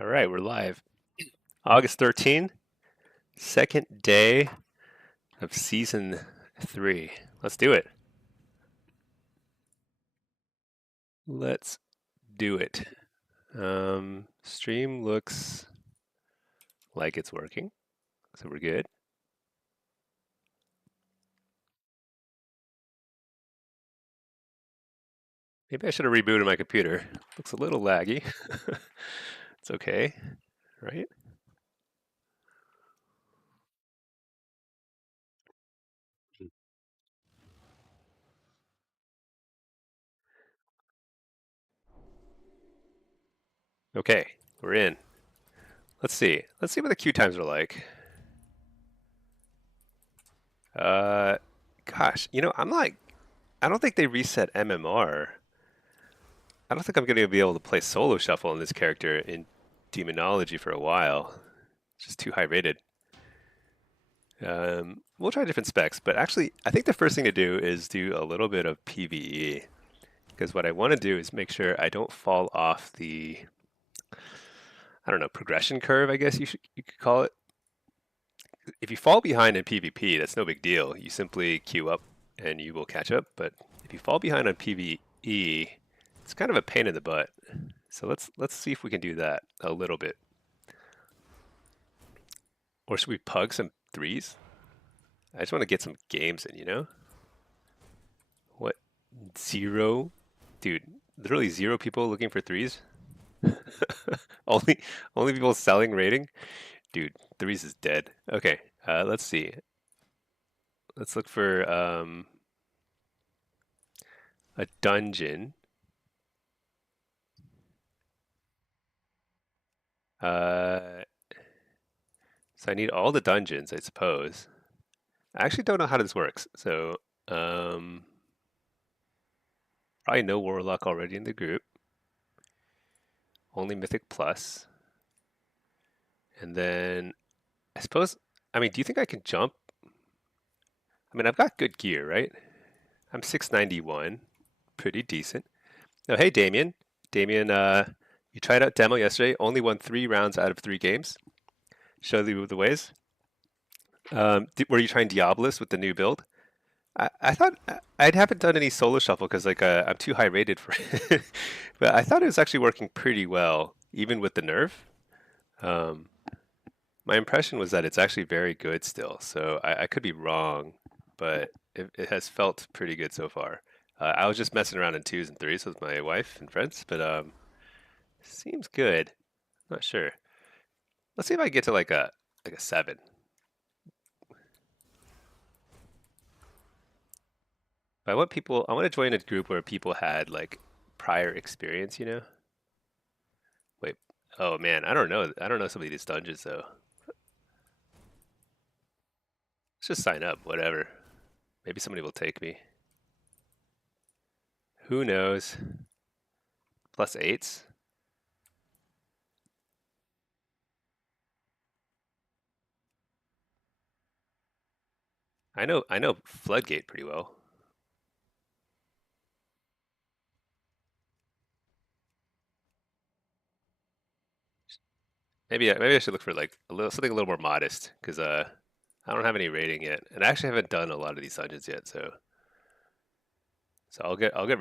All right, we're live. August 13, second day of season 3. Let's do it. Let's do it. Stream looks like it's working, so we're good. Maybe I should have rebooted my computer. Looks a little laggy. It's okay, right? Okay, we're in. Let's see. Let's see what the queue times are like. Uh, gosh, I don't think they reset MMR. I don't think I'm going to be able to play solo shuffle on this character in demonology for a while. It's just too high rated. We'll try different specs, but actually, I think the first thing to do is do a little bit of PvE, because what I want to do is make sure I don't fall off the, I don't know, progression curve, I guess you could call it. If you fall behind in PvP, that's no big deal. You simply queue up and you will catch up. But if you fall behind on PvE, it's kind of a pain in the butt. So let's see if we can do that a little bit. Or should we pug some threes? I just want to get some games in, you know? What? Zero? Dude, literally zero people looking for threes? only only people selling rating? Dude, threes is dead. Okay, let's see. Let's look for a dungeon. Uh, so I need all the dungeons, I suppose. I actually don't know how this works. So, um, probably no Warlock already in the group. Only Mythic Plus. And then I suppose, I mean, do you think I can jump? I mean, I've got good gear, right? I'm 691, pretty decent. Oh, hey, Damien. Damien, you tried out demo yesterday, only won 3 rounds out of 3 games. Show you the ways. Were you trying Diabolus with the new build? I thought I haven't done any solo shuffle because I'm too high rated for it. But I thought it was actually working pretty well, even with the nerf. Um, my impression was that it's actually very good still. So I could be wrong, but it has felt pretty good so far. I was just messing around in twos and threes with my wife and friends, but seems good. Not sure. Let's see if I get to like a 7. But I want to join a group where people had like prior experience, you know? Wait. Oh man, I don't know. I don't know some of these dungeons though. Let's just sign up, whatever. Maybe somebody will take me. Who knows? Plus eights. I know Floodgate pretty well. Maybe I should look for like a little something a little more modest because I don't have any rating yet, and I actually haven't done a lot of these dungeons yet, so I'll get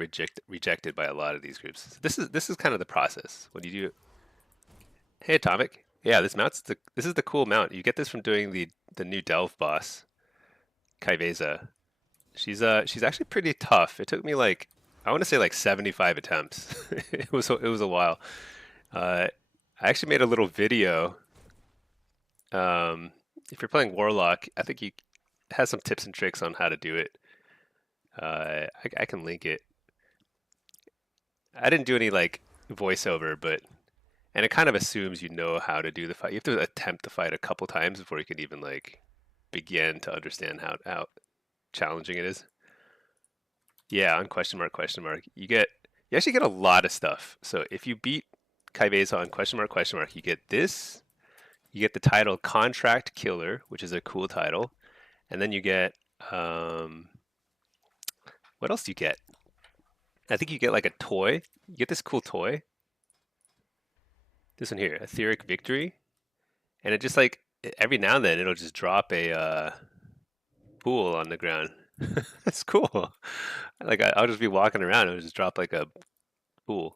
rejected by a lot of these groups. This is kind of the process when you do. Hey, Atomic. Yeah, this is the cool mount. You get this from doing the new Delve boss, Kaiveza. She's actually pretty tough. It took me like I want to say like 75 attempts. It was a while. Uh, I actually made a little video. If you're playing Warlock, I think it has some tips and tricks on how to do it. I can link it. I didn't do any like voiceover, but and it kind of assumes you know how to do the fight. You have to attempt the fight a couple times before you can even like begin to understand how challenging it is. Yeah, on question mark. You actually get a lot of stuff. So if you beat Kaiveza on question mark, you get this. You get the title Contract Killer, which is a cool title, and then you get um, what else do you get? I think you get like a toy. You get this cool toy. This one here, Etheric Victory, and it just like every now and then it'll just drop a pool on the ground. That's cool. Like I'll just be walking around and it'll just drop like a pool.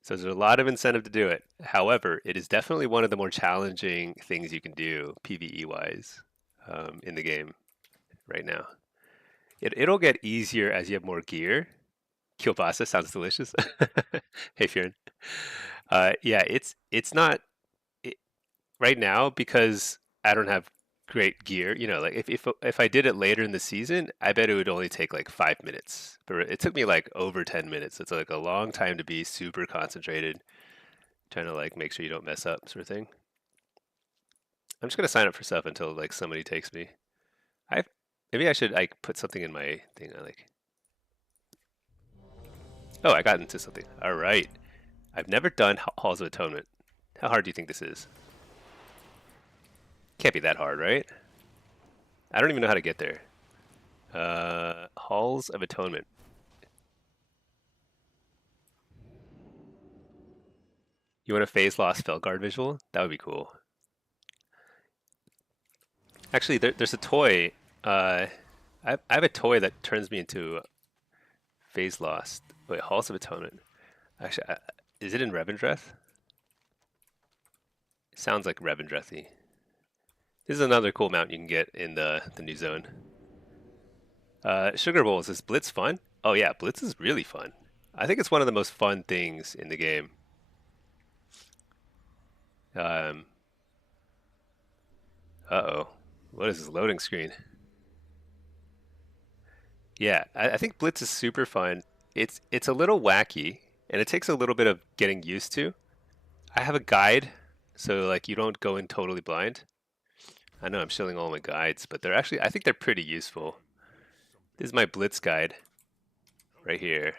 So there's a lot of incentive to do it. However, it is definitely one of the more challenging things you can do PvE wise in the game right now. It'll get easier as you have more gear. Kielbasa sounds delicious. Hey, Fionn. Yeah, it's not it, right now because I don't have great gear. You know, like if I did it later in the season, I bet it would only take like 5 minutes. But it took me like over 10 minutes. It's like a long time to be super concentrated, trying to like make sure you don't mess up, sort of thing. I'm just gonna sign up for stuff until like somebody takes me. I maybe I should like put something in my thing. I like. Oh, I got into something. All right. I've never done Halls of Atonement. How hard do you think this is? Can't be that hard, right? I don't even know how to get there. Halls of Atonement. You want a phase lost Felguard visual? That would be cool. Actually, there's a toy. I have a toy that turns me into phase lost. Wait, Halls of Atonement. Actually, is it in Revendreth? It sounds like Revendrethy. This is another cool mount you can get in the new zone. Sugar Bowls, is Blitz fun? Oh yeah, Blitz is really fun. I think it's one of the most fun things in the game. Uh-oh. What is this loading screen? Yeah, I think Blitz is super fun. It's a little wacky, and it takes a little bit of getting used to. I have a guide, so like you don't go in totally blind. I know I'm showing all my guides, but they're actually, I think they're pretty useful. This is my Blitz guide right here.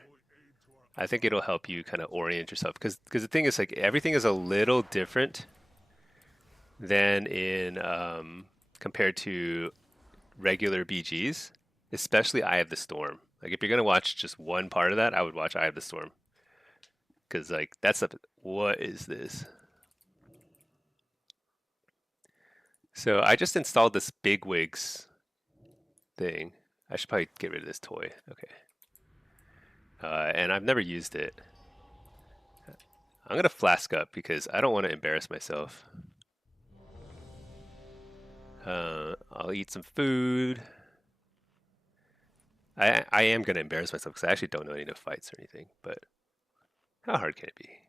I think it'll help you kind of orient yourself because the thing is like everything is a little different than in compared to regular BGs, especially Eye of the Storm. Like if you're gonna watch just one part of that, I would watch Eye of the Storm because like that's the what is this? So I just installed this Bigwigs thing. I should probably get rid of this toy. Okay. And I've never used it. I'm gonna flask up because I don't want to embarrass myself. I'll eat some food. I am gonna embarrass myself because I actually don't know any of fights or anything. But how hard can it be?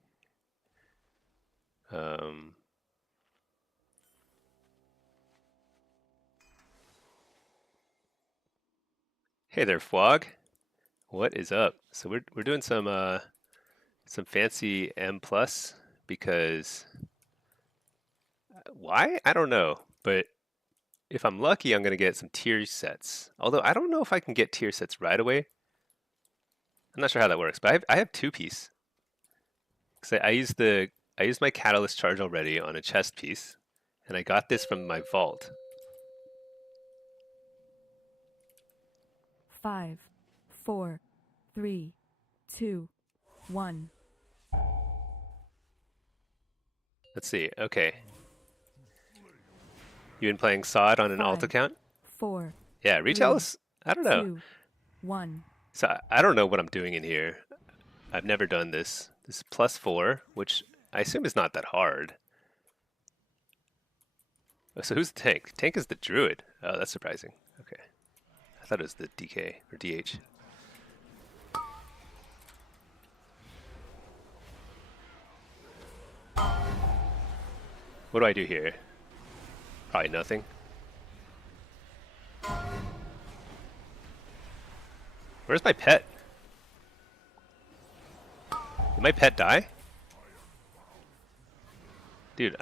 Hey there, Fwog. What is up? So we're doing some fancy M plus because why? I don't know, but if I'm lucky, I'm gonna get some tier sets. Although I don't know if I can get tier sets right away. I'm not sure how that works, but I have two piece. Cause I used my catalyst charge already on a chest piece, and I got this from my vault. 5, 4, 3, 2, 1. Let's see. Okay. You been playing SOD on an alt 5, account? 4, Yeah, retail is, I don't know. 2, 1. So I don't know what I'm doing in here. I've never done this. This is +4, which I assume is not that hard. Oh, so who's the tank? Tank is the druid. Oh, that's surprising. Okay. I thought it was the DK or DH. What do I do here? Probably nothing. Where's my pet? Did my pet die? Dude,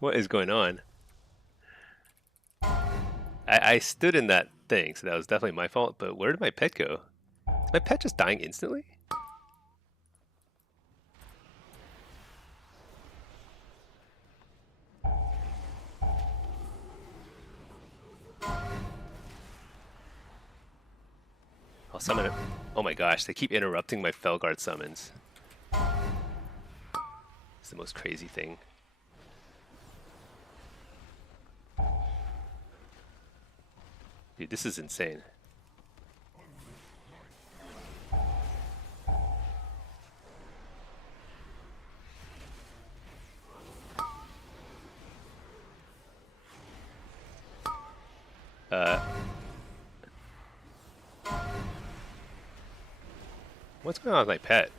what is going on? I stood in that thing, so that was definitely my fault, but where did my pet go? Is my pet just dying instantly? I'll summon it. Oh my gosh, they keep interrupting my Felguard summons. It's the most crazy thing. Dude, this is insane. What's going on with my pet?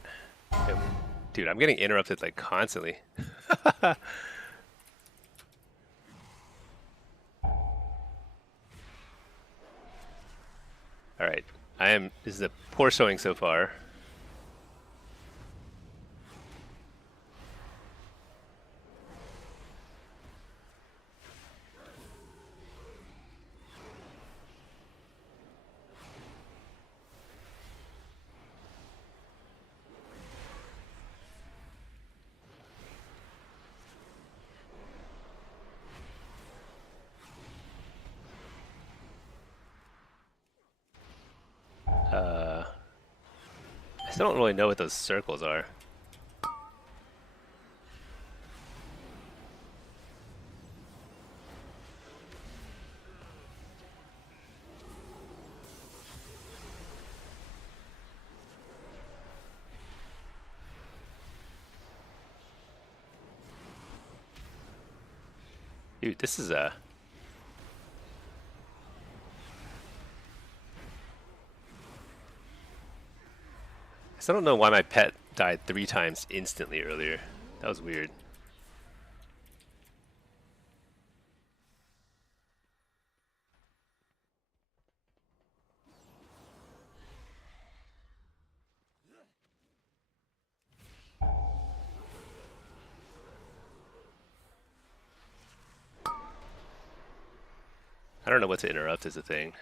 Dude, I'm getting interrupted like constantly. Alright, this is a poor showing so far. I still don't really know what those circles are. Dude, this is a... I still don't know why my pet died 3 times instantly earlier. That was weird. I don't know what to interrupt as a thing.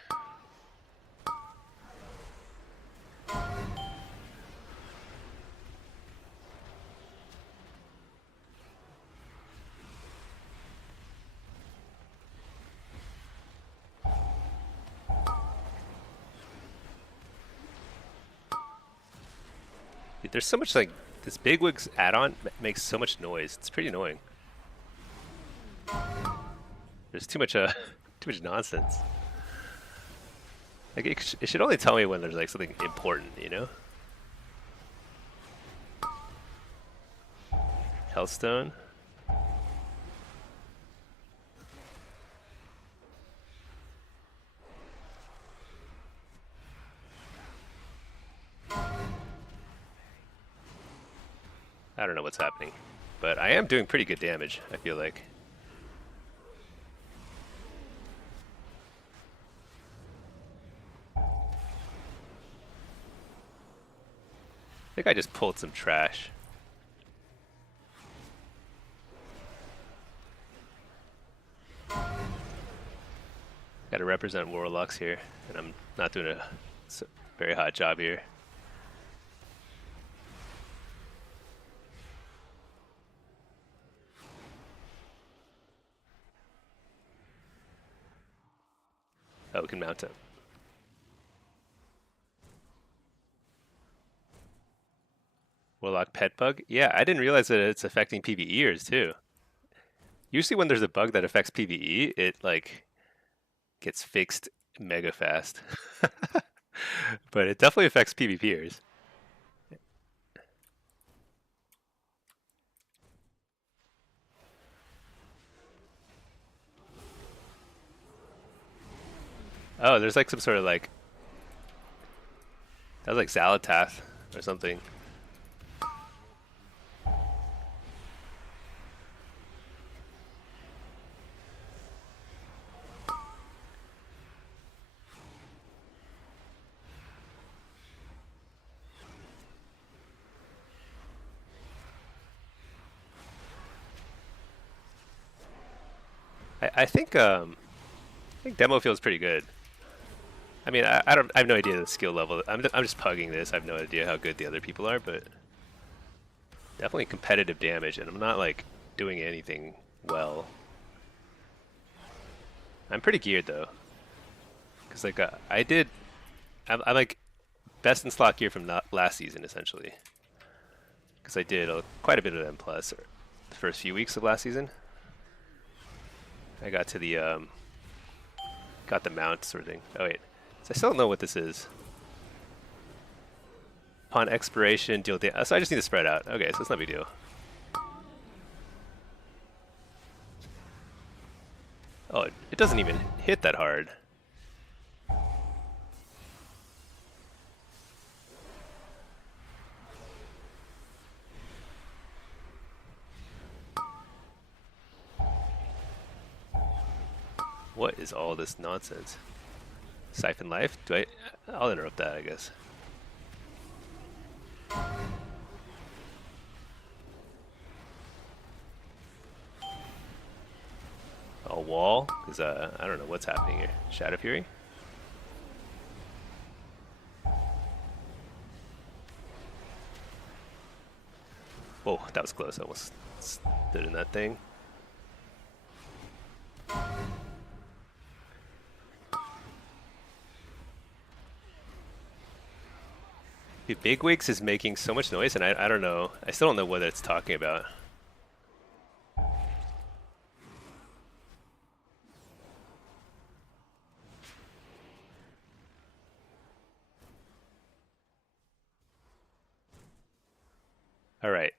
Dude, there's so much like this Bigwig's add-on makes so much noise. It's pretty annoying. There's too much too much nonsense. Like it should only tell me when there's like something important, you know? Hellstone. I don't know what's happening, but I am doing pretty good damage, I feel like. I think I just pulled some trash. Got to represent Warlocks here, and I'm not doing a very hot job here. Oh, we can mount him. Warlock pet bug? Yeah, I didn't realize that it's affecting PvEers too. Usually when there's a bug that affects PvE, it like gets fixed mega fast. But it definitely affects PvPers. Oh, there's like some sort of like... That was like Xalatath or something. I think demo feels pretty good. I mean, I have no idea the skill level. I'm just pugging this. I have no idea how good the other people are, but definitely competitive damage, and I'm not like doing anything well. I'm pretty geared though, because like I'm like best in slot gear from last season, essentially. Because I did quite a bit of M plus the first few weeks of last season. I got to the got the mount sort of thing. Oh wait, so I still don't know what this is. Upon expiration, deal damage. So I just need to spread out. Okay, so it's not a big deal. Oh, it doesn't even hit that hard. What is all this nonsense? Siphon life? I'll interrupt that, I guess. A wall? Because I don't know what's happening here. Shadow Fury? Whoa, that was close. I almost stood in that thing. Dude, Bigwigs is making so much noise, and I don't know. I still don't know what it's talking about. All right.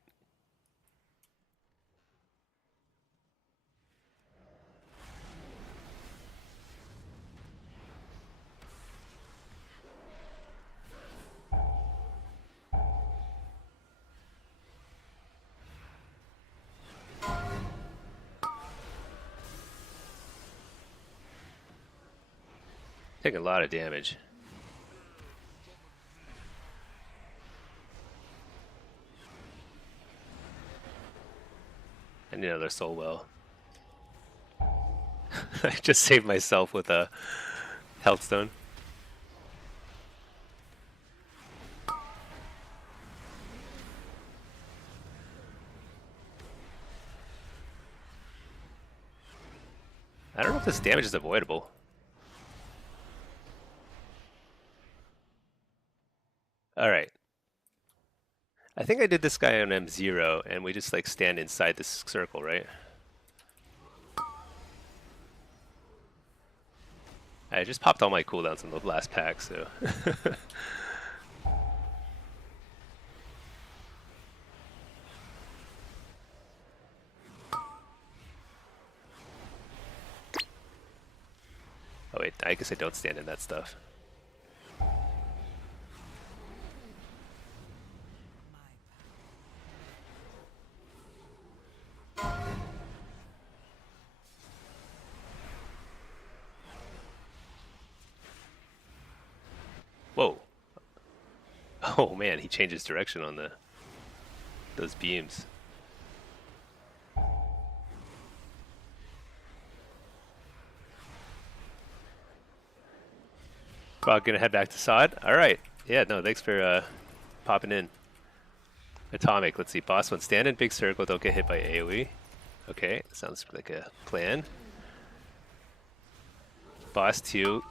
Taking a lot of damage. I need another soul well. I just saved myself with a health stone. I don't know if this damage is avoidable. Alright. I think I did this guy on M0, and we just like stand inside this circle, right? I just popped all my cooldowns in the last pack, so... Oh wait, I guess I don't stand in that stuff. Whoa. Oh man, he changes direction on those beams. Well, gonna head back to Sod. All right. Yeah, no, thanks for popping in. Atomic. Let's see. Boss one. Stand in big circle. Don't get hit by AoE. Okay, sounds like a plan. Boss two.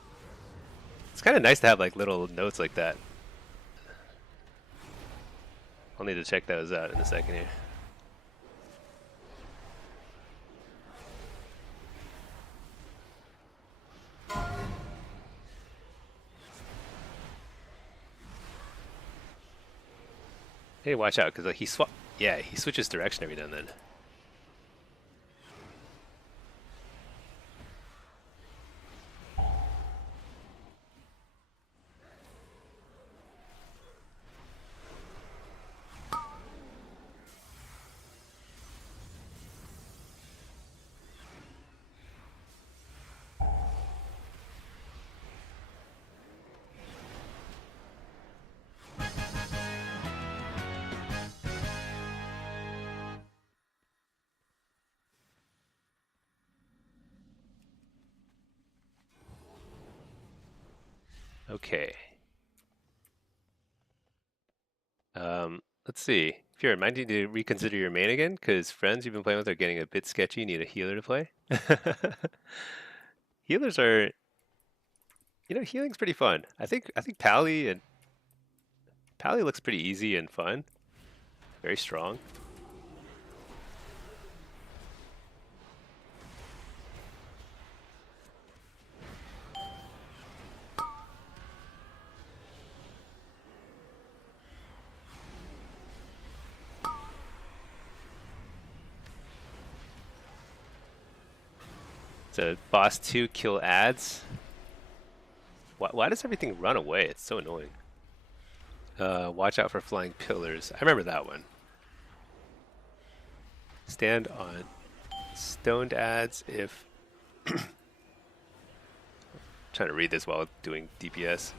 It's kind of nice to have like little notes like that. I'll need to check those out in a second here. Hey, watch out, because he switches direction every now and then. Okay. Let's see. If you're reminded to reconsider your main again, because friends you've been playing with are getting a bit sketchy. You need a healer to play. Healers are, healing's pretty fun. I think Pally and Pally looks pretty easy and fun. Very strong. So boss 2 kill ads. Why does everything run away? It's so annoying. Watch out for flying pillars. I remember that one. Stand on stoned ads if... trying to read this while doing DPS.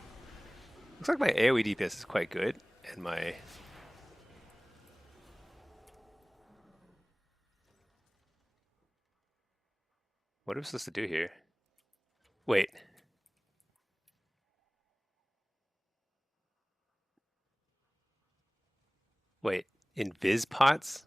Looks like my AoE DPS is quite good, and my... What are we supposed to do here? Wait. Wait. Invis pots?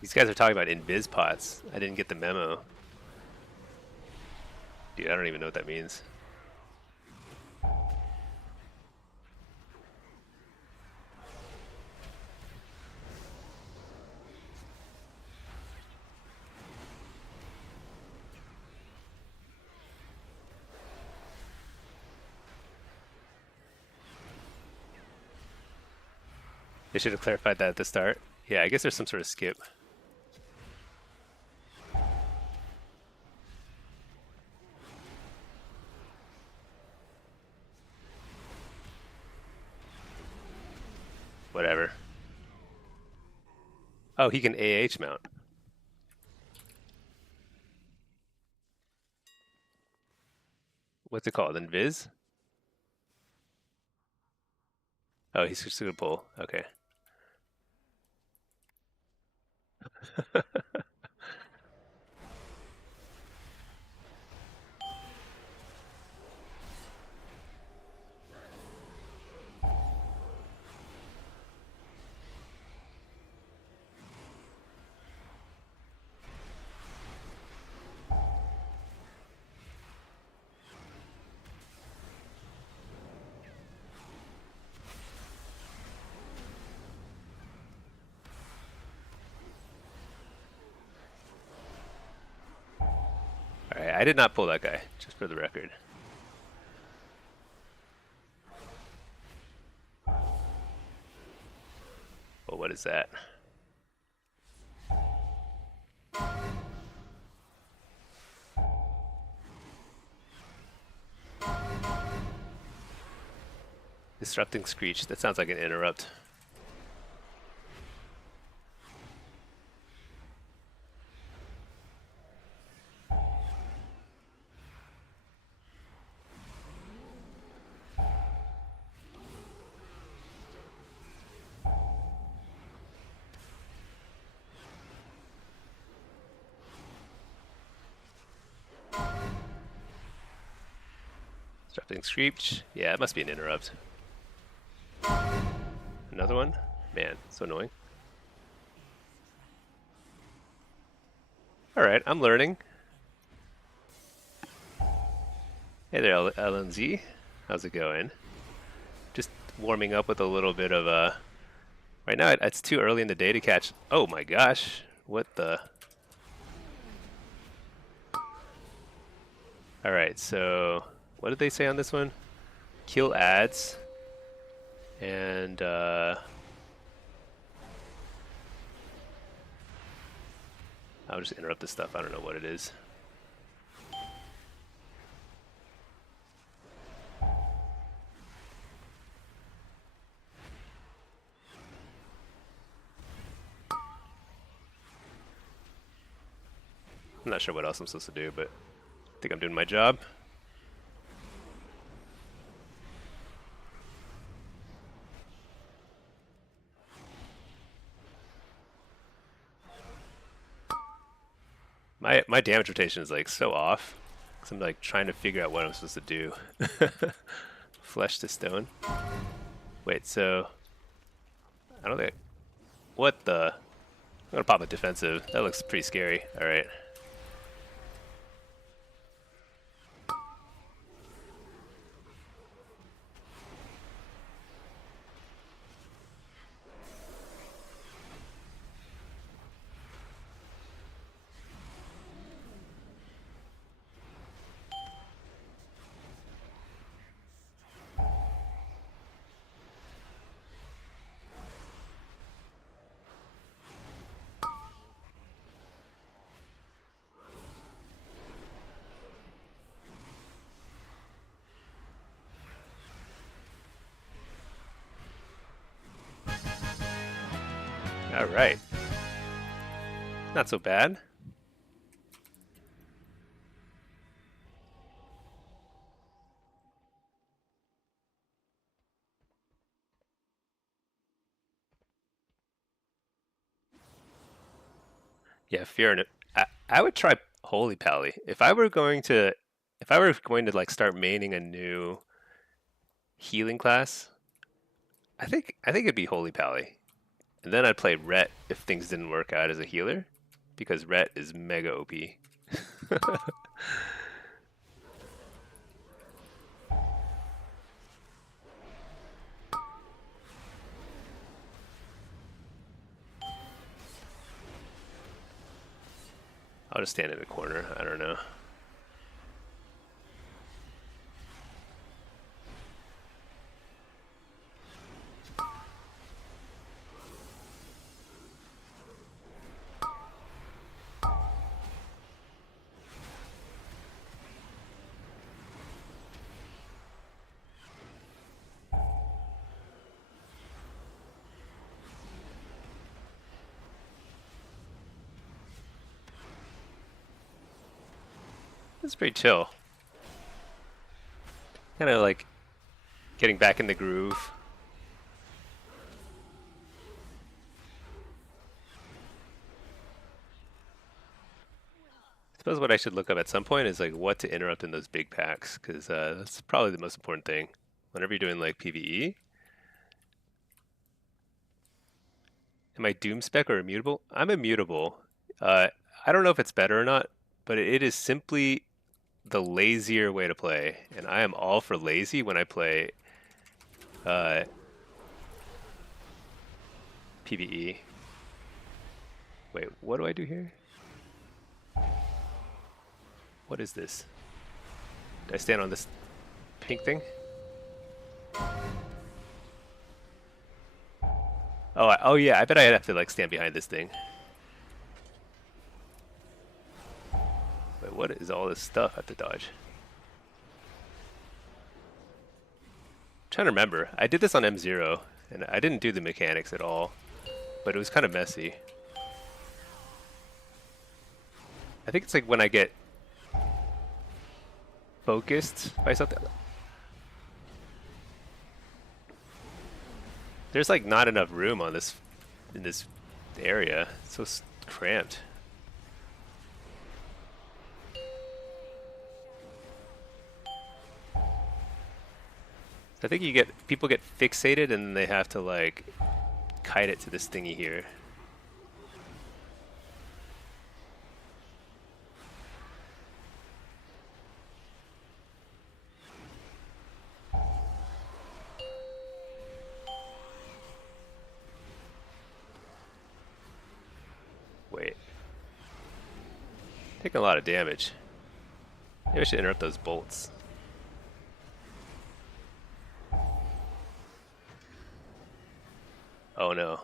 These guys are talking about invis pots. I didn't get the memo. Dude, I don't even know what that means. They should have clarified that at the start. Yeah, I guess there's some sort of skip. Whatever. Oh, he can AH mount. What's it called? Invis? Oh, he's just gonna pull. Okay. Alright, I did not pull that guy, just for the record. Well, what is that? Disrupting Screech. That sounds like an interrupt. Disrupting Screech. Yeah, it must be an interrupt. Another one? Man, so annoying. Alright, I'm learning. Hey there, LNZ. How's it going? Just warming up with a little bit of right now, it's too early in the day to catch... Oh my gosh. What the... Alright, so... What did they say on this one? Kill ads. And, I'll just interrupt this stuff. I don't know what it is. I'm not sure what else I'm supposed to do, but I think I'm doing my job. My damage rotation is like so off, because I'm like trying to figure out what I'm supposed to do. Flesh to stone. Wait, so I don't think. What the? I'm gonna pop a defensive. That looks pretty scary. All right. All right. Not so bad. Yeah, fear and I would try Holy Pally. If I were going to like start maining a new healing class, I think it'd be Holy Pally. And then I'd play Ret if things didn't work out as a healer, because Ret is mega OP. I'll just stand in the corner. I don't know. It's pretty chill. Kind of like getting back in the groove. I suppose what I should look up at some point is like what to interrupt in those big packs, because that's probably the most important thing. Whenever you're doing like PvE, am I doom spec or immutable? I'm immutable. Uh, I don't know if it's better or not, but it is simply the lazier way to play, and I am all for lazy when I play uh, PvE. Wait, what do I do here? What is this? Do I stand on this pink thing? Oh yeah, I bet I'd have to like stand behind this thing. Wait, what is all this stuff I have to dodge? I'm trying to remember. I did this on M0, and I didn't do the mechanics at all, but it was kind of messy. I think it's like when I get focused by something. There's like not enough room on this in this area. It's so cramped. I think people get fixated and then they have to like kite it to this thingy here. Wait. Taking a lot of damage. Maybe I should interrupt those bolts. Oh no.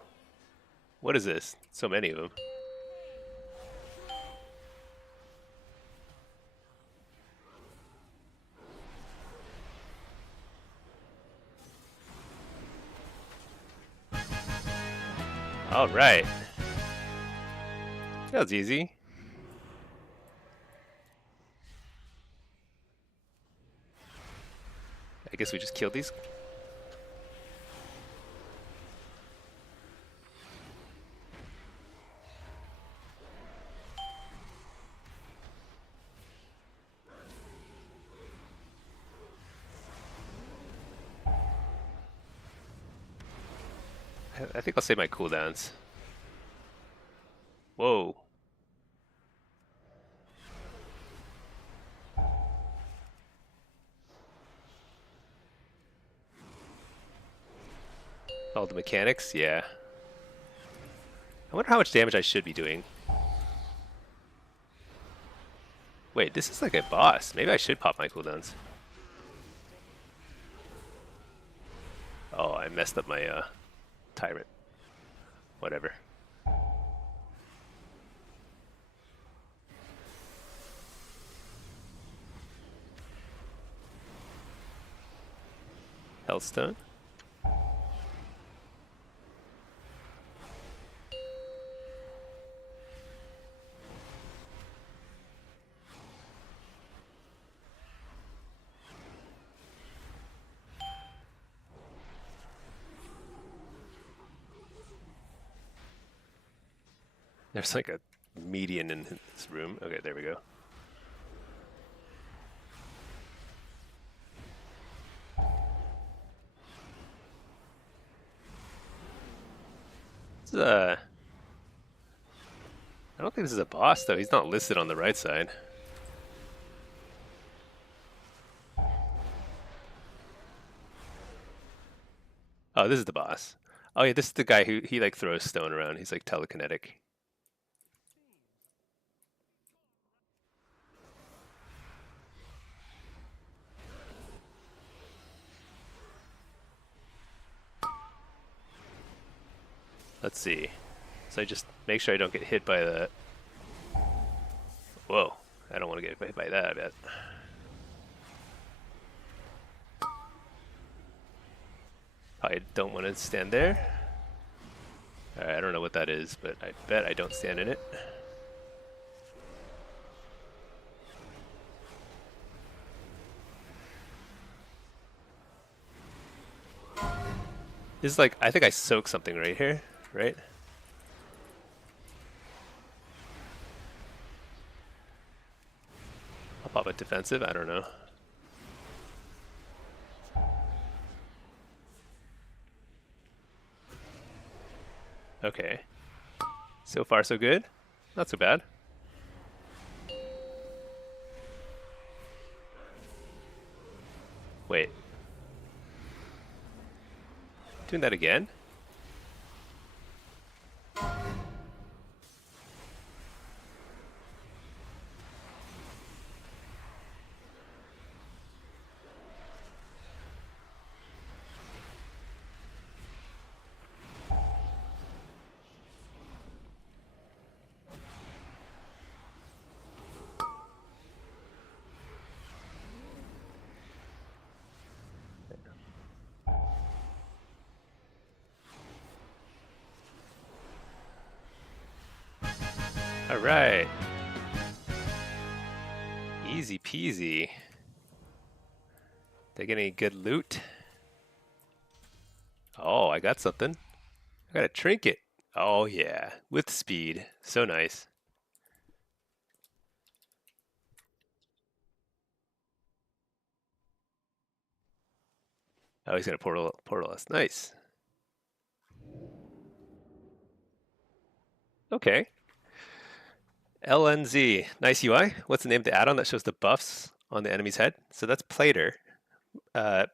What is this? So many of them. All right. That was easy. I guess we just killed these. I think I'll save my cooldowns. Whoa. All the mechanics? Yeah. I wonder how much damage I should be doing. Wait, this is like a boss. Maybe I should pop my cooldowns. Oh, I messed up my tyrant. Whatever. Hellstone. There's like a median in this room. Okay, there we go. This is a... I don't think this is a boss, though. He's not listed on the right side. Oh, this is the boss. Oh yeah, this is the guy who he like throws stone around. He's like telekinetic. Let's see. So I just make sure I don't get hit by the... Whoa. I don't want to get hit by that, I bet. I don't want to stand there. Alright, I don't know what that is, but I bet I don't stand in it. This is like, I think I soak something right here, right? I'll pop a defensive, I don't know. Okay. So far so good. Not so bad. Wait. Doing that again? All right. Easy peasy. They get any good loot? Oh, I got something. I got a trinket. Oh yeah, with speed. So nice. Oh, he's got a portal us. Nice. Okay. LNZ. Nice UI. What's the name of the add-on that shows the buffs on the enemy's head? So that's Plater.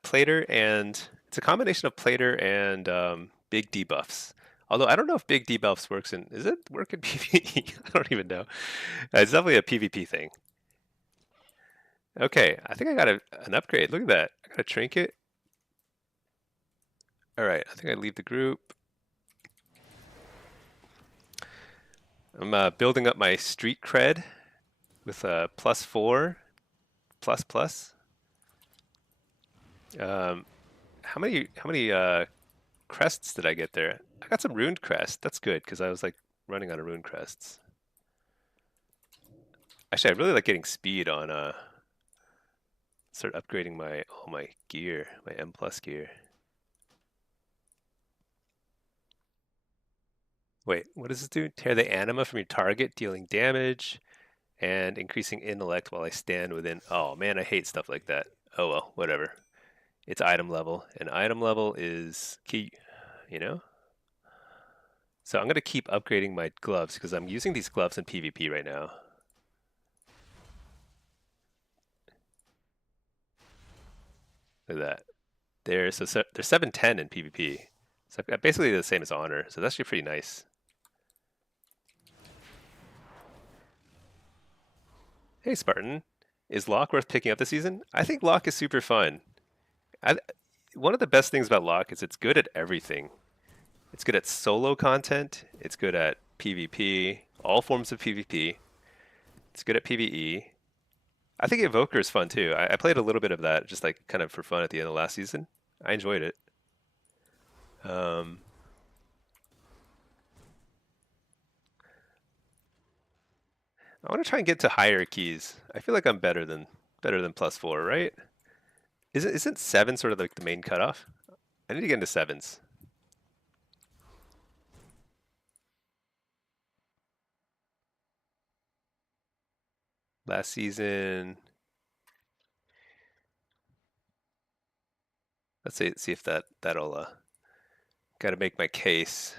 Plater and it's a combination of Plater and big debuffs. Although I don't know if big debuffs works in, is it work in PvE? I don't even know. It's definitely a PvP thing. Okay, I think I got an upgrade. Look at that. I got a trinket. All right, I think I leave the group. I'm building up my street cred with a +4, plus. How many crests did I get there? I got some runed crest. That's good because I was like running out of runed crests. Actually, I really like getting speed on start upgrading all my gear, my M plus gear. Wait, what does this do? Tear the anima from your target, dealing damage and increasing intellect while I stand within. Oh man, I hate stuff like that. Oh well, whatever. It's item level, and item level is key, you know? So I'm going to keep upgrading my gloves because I'm using these gloves in PvP right now. Look at that. They're 710 in PvP. So I've got basically the same as Honor. So that's actually pretty nice. Hey Spartan, is Lock worth picking up this season? I think Lock is super fun. I, One of the best things about Lock is it's good at everything. It's good at solo content. It's good at PvP, all forms of PvP. It's good at PvE. I think Evoker is fun too. I played a little bit of that just like kind of for fun at the end of last season. I enjoyed it. Um, I want to try and get to higher keys. I feel like I'm better than +4, right? Isn't 7 sort of like the main cutoff? I need to get into 7s. Last season, let's see if that'll got to make my case.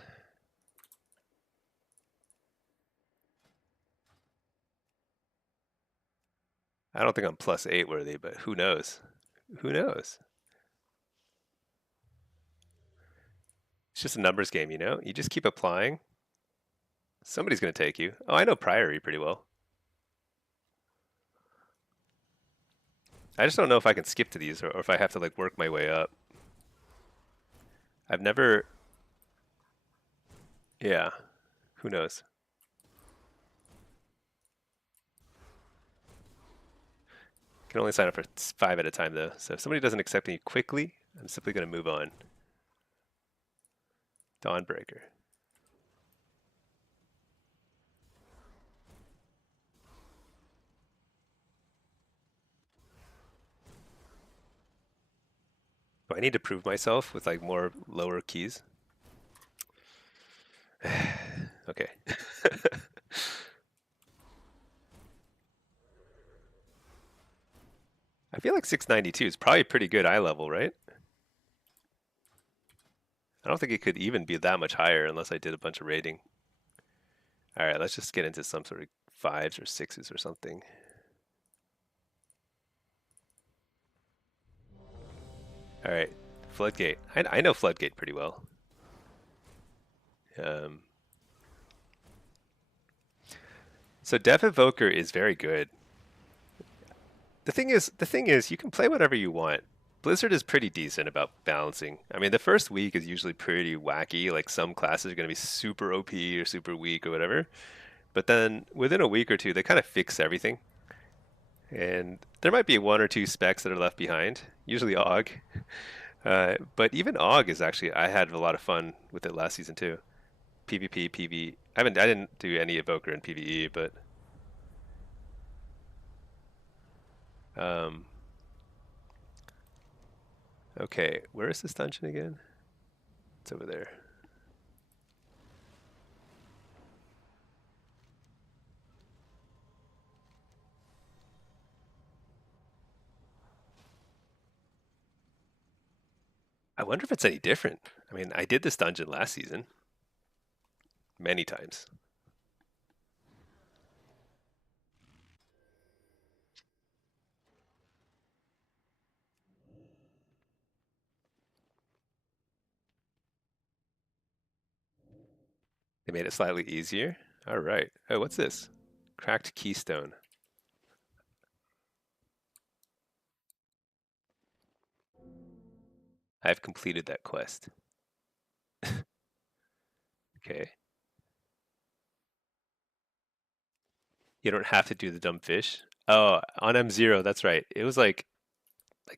I don't think I'm +8 worthy, but who knows? Who knows? It's just a numbers game, you know? You just keep applying. Somebody's going to take you. Oh, I know Priory pretty well. I just don't know if I can skip to these or if I have to like work my way up. I've never, yeah, who knows? Can only sign up for 5 at a time though. So if somebody doesn't accept me quickly, I'm simply going to move on. Dawnbreaker. Do I need to prove myself with like more lower keys? Okay. I feel like 692 is probably pretty good eye level, right? I don't think it could even be that much higher unless I did a bunch of rating. All right, let's just get into some sort of 5s or 6s or something. All right, Floodgate. I know Floodgate pretty well. Um, so Dev Evoker is very good. The thing is, you can play whatever you want. Blizzard is pretty decent about balancing. I mean, the first week is usually pretty wacky. Like some classes are going to be super OP or super weak or whatever. But then within a week or two, they kind of fix everything. And there might be 1 or 2 specs that are left behind. Usually Og. But even Og is actually I had a lot of fun with it last season too. PvP, PvE. I didn't do any Evoker in PvE, but um, okay. Where is this dungeon again? It's over there. I wonder if it's any different. I mean, I did this dungeon last season many times. They made it slightly easier. All right. Oh, what's this? Cracked Keystone. I've completed that quest. Okay. You don't have to do the dumb fish. Oh, on M0, that's right. It was like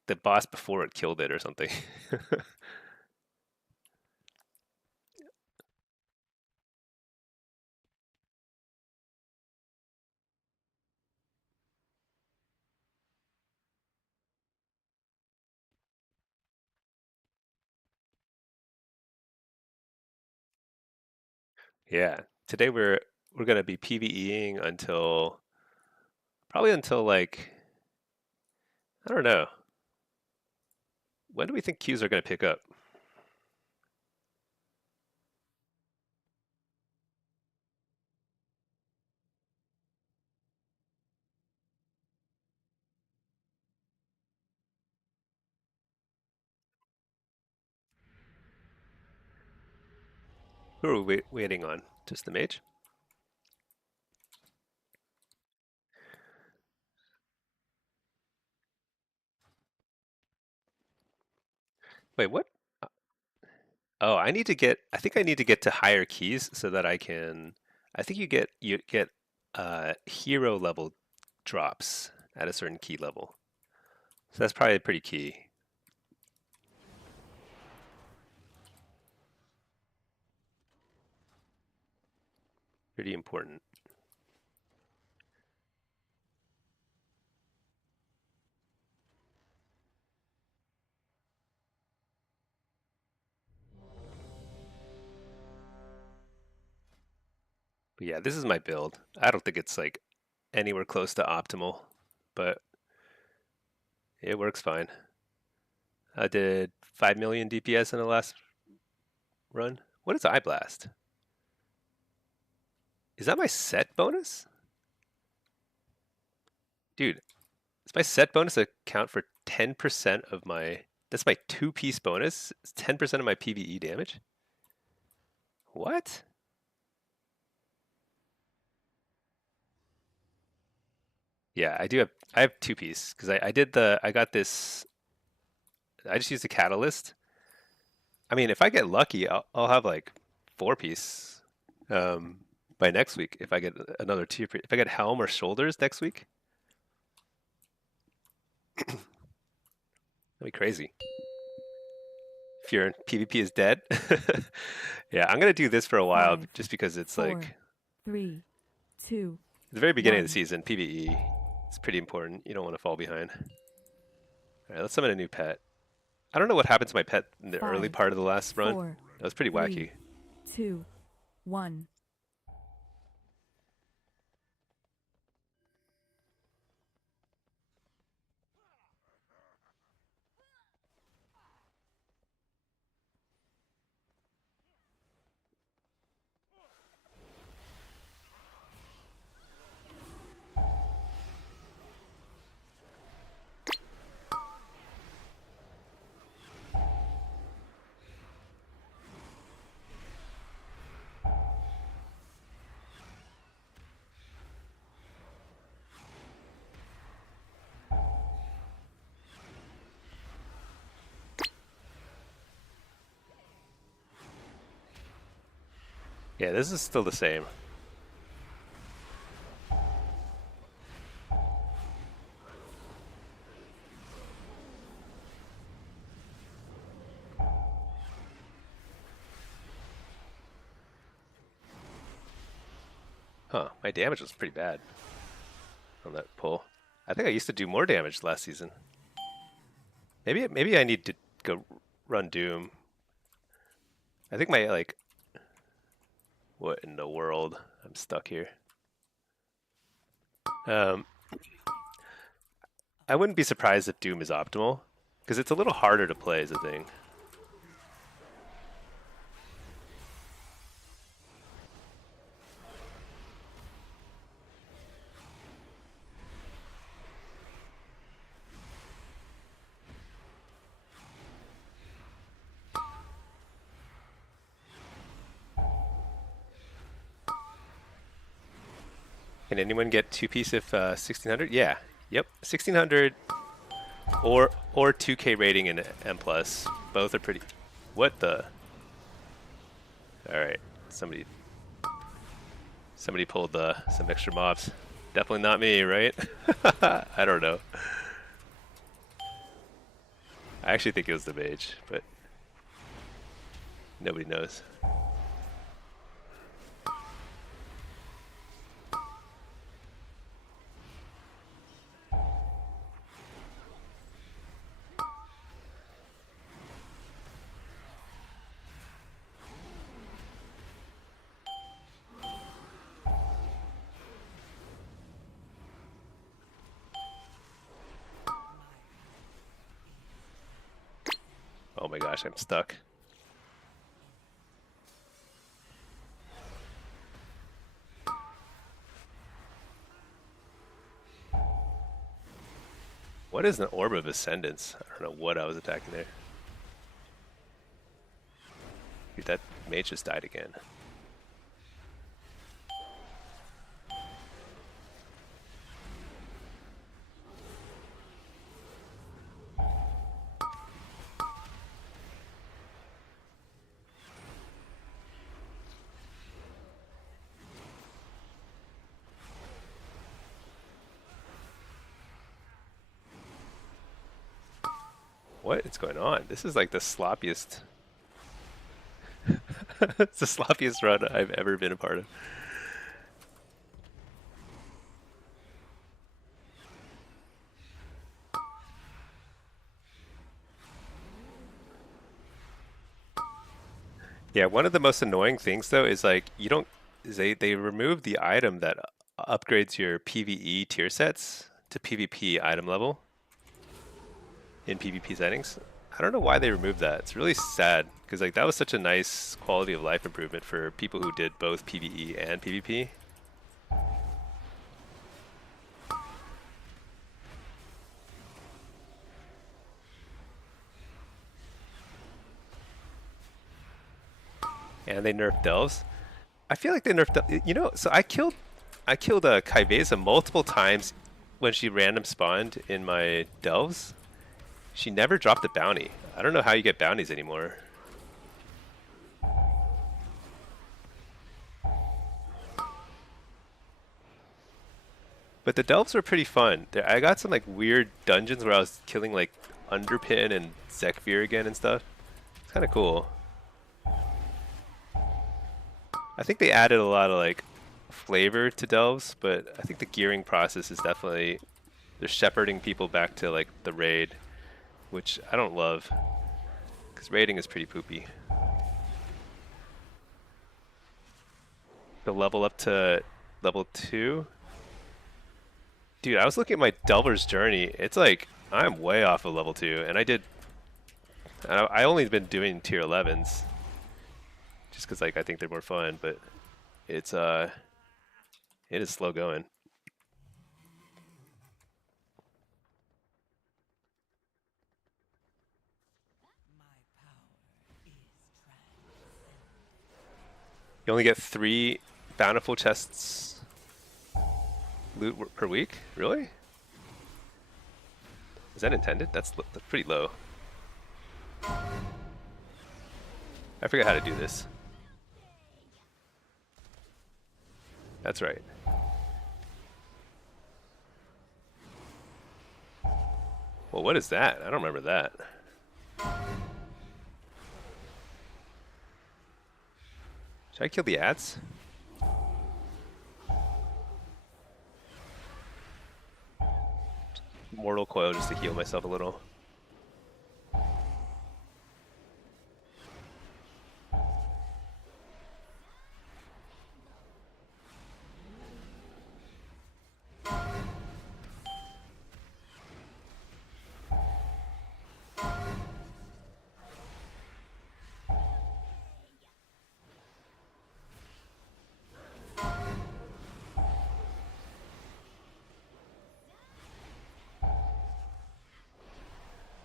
the boss before it killed it or something. Yeah. Today we're gonna be PvEing until probably until like I don't know. When do we think queues are gonna pick up? Who are we waiting on? Just the mage? Wait, what? Oh, I need to get. I think I need to get to higher keys so that I can. I think you get hero level drops at a certain key level. So that's probably pretty key. Pretty important. But yeah, this is my build. I don't think it's like anywhere close to optimal, but it works fine. I did 5 million DPS in the last run. What is Eye Blast? Is that my set bonus? Dude, does my set bonus account for 10% of my... That's my two-piece bonus? It's 10% of my PvE damage? What? Yeah, I do have... I have two-piece, because I got this... I just used a catalyst. I mean, if I get lucky, I'll have like four-piece by next week if I get another two. If I get helm or shoulders next week, that'd be crazy. If your PvP is dead, yeah, I'm gonna do this for a while 5, just because it's 4, like 3, 2, the very beginning of the 1. season. PvE is pretty important. You don't want to fall behind. All right, let's summon a new pet. I don't know what happened to my pet in the early 5, part of the last run. 4, That was pretty 3, wacky. 2, 1. Yeah, this is still the same. Huh, my damage was pretty bad on that pull. I think I used to do more damage last season. Maybe I need to go run Doom. I think my like what in the world? I'm stuck here. Um I wouldn't be surprised if Doom is optimal because it's a little harder to play as a thing. Can anyone get two piece if 1600? Yeah. Yep. 1600 or 2K rating and M plus. Both are pretty. What the? All right. Somebody pulled some extra mobs. Definitely not me, right? I don't know. I actually think it was the mage, but nobody knows. Oh my gosh, I'm stuck. What is an Orb of Ascendance? I don't know what I was attacking there. Dude, that mage just died again. What is going on? This is like the sloppiest. It's the sloppiest run I've ever been a part of. Yeah, one of the most annoying things though is like you don't is they remove the item that upgrades your PvE tier sets to PvP item level in PvP settings. I don't know why they removed that. It's really sad because like that was such a nice quality of life improvement for people who did both PvE and PvP. And they nerfed delves. I feel like they nerfed, you know. So I killed a Kaiveza multiple times when she random spawned in my delves. She never dropped a bounty. I don't know how you get bounties anymore. But the delves were pretty fun. I got some like weird dungeons where I was killing like Underpin and Zekvir again and stuff. It's kind of cool. I think they added a lot of like flavor to delves, but I think the gearing process is definitely they're shepherding people back to like the raid, which I don't love because raiding is pretty poopy. The level up to level 2. Dude, I was looking at my Delver's Journey. It's like I'm way off of level 2, and I only been doing tier 11s just because like I think they're more fun, but it's it is slow going. You only get 3 bountiful chests loot per week? Really? Is that intended? That's pretty low. I forget how to do this. That's right. Well, what is that? I don't remember that. Should I kill the ads? Mortal Coil just to heal myself a little.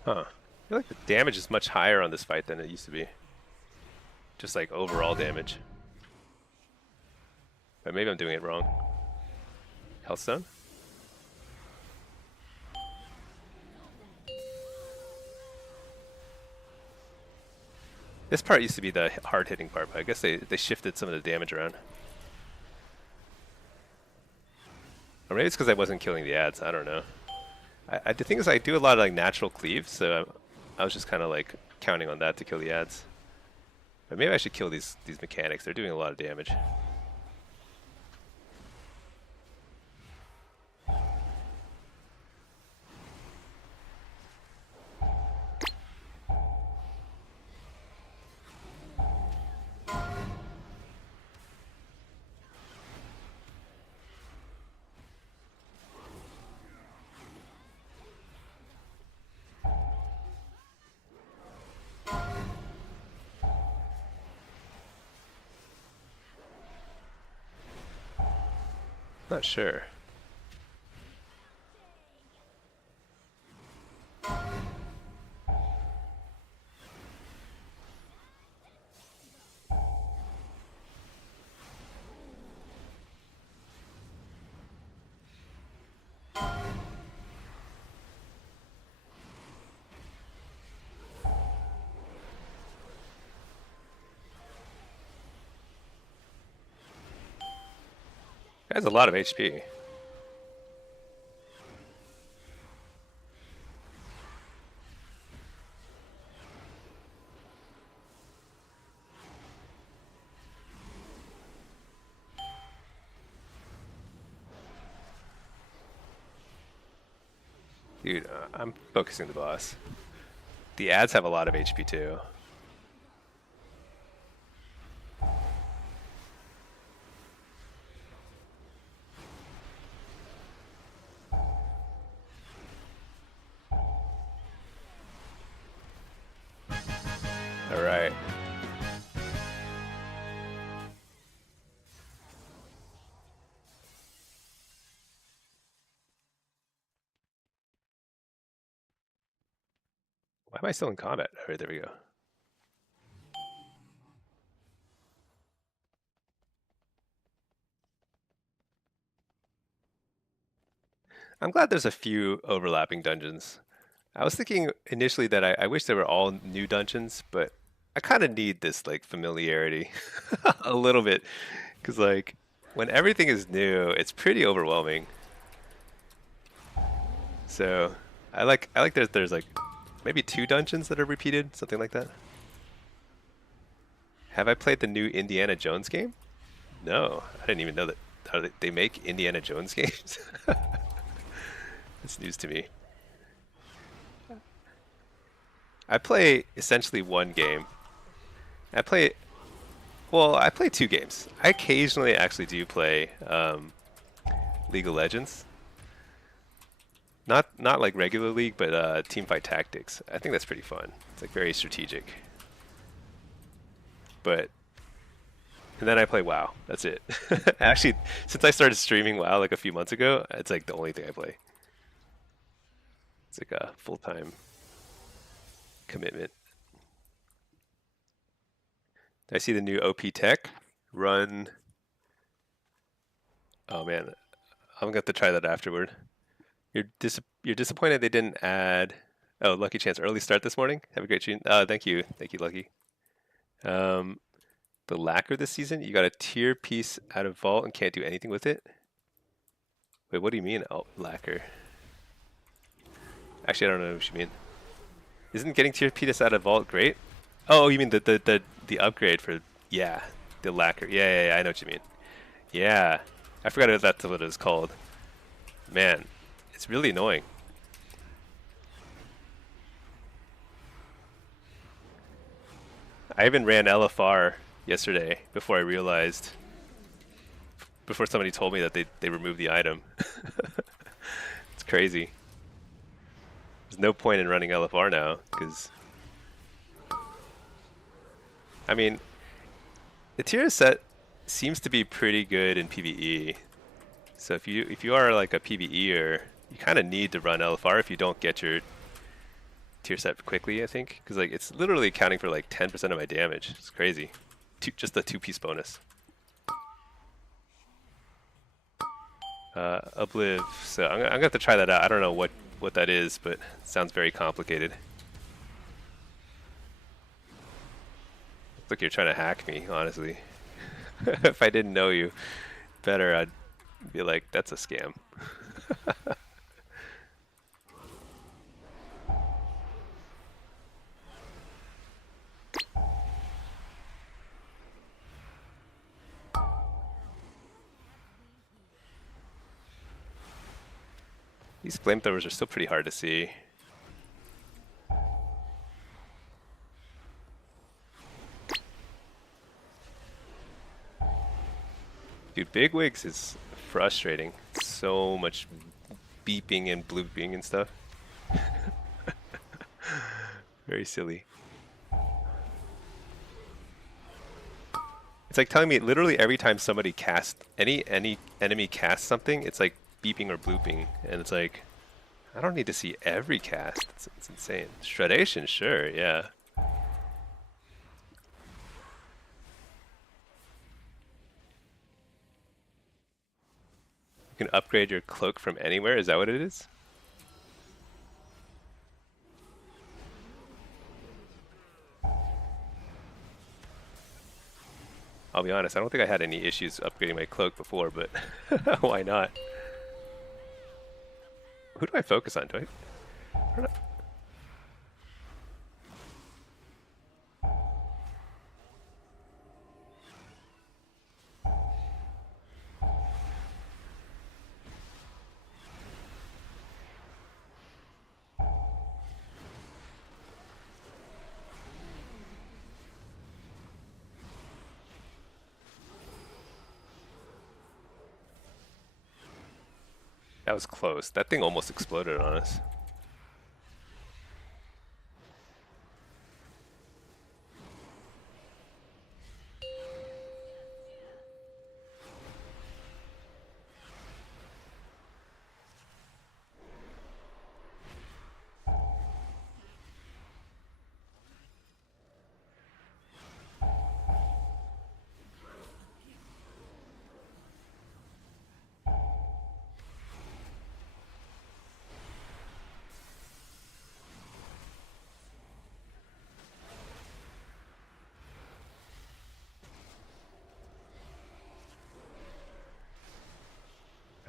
Huh. I feel like the damage is much higher on this fight than it used to be. Just like overall damage. But maybe I'm doing it wrong. Healthstone? This part used to be the hard-hitting part, but I guess they shifted some of the damage around. Or maybe it's because I wasn't killing the ads, I don't know. The thing is I do a lot of like natural cleave, so I was just kind of like counting on that to kill the ads. But maybe I should kill these mechanics, they're doing a lot of damage. Not sure. It has a lot of HP. Dude, I'm focusing the boss. The ads have a lot of HP too. All right. Why am I still in combat? All right, there we go. I'm glad there's a few overlapping dungeons. I was thinking initially that I wish they were all new dungeons, but I kind of need this like familiarity a little bit, because like when everything is new, it's pretty overwhelming. So I like there's like maybe 2 dungeons that are repeated, something like that. Have I played the new Indiana Jones game? No, I didn't even know that how they make Indiana Jones games. It's news to me. I play essentially one game. I play I play 2 games. I occasionally actually do play League of Legends. Not like regular League, but Teamfight Tactics. I think that's pretty fun. It's like very strategic. But and then I play WoW. That's it. Actually, since I started streaming WoW like a few months ago, it's like the only thing I play. It's like a full-time commitment. I see the new OP tech run. Oh man, I'm gonna have to try that afterward. You're disappointed they didn't add. Oh, Lucky Chance early start this morning. Have a great stream. Thank you, Lucky. Um, the lacquer this season. You got a tier piece out of vault and can't do anything with it. Wait, what do you mean, lacquer? Actually, I don't know what you mean. Isn't getting tier piece out of vault great? Oh, you mean the upgrade for yeah, the lacquer. Yeah, I know what you mean. Yeah, I forgot that's what it was called. Man, it's really annoying. I even ran LFR yesterday before somebody told me that they removed the item. It's crazy. There's no point in running LFR now because I mean the tier set seems to be pretty good in PvE. So if you are like a PvEer, you kind of need to run LFR if you don't get your tier set quickly, I think, because like it's literally accounting for like 10% of my damage. It's crazy. Just the 2-piece bonus. Obliv. So I'm gonna have to try that out. I don't know what that is, but it sounds very complicated. Looks like you're trying to hack me, honestly. If I didn't know you better, I'd be like, that's a scam. These flamethrowers are still pretty hard to see. Dude, Bigwigs is frustrating. So much beeping and blooping and stuff. Very silly. It's like telling me literally every time somebody casts any enemy casts something, it's like beeping or blooping, and it's like I don't need to see every cast. It's insane. Shredation, sure, yeah. You can upgrade your cloak from anywhere. Is that what it is? I'll be honest, I don't think I had any issues upgrading my cloak before, but why not? Who do I focus on? I don't know. That was close. That thing almost exploded on us.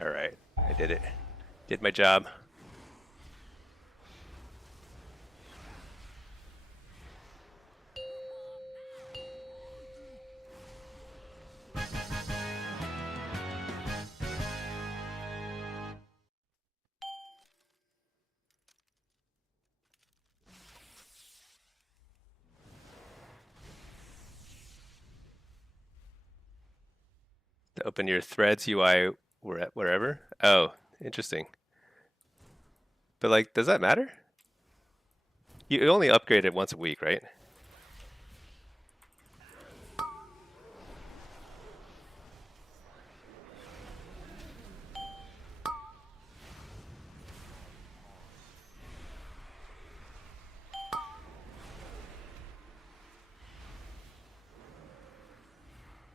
All right, I did it. Did my job. To open your Threads UI wherever. Oh, interesting. But like, does that matter? You only upgrade it once a week, right?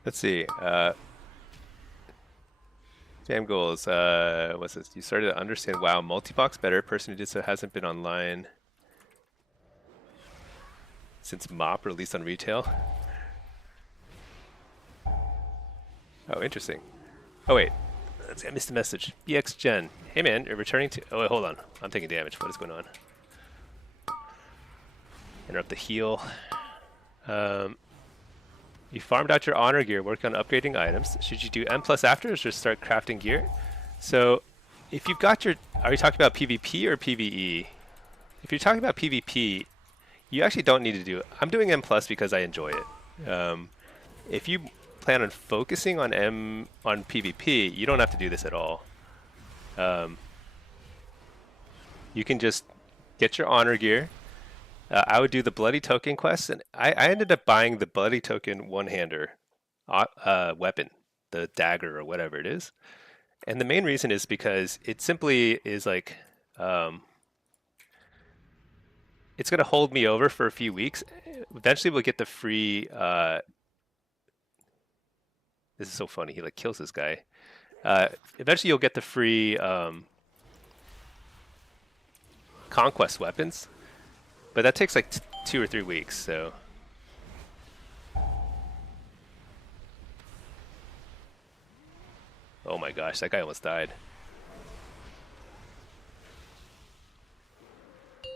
Let's see. Spam goals. What's this? You started to understand WoW multi-box better. Person who did so hasn't been online since MOP released on retail. Oh, interesting. Oh wait, I missed a message. BX Gen. Hey man, you're returning to. Oh wait, hold on. I'm taking damage. What is going on? Interrupt the heal. You farmed out your honor gear, work on upgrading items. Should you do M plus after or just start crafting gear? So if you've got your, are you talking about PvP or PvE? If you're talking about PvP, you actually don't need to do it. I'm doing M plus because I enjoy it. If you plan on focusing on PvP, you don't have to do this at all. You can just get your honor gear. I would do the bloody token quest, and I ended up buying the bloody token one-hander weapon, the dagger or whatever it is. And the main reason is because it simply is like, it's going to hold me over for a few weeks. Eventually we'll get the free, this is so funny, he like kills this guy. Eventually you'll get the free conquest weapons, but that takes like 2 or 3 weeks, so. Oh my gosh, that guy almost died.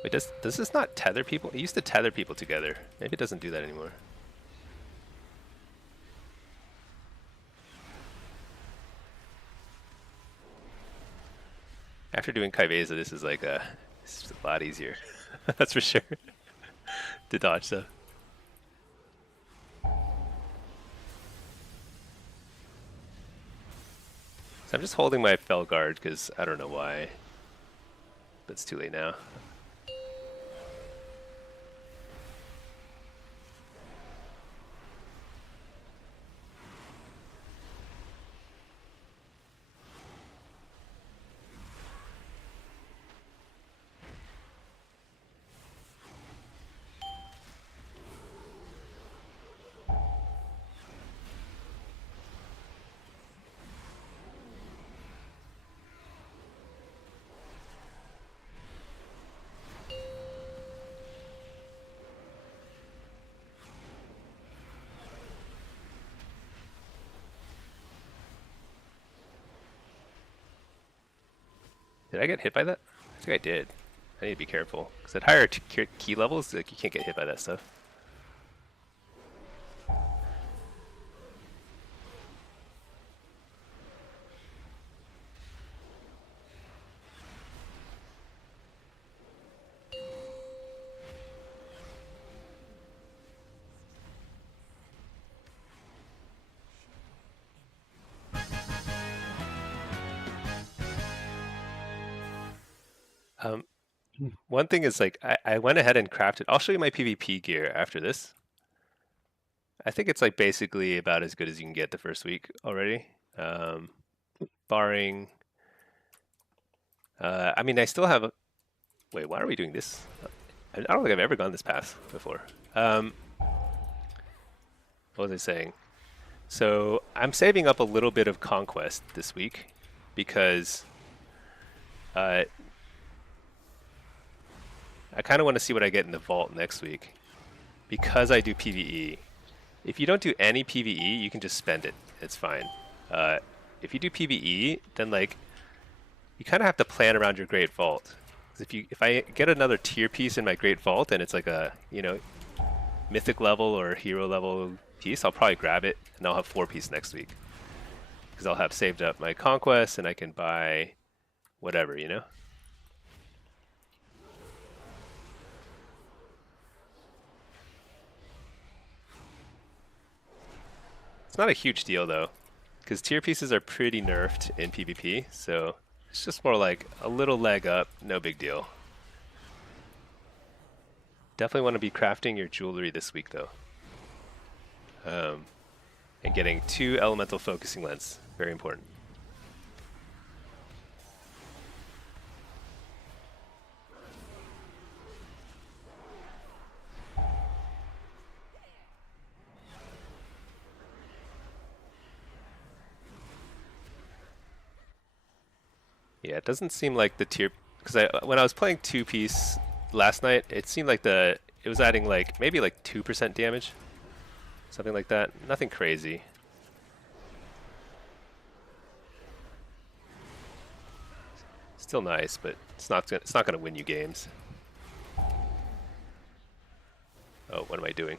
Wait, does this not tether people? It used to tether people together. Maybe it doesn't do that anymore. After doing Kaiveza, this is like it's a lot easier. That's for sure. To dodge stuff. So I'm just holding my Fel Guard because I don't know why. But it's too late now. Did I get hit by that? I think I did. I need to be careful because at higher key levels, like you can't get hit by that stuff. Um, One thing is like I went ahead and crafted. I'll show you my PvP gear after this. I think it's like basically about as good as you can get the first week already, um, barring. I mean, I still have. Wait, why are we doing this? I don't think I've ever gone this path before. What was I saying? So I'm saving up a little bit of conquest this week because uh, I kind of want to see what I get in the vault next week because I do PvE. If you don't do any PvE, you can just spend it. It's fine. Uh, if you do PvE, then like you kind of have to plan around your Great Vault. 'Cause if I get another tier piece in my Great Vault and it's like a mythic level or hero level piece, I'll probably grab it and I'll have 4 piece next week because I'll have saved up my conquest and I can buy whatever, you know. It's not a huge deal though, because tier pieces are pretty nerfed in PvP, so it's just more like a little leg up, no big deal. Definitely want to be crafting your jewelry this week though. And getting 2 elemental focusing lens, very important. Yeah, it doesn't seem like the tier, because when I was playing 2 piece last night, it seemed like it was adding like maybe like 2% damage, something like that. Nothing crazy. Still nice, but it's not gonna win you games. Oh, what am I doing?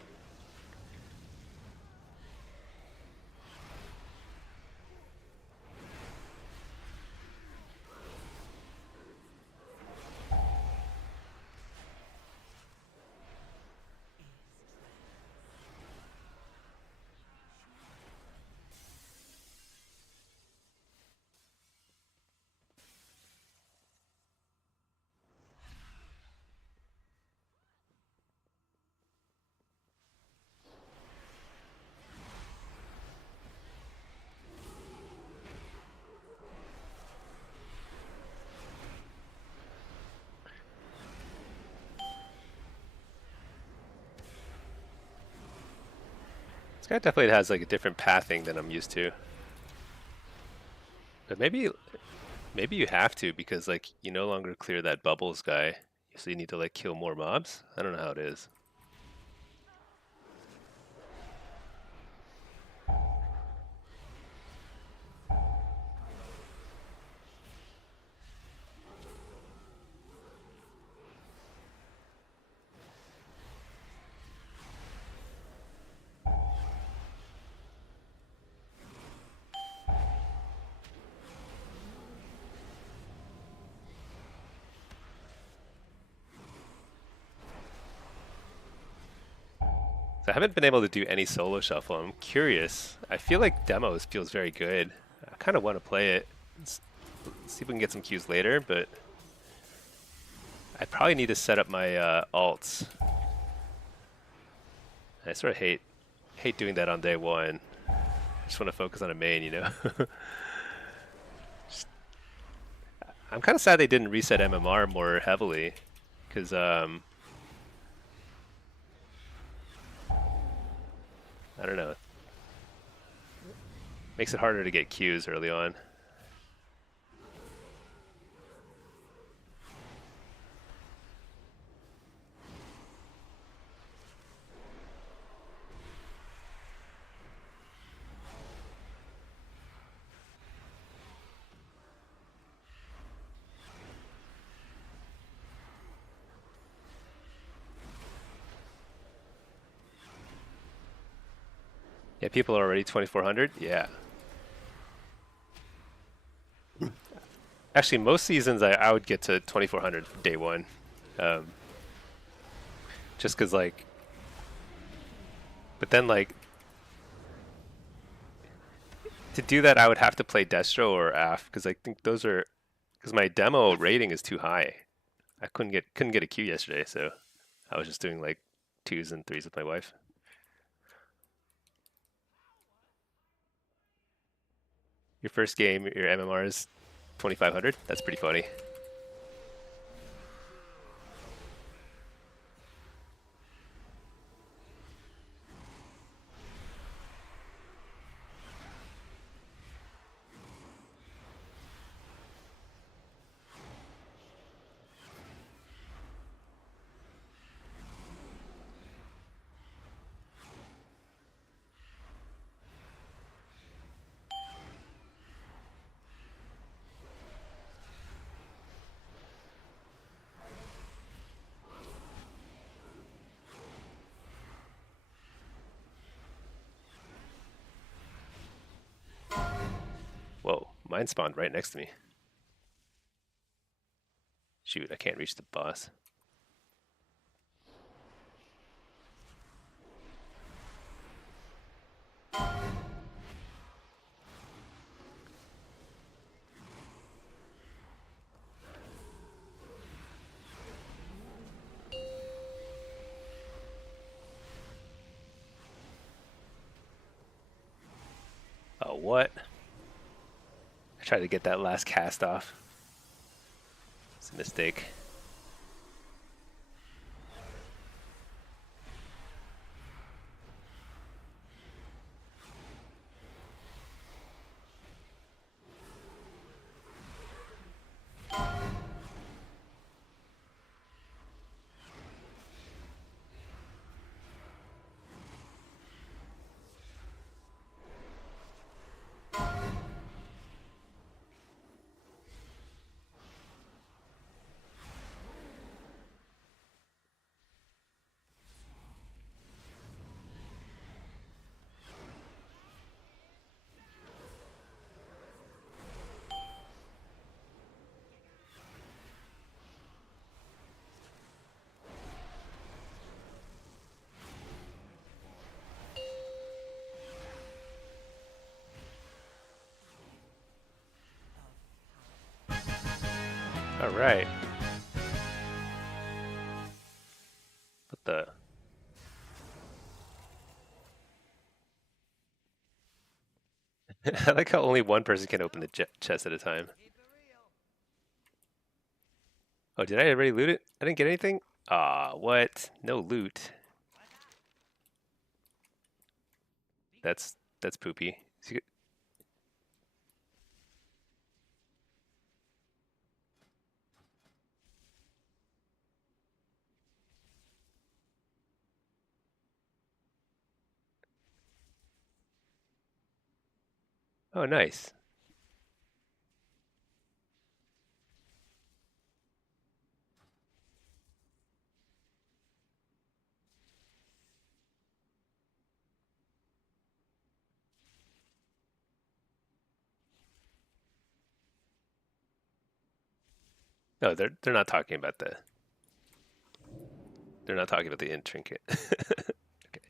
This guy definitely has like a different pathing than I'm used to. But maybe you have to because like you no longer clear that bubbles guy, so you need to like kill more mobs. I don't know how it is. So I haven't been able to do any solo shuffle. I'm curious. I feel like demos feels very good. I kind of want to play it. See if we can get some cues later, but I probably need to set up my alts. I sort of hate doing that on day one. I just want to focus on a main, you know. I'm kind of sad they didn't reset MMR more heavily, because I don't know. Makes it harder to get cues early on. Yeah, people are already 2400. Yeah. Actually, most seasons I would get to 2400 day one. Um, just because, like, but then, like, to do that, I would have to play Destro or AF because I think those are, because my demo rating is too high. I couldn't get a Q yesterday, so I was just doing like twos and threes with my wife. Your first game, your MMR is 2500. That's pretty funny. Whoa, mine spawned right next to me. Shoot, I can't reach the boss. Oh, what? I tried to get that last cast off. It's a mistake. All right. What the? I like how only one person can open the chest at a time. Oh, did I already loot it? I didn't get anything? Ah, what? No loot. That's poopy. Oh, nice. No, they're not talking about the they're not talking about the int trinket. Okay.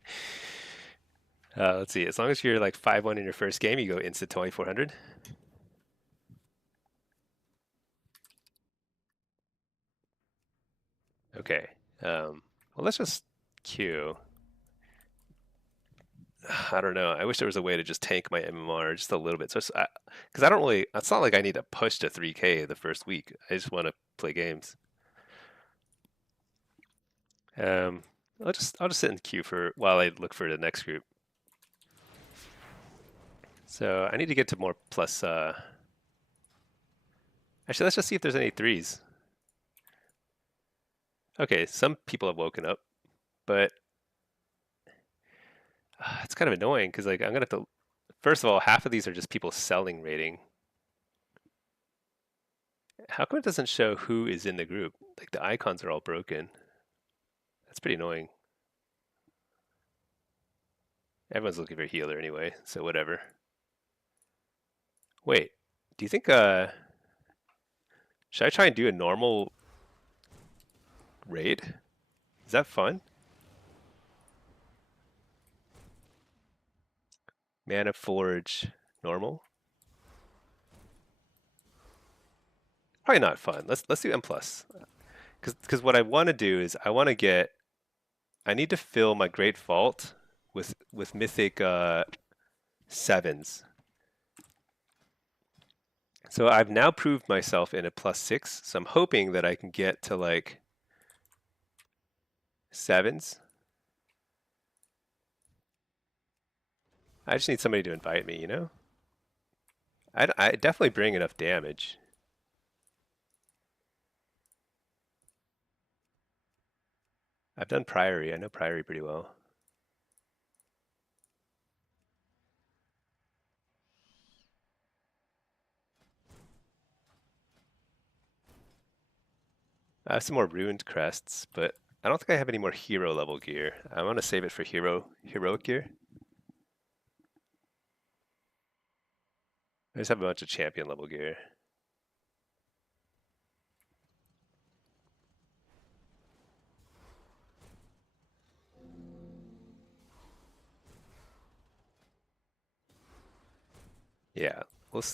Let's see. As long as you're like 5-1 in your first game, you go instant 2400. Okay. Well, let's just queue. I don't know. I wish there was a way to just tank my MMR just a little bit. So, because I don't really, it's not like I need to push to 3K the first week. I just want to play games. Um, I'll just sit in queue for while I look for the next group. So I need to get to more plus. Actually, let's just see if there's any threes. Okay, some people have woken up, but it's kind of annoying because like I'm gonna have to. First of all, half of these are just people selling rating. How come it doesn't show who is in the group? Like the icons are all broken. That's pretty annoying. Everyone's looking for a healer anyway, so whatever. Wait, do you think should I try and do a normal raid? Is that fun? Mana Forge normal? Probably not fun. Let's do M plus. Because what I want to do is I need to fill my Great Vault with mythic sevens. So I've now proved myself in a +6, so I'm hoping that I can get to like sevens. I just need somebody to invite me, you know? I definitely bring enough damage. I've done Priory. I know Priory pretty well. I have some more ruined crests, but I don't think I have any more hero level gear. I want to save it for heroic gear. I just have a bunch of champion level gear. Yeah, we'll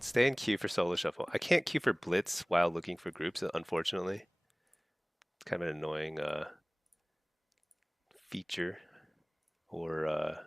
stay in queue for solo shuffle. I can't queue for blitz while looking for groups, unfortunately. It's kind of an annoying feature. Or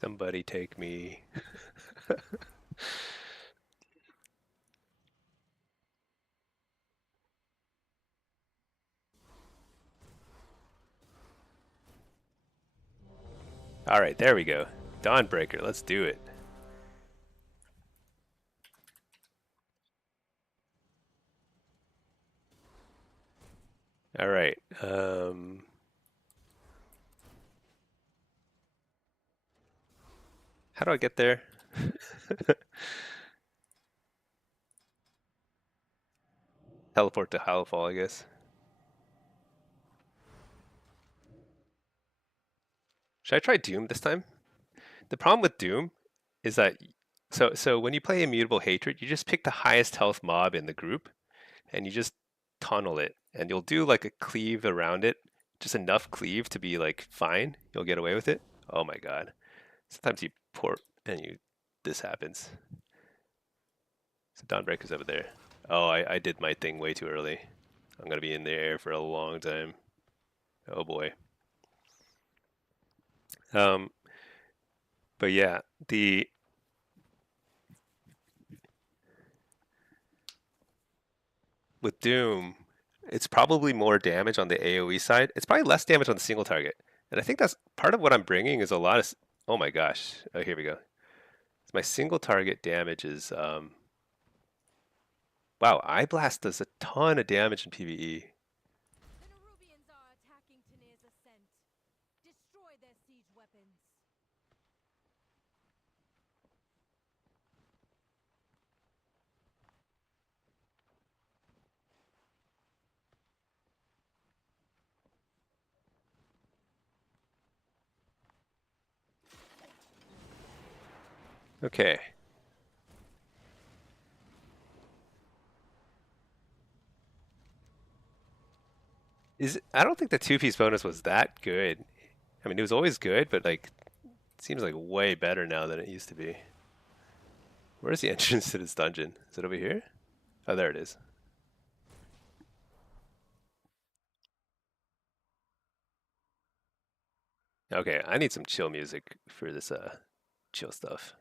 somebody take me. All right, there we go. Dawnbreaker, let's do it. All right. How do I get there? Teleport to Howlfall, I guess. Should I try Doom this time? The problem with Doom is that so when you play Immutable Hatred, you just pick the highest health mob in the group and you just tunnel it, and you'll do like a cleave around it, just enough cleave to be like fine. You'll get away with it. Oh my god! Sometimes you port and this happens. So Dawnbreaker's over there. Oh, I did my thing way too early. I'm gonna be in the air for a long time. Oh boy. Um, but yeah, the with Doom, it's probably more damage on the AoE side. It's probably less damage on the single target. And I think that's part of what I'm bringing is a lot of. Oh my gosh. Oh, here we go. My single target damage is. Wow, Eye Blast does a ton of damage in PvE. The Nerubians are attacking Tanir's ascent. Destroy their siege weapons. Okay. I don't think the two-piece bonus was that good. I mean, it was always good, but like, it seems like way better now than it used to be. Where's the entrance to this dungeon? Is it over here? Oh, there it is. Okay, I need some chill music for this chill stuff.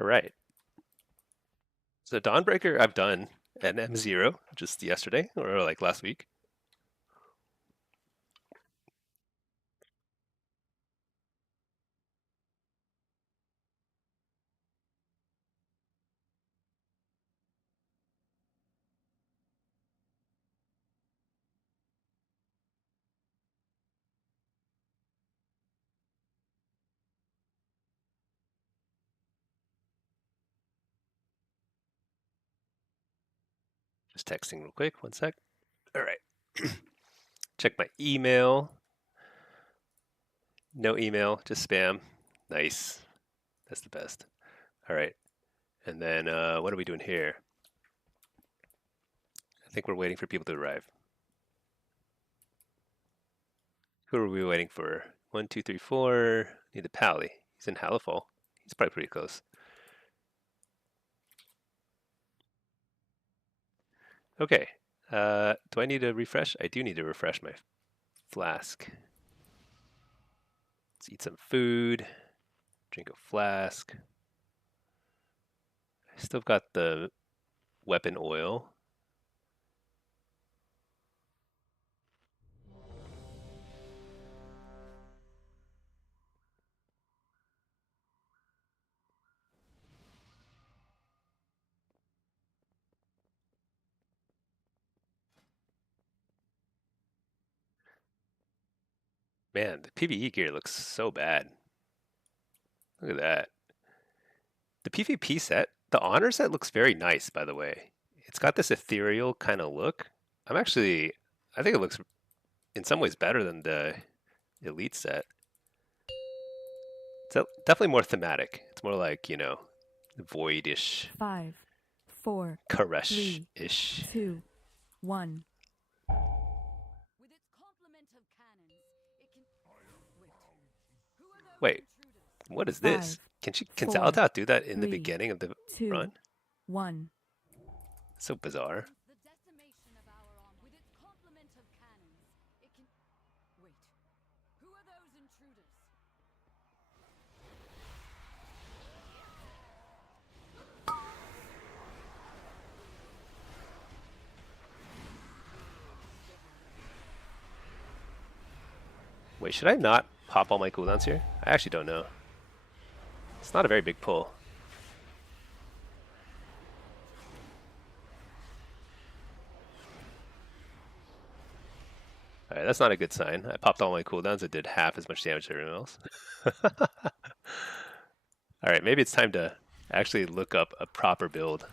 All right. So Dawnbreaker I've done at M0 just yesterday or like last week. Just texting real quick. One sec. All right. Check my email. No email, just spam. Nice. That's the best. All right. And then what are we doing here? I think we're waiting for people to arrive. Who are we waiting for? 1, 2, 3, 4. Need the Pally. He's in Halifall. He's probably pretty close. Okay. Do I need to refresh? I do need to refresh my flask. Let's eat some food. Drink a flask. I still got the weapon oil. Man, the PvE gear looks so bad. Look at that. The PvP set, the honor set looks very nice, by the way. It's got this ethereal kind of look. I think it looks in some ways better than the elite set. It's definitely more thematic. It's more like, voidish, 5, 4, Koresh-ish. 2, 1. With its complement of cannons, it can. Who are those Wait, intruders? what is this? 5, Can 4, Zaldat do that in the 3, beginning of the 2, run? 1. So bizarre. The decimation of our arm. With its complement of cannons, it can. Wait. Who are those intruders? Wait, should I not pop all my cooldowns here? I actually don't know. It's not a very big pull. Alright, that's not a good sign. I popped all my cooldowns. It did half as much damage to everyone else. Alright, maybe it's time to actually look up a proper build.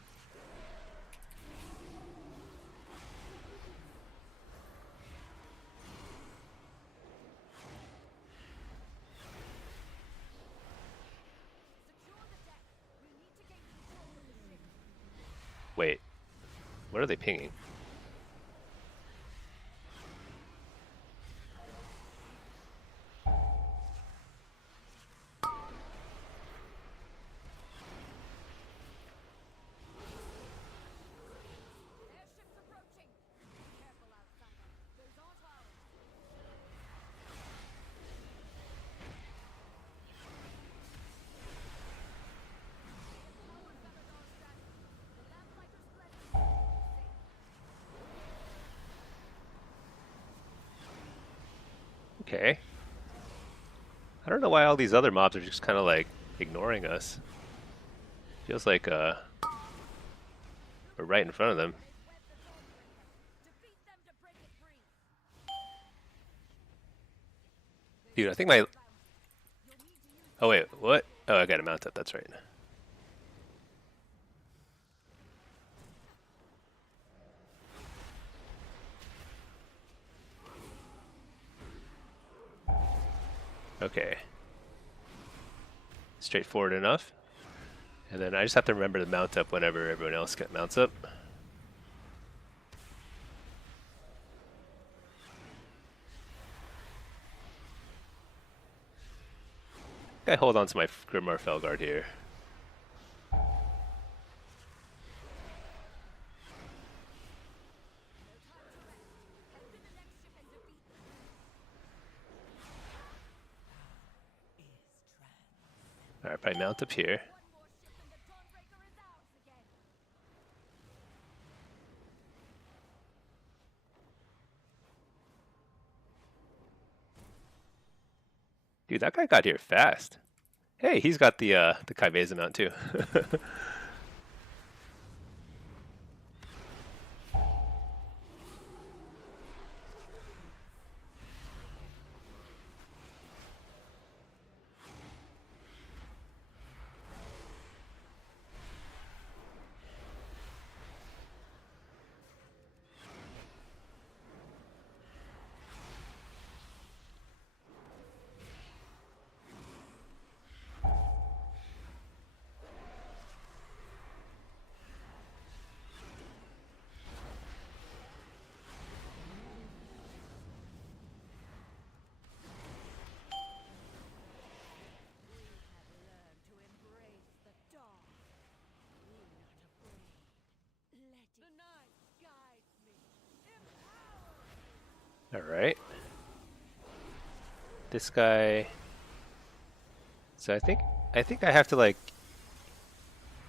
Wait, what are they pinging? Airships approaching. Careful, outsider. Those aren't ours. Okay. I don't know why all these other mobs are just kind of like ignoring us. Feels like we're right in front of them. Defeat them to break it free. Dude, I think my... Oh wait, what? Oh, I got to mount up, that's right. Okay. Straightforward enough. And then I just have to remember to mount up whenever everyone else mounts up. I hold on to my Grimoire Felguard here. Alright, probably mount up here. Dude, that guy got here fast. Hey, he's got the Kaiveza mount too. All right. This guy. So I think I have to like.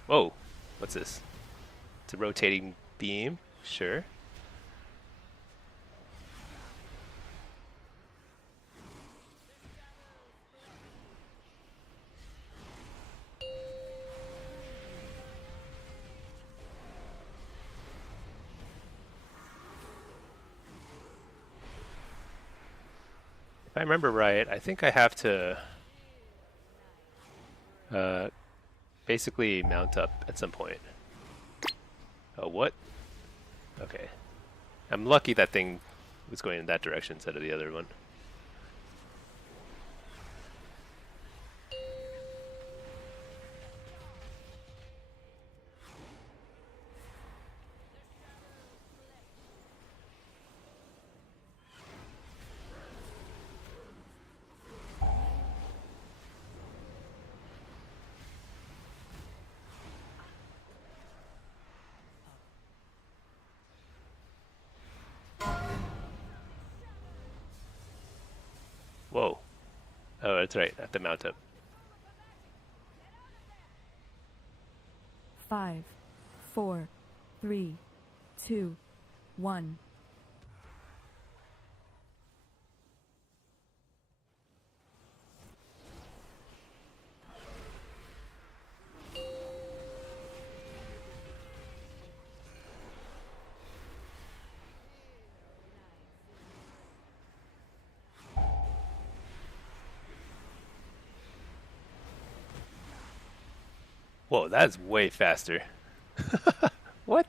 Whoa, what's this? It's a rotating beam. Sure. If I remember right, I think I have to uh, basically mount up at some point. Oh, what? Okay. I'm lucky that thing was going in that direction instead of the other one. Whoa. Oh, that's right. I have to mount up. 5, 4, 3, 2, 1. Whoa, that's way faster. What?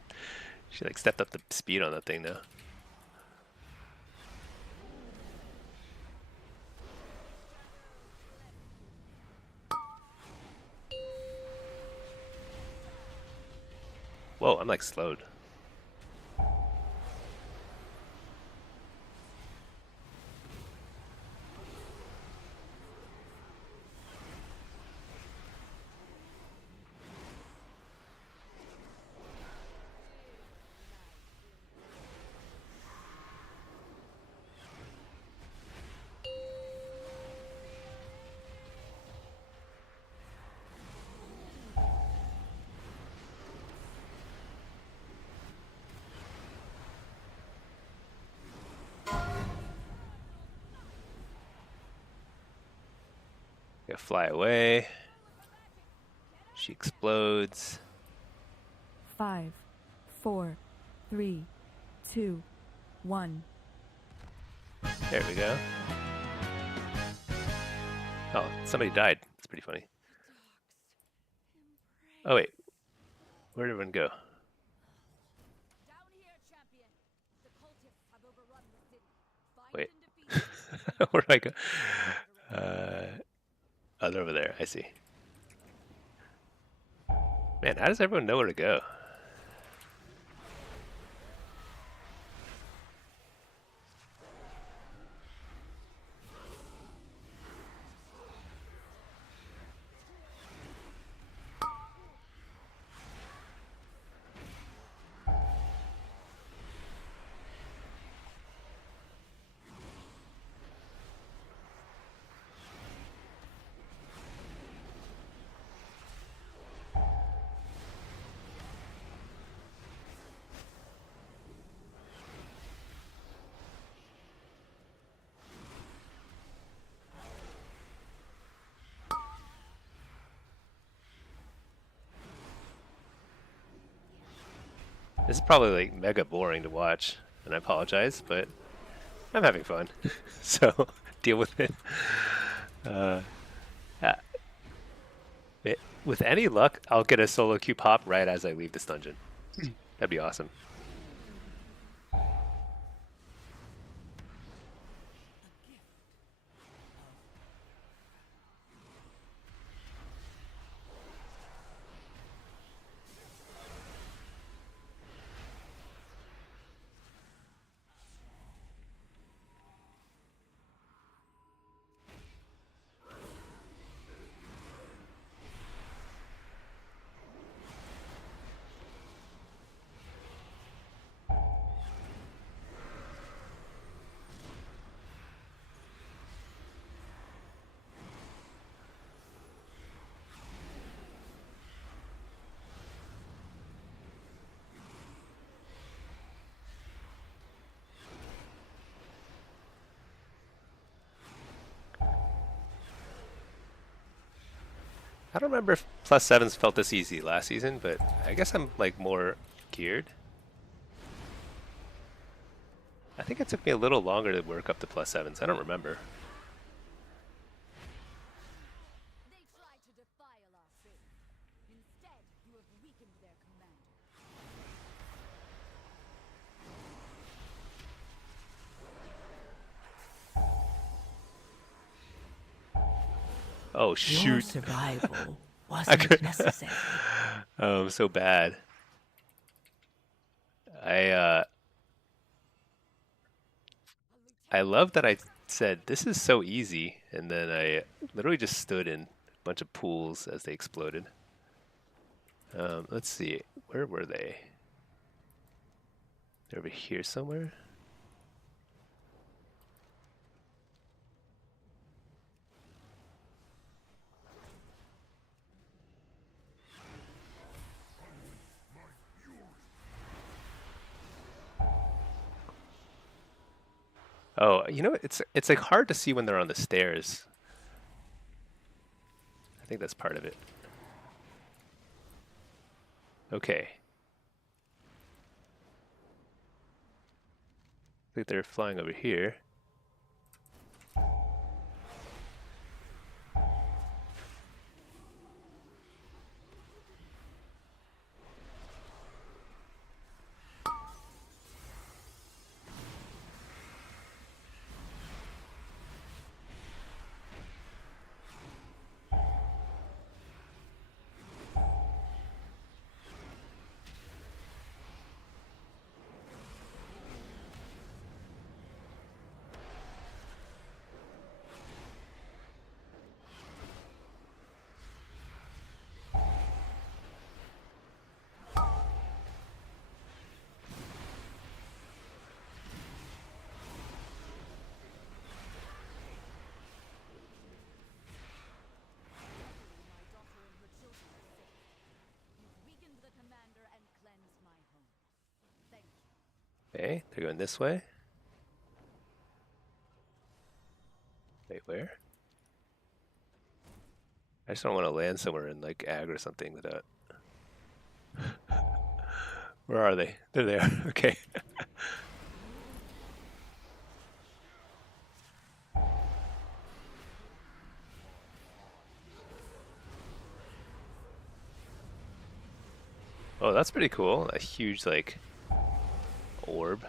She like stepped up the speed on that thing now. Whoa, I'm like slowed. Gotta fly away. She explodes. 5, 4, 3, 2, 1. There we go. Oh, somebody died. That's pretty funny. Oh wait, where did everyone go? Down here, champion. The cultists have overrun the city. Find Wait, and defeat. where do I go? Oh, they're over there. I see. Man, how does everyone know where to go? This is probably like mega boring to watch, and I apologize, but I'm having fun, so deal with it. Uh, uh, with any luck, I'll get a solo queue pop right as I leave this dungeon. That'd be awesome. I don't remember if +7s felt this easy last season, but I guess I'm like more geared. I think it took me a little longer to work up to +7s. I don't remember. They try to defile our faith. Instead, you have weakened their commander. Oh Your shoot! survival I wasn't could. necessary. Oh, I'm so bad. I I love that I said this is so easy, and then I literally just stood in a bunch of pools as they exploded. Let's see, where were they? They're over here somewhere. Oh, you know, it's like hard to see when they're on the stairs. I think that's part of it. Okay. I think they're flying over here. My daughter and her children are safe. You've weakened the commander and cleansed my home. Thank you. Okay, they're going this way. Wait, where? I just don't want to land somewhere and like ag or something without. Where are they? They're there. Okay. Oh, that's pretty cool. A huge like orb.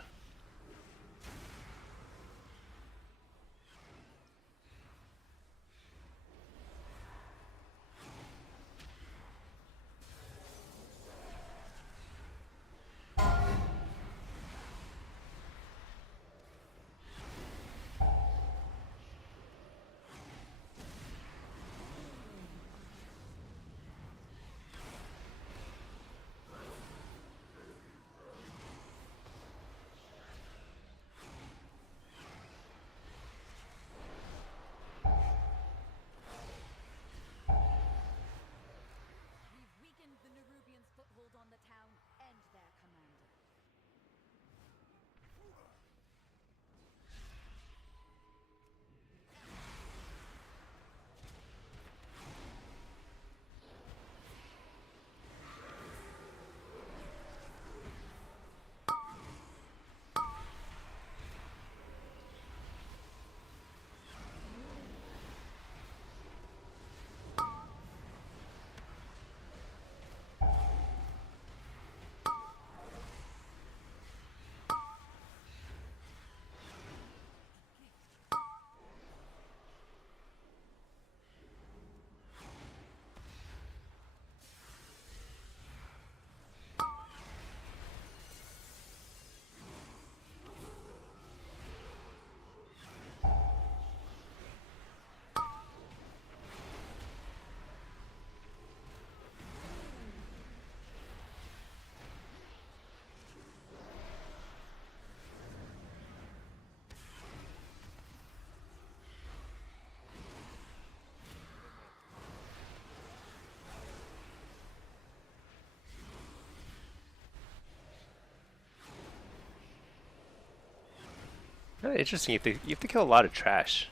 Interesting. You have to kill a lot of trash.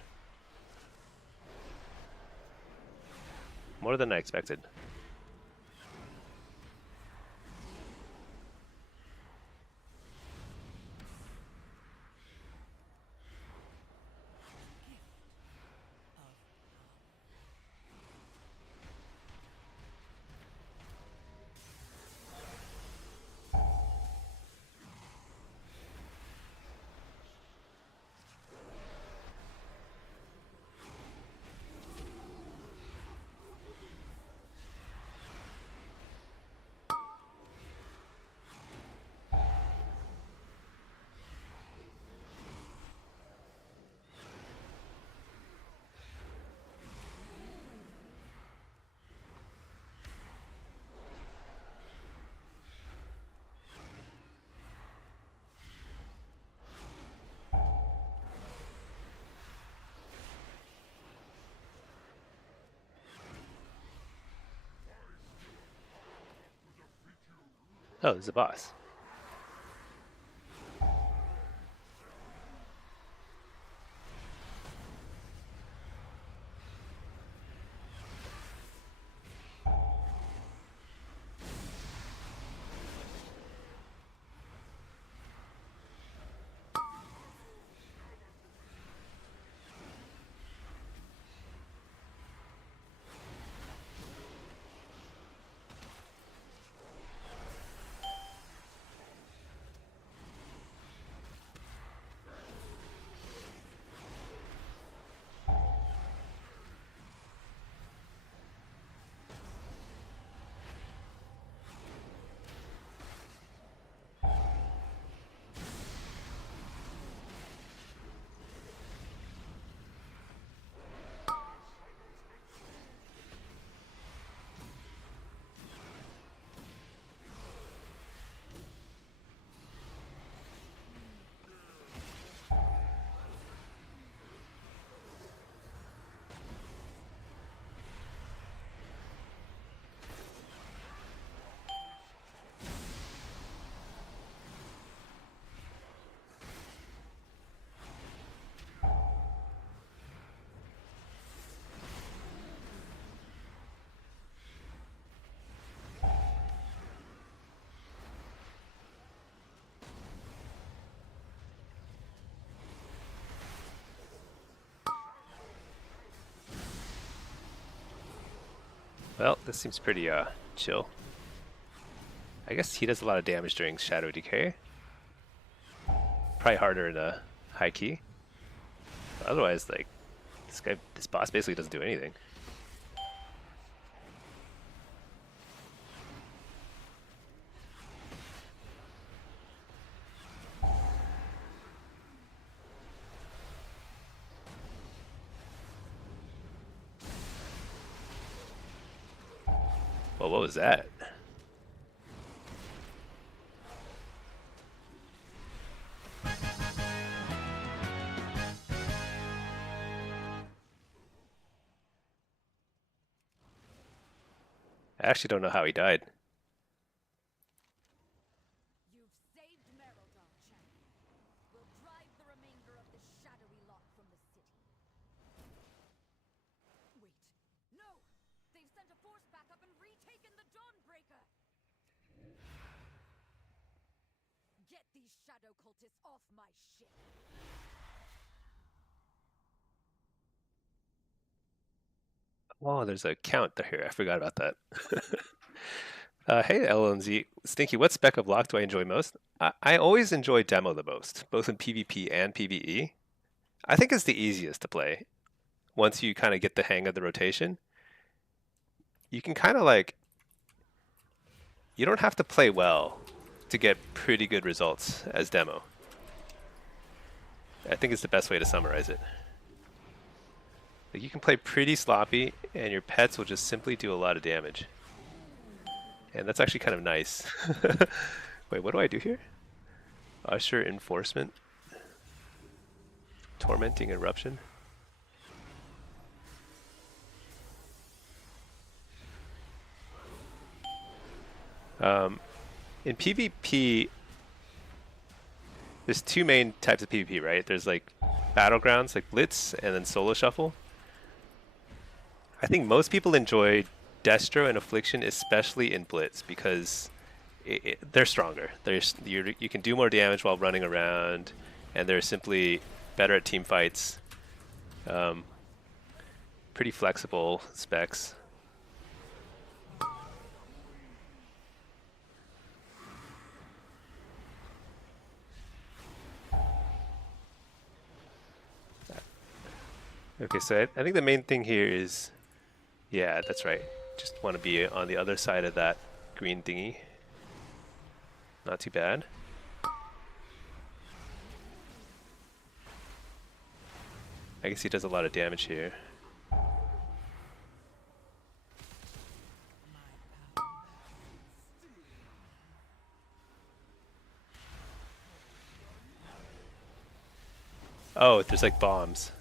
More than I expected. Oh, there's a boss. Well, this seems pretty chill. I guess he does a lot of damage during Shadow Decay. Probably harder in a high key. But otherwise, like this boss basically doesn't do anything. Well, what was that? I actually don't know how he died. You've saved Merodon, champion. We'll drive the remainder of this shadowy lot from the city. Wait. No! They've sent a force backup and retaken the Dawnbreaker! Get these shadow cultists off my ship! Oh, there's a count here. I forgot about that. Hey, LNZ. Stinky, what spec of lock do I enjoy most? I always enjoy demo the most, both in PvP and PvE. I think it's the easiest to play. Once you kind of get the hang of the rotation, you can kind of like, you don't have to play well to get pretty good results as demo. I think it's the best way to summarize it. Like you can play pretty sloppy and your pets will just simply do a lot of damage. And that's actually kind of nice. Wait, what do I do here? Usher Enforcement. Tormenting Eruption. In PvP, there's two main types of PvP, right? There's like battlegrounds, like Blitz, and then solo shuffle. I think most people enjoy Destro and Affliction, especially in Blitz, because they're stronger. You can do more damage while running around, and they're simply better at team fights. Um, pretty flexible specs. Okay, so I think the main thing here is, yeah, that's right. Just want to be on the other side of that green thingy. Not too bad. I guess he does a lot of damage here. Oh, there's like bombs.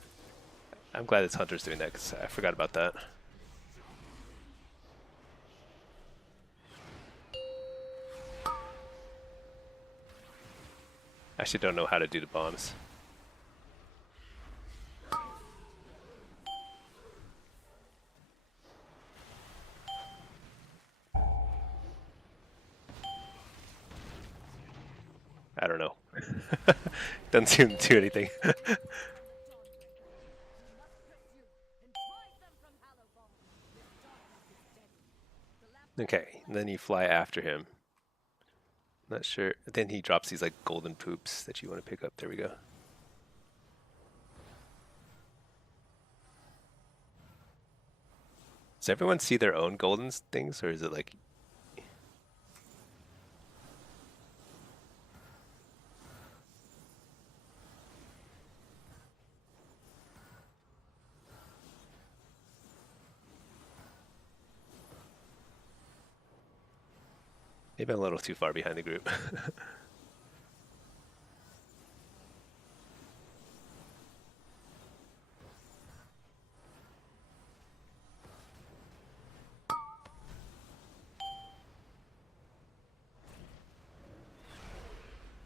I'm glad this Hunter's doing that because I forgot about that. I actually don't know how to do the bombs. I don't know. Doesn't seem to do anything. Okay, and then you fly after him. Not sure. Then he drops these like golden poops that you want to pick up. There we go. Does everyone see their own golden things, or is it like... Maybe I'm a little too far behind the group.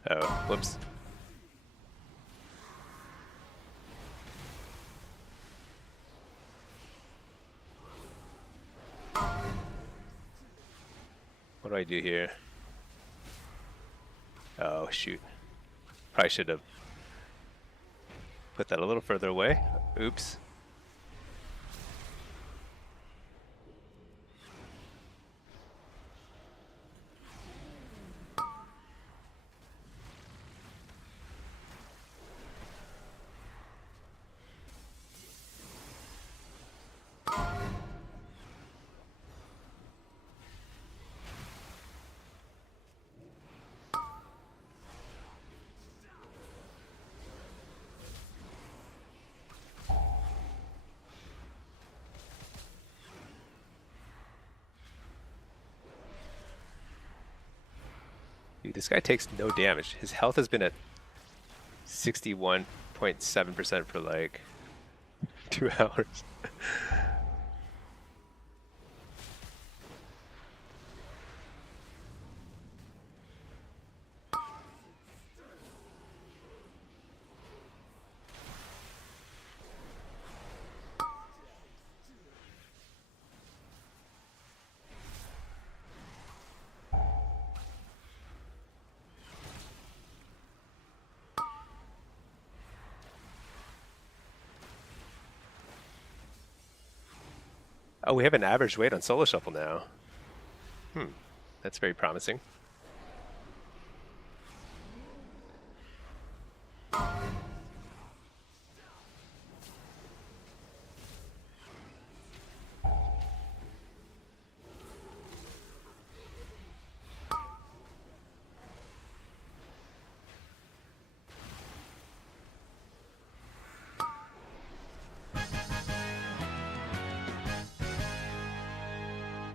Oh, whoops. What do I do here? Oh, shoot. Probably should have put that a little further away. Oops. Dude, this guy takes no damage. His health has been at 61.7% for like 2 hours. Oh, we have an average weight on Solo Shuffle now. That's very promising.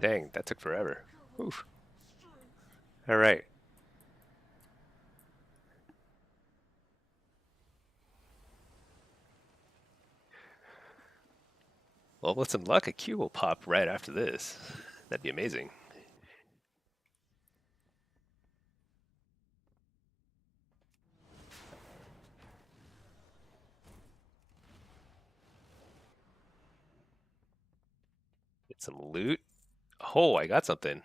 Dang, that took forever. Oof. All right. Well, with some luck, a Q will pop right after this. That'd be amazing. Get some loot. Oh, I got something.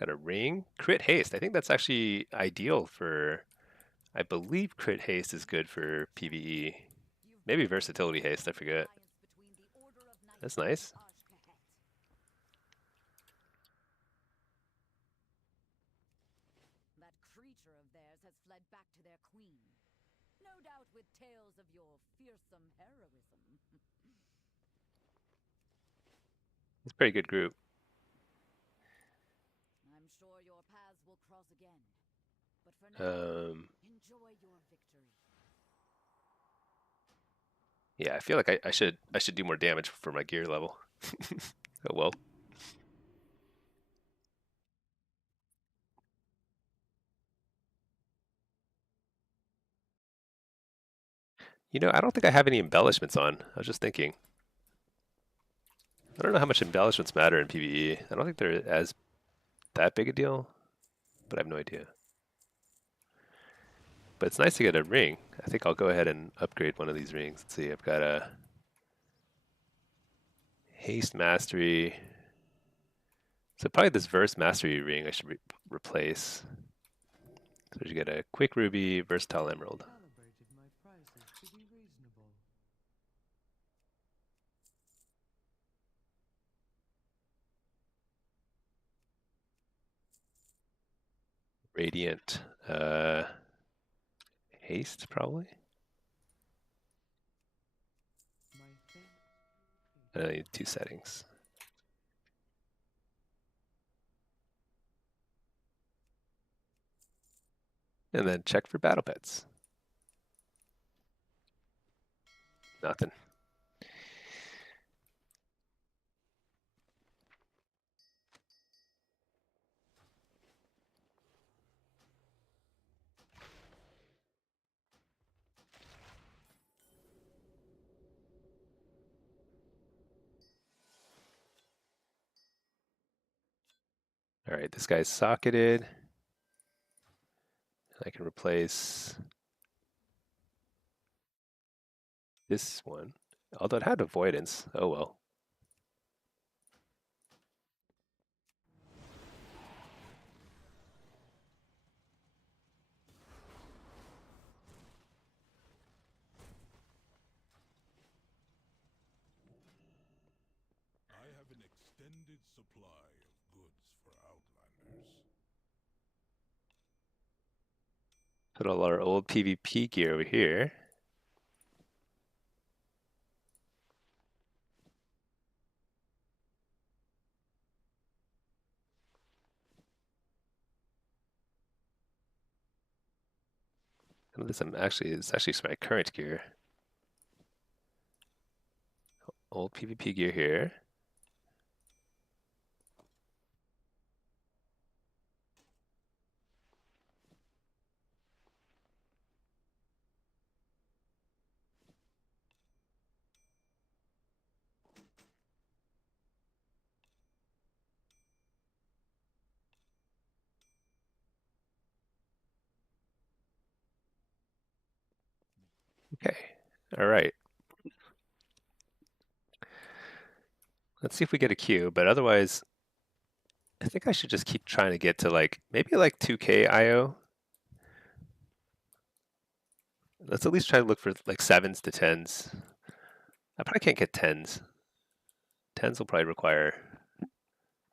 Got a ring. Crit haste. I think that's actually ideal for. I believe crit haste is good for PvE. Maybe versatility haste. I forget. That's nice. That creature of theirs has fled back to their queen. No doubt with tales of your fearsome heroism. It's a pretty good group. I'm sure your paths will cross again. But for now, enjoy your victory. Yeah, I feel like I should do more damage for my gear level. Oh well. You know, I don't think I have any embellishments on. I was just thinking. I don't know how much embellishments matter in PvE. I don't think they're as that big a deal, but I have no idea. But it's nice to get a ring. I think I'll go ahead and upgrade one of these rings. Let's see, I've got a haste mastery. So probably this verse mastery ring I should replace. So you get a quick ruby, versatile emerald. Calibrated my prices to be reasonable. Radiant haste probably. My fate And I need 2 settings. And then check for battle pets. Nothing. All right, this guy's socketed. I can replace this one. Although it had avoidance. Oh well. I have an extended supply of goods for Outlanders. Put all our old PvP gear over here. Some of this it's actually my current gear. Old PvP gear here. Okay. All right. Let's see if we get a queue, but otherwise, I think I should just keep trying to get to like maybe like 2K IO. Let's at least try to look for like 7s to 10s. I probably can't get 10s. 10s will probably require.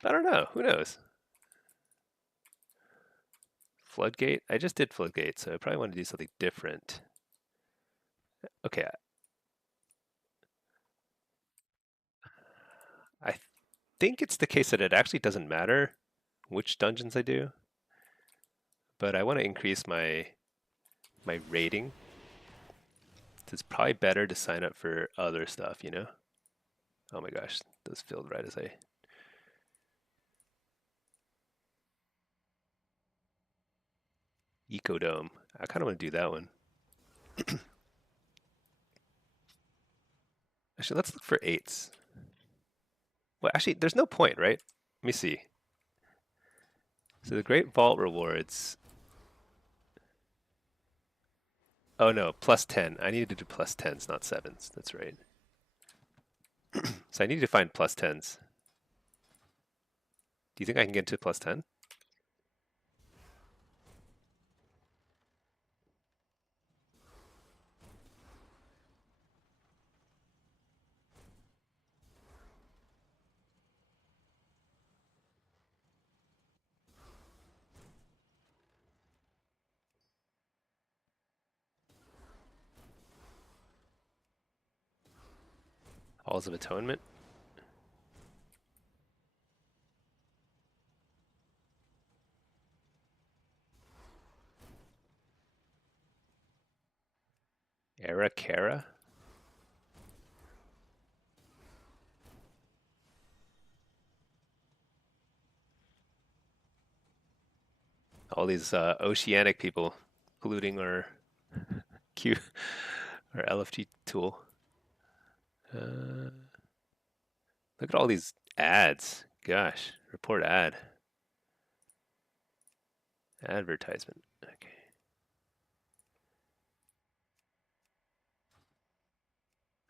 I don't know. Who knows? Floodgate? I just did Floodgate, so I probably want to do something different. Okay. I think it's the case that it actually doesn't matter which dungeons I do, but I want to increase my rating. It's probably better to sign up for other stuff, you know? Oh my gosh, this filled right as I... Ecodome. I kind of want to do that one. Actually, let's look for 8s. Well, actually, there's no point, right? Let me see. So the Great Vault rewards... Oh no, plus 10. I needed to do plus 10s, not 7s. That's right. So I need to find plus 10s. Do you think I can get to plus 10? Halls of Atonement. Era Kara. All these oceanic people polluting our Q, our LFG tool. Look at all these ads. Gosh, report ad. Advertisement. Okay.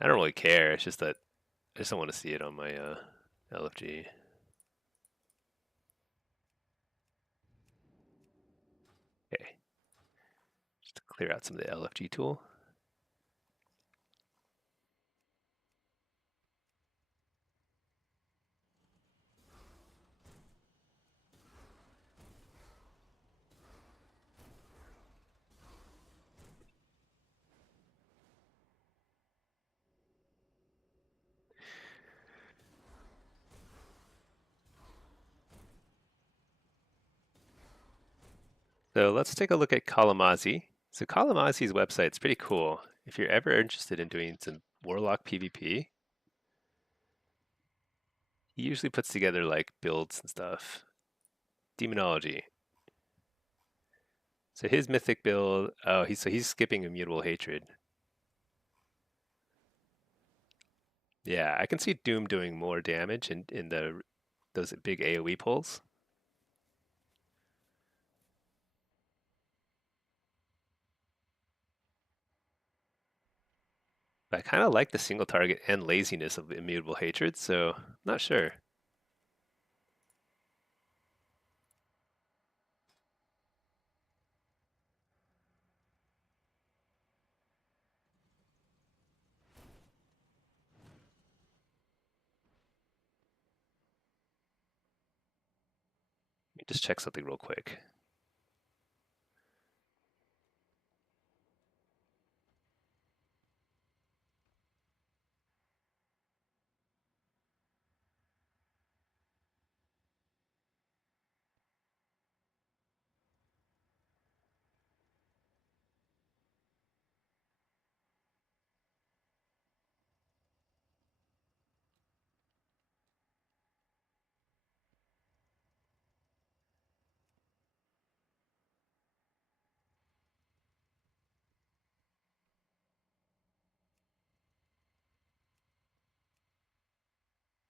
I don't really care. It's just that I just don't want to see it on my LFG. Okay. Just to clear out some of the LFG tool. So let's take a look at Kalamazi. So Kalamazi's website's pretty cool. If you're ever interested in doing some Warlock PvP, he usually puts together like builds and stuff. Demonology. So his mythic build, oh, he's skipping Immutable Hatred. Yeah, I can see Doom doing more damage in those big AoE pulls. But I kind of like the single target and laziness of Immutable Hatred, so I'm not sure. Let me just check something real quick.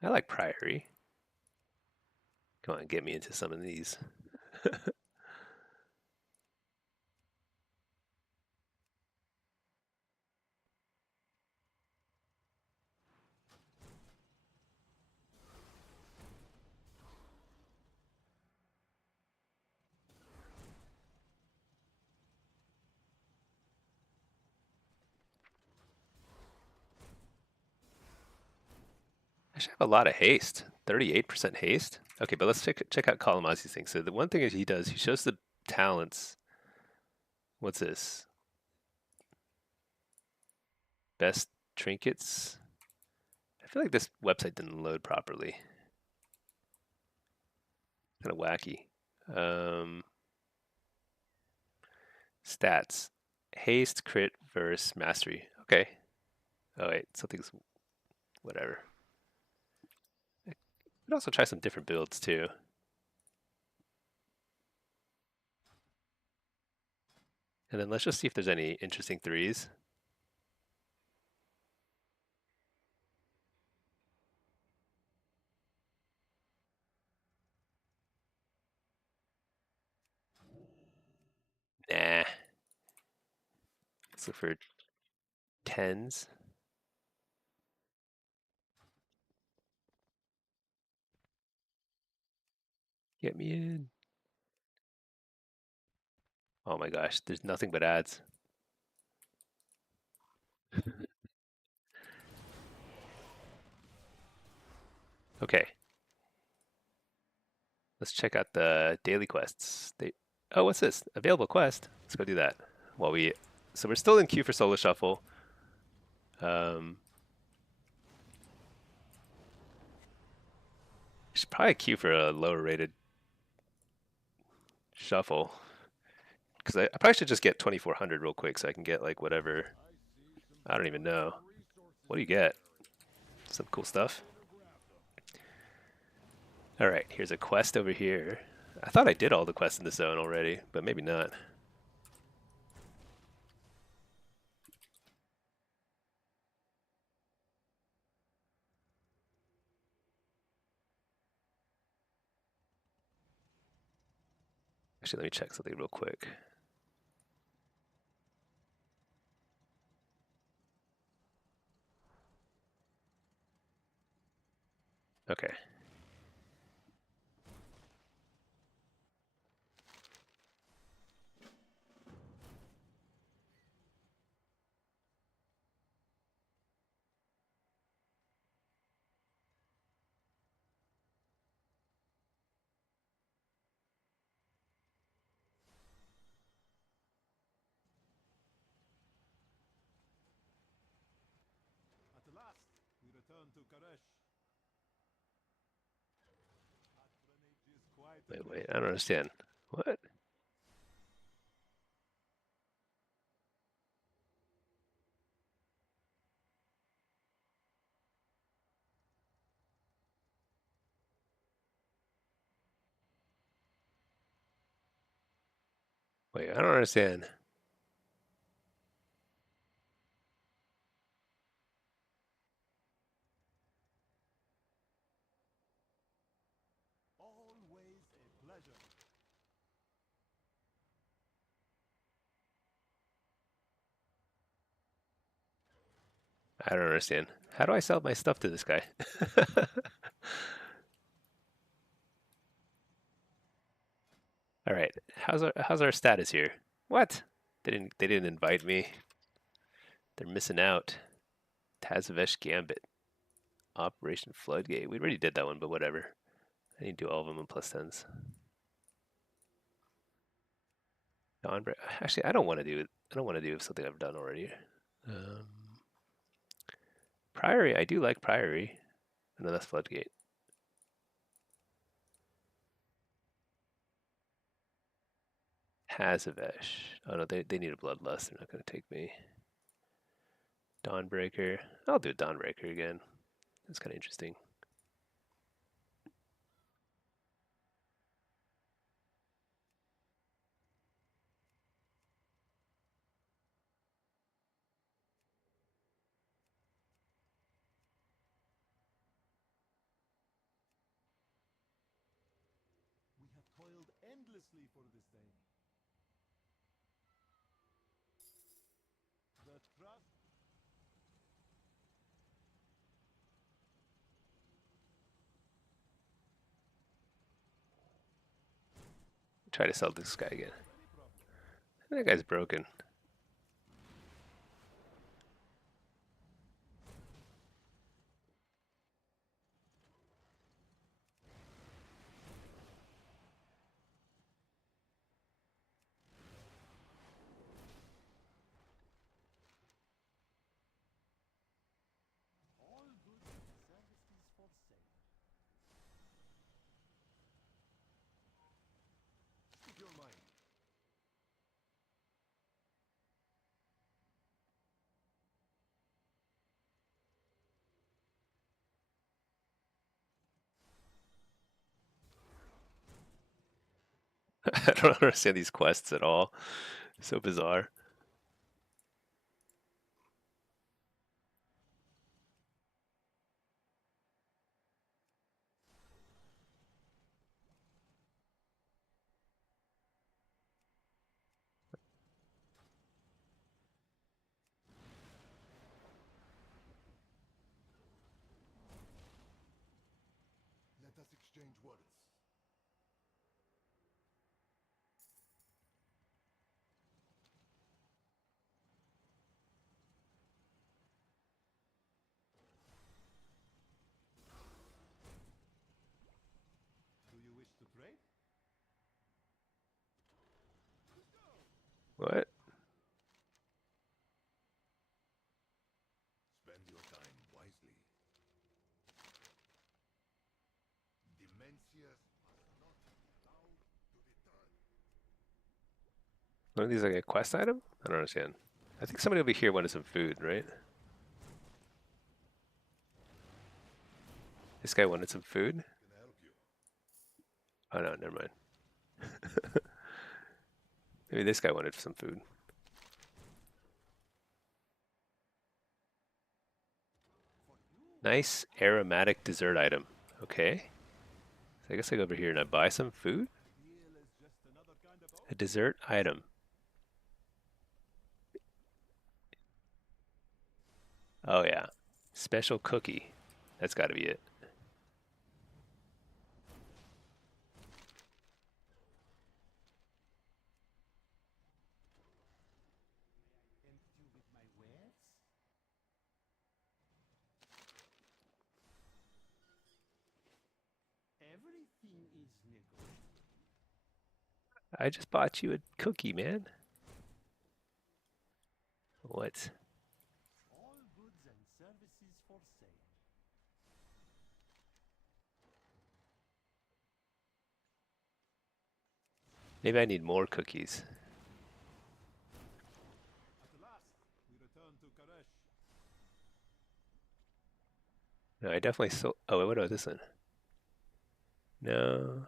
I like Priory. Come on, get me into some of these. I should have a lot of haste. 38% haste? Okay, but let's check out Kalamazi's thing. So the one thing he does, he shows the talents. What's this? Best trinkets? I feel like this website didn't load properly. Kind of wacky. Stats. Haste, crit, verse, mastery. Okay. Oh wait, something's whatever. I could also try some different builds too. And then let's just see if there's any interesting threes. Nah. Let's look for tens. Get me in. Oh my gosh, there's nothing but ads. Okay, let's check out the daily quests. Oh, what's this? Available quest. Let's go do that. While we, so we're still in queue for solo shuffle. Should probably queue for a lower rated shuffle because I probably should just get 2400 real quick so I can get like whatever. I don't even know. What do you get? Some cool stuff. All right, here's a quest over here. I thought I did all the quests in the zone already, but maybe not. Actually, let me check something real quick. Okay. At last, we return to Karesh. Patronage is quite Wait, I don't understand. What? Wait, I don't understand. always a pleasure. I don't understand. How do I sell my stuff to this guy? All right. How's our status here? What? They didn't invite me. They're missing out. Tazavesh Gambit. Operation Floodgate. We already did that one, but whatever. I need to do all of them in plus tens. Dawnbreak. Actually, I don't want to do it. I don't want to do something I've done already. Um, Priory. I do like Priory. No, that's Floodgate. Tazavesh. Oh no, they need a Bloodlust. They're not going to take me. Dawnbreaker. I'll do Dawnbreaker again. That's kind of interesting. We have toiled endlessly for this day. The trust. Try to sell this guy again. Any problem. That guy's broken. All goods and services for sale. Speak your mind. I don't understand these quests at all. So bizarre. Let us exchange words. What? Spend your time wisely. Demencias must not be allowed to return. One of these like a quest item? I don't understand. I think somebody over here wanted some food, right? This guy wanted some food? Can help you. Oh no, never mind. Maybe this guy wanted some food. Nice aromatic dessert item. Okay. So I guess I go over here and I buy some food? A dessert item. Oh yeah. Special cookie. That's got to be it. Everything is negotiable. I just bought you a cookie, man. What? All goods and services for sale. Maybe I need more cookies. At last, we return to Karesh. No, I definitely sold. Oh, wait, what about this one? No.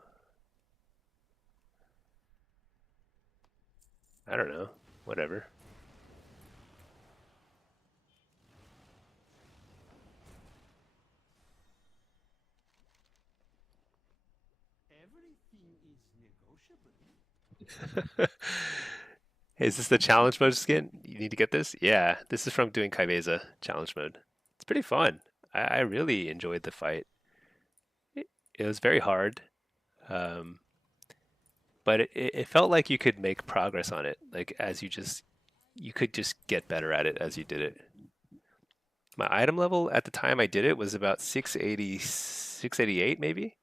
I don't know. Whatever. Everything is negotiable. Hey, is this the challenge mode skin? You need to get this? Yeah, this is from doing Kaibeza challenge mode. It's pretty fun. I really enjoyed the fight. It was very hard, um, but it felt like you could make progress on it. Like as you could just get better at it as you did it. My item level at the time I did it was about 680, 688 maybe.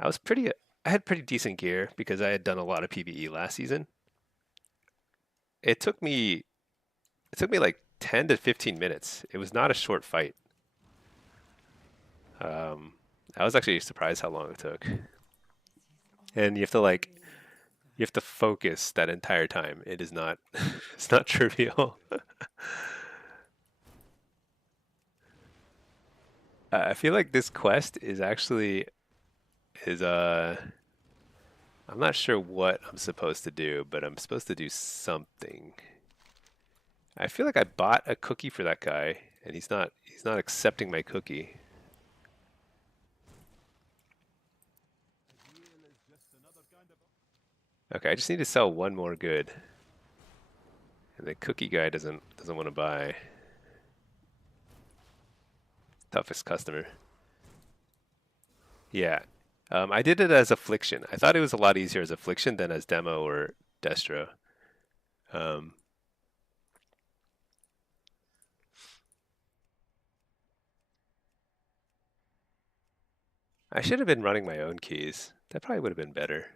I was pretty, I had pretty decent gear because I had done a lot of PvE last season. It took me It took me like 10 to 15 minutes. It was not a short fight. I was actually surprised how long it took. And you have to focus that entire time. It is not it's not trivial. I feel like this quest is actually is I'm not sure what I'm supposed to do, but I'm supposed to do something. I feel like I bought a cookie for that guy and he's not accepting my cookie. Okay, I just need to sell one more good. And the cookie guy doesn't want to buy. Toughest customer. Yeah. I did it as affliction. I thought it was a lot easier as affliction than as demo or destro. Um, I should have been running my own keys. That probably would have been better.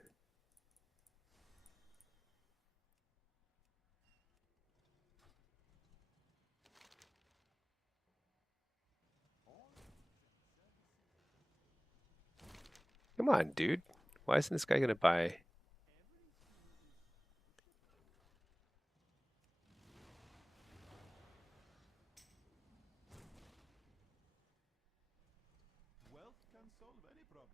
Come on, dude. Why isn't this guy gonna buy? Wealth can solve any problem.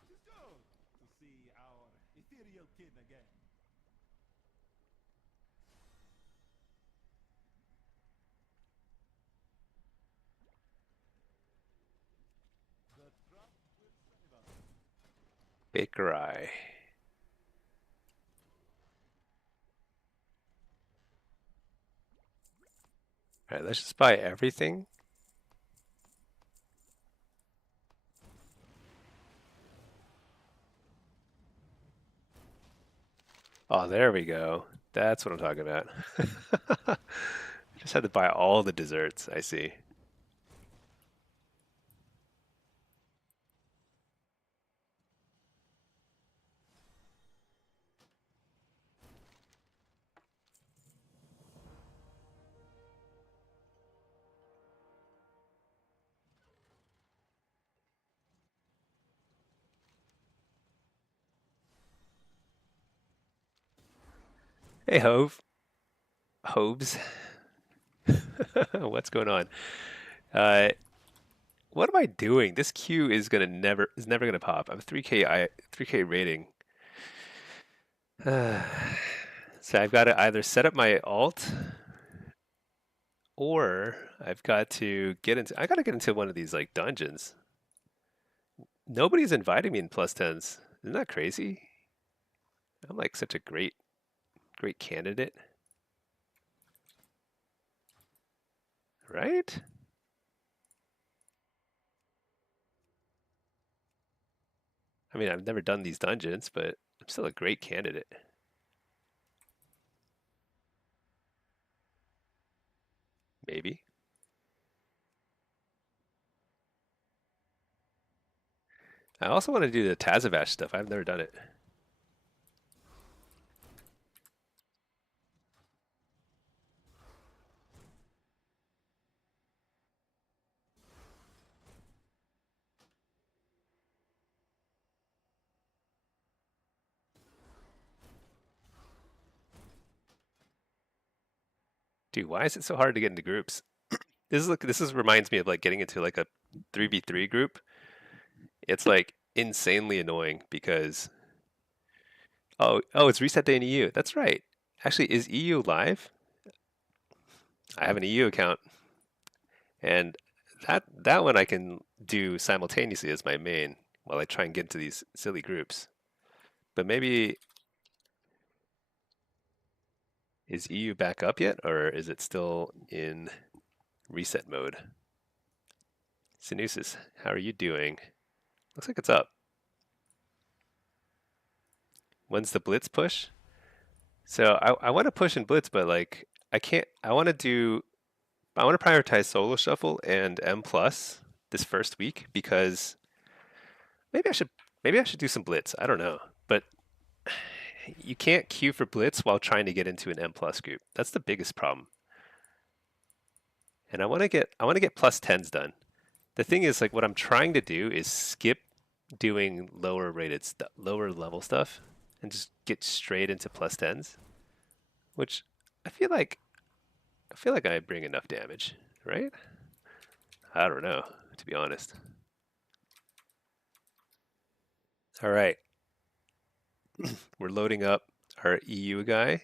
It is good to see our ethereal kin again. The trap will save us. Bakery. Alright, let's just buy everything. Oh, there we go. That's what I'm talking about. Just had to buy all the desserts, I see. Hey, Hobes. What's going on? Uh, what am I doing? This queue is never gonna pop. I'm 3K rating. So I've got to either set up my alt or I've got to I gotta get into one of these like dungeons. Nobody's inviting me in plus tens. Isn't that crazy? I'm like such a great candidate, right? I mean, I've never done these dungeons, but I'm still a great candidate. Maybe. I also want to do the Tazavash stuff. I've never done it. Dude, why is it so hard to get into groups? This reminds me of like getting into like a 3v3 group. It's like insanely annoying because it's reset day in EU. That's right. Actually, is EU live? I have an EU account, and that one I can do simultaneously as my main while I try and get into these silly groups. But maybe is EU back up yet, or is it still in reset mode? Sinusis, how are you doing? Looks like it's up. When's the Blitz push? So I want to push in Blitz, but like I can't. I want to prioritize Solo Shuffle and M Plus this first week because maybe I should maybe I should do some Blitz. I don't know, but you can't queue for Blitz while trying to get into an M Plus group. That's the biggest problem. And I want to get plus tens done. The thing is, like, what I'm trying to do is skip doing lower level stuff, and just get straight into plus tens, which I feel like I bring enough damage, right? I don't know, to be honest. All right, we're loading up our EU guy.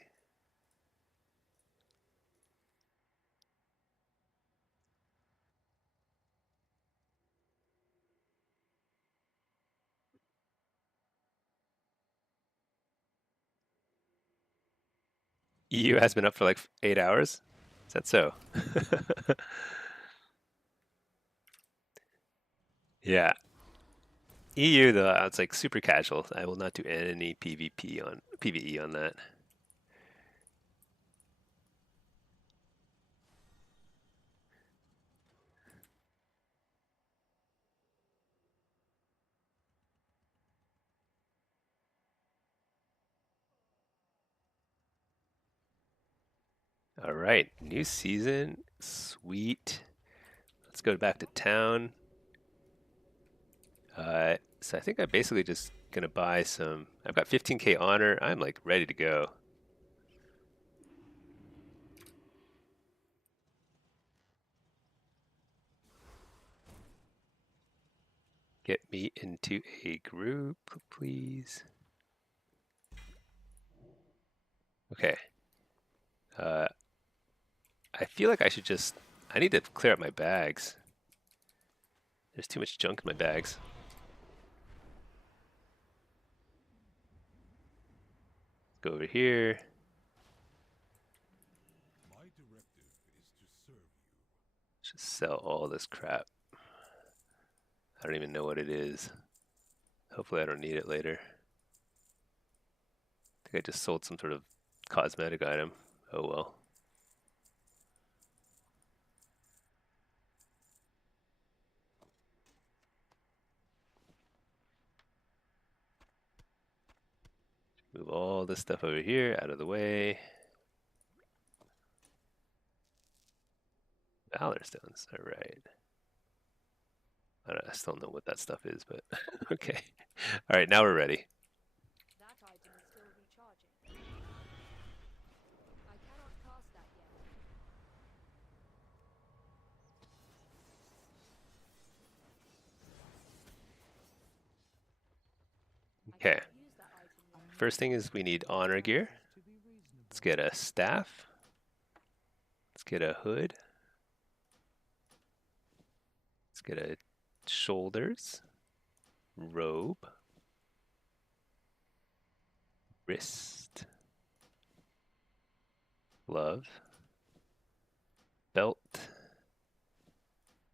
EU has been up for like 8 hours. Is that so? Yeah. EU though, it's like super casual. I will not do any PvE on that. All right, new season, sweet. Let's go back to town. So I think I'm basically just gonna buy some. I've got 15K honor. I'm like ready to go. Get me into a group, please. Okay. Uh, I feel like I should just. I need to clear up my bags. There's too much junk in my bags. Go over here. My directive is to serve you. Just sell all this crap. I don't even know what it is. Hopefully I don't need it later. I think I just sold some sort of cosmetic item. Oh well. Move all this stuff over here out of the way. Valor stones. All right. I still don't know what that stuff is, but okay. All right, now we're ready. That item is still recharging. I cannot cast that yet. I Okay. cannot use that item yet. First thing is we need honor gear. To be reasonable. Let's get a staff. Let's get a hood. Let's get a shoulders, robe, wrist, glove, belt,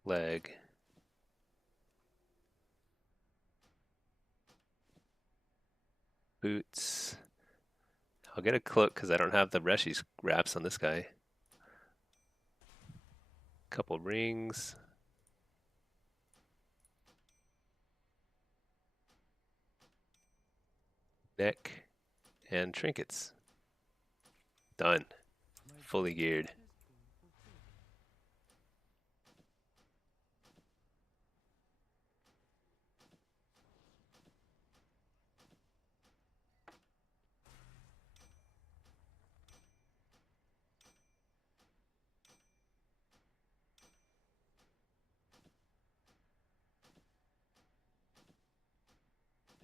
leg, boots. I'll get a cloak because I don't have the Reshi's wraps on this guy. Couple rings. Neck and trinkets. Done. My Fully geared. has been fulfilled.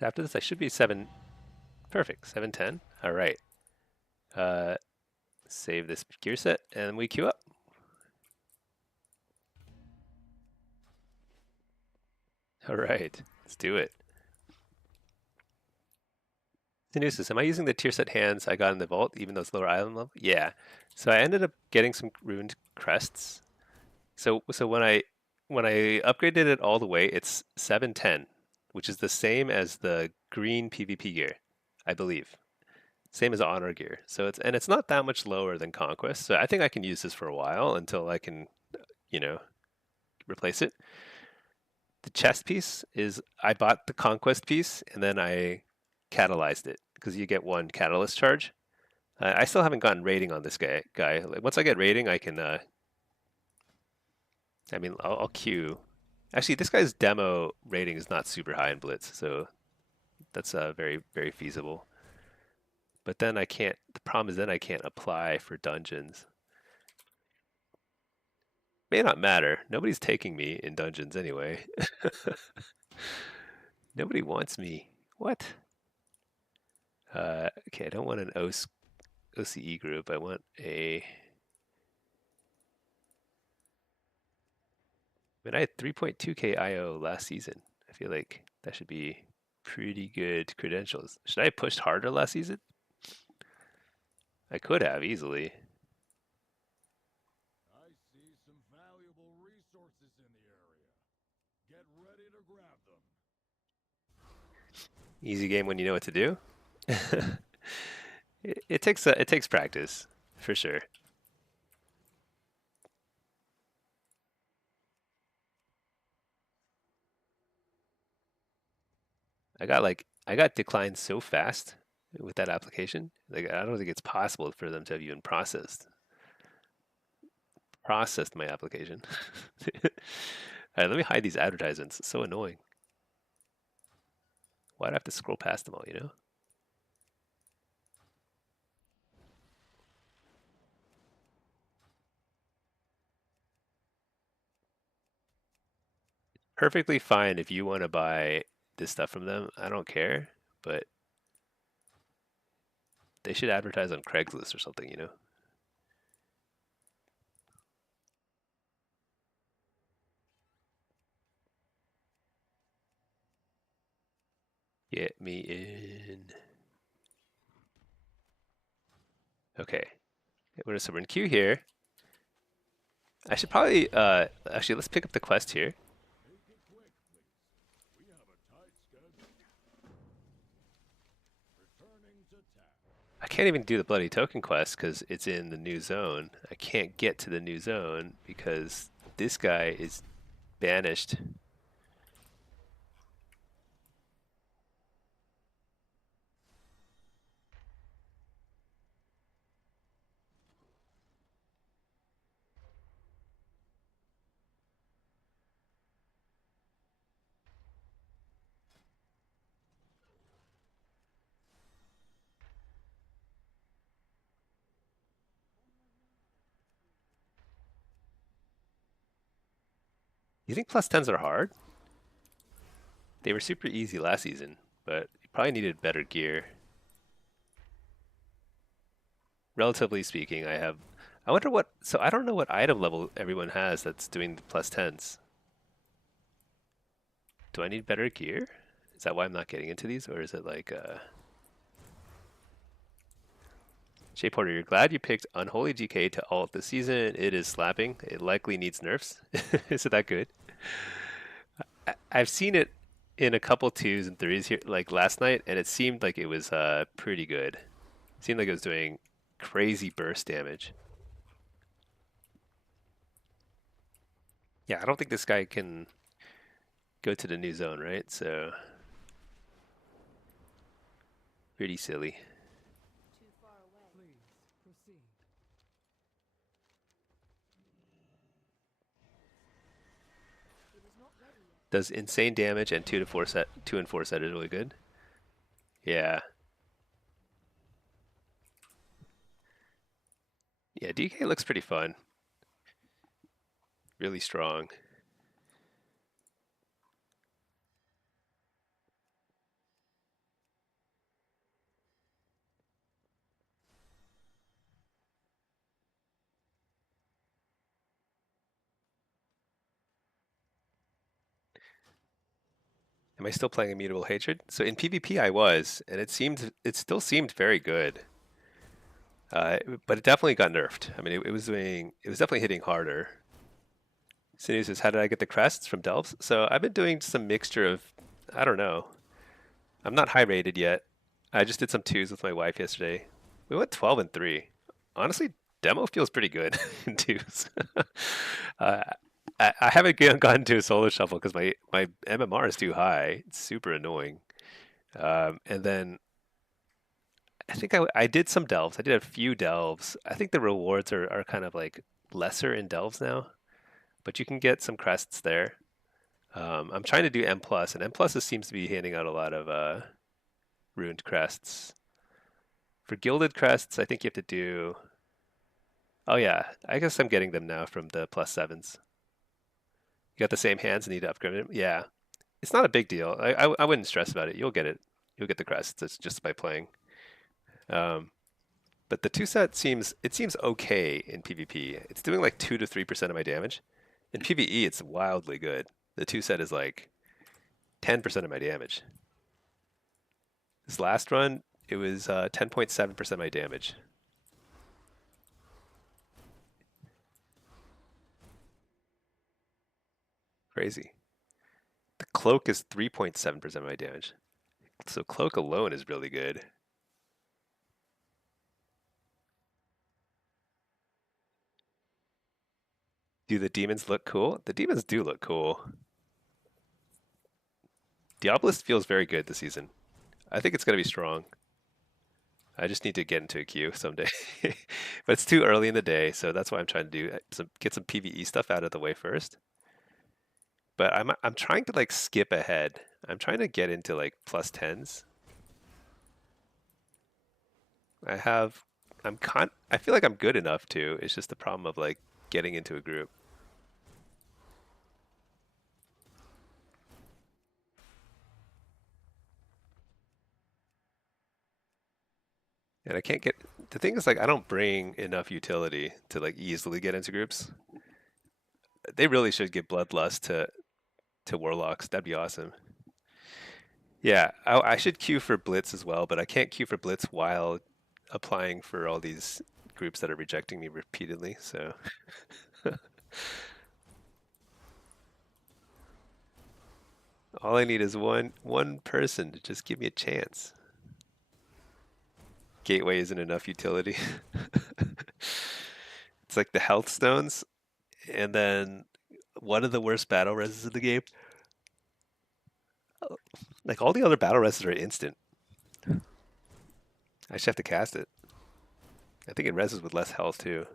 After this, I should be 7. Perfect. 710. All right. Save this gear set and we queue up. All right. Let's do it. Sinusis, am I using the tier set hands I got in the vault, even though it's lower island level? Yeah. So I ended up getting some ruined crests. So when I upgraded it all the way, it's 710, which is the same as the green PvP gear, I believe. Same as honor gear. So it's not that much lower than conquest. So I think I can use this for a while until I can, you know, replace it. The chest piece is I bought the conquest piece and then I catalyzed it because you get one catalyst charge. I still haven't gotten rating on this guy. Like, once I get rating, I can. I mean, I'll queue. Actually, this guy's demo rating is not super high in Blitz, so that's very very feasible. But then I can't. The problem is then I can't apply for dungeons. May not matter. Nobody's taking me in dungeons anyway. Nobody wants me. What? Okay, I don't want an OCE group. I want a. I mean, I had 3.2k IO last season. I feel like that should be pretty good credentials. Should I have pushed harder last season? I could have easily. I see some valuable resources in the area. Get ready to grab them. Easy game when you know what to do. it takes practice for sure. I got declined so fast with that application. Like I don't think it's possible for them to have even processed my application. All right, let me hide these advertisements. It's so annoying. Why'd I have to scroll past them all, you know? Perfectly fine if you want to buy this stuff from them. I don't care, but they should advertise on Craigslist or something, you know? Get me in. Okay. So we're in queue here. I should probably, actually, let's pick up the quest here. Make it quick, please. We have a tight schedule. Returning to task. I can't even do the bloody token quest because it's in the new zone. I can't get to the new zone because this guy is banished. You think plus 10s are hard? They were super easy last season, but you probably needed better gear. Relatively speaking, I wonder what. So I don't know what item level everyone has that's doing the plus 10s. Do I need better gear? Is that why I'm not getting into these, or is it like Jay Porter, you're glad you picked Unholy GK to alt this season. It is slapping. It likely needs nerfs. Is it that good? I've seen it in a couple twos and threes here, like last night, and it seemed like it was pretty good. It seemed like it was doing crazy burst damage. Yeah, I don't think this guy can go to the new zone, right? So pretty silly. Too far away. Please proceed. It is not ready yet. Does insane damage and 2 and 4 set is really good. Yeah. Yeah, DK looks pretty fun. Really strong. Am I still playing Immutable Hatred? So in PvP I was, and it still seemed very good. But it definitely got nerfed. I mean, it was definitely hitting harder. Sinew says, how did I get the crests from Delves? So I've been doing some mixture of, I don't know. I'm not high rated yet. I just did some twos with my wife yesterday. We went 12 and 3. Honestly, demo feels pretty good in twos. uh, I haven't gotten to a solo shuffle because my MMR is too high. It's super annoying. And then I think I did some delves. I did a few delves. I think the rewards are kind of like lesser in delves now, but you can get some crests there. I'm trying to do M plus, and M plus seems to be handing out a lot of ruined crests. For gilded crests, I think you have to do. Oh yeah, I guess I'm getting them now from the plus sevens. You got the same hands and need to upgrade them. Yeah, it's not a big deal. I wouldn't stress about it. You'll get it. You'll get the crests. It's just by playing. Um, But the two set seems okay in PvP. It's doing like 2 to 3% of my damage. In PvE, it's wildly good. The two set is like 10% of my damage. This last run, it was 10.7% of my damage. Crazy. The cloak is 3.7% of my damage. So cloak alone is really good. Do the demons look cool? The demons do look cool. Diabolist feels very good this season. I think it's going to be strong. I just need to get into a queue someday. But it's too early in the day, so that's why I'm trying to do get some PvE stuff out of the way first. But I'm trying to like skip ahead. I'm trying to get into like plus 10s. I feel like I'm good enough to. It's just the problem of like getting into a group. And I can't get the thing is like I don't bring enough utility to like easily get into groups. They really should give Bloodlust to Warlocks. That'd be awesome. Yeah, I should queue for Blitz as well, but I can't queue for Blitz while applying for all these groups that are rejecting me repeatedly. So all I need is one person to just give me a chance. Gateway isn't enough utility. It's like the health stones, and then one of the worst battle reses in the game. Like all the other battle reses are instant. I just have to cast it. I think it reses with less health too.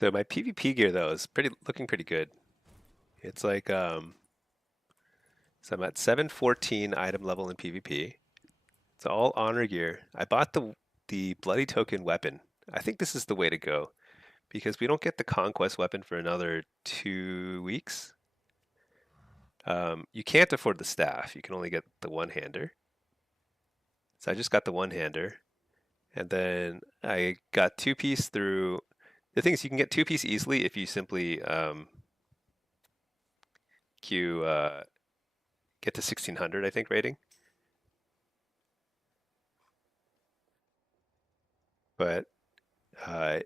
So my PvP gear though is looking pretty good. It's like so I'm at 714 item level in PvP. It's all honor gear. I bought the bloody token weapon. I think this is the way to go because we don't get the conquest weapon for another 2 weeks. You can't afford the staff. You can only get the one-hander. So I just got the one-hander, and then I got two-piece through. The thing is, you can get two-piece easily if you simply get to 1600, I think, rating. But I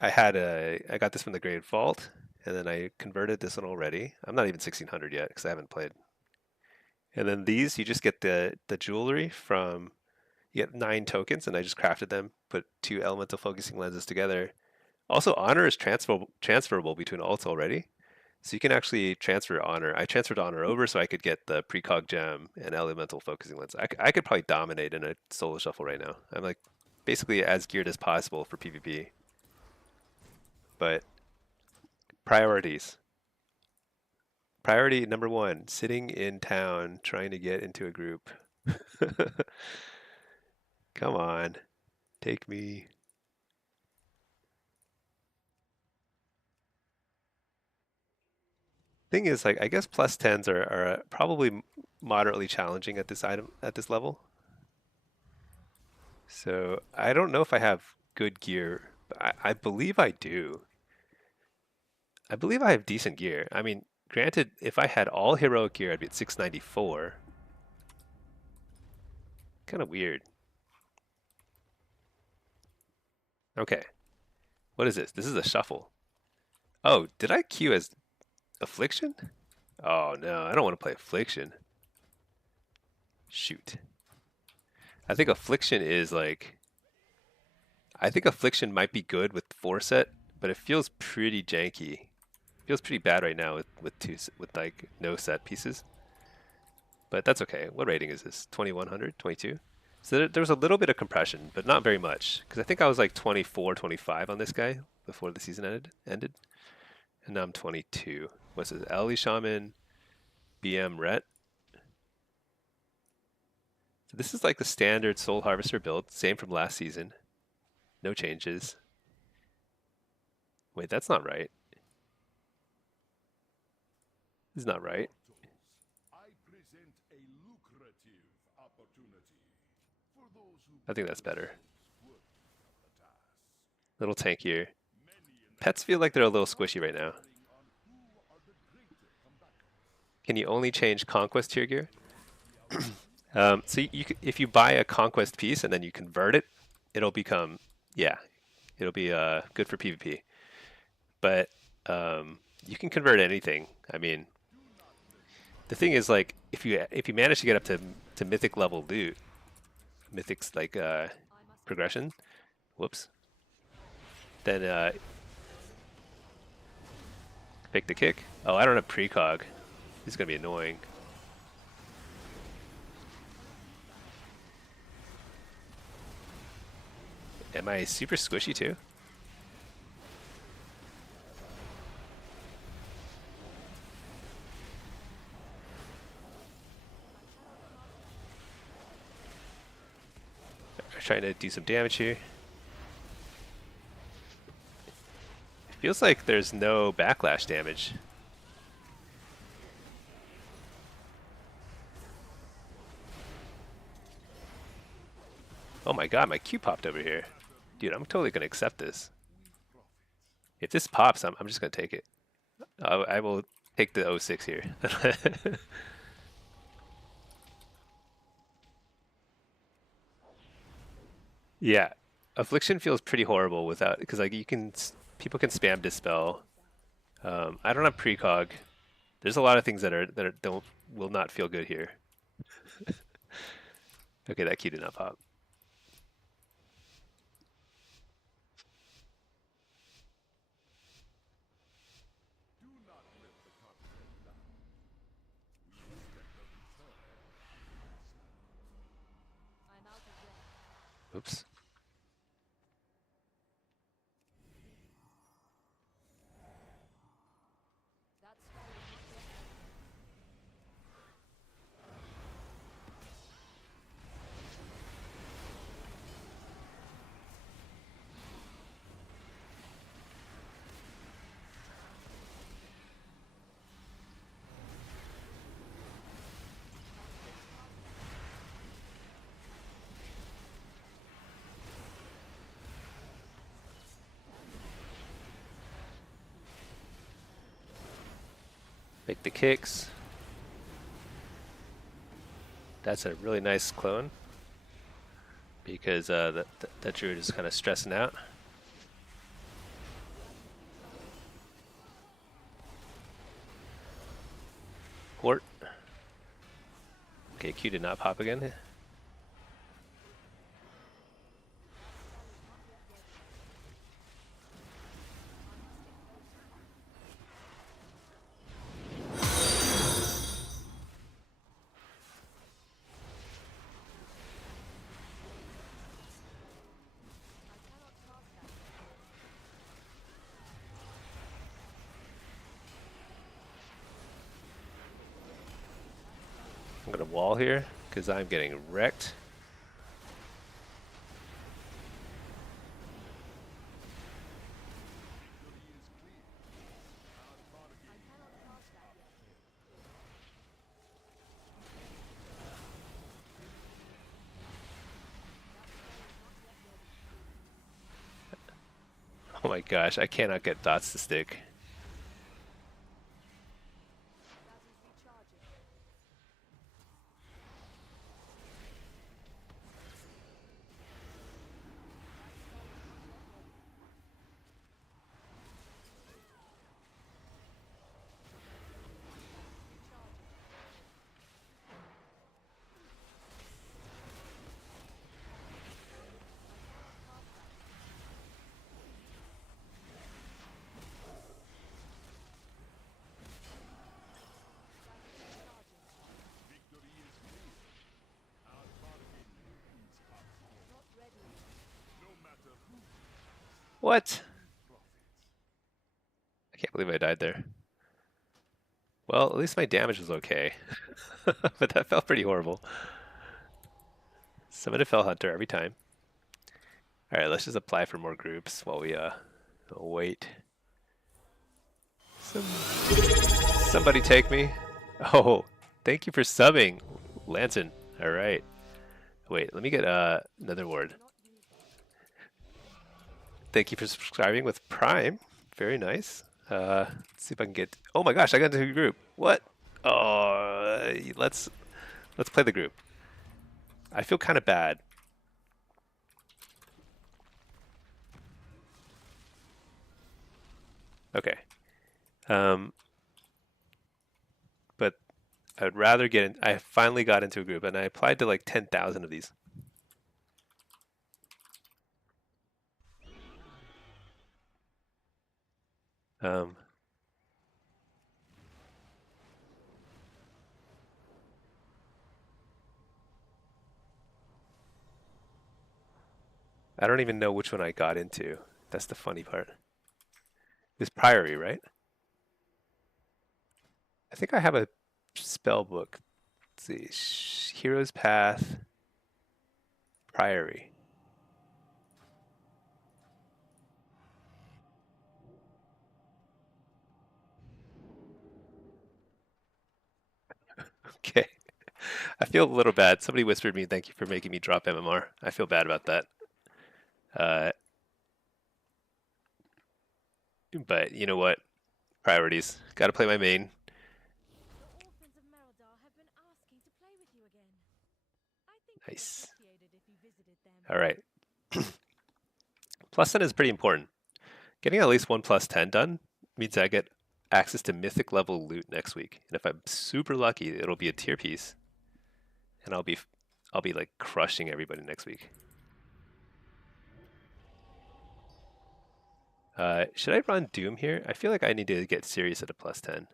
got this from the Great Vault, and then I converted this one already. I'm not even 1600 yet because I haven't played. And then these, you just get the jewelry from. You get 9 tokens, and I just crafted them. Put 2 elemental focusing lenses together. Also, honor is transferable between alts already. So you can actually transfer honor. I transferred honor over so I could get the precog gem and elemental focusing lens. I could probably dominate in a solo shuffle right now. I'm like basically as geared as possible for PvP. But priorities. Priority number 1, sitting in town trying to get into a group. Come on, take me. Thing is, like, I guess plus 10s are probably moderately challenging at this level. So I don't know if I have good gear, but I believe I do. I believe I have decent gear. I mean, granted, if I had all heroic gear, I'd be at 694. Kind of weird. Okay, what is this? This is a shuffle. Oh, did I queue as affliction? Oh no, I don't want to play affliction. Shoot. I think affliction is like. I think affliction might be good with 4 set, but it feels pretty janky. Feels pretty bad right now with like no set pieces. But that's okay. What rating is this? 2100, 22? So there was a little bit of compression, but not very much. Because I think I was like 24, 25 on this guy before the season ended. And now I'm 22. What's this? Ellie Shaman, BM Ret. So this is like the standard Soul Harvester build. Same from last season. No changes. Wait, that's not right. This is not right. I think that's better. Little tankier. Pets feel like they're a little squishy right now. Can you only change conquest tier gear? So if you buy a conquest piece and then you convert it, it'll become, yeah, it'll be good for PvP. But you can convert anything. I mean, the thing is, like, if you manage to get up to mythic level loot, mythic's like progression, whoops, then pick the kick. Oh, I don't have precog. This is gonna be annoying. Am I super squishy too? I'm trying to do some damage here. It feels like there's no backlash damage. Oh my god, my Q popped over here. Dude, I'm totally gonna accept this. If this pops, I'm just gonna take it. I will take the 06 here. Yeah, affliction feels pretty horrible without because like people can spam dispel. I don't have precog. There's a lot of things that don't will not feel good here. Okay, that key did not pop. Do not let the conflict down. We expect a return. I'm out of breath. Oops. That spell is not yet ready. Make the kicks. That's a really nice clone because that druid is kind of stressing out. Port. Okay, Q did not pop again. I'm gonna wall here because I'm getting wrecked. Oh my gosh, I cannot get dots to stick. That is recharging. Victory is clear. Our target is up. Not ready. No matter who What? profits. I can't believe I died there. Well, at least my damage was okay. But that felt pretty horrible. Summon a Fell Hunter every time. Alright, let's just apply for more groups while we wait. Somebody take me. Oh, thank you for subbing, Lanson. Alright. Wait, let me get another word. Not use that. Thank you for subscribing with Prime. Very nice. Let's see if I can get. Oh my gosh, I got into a group. What? Oh, let's play the group. I feel kind of bad. Okay. But I would rather get in. I finally got into a group, and I applied to like 10,000 of these. Um, I don't even know which one I got into. That's the funny part. This Priory, right? I think I have a spell book. Let's see. Hero's Path, Priory. Okay. I feel a little bad. Somebody whispered me, thank you for making me drop MMR. I feel bad about that. But you know what? Priorities. Gotta play my main. The orphans of Merodar have been asking to play with you again. I think they'd Nice. appreciate it if you visited them. Alright. +10 is pretty important. Getting at least one +10 done means I get access to mythic level loot next week. And if I'm super lucky, it'll be a tier piece. And I'll be like crushing everybody next week. Should I run Doom here? I feel like I need to get serious at a +10.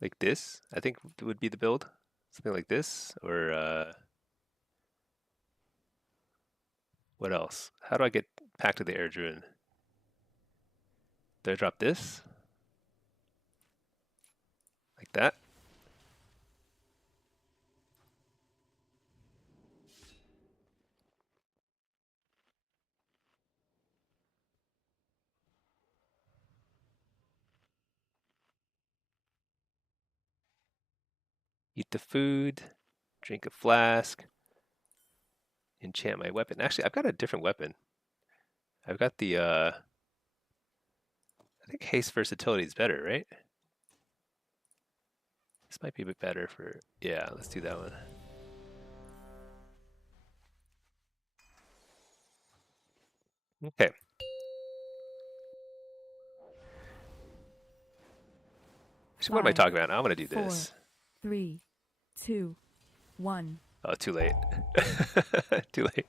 Like this, I think would be the build. Something like this, or what else? How do I get Pact of the Air Druid? Do I drop this? Like that? Eat the food, drink a flask, enchant my weapon. Actually, I've got a different weapon. I've got the, I think haste versatility is better, right? This might be a bit better for, yeah, let's do that one. Okay. Actually, what am I talking about? I'm gonna do this. 4, 3, 2, 1. Oh, too late. Too late.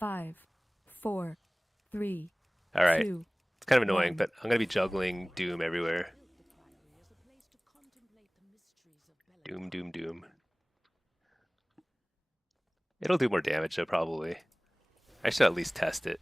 5, 4, 3, All right. 2. It's kind of annoying, One. but I'm gonna be juggling Doom everywhere. Doom, Doom, Doom. It'll do more damage though, probably. I should at least test it.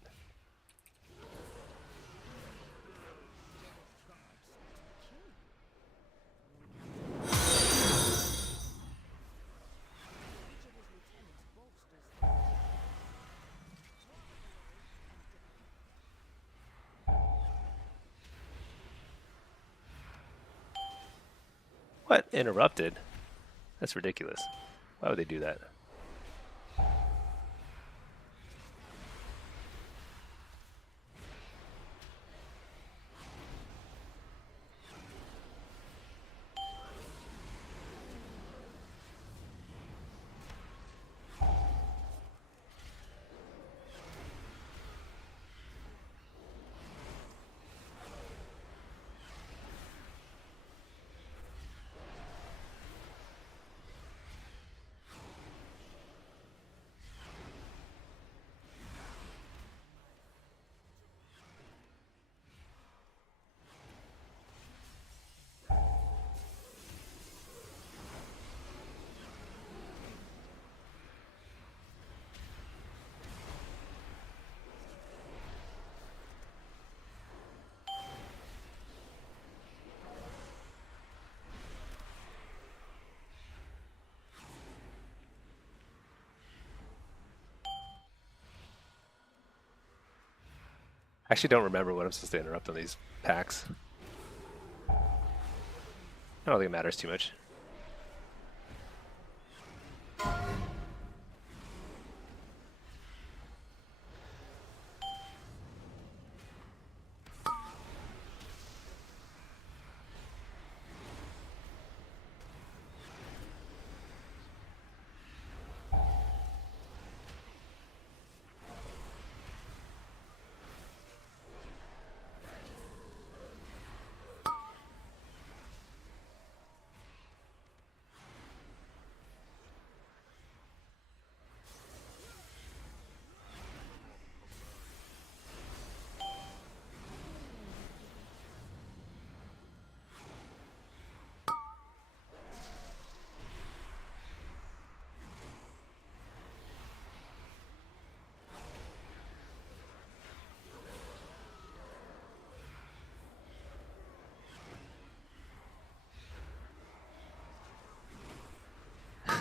What? Interrupted? That's ridiculous. Why would they do that? I actually don't remember what I'm supposed to interrupt on these packs. I don't think it matters too much.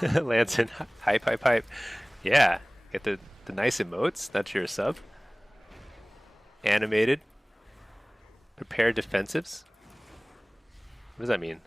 Lanson, hype, hype, hype. Yeah, get the nice emotes. That's your sub. Animated. Prepare defensives. What does that mean?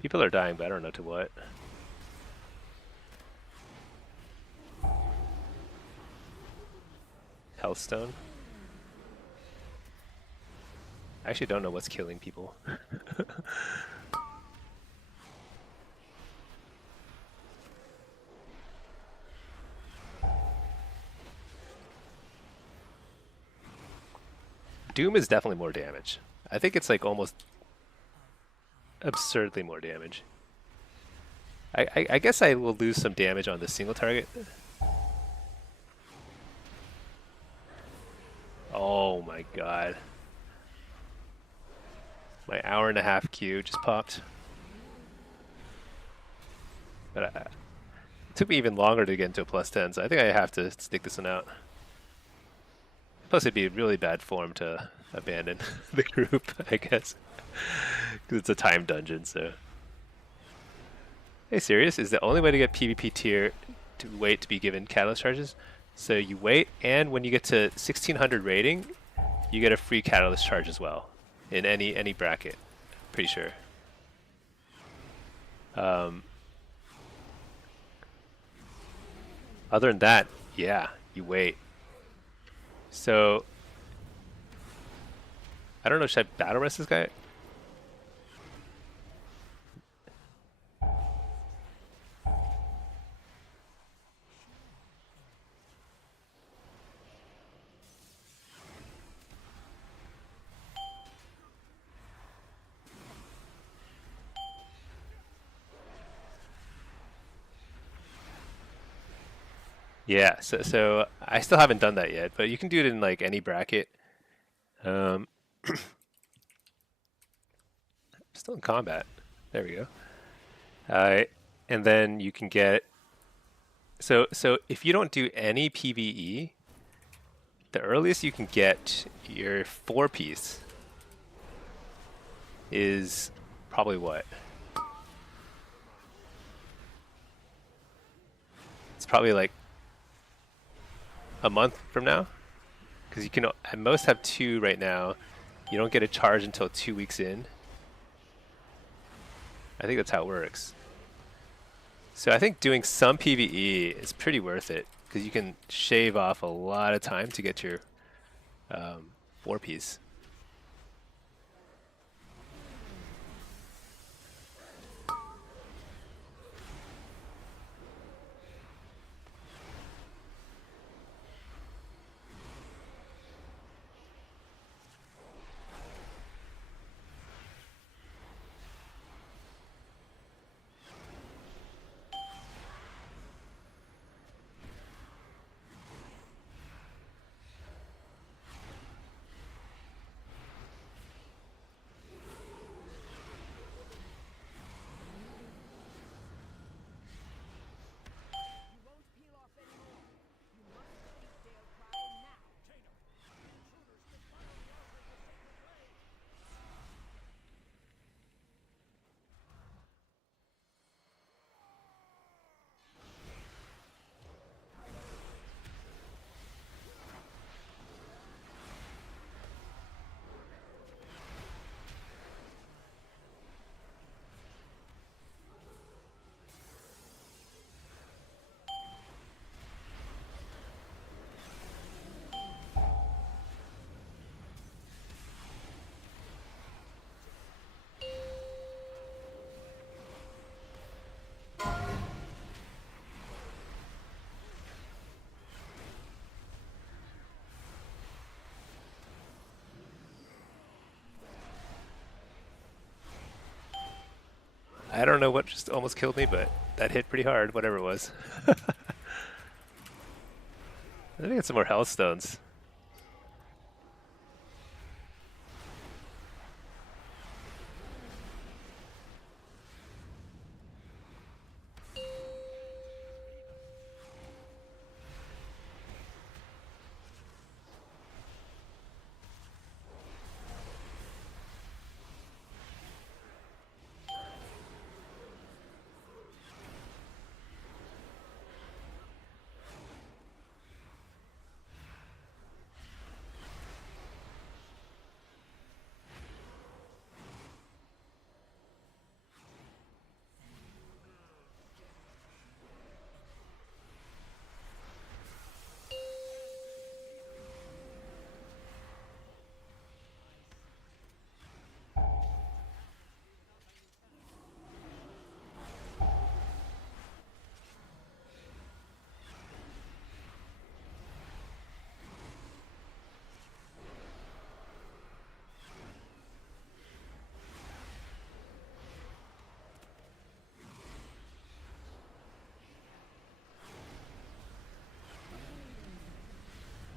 People are dying, but I don't know to what. Healthstone. I actually don't know what's killing people. Doom is definitely more damage. I think it's like almost absurdly more damage. I guess I will lose some damage on the single target. Oh my god. My hour-and-a-half queue just popped. But it took me even longer to get into a +10, so I think I have to stick this one out. Plus it'd be really bad form to abandon the group, I guess. Because it's a time dungeon, so... Hey, serious? Is the only way to get PvP tier to wait to be given catalyst charges? So you wait, and when you get to 1600 rating, you get a free catalyst charge as well. In any bracket. Pretty sure. Other than that, yeah, you wait. So... I don't know, should I battle rest this guy? Yeah, so I still haven't done that yet, but you can do it in like any bracket. Still in combat. There we go. And then you can get... So if you don't do any PvE, the earliest you can get your 4-piece is probably what? It's probably like a month from now, because you can at most have 2 right now. You don't get a charge until 2 weeks in. I think that's how it works. So I think doing some PvE is pretty worth it, because you can shave off a lot of time to get your 4-piece. I don't know what just almost killed me, but that hit pretty hard, whatever it was. I think it's some more health stones.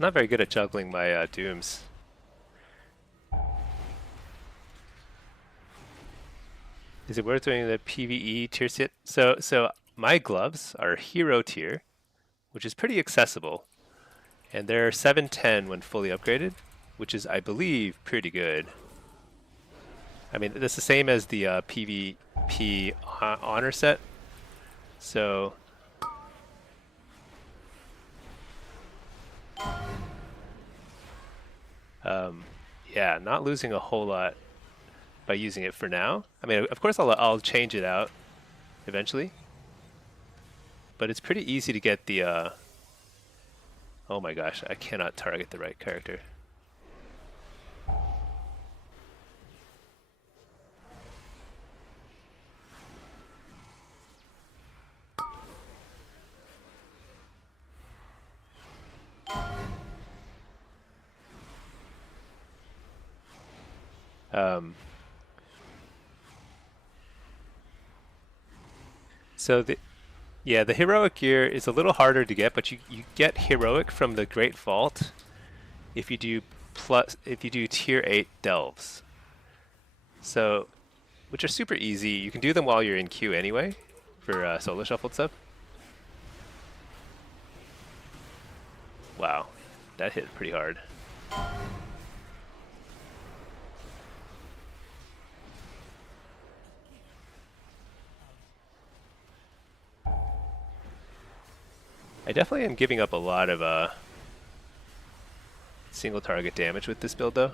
not very good at juggling my dooms. Is it worth doing the PvE tier set? So my gloves are hero tier, which is pretty accessible, and they're 710 when fully upgraded, which is, I believe, pretty good. I mean, that's the same as the PvP honor set. So yeah, not losing a whole lot by using it for now. I mean, of course, I'll change it out eventually, but it's pretty easy to get the. Oh my gosh, I cannot target the right character. So the heroic gear is a little harder to get, but you get heroic from the Great Vault if you do tier 8 delves. So, which are super easy. You can do them while you're in queue anyway for solo shuffled stuff. Wow, that hit pretty hard. I definitely am giving up a lot of single target damage with this build though.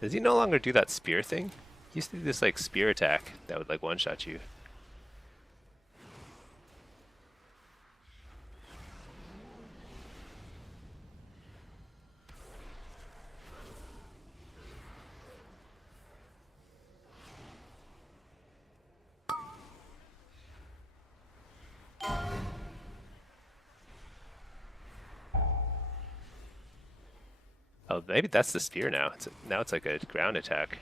Does he no longer do that spear thing? He used to do this like spear attack that would like one-shot you. Oh, maybe that's the spear now. Now it's like a ground attack.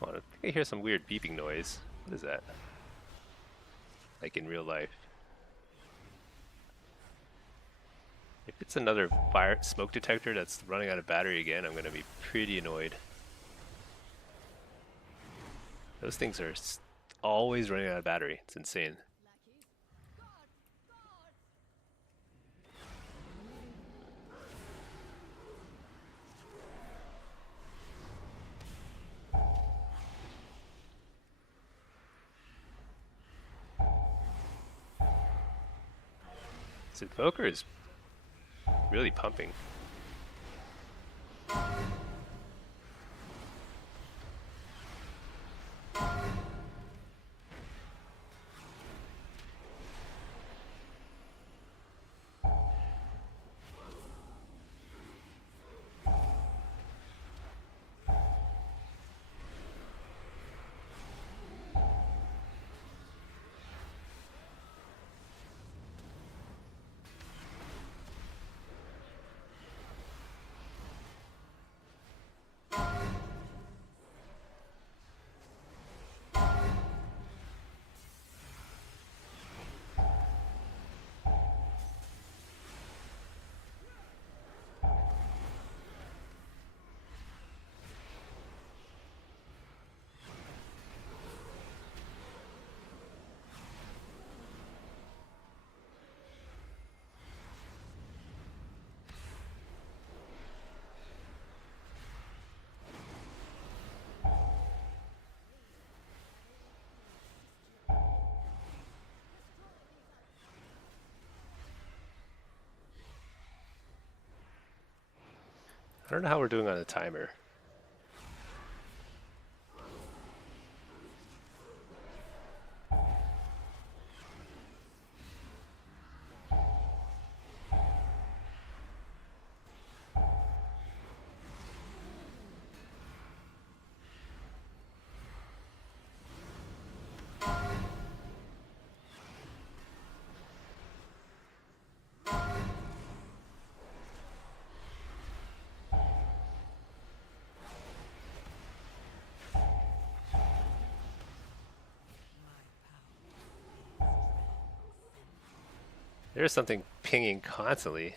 Hold on, I think I hear some weird beeping noise. What is that? Like in real life. If it's another fire smoke detector that's running out of battery again, I'm gonna be pretty annoyed. Those things are always running out of battery. It's insane. This Invoker is really pumping. I don't know how we're doing on the timer. There's something pinging constantly.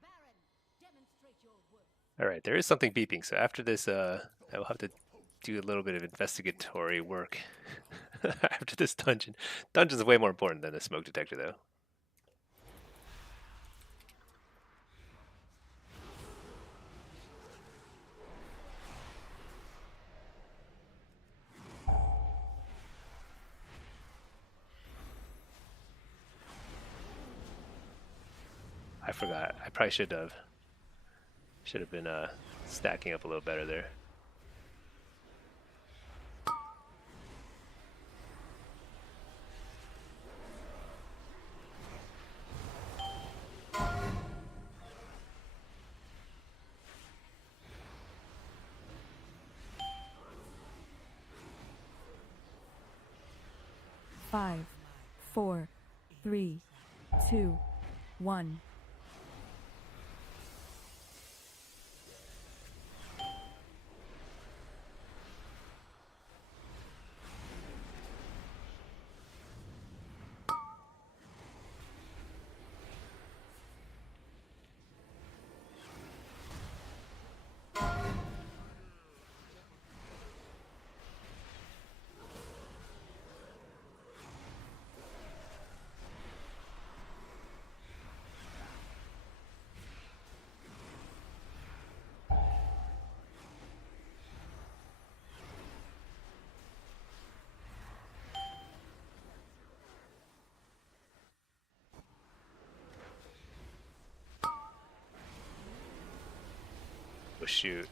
Baron, demonstrate your worth. All right, there is something beeping. So after this, I will have to do a little bit of investigatory work after this dungeon. Dungeon's way more important than the smoke detector, though. I forgot. I probably should have been stacking up a little better there. Five, four, three, two, one. Oh shoot.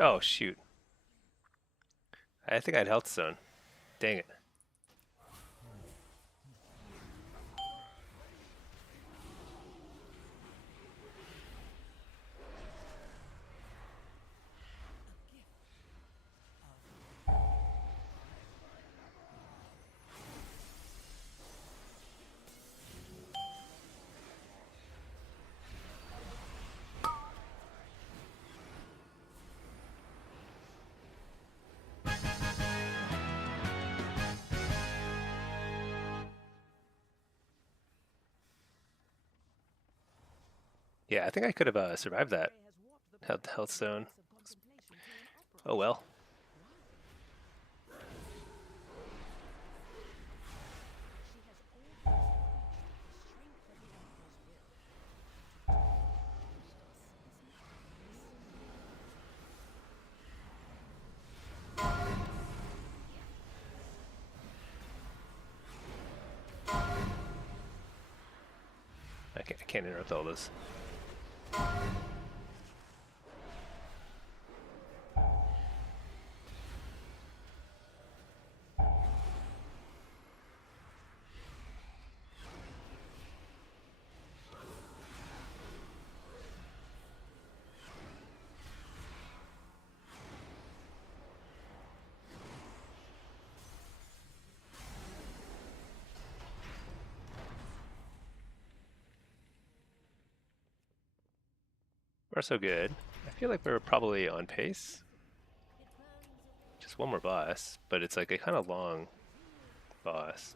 Oh shoot. I think I had health zone. Dang it. Yeah, I think I could have survived that health zone. Oh well. I can't interrupt all this. We're so good. I feel like we're probably on pace. Just one more boss, but it's like a kind of long boss.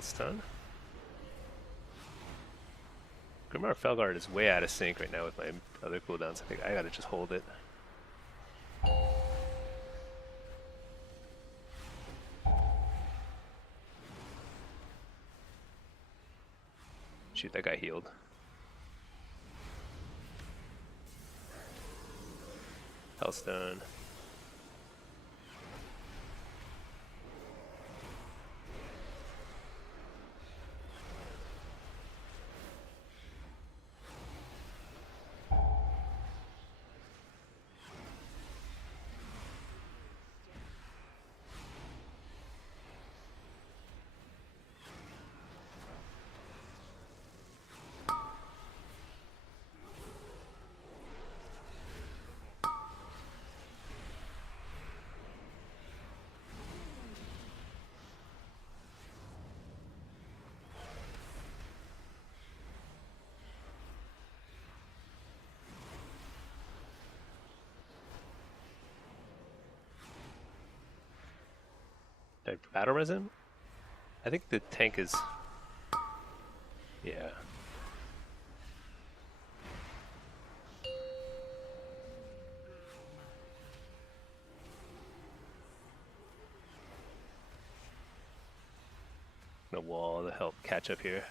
Stun. Grimar Felguard is way out of sync right now with my other cooldowns. I think I gotta just hold it. Shoot, that guy healed. Hellstone. Did I battle res him? I think the tank is... Yeah. No wall to help catch up here.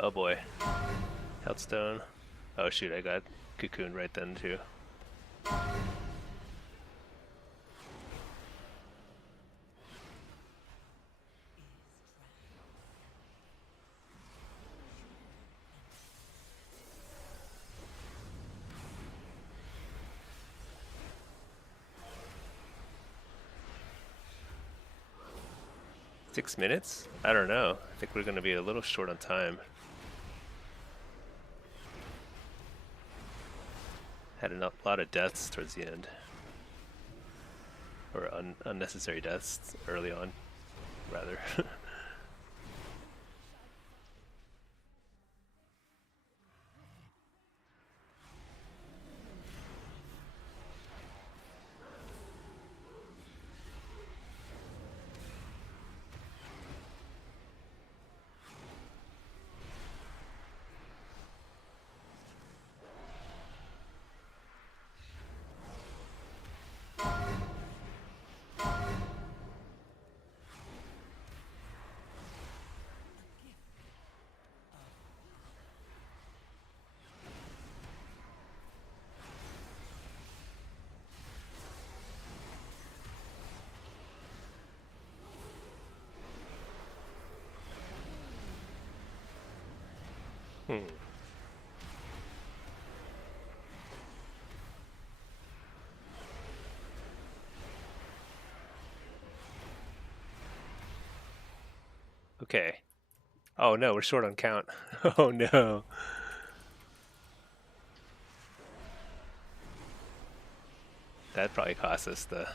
Oh boy. Healthstone. Oh shoot, I got cocooned right then too. $6 minutes? I don't know. I think we're going to be a little short on time. Had a lot of deaths towards the end. Or unnecessary deaths early on, rather. Hmm. Okay. Oh no, we're short on count. Oh no. That probably cost us the...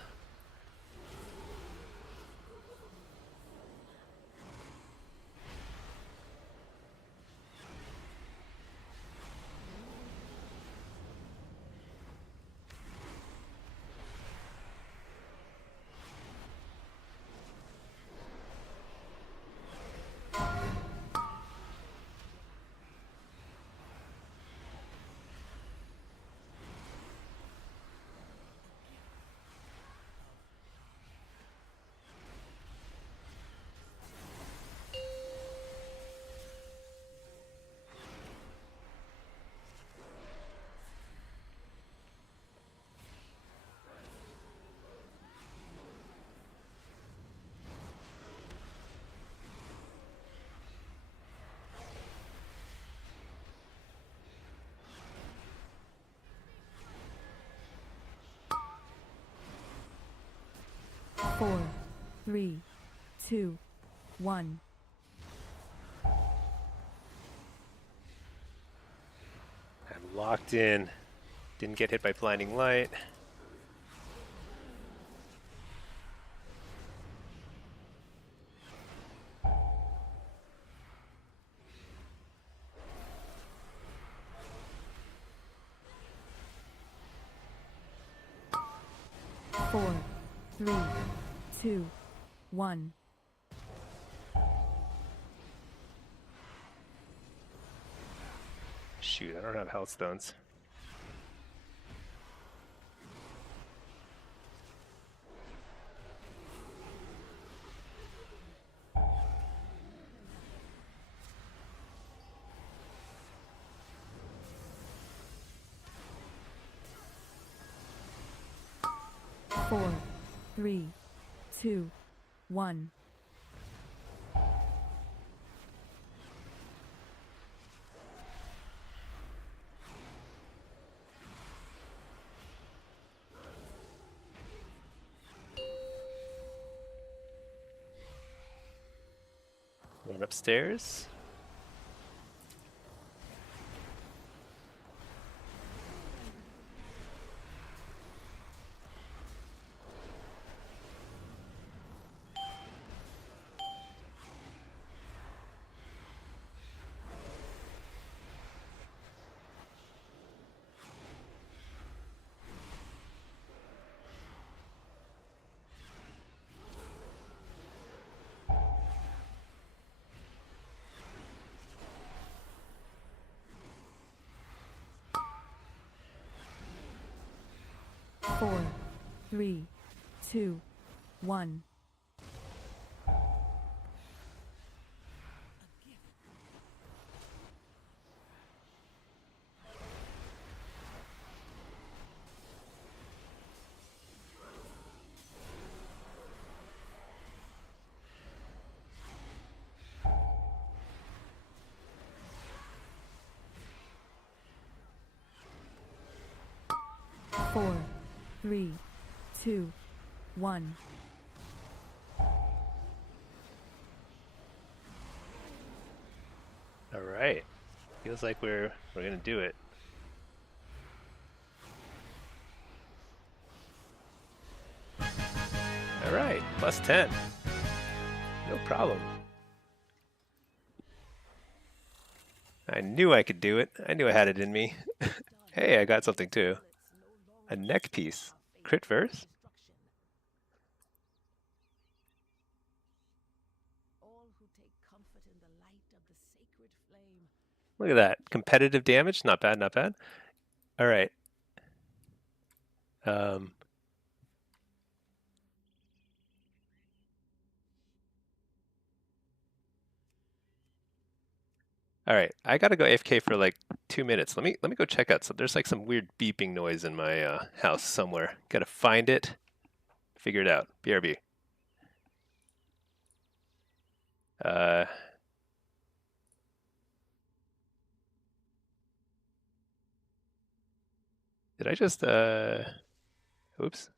Four, three, two, one. I'm locked in. Didn't get hit by blinding light. Four, three, two, one. Shoot, I don't have health stones. Four, three, two, one. Run upstairs. Four, three, two, one. Four, three, two, one. All right. Feels like we're gonna do it. All right, plus 10. No problem. I knew I could do it. I knew I had it in me. Hey, I got something too. A neck piece. Crit verse? All who take comfort in the light of the sacred flame. Look at that. Competitive damage. Not bad, not bad. All right. Um, all right. I gotta go AFK for like 2 minutes. Let me go check out some. There's like some weird beeping noise in my house somewhere. Gotta find it. Figure it out. BRB. Uh, Did I just oops,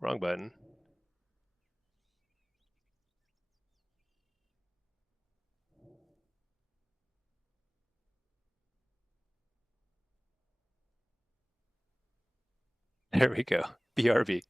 wrong button. There we go. BRB.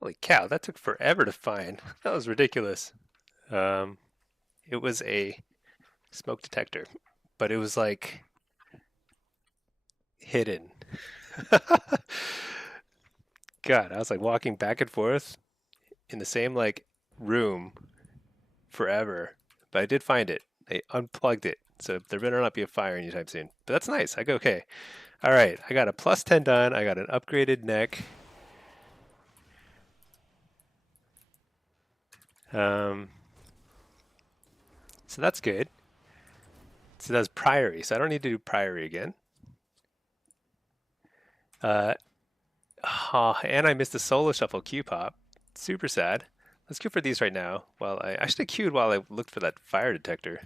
Holy cow, that took forever to find. That was ridiculous. Um, it was a smoke detector, but it was like hidden. God, I was like walking back and forth in the same like room forever, but I did find it. I unplugged it, so there better not be a fire anytime soon. But that's nice. I go okay. All right, I got a +10 done. I got an upgraded neck. Um, so that's good. So that's Priory. So I don't need to do Priory again. And I missed the solo shuffle Q pop. Super sad. Let's queue for these right now. While I should have queued while I looked for that fire detector.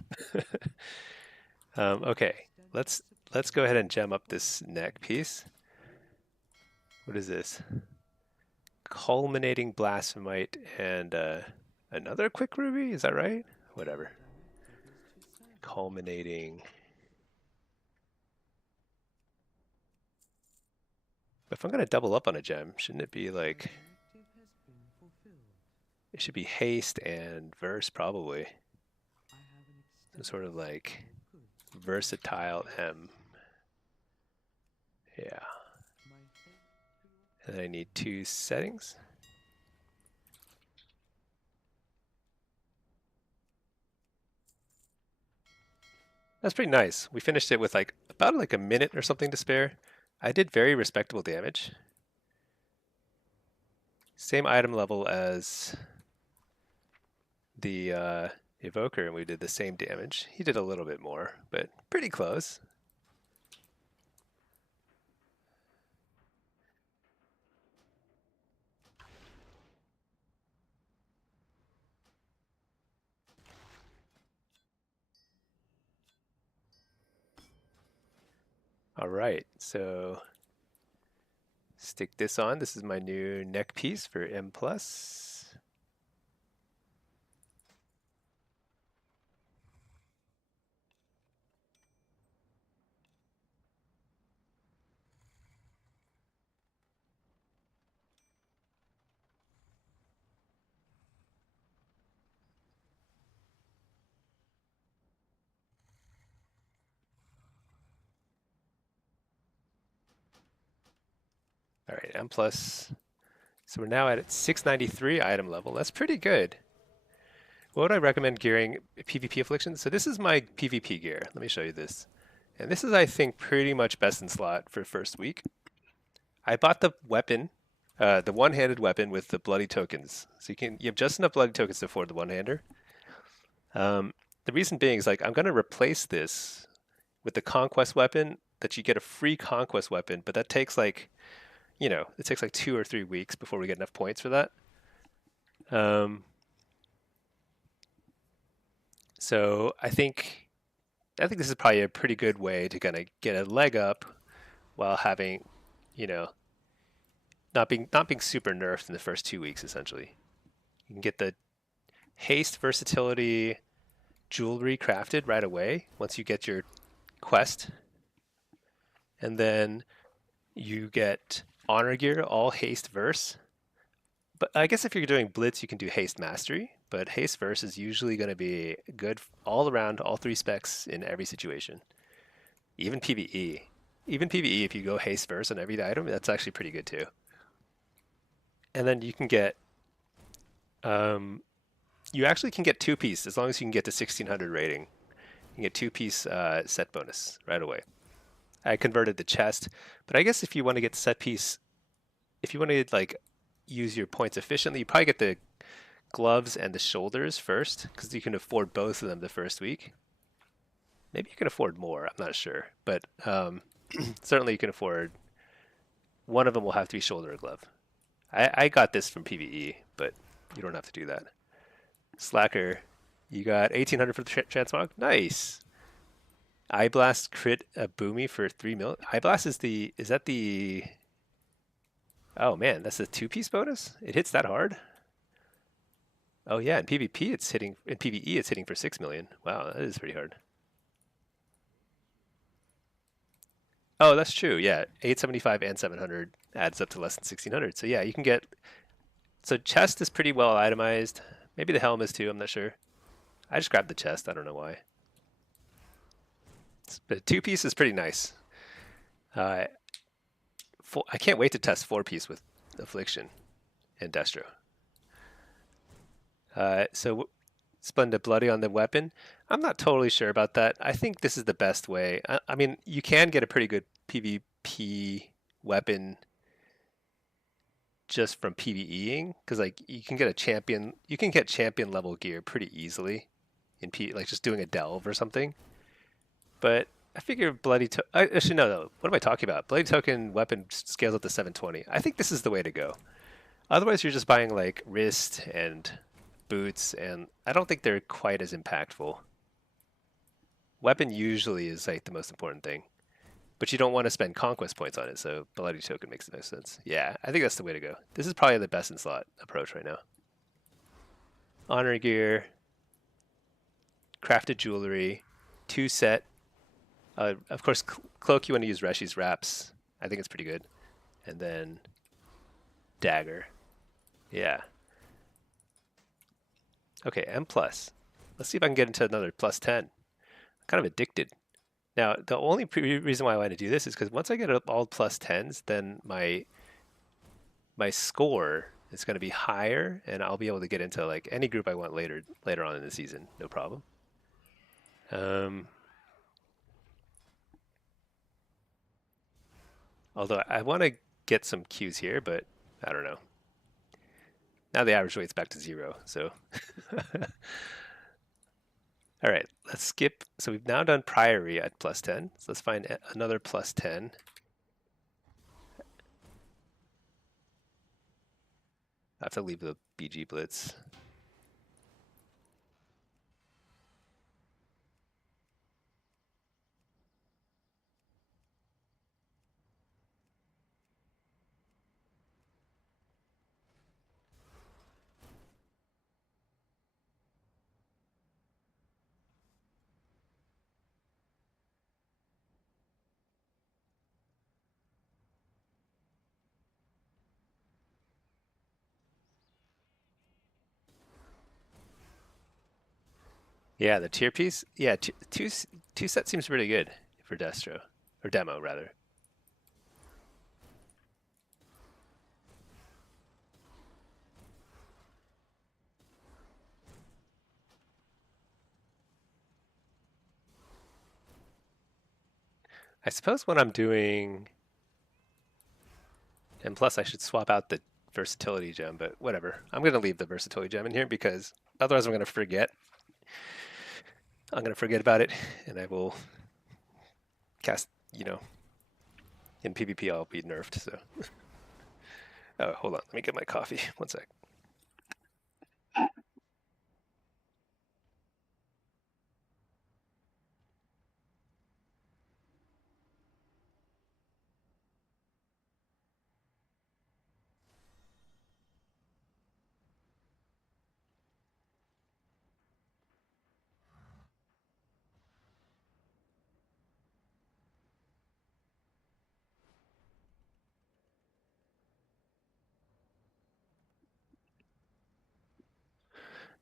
Okay, let's go ahead and gem up this neck piece. What is this? Culminating blasphemite and another quick ruby. Is that right? Whatever. Culminating. If I'm gonna double up on a gem, shouldn't it be like? It should be haste and verse probably. Some sort of like versatile M. Yeah. And then I need 2 settings. That's pretty nice. We finished it with like about like a minute or something to spare. I did very respectable damage. Same item level as the Evoker, and we did the same damage. He did a little bit more, but pretty close. All right, so stick this on. This is my new neck piece for M+. All right, M+. So we're now at 693 item level. That's pretty good. What would I recommend gearing PvP afflictions? So this is my PvP gear. Let me show you this. And this is, I think, pretty much best in slot for first week. I bought the weapon, the one-handed weapon with the bloody tokens. So you have just enough bloody tokens to afford the one-hander. The reason being is like I'm going to replace this with the conquest weapon that you get a free conquest weapon, but that takes like, it takes like 2 or 3 weeks before we get enough points for that. So I think this is probably a pretty good way to kind of get a leg up while having, not being super nerfed in the first 2 weeks essentially. You can get the haste versatility jewelry crafted right away once you get your quest. And then you get honor gear, all haste verse. But I guess if you're doing blitz, you can do haste mastery. But haste verse is usually going to be good all around, all 3 specs in every situation. Even PvE. Even PvE, if you go haste verse on every item, that's actually pretty good too. And then you can get, you actually can get 2-piece as long as you can get to 1600 rating. You can get 2-piece set bonus right away. I converted the chest, but I guess if you want to get set piece, if you want to like use your points efficiently, you probably get the gloves and the shoulders first because you can afford both of them the first week. Maybe you can afford more, I'm not sure, but certainly you can afford one of them will have to be shoulder or glove. I got this from PvE, but you don't have to do that. Slacker, you got 1800 for the transmog. Nice. Eye Blast crit a boomy for 3 mil. Eye Blast is that the? Oh man, that's a 2-piece bonus. It hits that hard. Oh yeah, in PvP it's hitting. In PvE it's hitting for 6 million. Wow, that is pretty hard. Oh, that's true. Yeah, 875 and 700 adds up to less than 1600. So yeah, you can get So chest is pretty well itemized. Maybe the helm is too, I'm not sure. I just grabbed the chest, I don't know why. But 2-piece is pretty nice. I can't wait to test 4-piece with Affliction and Destro. So Splendid Bloody on the weapon. I'm not totally sure about that. I think this is the best way. I mean, you can get a pretty good PvP weapon just from PvEing, because like you can get champion level gear pretty easily in like just doing a delve or something. But I figure actually no. What am I talking about? Bloody Token weapon scales up to 720. I think this is the way to go. Otherwise, you're just buying like wrist and boots, and I don't think they're quite as impactful. Weapon usually is like the most important thing, but you don't want to spend conquest points on it, so Bloody Token makes the most sense. Yeah, I think that's the way to go. This is probably the best in slot approach right now. Honor gear, crafted jewelry, 2 set. Of course, cloak you want to use Reshi's wraps. I think it's pretty good. And then dagger. Yeah. Okay, M+. Let's see if I can get into another +10. I'm kind of addicted. Now, the only reason why I want to do this is because once I get up all +10s, then my score is going to be higher, and I'll be able to get into like any group I want later on in the season, no problem. Although I want to get some Qs here, but I don't know. Now the average weight's back to 0, so. All right, let's skip. So we've now done Priory at +10. So let's find another +10. I have to leave the BG Blitz. Yeah, the tier piece. Yeah, two set seems pretty good for Destro, or demo rather. I suppose when I'm doing, and plus I should swap out the versatility gem, but whatever. I'm gonna leave the versatility gem in here because otherwise I'm gonna forget. I'm gonna forget about it, and I will cast. In PvP I'll be nerfed. So. Oh, hold on. Let me get my coffee. One sec.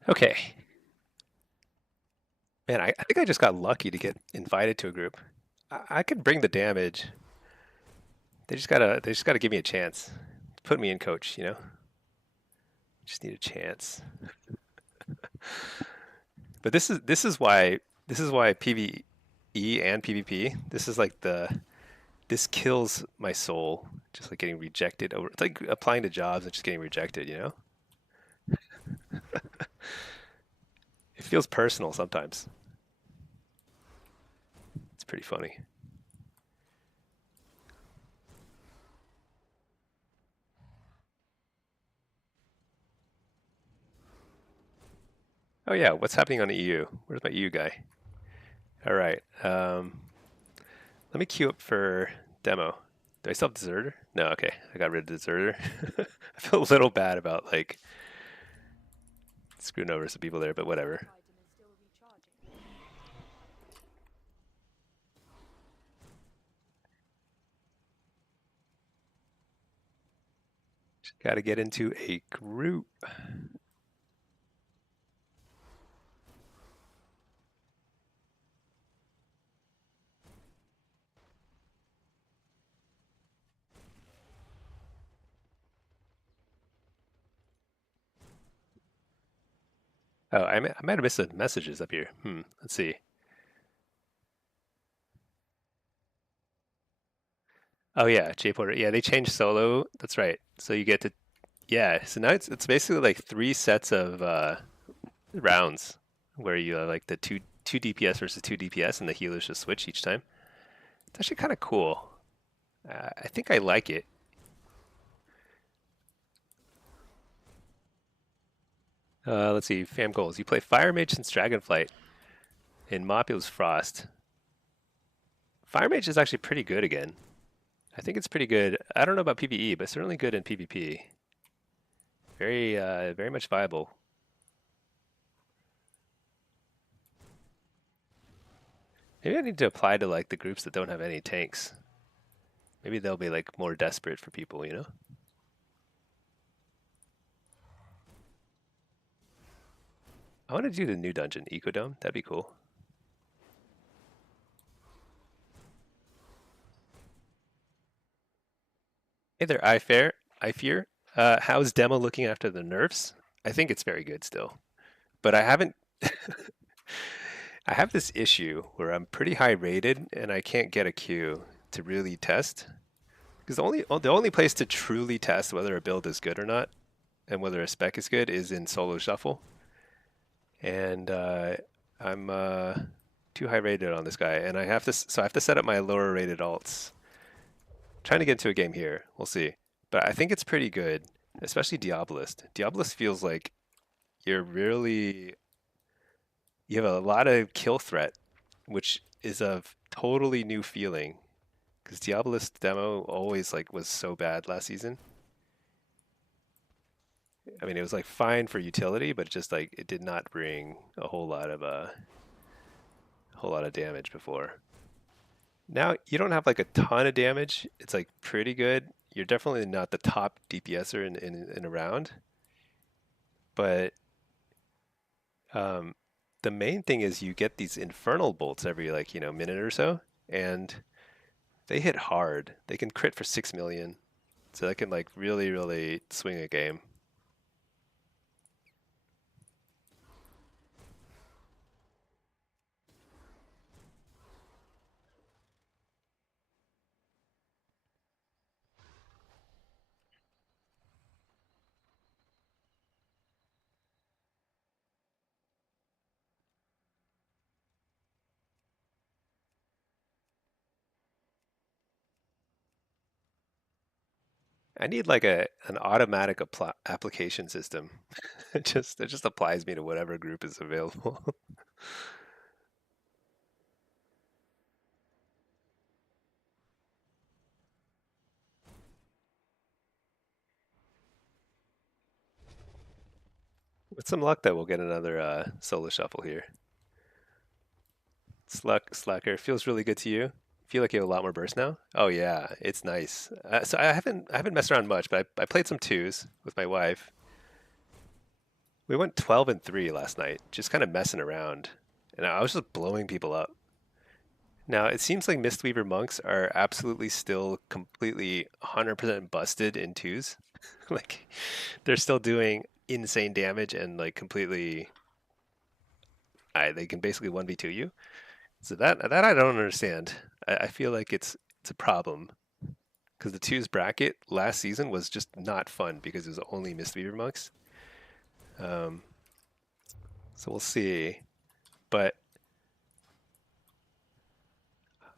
Okay. Man, I think I just got lucky to get invited to a group. I could bring the damage. They just gotta give me a chance. Put me in coach, Just need a chance. But this is why PvE and PvP. This is like this kills my soul. Just like getting rejected over. It's like applying to jobs and just getting rejected. It feels personal sometimes. It's pretty funny. Oh yeah, what's happening on the EU? Where's my EU guy? All right. Let me queue up for demo. Do I still have Deserter? No, okay. I got rid of Deserter. I feel a little bad about like screwing over some people there, but whatever. Got to get into a group. Oh, I might have missed the messages up here. Let's see. Oh yeah, J Porter. Yeah, they changed solo. That's right. So you get to, yeah. So now it's basically like 3 sets of rounds where you have like the two DPS versus two DPS, and the healers just switch each time. It's actually kind of cool. I think I like it. Let's see, fam goals. You play Fire Mage since Dragonflight in Mopul's Frost. Fire Mage is actually pretty good again. I think it's pretty good. I don't know about PvE, but certainly good in PvP. Very much viable. Maybe I need to apply to like the groups that don't have any tanks. Maybe they'll be like more desperate for people, you know? I want to do the new dungeon, Ecodome. That'd be cool. Hey there, I fear. How's demo looking after the nerfs? I think it's very good still, but I haven't. I have this issue where I'm pretty high rated and I can't get a queue to really test. Because the only place to truly test whether a build is good or not, and whether a spec is good, is in solo shuffle. And I'm too high rated on this guy, and I have to set up my lower rated alts. Trying to get into a game here, we'll see. But I think it's pretty good, especially Diabolist. Diabolist feels like you have a lot of kill threat, which is a totally new feeling. Because Diabolist demo always like was so bad last season. I mean, it was like fine for utility, but just like it did not bring a whole lot of damage before. Now you don't have like a ton of damage. It's like pretty good. You're definitely not the top DPSer in a round, but the main thing is you get these infernal bolts every like minute or so, and they hit hard. They can crit for 6 million, so that can like really swing a game. I need like an automatic application system. It just applies me to whatever group is available. With some luck, though, we'll get another solo shuffle here. Slacker, feels really good to you. Feel like you have a lot more burst now. Oh yeah, it's nice. So I haven't messed around much, but I played some twos with my wife. We went 12-3 last night, just kind of messing around, and I was just blowing people up. Now it seems like Mistweaver monks are absolutely still completely 100% busted in twos. Like they're still doing insane damage and like completely, they can basically 1v2 you. So that I don't understand. I feel like it's a problem because the twos bracket last season was just not fun because it was only Mistweaver monks. So we'll see, but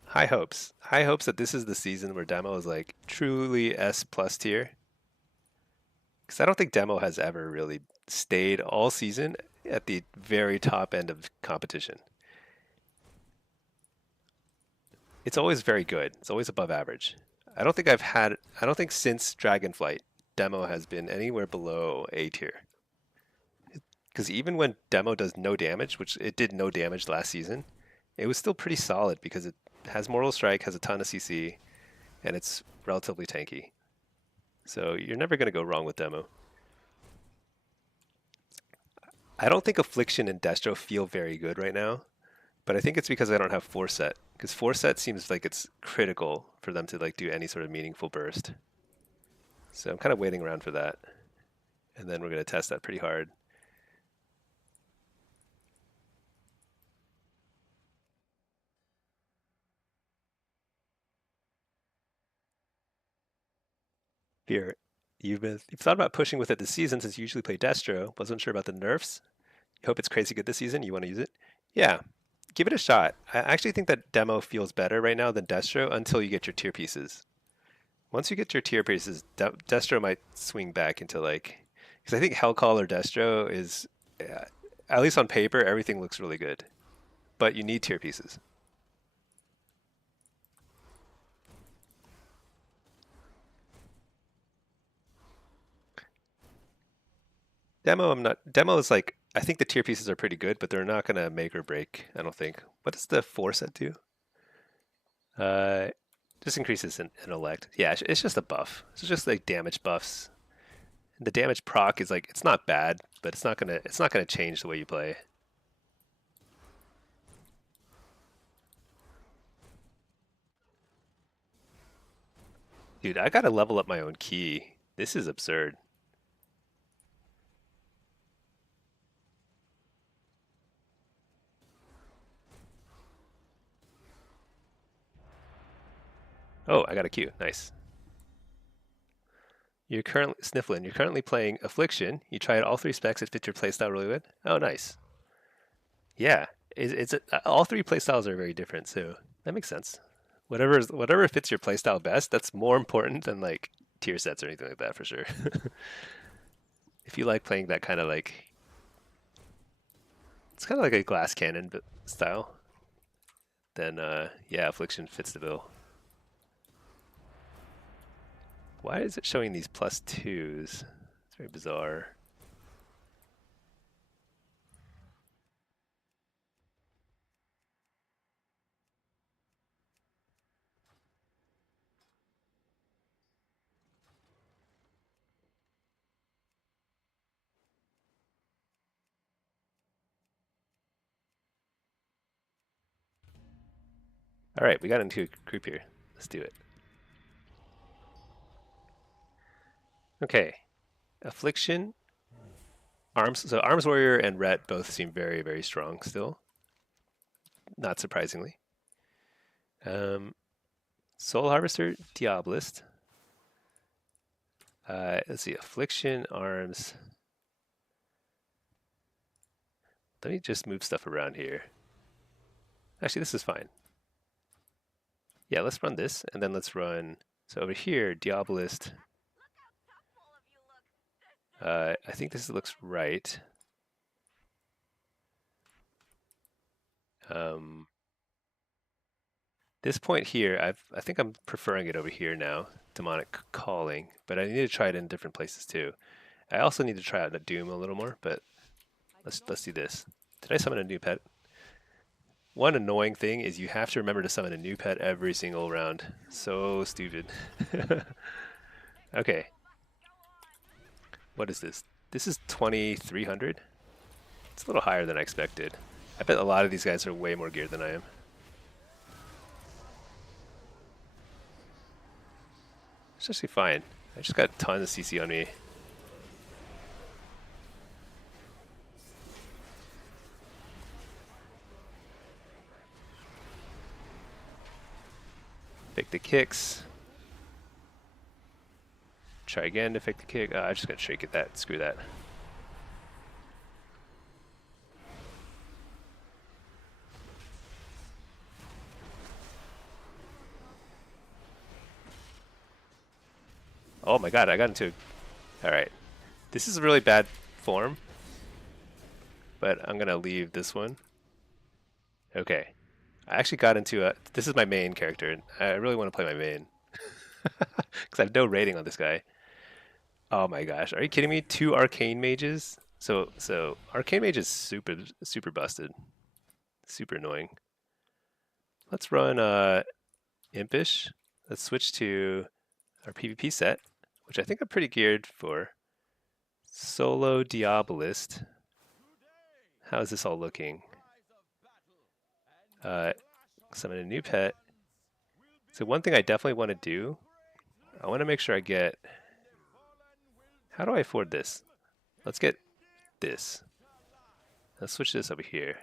high hopes. High hopes that this is the season where demo is like truly S plus tier. Because I don't think demo has ever really stayed all season at the very top end of competition. It's always very good. It's always above average. I don't think since Dragonflight, demo has been anywhere below A tier. Because even when demo does no damage, which it did no damage last season, it was still pretty solid because it has Mortal Strike, has a ton of CC, and it's relatively tanky. So you're never going to go wrong with demo. I don't think Affliction and Destro feel very good right now, but I think it's because I don't have Forset. Because Forset seems like it's critical for them to like do any sort of meaningful burst. So I'm kind of waiting around for that. And then we're going to test that pretty hard. Fear, you've thought about pushing with it this season since you usually play Destro. Wasn't sure about the nerfs. You hope it's crazy good this season. You want to use it? Yeah, give it a shot. I actually think that demo feels better right now than Destro until you get your tier pieces. Once you get your tier pieces, Destro might swing back into like, because I think Hellcall or Destro is, at least on paper, everything looks really good, but you need tier pieces. Demo, I'm not. Demo is like, I think the tier pieces are pretty good, but they're not gonna make or break. I don't think. What does the 4 set do? Just increases in elect. Yeah, it's just a buff. It's just like damage buffs. The damage proc is like, it's not bad, but it's not gonna change the way you play. Dude, I gotta level up my own key. This is absurd. Oh, I got a Q. Nice. You're currently playing Affliction. You tried all 3 specs. It fits your playstyle really good. Oh, nice. Yeah, all 3 playstyles are very different, so that makes sense. Whatever fits your playstyle best, that's more important than like tier sets or anything like that for sure. If you like playing that kind of like, it's kind of like a glass cannon style, then yeah, Affliction fits the bill. Why is it showing these +2s? It's very bizarre. All right, we got into a group here. Let's do it. Okay, Affliction, Arms. So Arms Warrior and Ret both seem very, very strong still. Not surprisingly. Soul Harvester, Diabolist. Let's see, Affliction, Arms. Let me just move stuff around here. Actually, this is fine. Yeah, let's run this, and then let's run. So over here, Diabolist. I think this looks right. This point here, I think I'm preferring it over here now, Demonic Calling, but I need to try it in different places too. I also need to try out the Doom a little more, but let's do this. Did I summon a new pet? One annoying thing is you have to remember to summon a new pet every single round. So stupid. Okay. What is this? This is 2,300. It's a little higher than I expected. I bet a lot of these guys are way more geared than I am. It's actually fine. I just got tons of CC on me. Fake the kicks. Try again to fake the kick. I'm just gonna shake at that. Screw that. Oh my god, I got into... Alright. This is a really bad form, but I'm gonna leave this one. Okay. I actually got into a... This is my main character, and I really want to play my main. Because I have no rating on this guy. Oh my gosh, are you kidding me? 2 Arcane Mages? So Arcane Mage is super busted. Super annoying. Let's run Impish. Let's switch to our PvP set. which I think I'm pretty geared for. Solo Diabolist. How is this all looking? Summon a new pet. So one thing I definitely want to do, I want to make sure I get... How do I afford this? Let's get this. Let's switch this over here.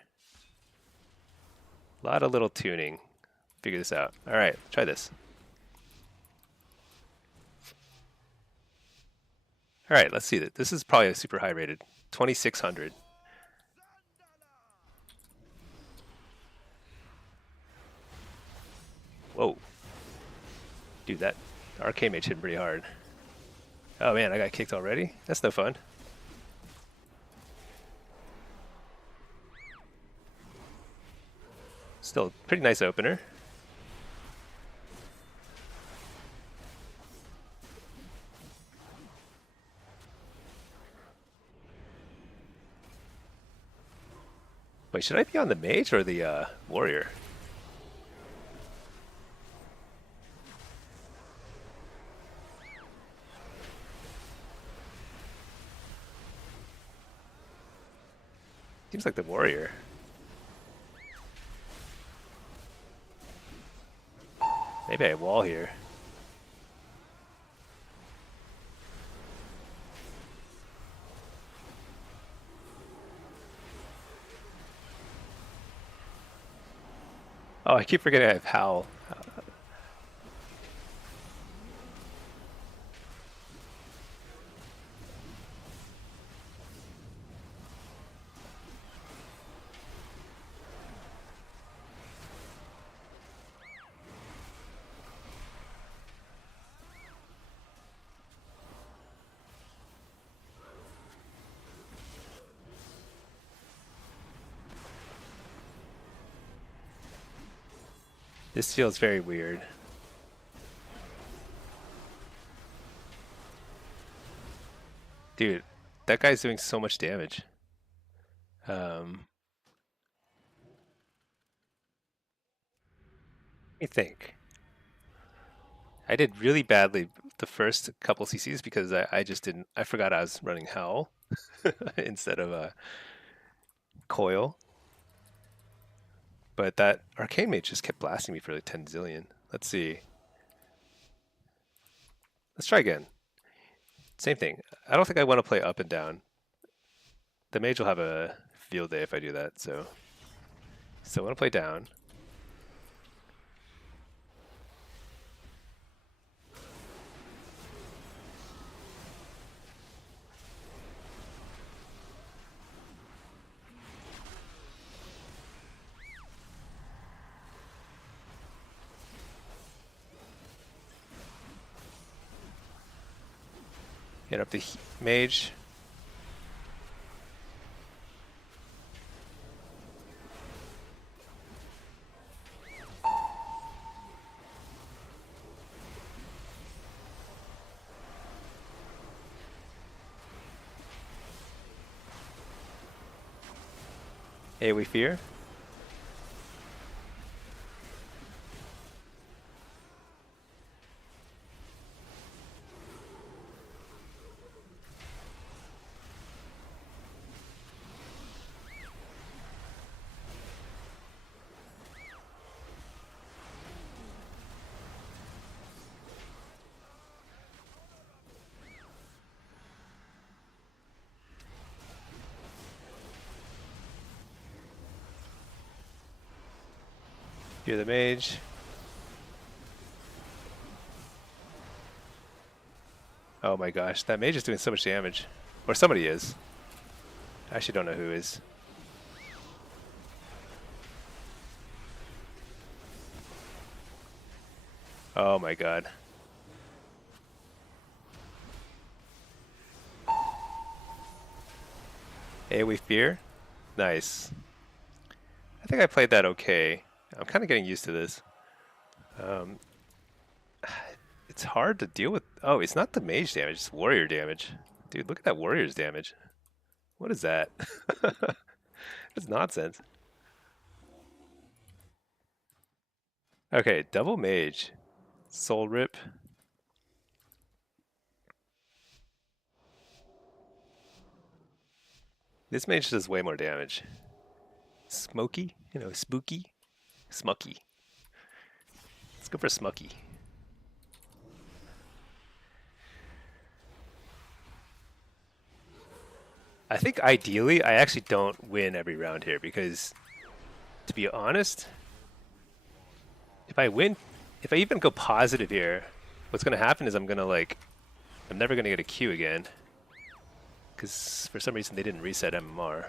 A lot of little tuning. Figure this out. All right, try this. All right, let's see that. This is probably a super high rated. 2600. Whoa. Dude, that arcane mage hit pretty hard. Oh man, I got kicked already? That's no fun. Still a pretty nice opener. Wait, should I be on the mage or the warrior? Seems like the warrior. Maybe I have wall here. Oh, I keep forgetting I have Howl. This feels very weird. Dude, that guy's doing so much damage. Let me think. I did really badly the first couple CCs because I just didn't. I forgot I was running Howl instead of Coil. But that Arcane Mage just kept blasting me for like 10 zillion. Let's see. Let's try again. Same thing. I don't think I want to play up and down. The Mage will have a field day if I do that, so I want to play down. Hit up the mage. Hey, we fear. You're the mage. Oh my gosh, that mage is doing so much damage. Or somebody is. I actually don't know who is. Oh my god. Hey, we fear? Nice. I think I played that okay. I'm kind of getting used to this. It's hard to deal with. Oh, it's not the mage damage, it's warrior damage. Dude, look at that warrior's damage. What is that? That's nonsense. Okay, double mage. Soul rip. This mage does way more damage. Smoky? You know, spooky? Smucky. Let's go for Smucky. I think ideally, I actually don't win every round here because, to be honest, if I win, if I even go positive here, what's going to happen is I'm never going to get a Q again. Because for some reason they didn't reset MMR.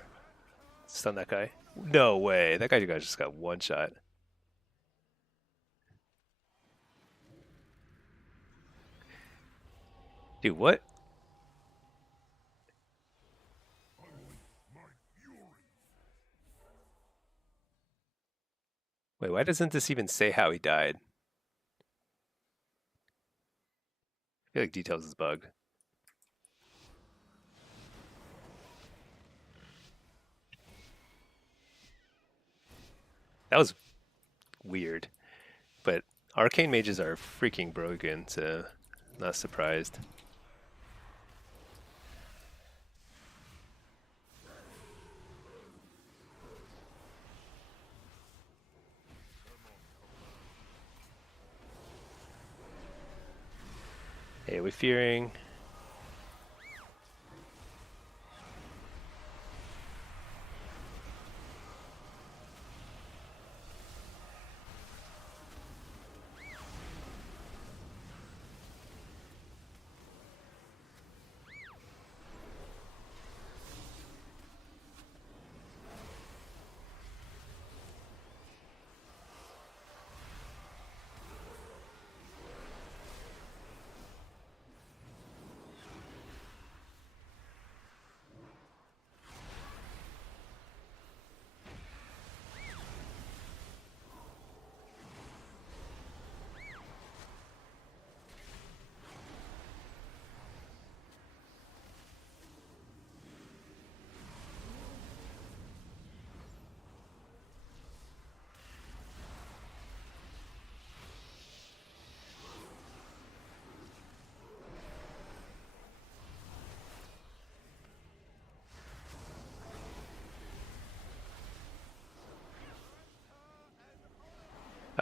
Stun that guy. No way. That guy just got one shot. Dude, what? Wait, why doesn't this even say how he died? I feel like details is bug. That was weird. But arcane mages are freaking broken, so not surprised. Hey, we're fearing.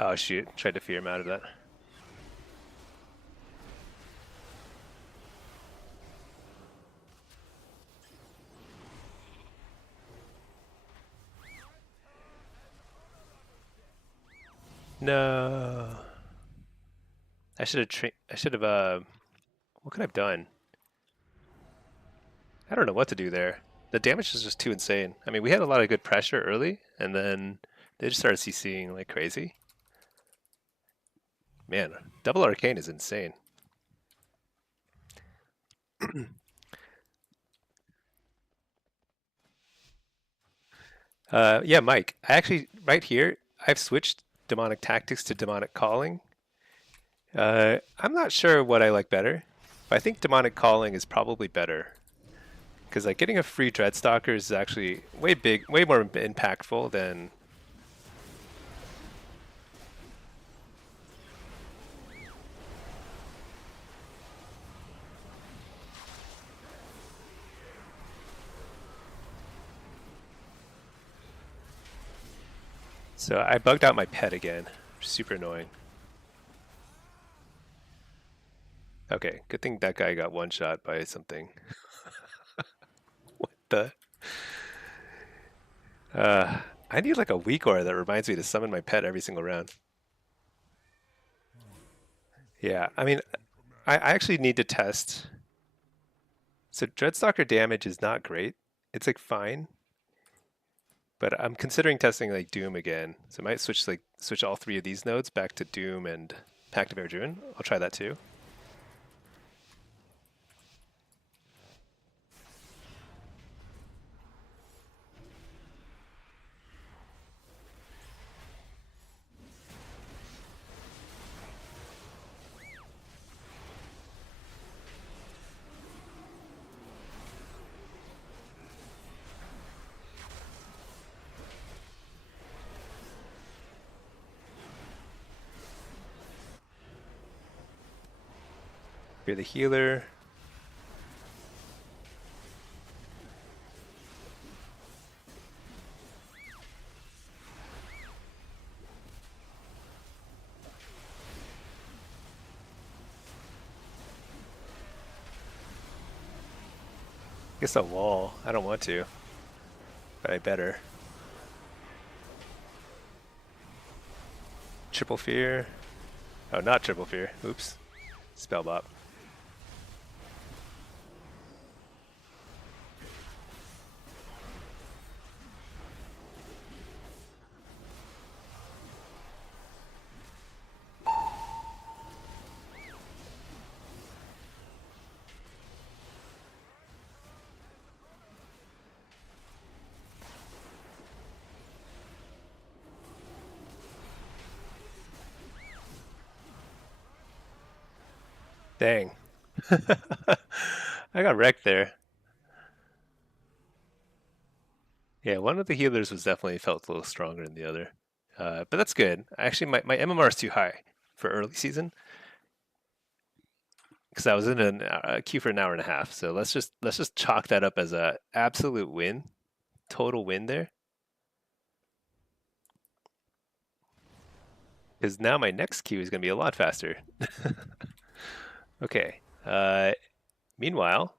Oh shoot, tried to fear him out of that. No. I should have what could I have done? I don't know what to do there. The damage is just too insane. I mean, we had a lot of good pressure early, and then they just started CCing like crazy. Man, double arcane is insane. Yeah, Mike. I actually, right here, I've switched demonic tactics to demonic calling. I'm not sure what I like better, but I think demonic calling is probably better because like getting a free Dreadstalker is actually way more impactful than. So I bugged out my pet again. Super annoying. Okay, good thing that guy got one shot by something. What the? I need like a weak aura that reminds me to summon my pet every single round. Yeah, I mean, I actually need to test. So Dreadstalker damage is not great. It's like fine, but I'm considering testing like Doom again. So I might switch all three of these nodes back to Doom and Pact of Air Druin. I'll try that too. You're the healer. Guess I'll wall. I don't want to, but I better. Triple fear. Oh, not triple fear. Oops. Spell bop. Dang. I got wrecked there. Yeah, one of the healers was definitely felt a little stronger than the other. But that's good. Actually, my MMR is too high for early season because I was in a queue for an hour and a half. So let's just chalk that up as a absolute win, total win there. Because now my next queue is going to be a lot faster. Okay. Meanwhile,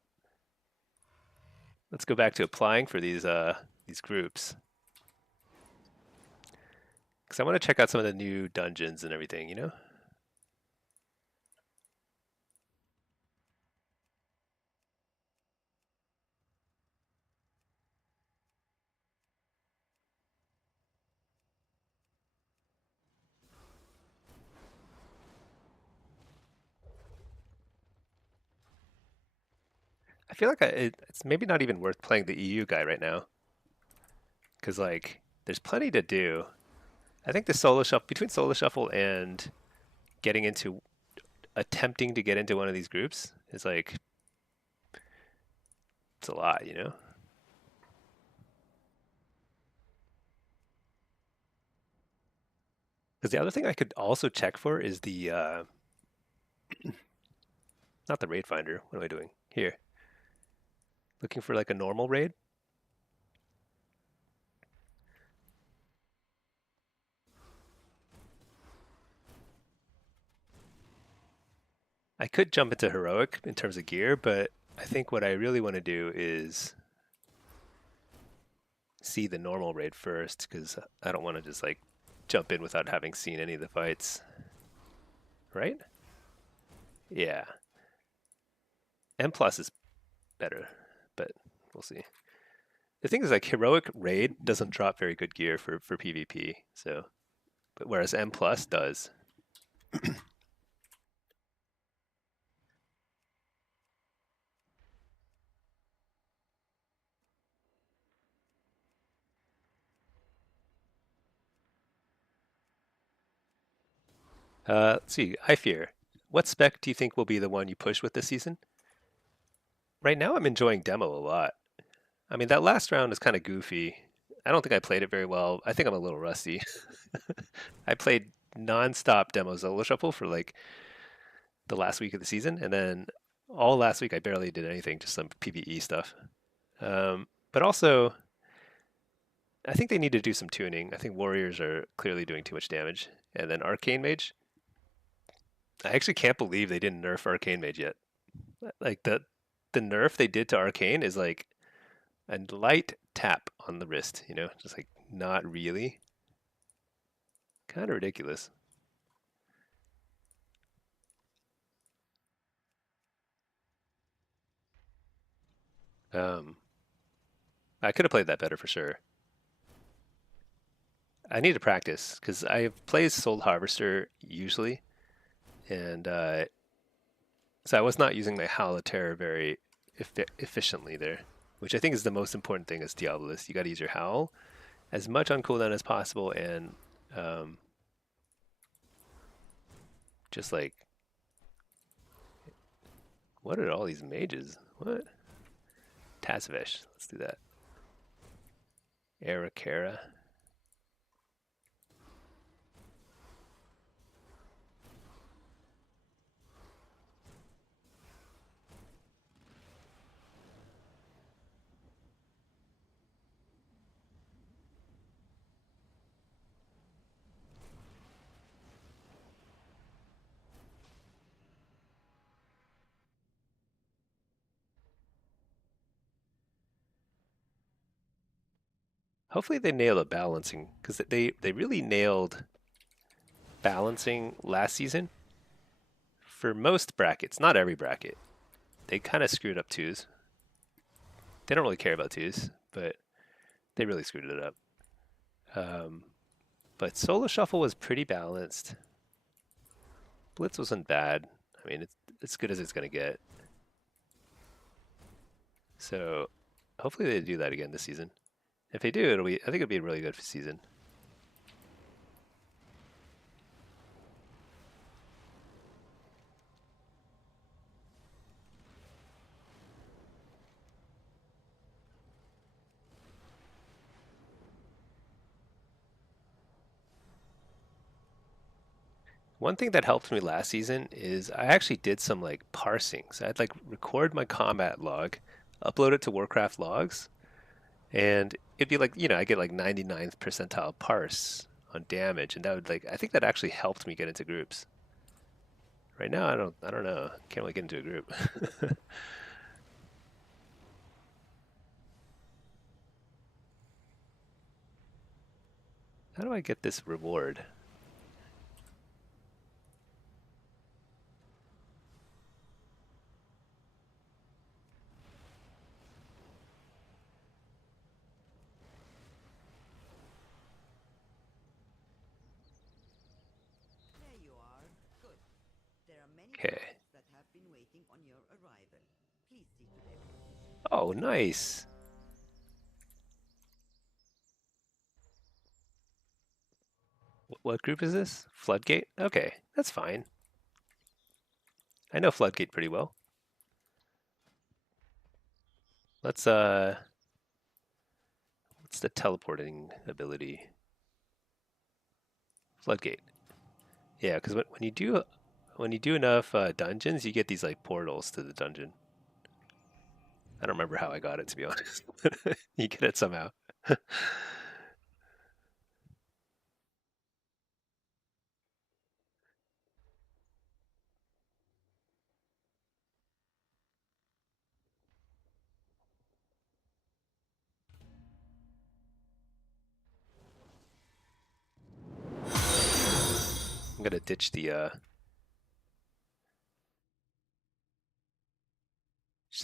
let's go back to applying for these groups. Because I want to check out some of the new dungeons and everything, you know? I feel like it's maybe not even worth playing the EU guy right now. Because, like, there's plenty to do. I think the solo shuffle, between solo shuffle and getting into, attempting to get into one of these groups is like, it's a lot, you know? Because the other thing I could also check for is the, not the raid finder. What am I doing? Here. Looking for like a normal raid. I could jump into heroic in terms of gear, but I think what I really want to do is see the normal raid first because I don't want to just like jump in without having seen any of the fights. Right? Yeah. M plus is better, but we'll see. The thing is like heroic raid doesn't drop very good gear for PvP, so but whereas M plus does. Let's see. I fear. What spec do you think will be the one you push with this season? Right now, I'm enjoying demo a lot. I mean, that last round is kind of goofy. I don't think I played it very well. I think I'm a little rusty. I played non-stop demo Solo Shuffle for like the last week of the season, and then all last week I barely did anything, just some PvE stuff. But also, I think they need to do some tuning. I think warriors are clearly doing too much damage, and then Arcane Mage. I actually can't believe they didn't nerf Arcane Mage yet. Like the nerf they did to Arcane is like a light tap on the wrist, you know, just like not really. Kind of ridiculous. Um, I could have played that better for sure. I need to practice because I play Soul Harvester usually, and so I was not using my Howl of Terror very efficiently there, which I think is the most important thing as Diabolist. You got to use your Howl as much on cooldown as possible, and um, just like, what are all these mages? What? Tazavesh. Let's do that. Arakara. Hopefully they nail the balancing, because they really nailed balancing last season for most brackets, not every bracket. They kind of screwed up twos. They don't really care about twos, but they really screwed it up. But solo shuffle was pretty balanced. Blitz wasn't bad. I mean, it's as good as it's gonna get. So hopefully they do that again this season. If they do, I think it'll be a really good season. One thing that helped me last season is I actually did some like parsing. So I'd like record my combat log, upload it to Warcraft logs, and it'd be like, I get like 99th percentile parse on damage, and that would I think that actually helped me get into groups. Right now I don't know. Can't really get into a group. How do I get this reward? There you are. Good. There are many Okay. guests that have been waiting on your arrival. Please see to their position. Oh, nice. What group is this? Floodgate? Okay, that's fine. I know Floodgate pretty well. Let's what's the teleporting ability? Floodgate. Yeah, because when you do enough dungeons, you get these like portals to the dungeon. I don't remember how I got it, to be honest. You get it somehow. I'm gonna ditch the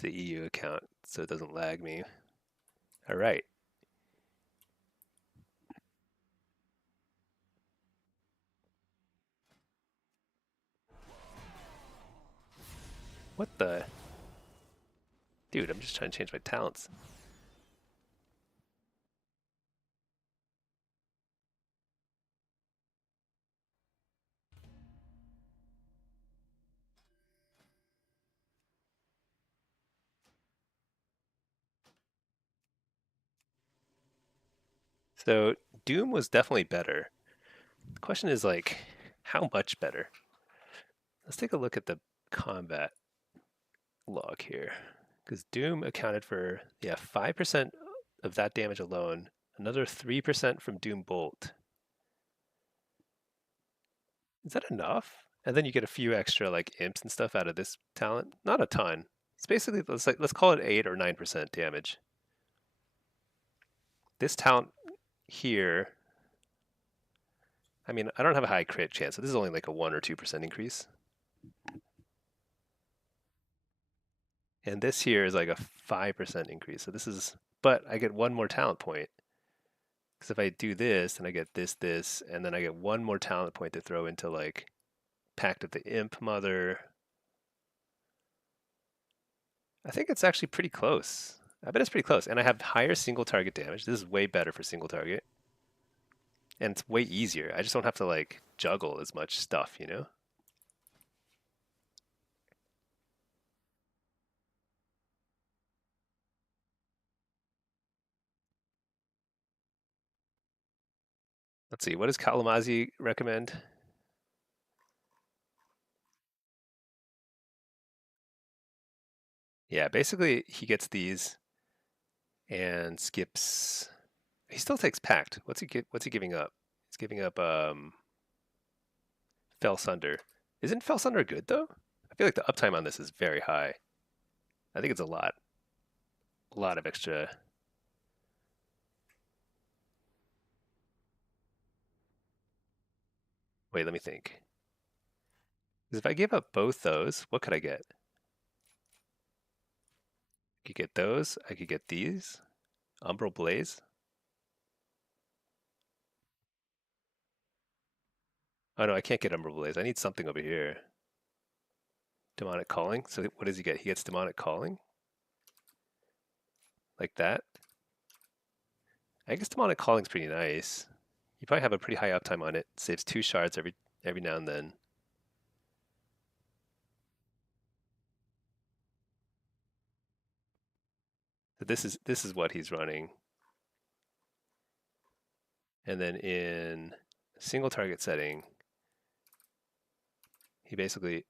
EU account so it doesn't lag me. All right. What the? Dude, I'm just trying to change my talents. So Doom was definitely better. The question is like, how much better? Let's take a look at the combat log here. Because Doom accounted for, 5% of that damage alone, another 3% from Doom Bolt. Is that enough? And then you get a few extra like imps and stuff out of this talent. Not a ton. It's basically let's call it 8 or 9% damage. This talent here, I mean, I don't have a high crit chance, so this is only like a 1 or 2% increase. And this here is like a 5% increase. So this is, but I get one more talent point. Because if I do this, then I get this, and then I get one more talent point to throw into like Pact of the Imp Mother. I think it's actually pretty close. I bet it's pretty close. And I have higher single target damage. This is way better for single target. And it's way easier. I just don't have to like juggle as much stuff, you know? Let's see, what does Kalamazi recommend? Yeah, basically he gets these and skips. He still takes Pact. What's he giving up? He's giving up Fell Sunder. Isn't Fell Sunder good though? I feel like the uptime on this is very high. I think it's a lot of extra. Wait, let me think. 'Cause if I gave up both those, what could I get? I could get those. I could get these. Umbral Blaze. Oh no, I can't get Umbral Blaze. I need something over here. Demonic Calling. So what does he get? He gets Demonic Calling? Like that? I guess Demonic Calling's pretty nice. You probably have a pretty high uptime on it. Saves 2 shards every now and then. So this is what he's running. And then in single target setting, he basically...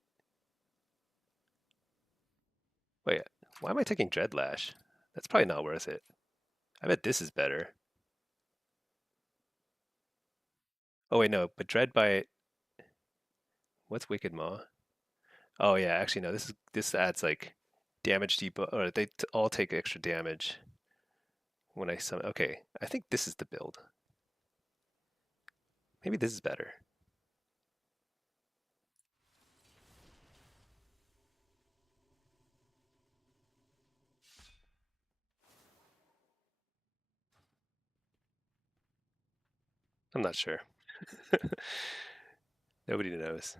Wait, why am I taking Dreadlash? That's probably not worth it. I bet this is better. Oh wait, no, but Dreadbite... What's Wicked Maw? Oh yeah, actually no, this adds like damage debuff, or they all take extra damage when I summon. Okay, I think this is the build. Maybe this is better. I'm not sure. Nobody knows.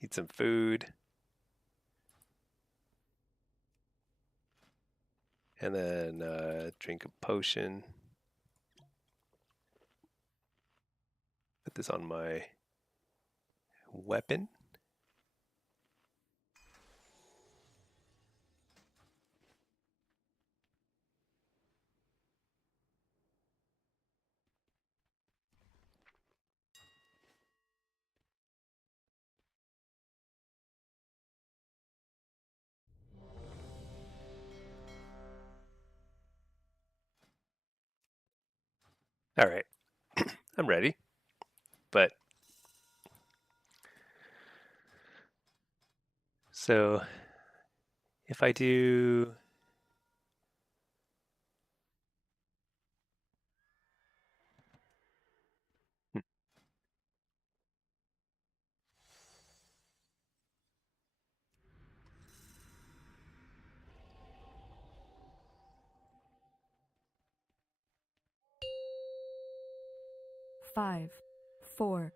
Eat some food. And then drink a potion. Put this on my weapon. All right, I'm ready. But so if I do 5, 4,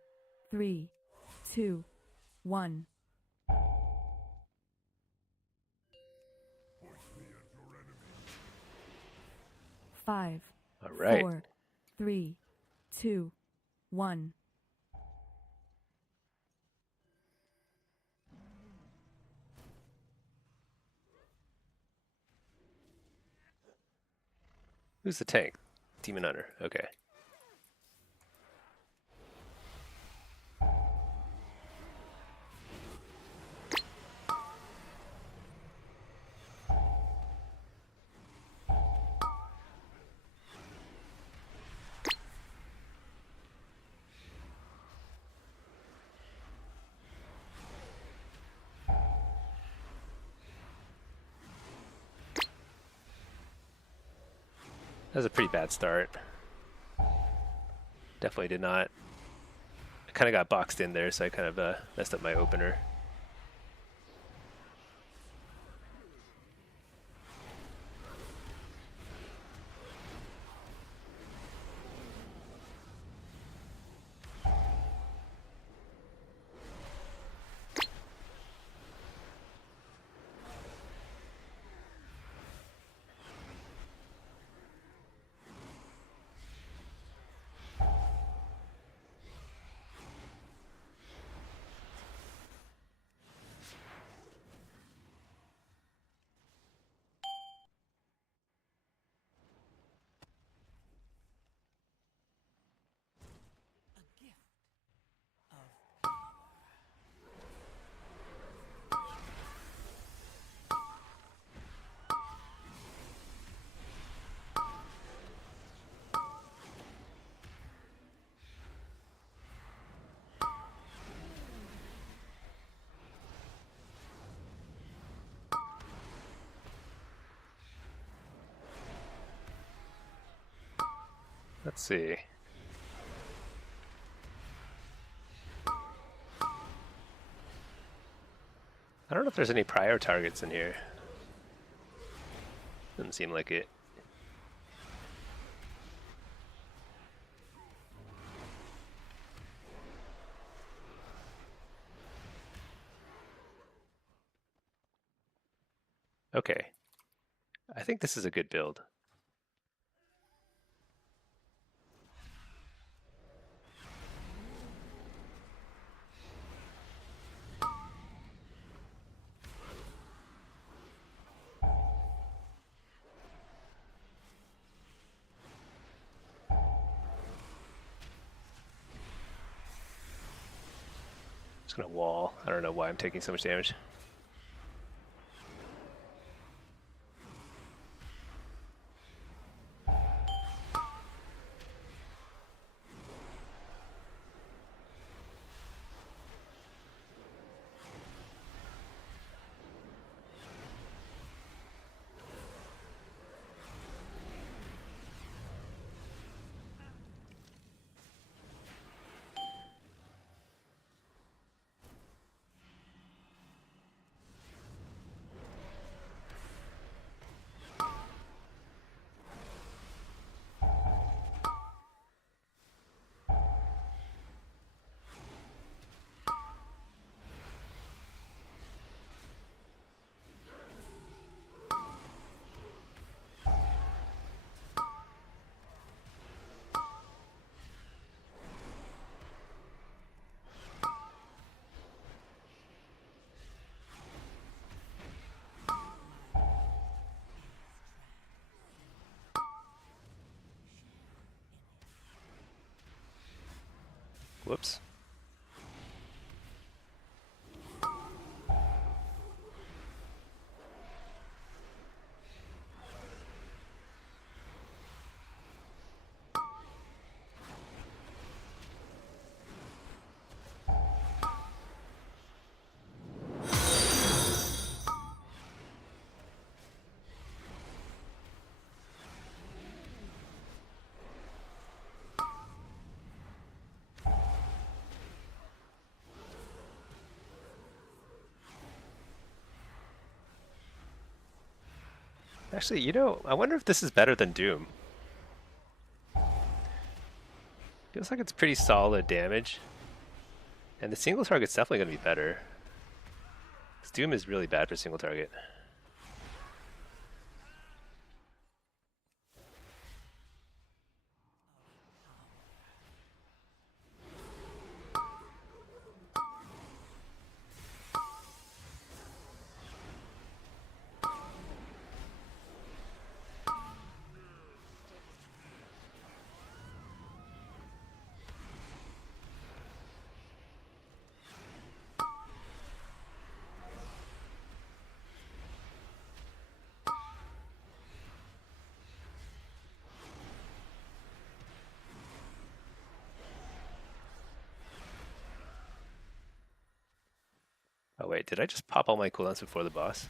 3, 2, 1. 5, all right. 4, 3, 2, 1. Who's the tank? Demon Hunter. Okay. That was a pretty bad start. Definitely did not. I kind of got boxed in there, so I kind of messed up my opener. Let's see. if there's any prior targets in here. Doesn't seem like it. Okay. I think this is a good build. Just gonna wall. I don't know why I'm taking so much damage. Whoops. Actually, you know, I wonder if this is better than Doom. Feels like it's pretty solid damage. And the single target's definitely going to be better. 'Cause Doom is really bad for single target. Oh wait, did I just pop all my cooldowns before the boss?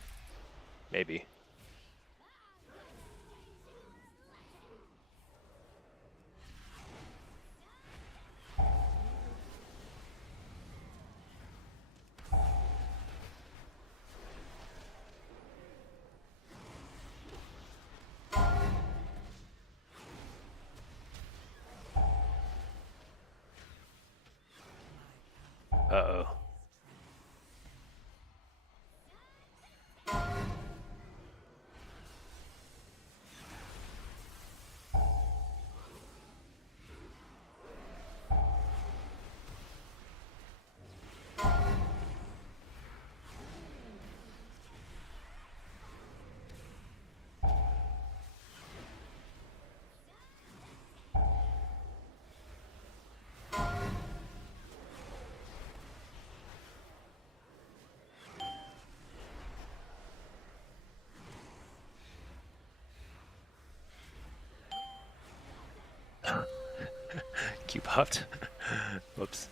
Maybe. Uh-oh. Q popped. Whoops.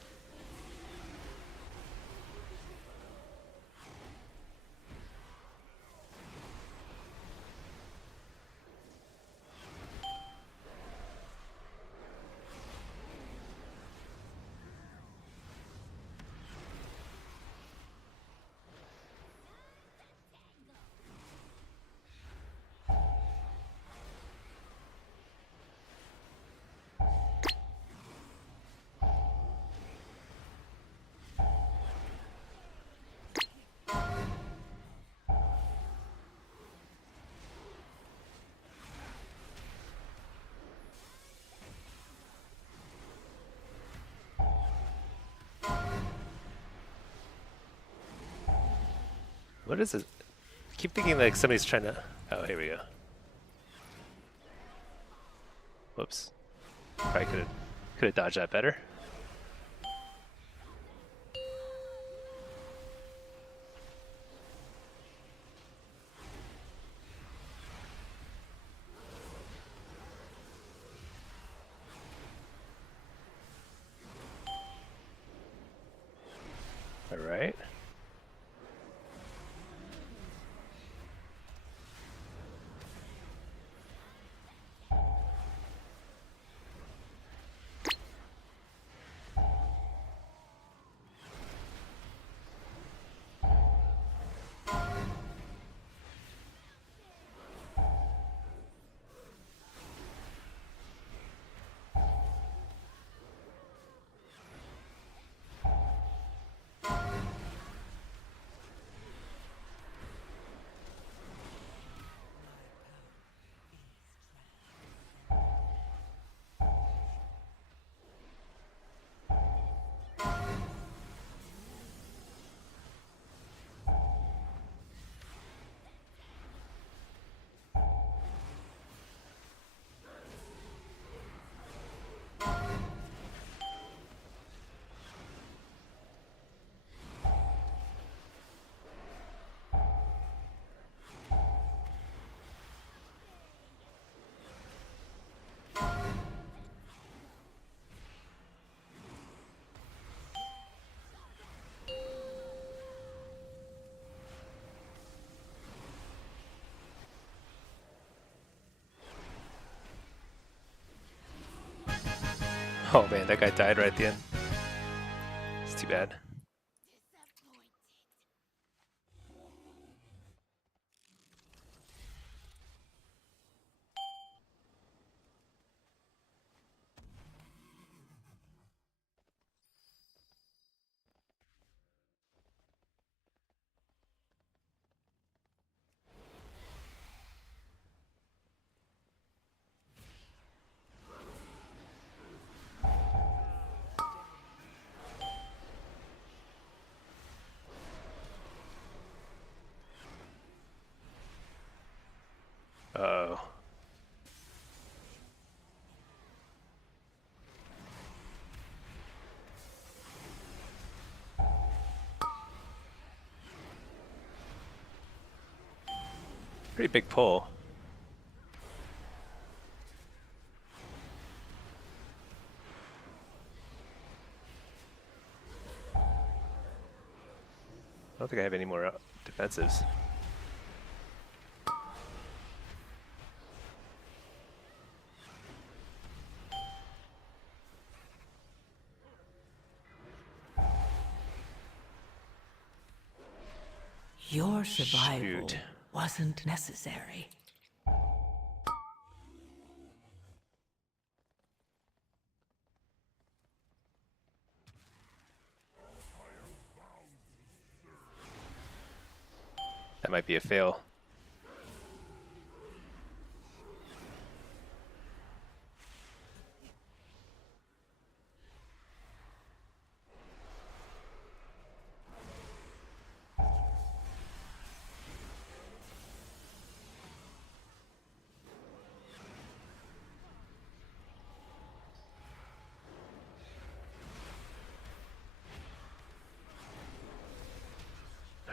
What is this? I keep thinking like somebody's trying to. Oh, here we go. Whoops. Probably could have dodged that better. All right. Oh man, that guy died right at the end. It's too bad. Uh-oh. Pretty big pull. I don't think I have any more defensives. Your survival Shoot. wasn't necessary. That might be a fail.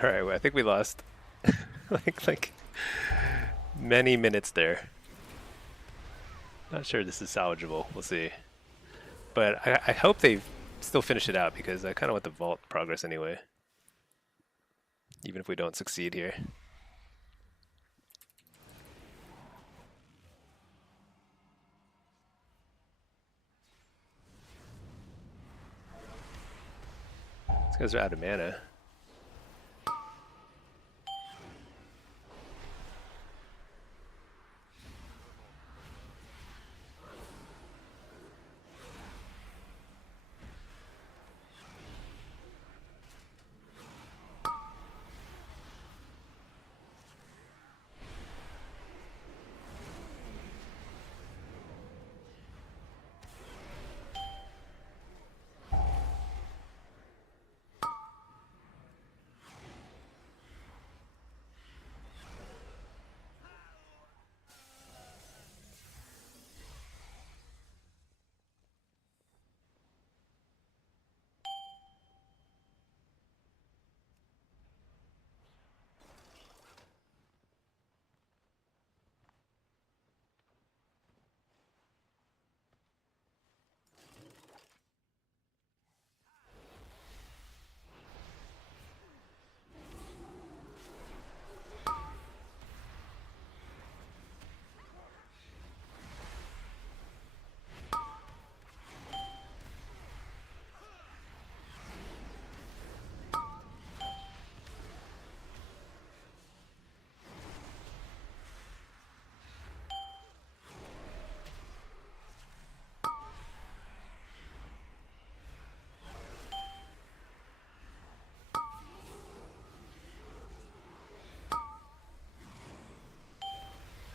All right, well, I think we lost like many minutes there. Not sure this is salvageable. We'll see. But I hope they still finish it out because I kind of want the vault progress anyway. Even if we don't succeed here. These guys are out of mana.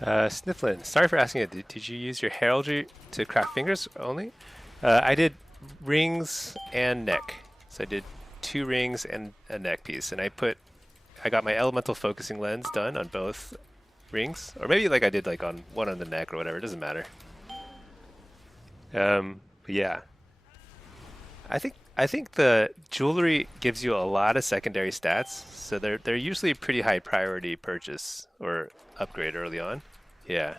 Snifflin, sorry for asking it. Did you use your heraldry to craft fingers only? I did rings and neck. So I did 2 rings and a neck piece, and I got my elemental focusing lens done on both rings, or maybe like I did like on one on the neck or whatever. It doesn't matter. But yeah, I think the jewelry gives you a lot of secondary stats, so they're usually a pretty high priority purchase or upgrade early on. Yeah.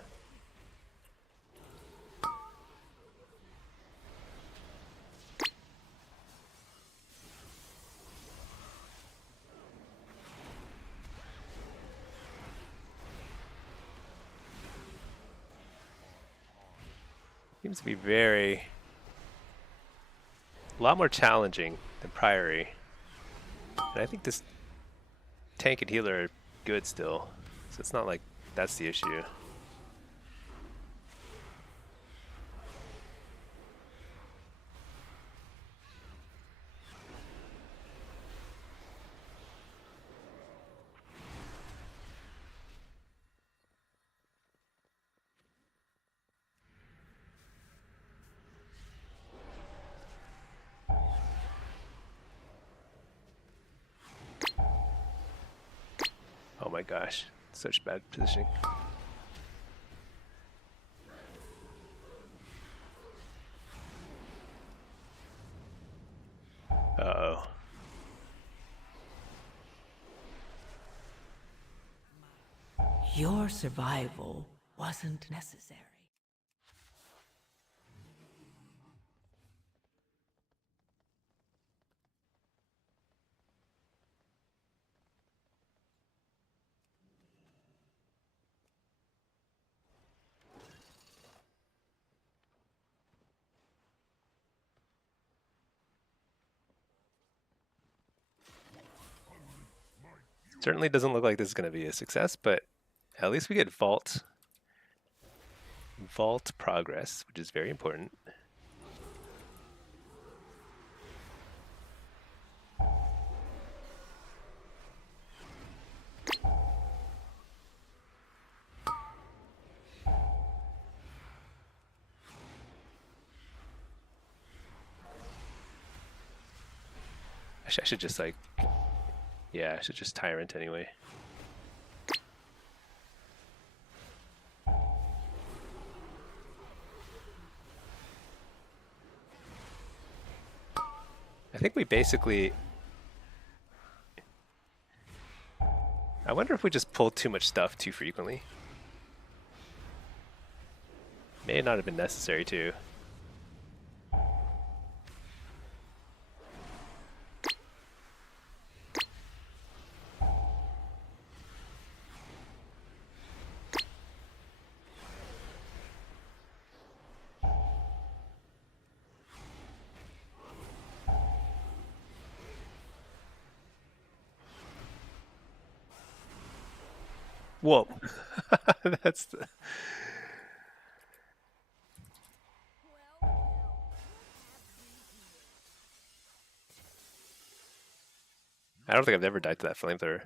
Seems to be a lot more challenging than Priory. And I think this tank and healer are good still, so it's not like that's the issue. Oh my gosh, such bad positioning. Uh-oh. Your survival wasn't necessary. Certainly doesn't look like this is going to be a success, but at least we get vault progress, which is very important. I should just like, yeah, I should just Tyrant anyway. I think we basically, I wonder if we just pulled too much stuff too frequently. May not have been necessary to. Whoa. That's the... I don't think I've ever died to that flamethrower.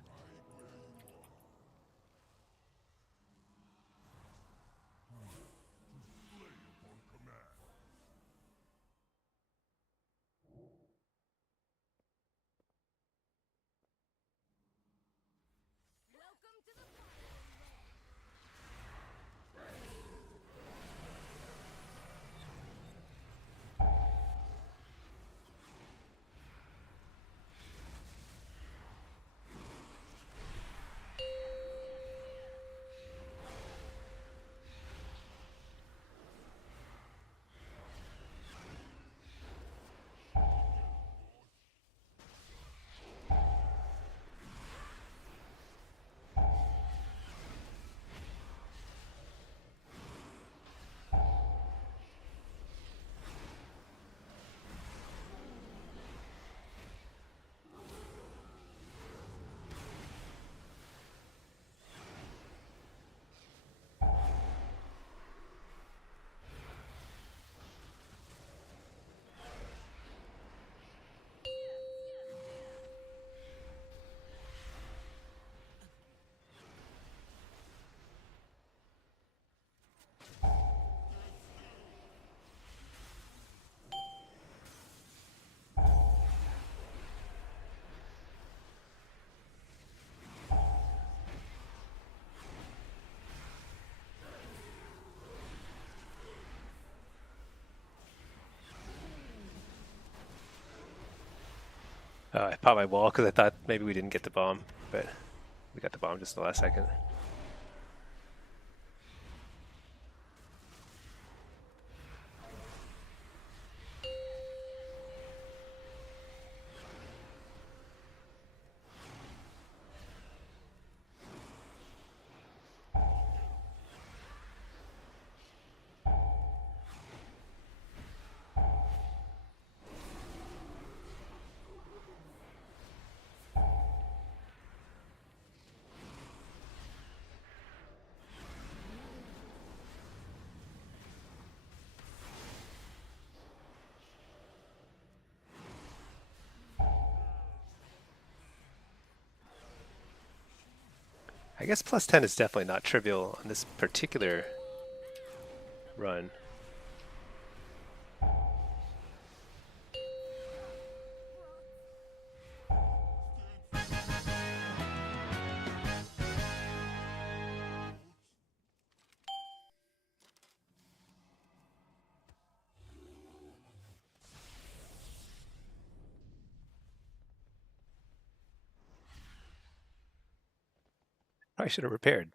I popped my wall because I thought maybe we didn't get the bomb, but we got the bomb just in the last second. I guess plus 10 is definitely not trivial on this particular run. I should have repaired.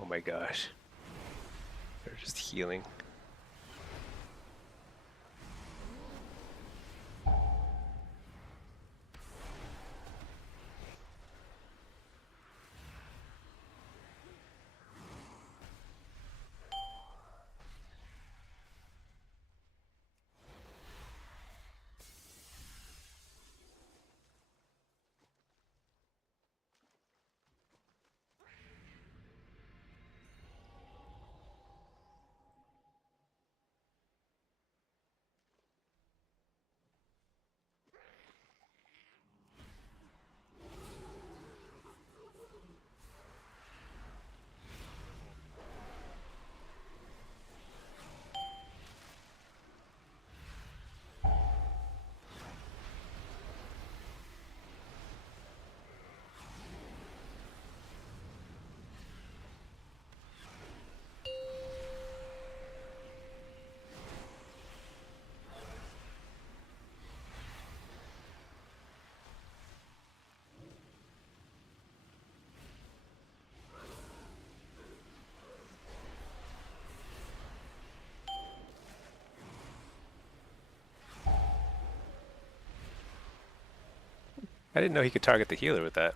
Oh my gosh. They're just healing. I didn't know he could target the healer with that.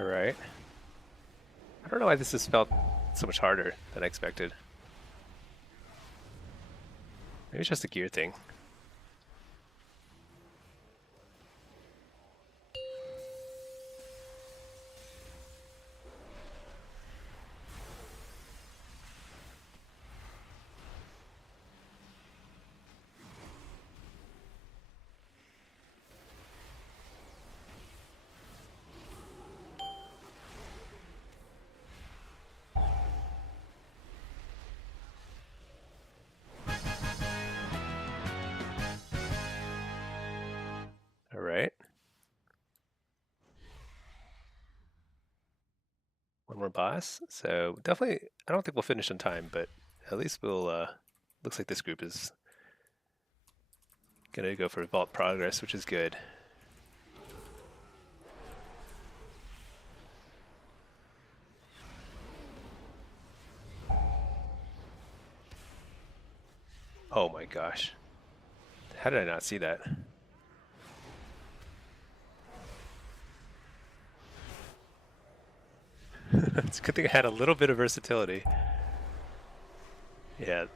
Alright. I don't know why this has felt so much harder than I expected. Maybe it's just a gear thing. more boss. So definitely, I don't think we'll finish in time, but at least we'll. Looks like this group is gonna go for vault progress, which is good. Oh my gosh. How did I not see that? It's a good thing I had a little bit of versatility. Yeah.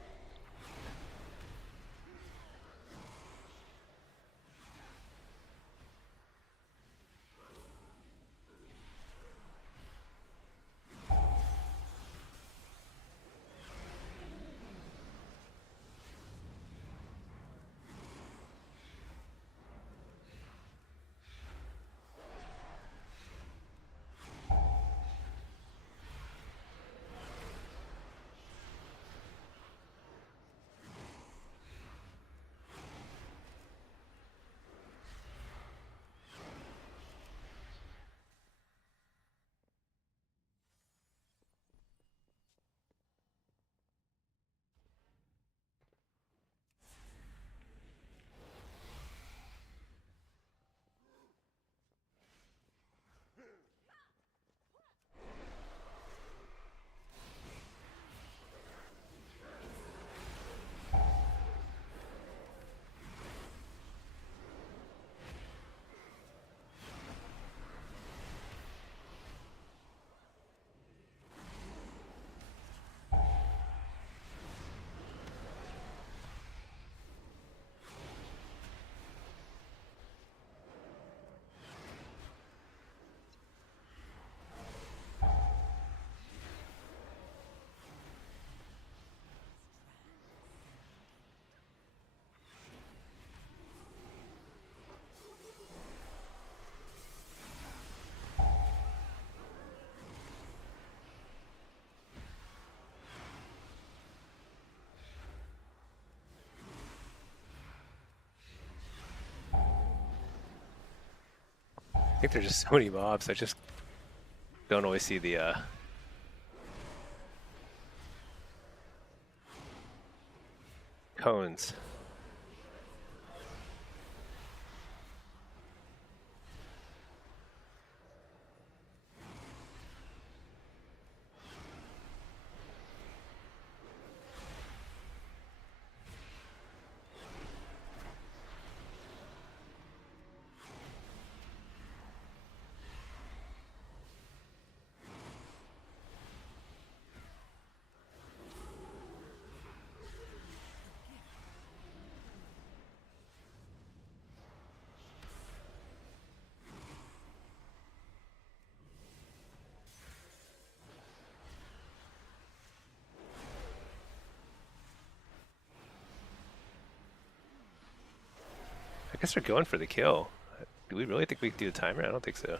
I think there's just so many mobs. I just don't always see the cones. I guess they're going for the kill. Do we really think we can do a timer? I don't think so.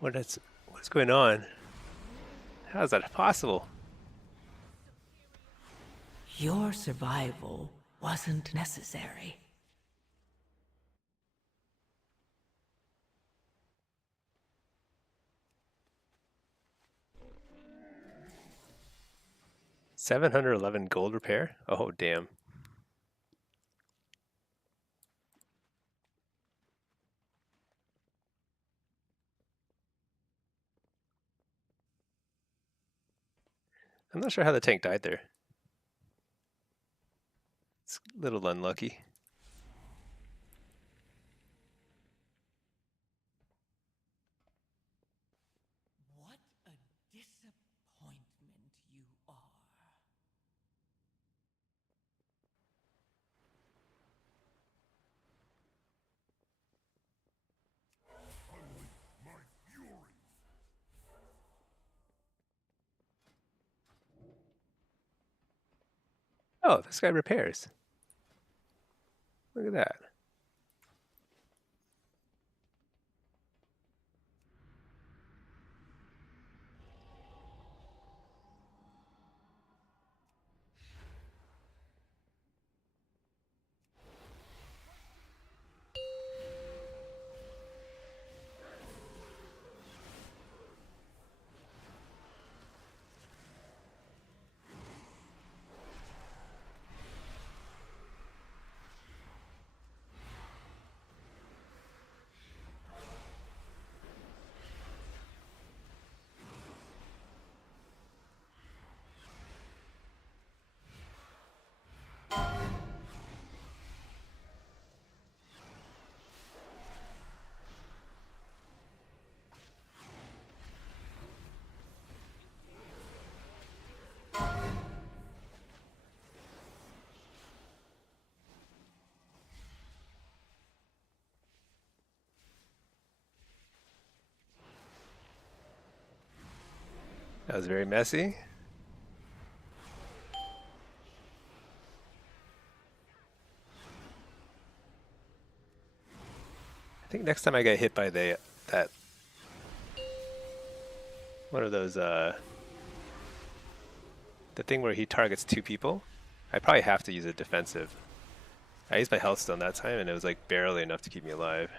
What's going on? How is that possible? Your survival wasn't necessary. $711 gold repair? Oh, damn. I'm not sure how the tank died there. It's a little unlucky. What a disappointment you are. Oh, this guy repairs. Look at that. That was very messy. I think next time I get hit by that one of those the thing where he targets two people, I probably have to use a defensive. I used my health stone that time and it was like barely enough to keep me alive.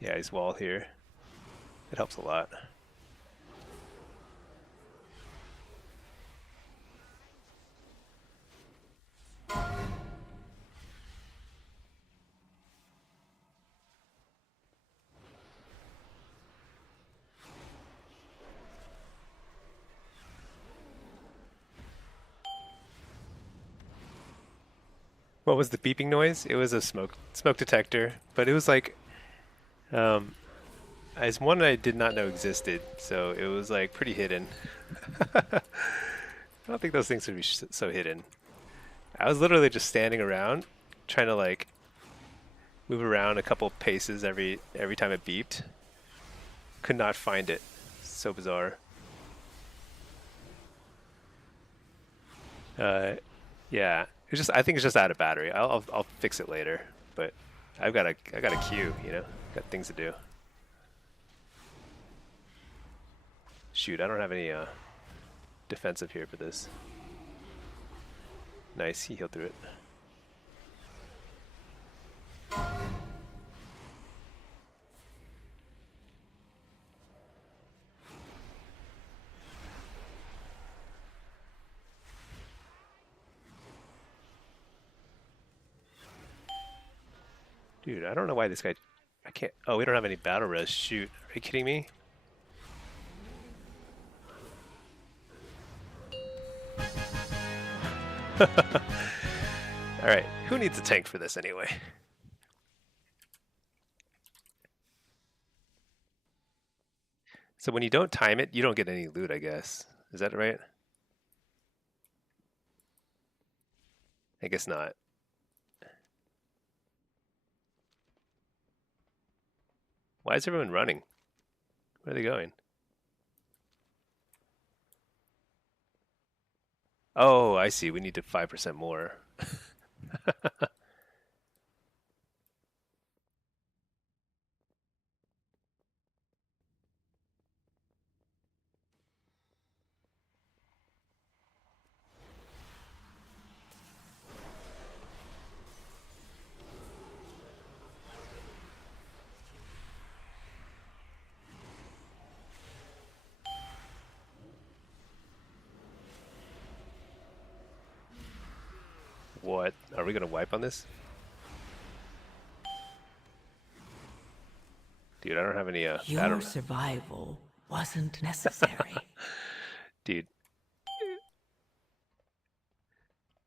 Yeah, he's wall here. It helps a lot. What was the beeping noise? It was a smoke detector, but it was like as one I did not know existed, so it was like pretty hidden. I don't think those things would be so hidden. I was literally just standing around, trying to like move around a couple paces every time it beeped. Could not find it. So bizarre. Yeah, it's just I think it's just out of battery. I'll fix it later, but I got a queue, you know, got things to do. Shoot, I don't have any defensive here for this. Nice, he healed through it. Dude, I don't know why this guy... I can't... Oh, we don't have any battle res. Shoot. Are you kidding me? Alright, who needs a tank for this anyway? So when you don't time it, you don't get any loot, I guess. Is that right? I guess not. Why is everyone running? Where are they going? Oh, I see. We need to 5% more. What? Are we gonna wipe on this? Dude, I don't have any Your survival wasn't necessary. Dude,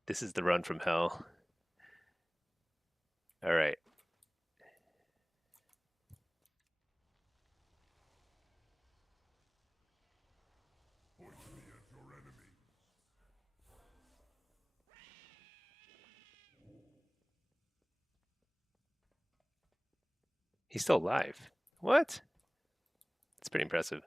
this is the run from hell. All right. He's still alive. What? It's pretty impressive.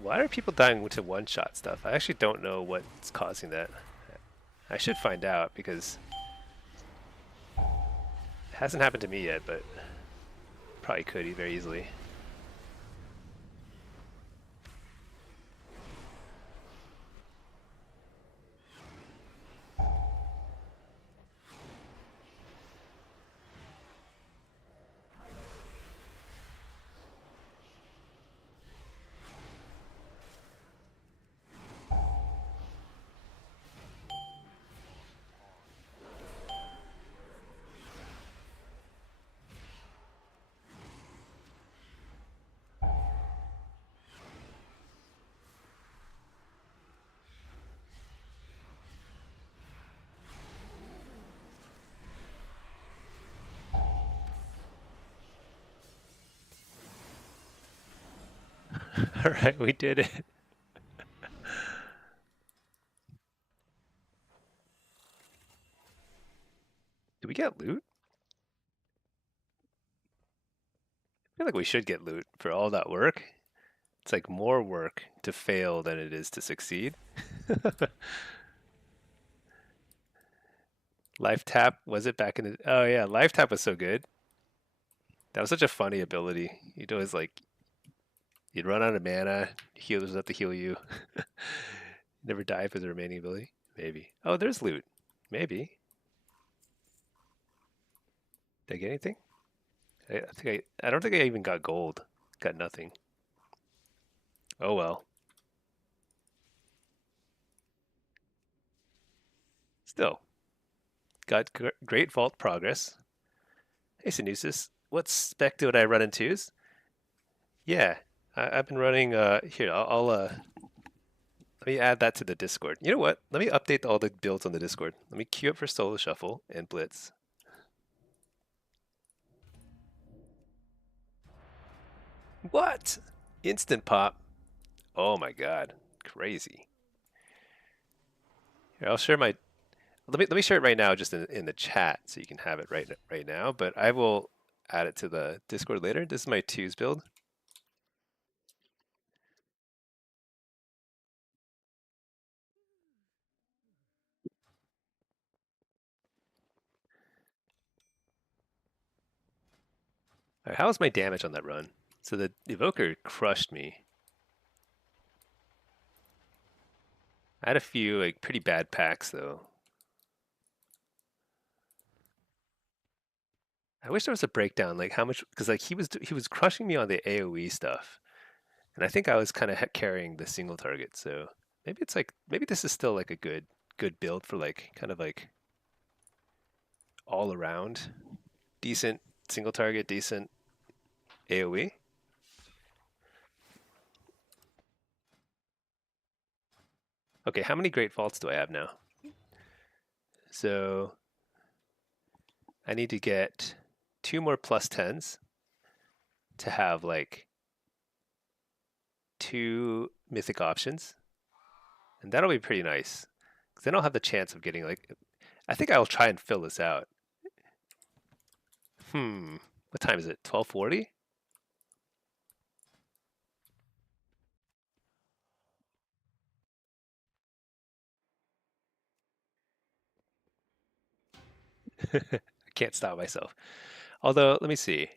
Why are people dying to one-shot stuff? I actually don't know what's causing that. I should find out because it hasn't happened to me yet, but probably could very easily. All right, we did it. Did we get loot? I feel like we should get loot for all that work. It's like more work to fail than it is to succeed. Life tap, was it back in the... Oh yeah, life tap was so good. That was such a funny ability. You'd always like, you'd run out of mana, healers have to heal you. Never die for the remaining ability. Maybe. Oh, there's loot. Maybe. Did I get anything? I don't think I even got gold. Got nothing. Oh well. Still, got great vault progress. Hey Sanusis, what spec did I run into? Yeah, I've been running. Here, I'll let me add that to the Discord. You know what? Let me update all the builds on the Discord. Let me queue up for Solo Shuffle and Blitz. What? Instant pop. Oh my god. Crazy. Here, I'll share my let me share it right now just in the chat so you can have it right now, but I will add it to the Discord later. This is my twos build. Right, how was my damage on that run? So the Evoker crushed me. I had a few like pretty bad packs though. I wish there was a breakdown, like how much, because like he was crushing me on the AOE stuff, and I think I was kind of carrying the single target. So maybe it's like maybe this is still like a good build for like kind of like all around decent single target, decent AOE. Okay, how many Great Faults do I have now? So I need to get 2 more +10s to have like 2 mythic options, and that'll be pretty nice. Because then I'll have the chance of getting like, I think I'll try and fill this out. What time is it? 12:40? I can't stop myself. Although, let me see.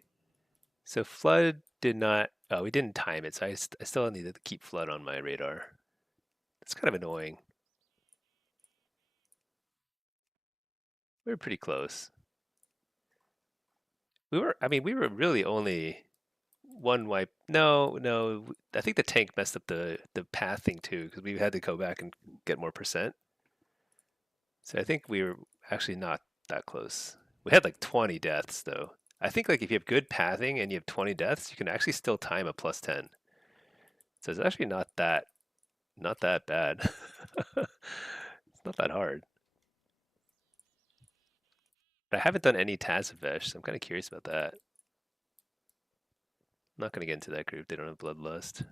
So flood did not. Oh, we didn't time it, so I still needed to keep flood on my radar. It's kind of annoying. We were pretty close. I mean, we were really only one wipe. No, no. I think the tank messed up the path thing too, because we had to go back and get more percent. So I think we were actually not that close. We had like 20 deaths though. I think like if you have good pathing and you have 20 deaths, you can actually still time a +10. So it's actually not that bad. It's not that hard. But I haven't done any Tazavesh, so I'm kind of curious about that. I'm not going to get into that group. They don't have Bloodlust.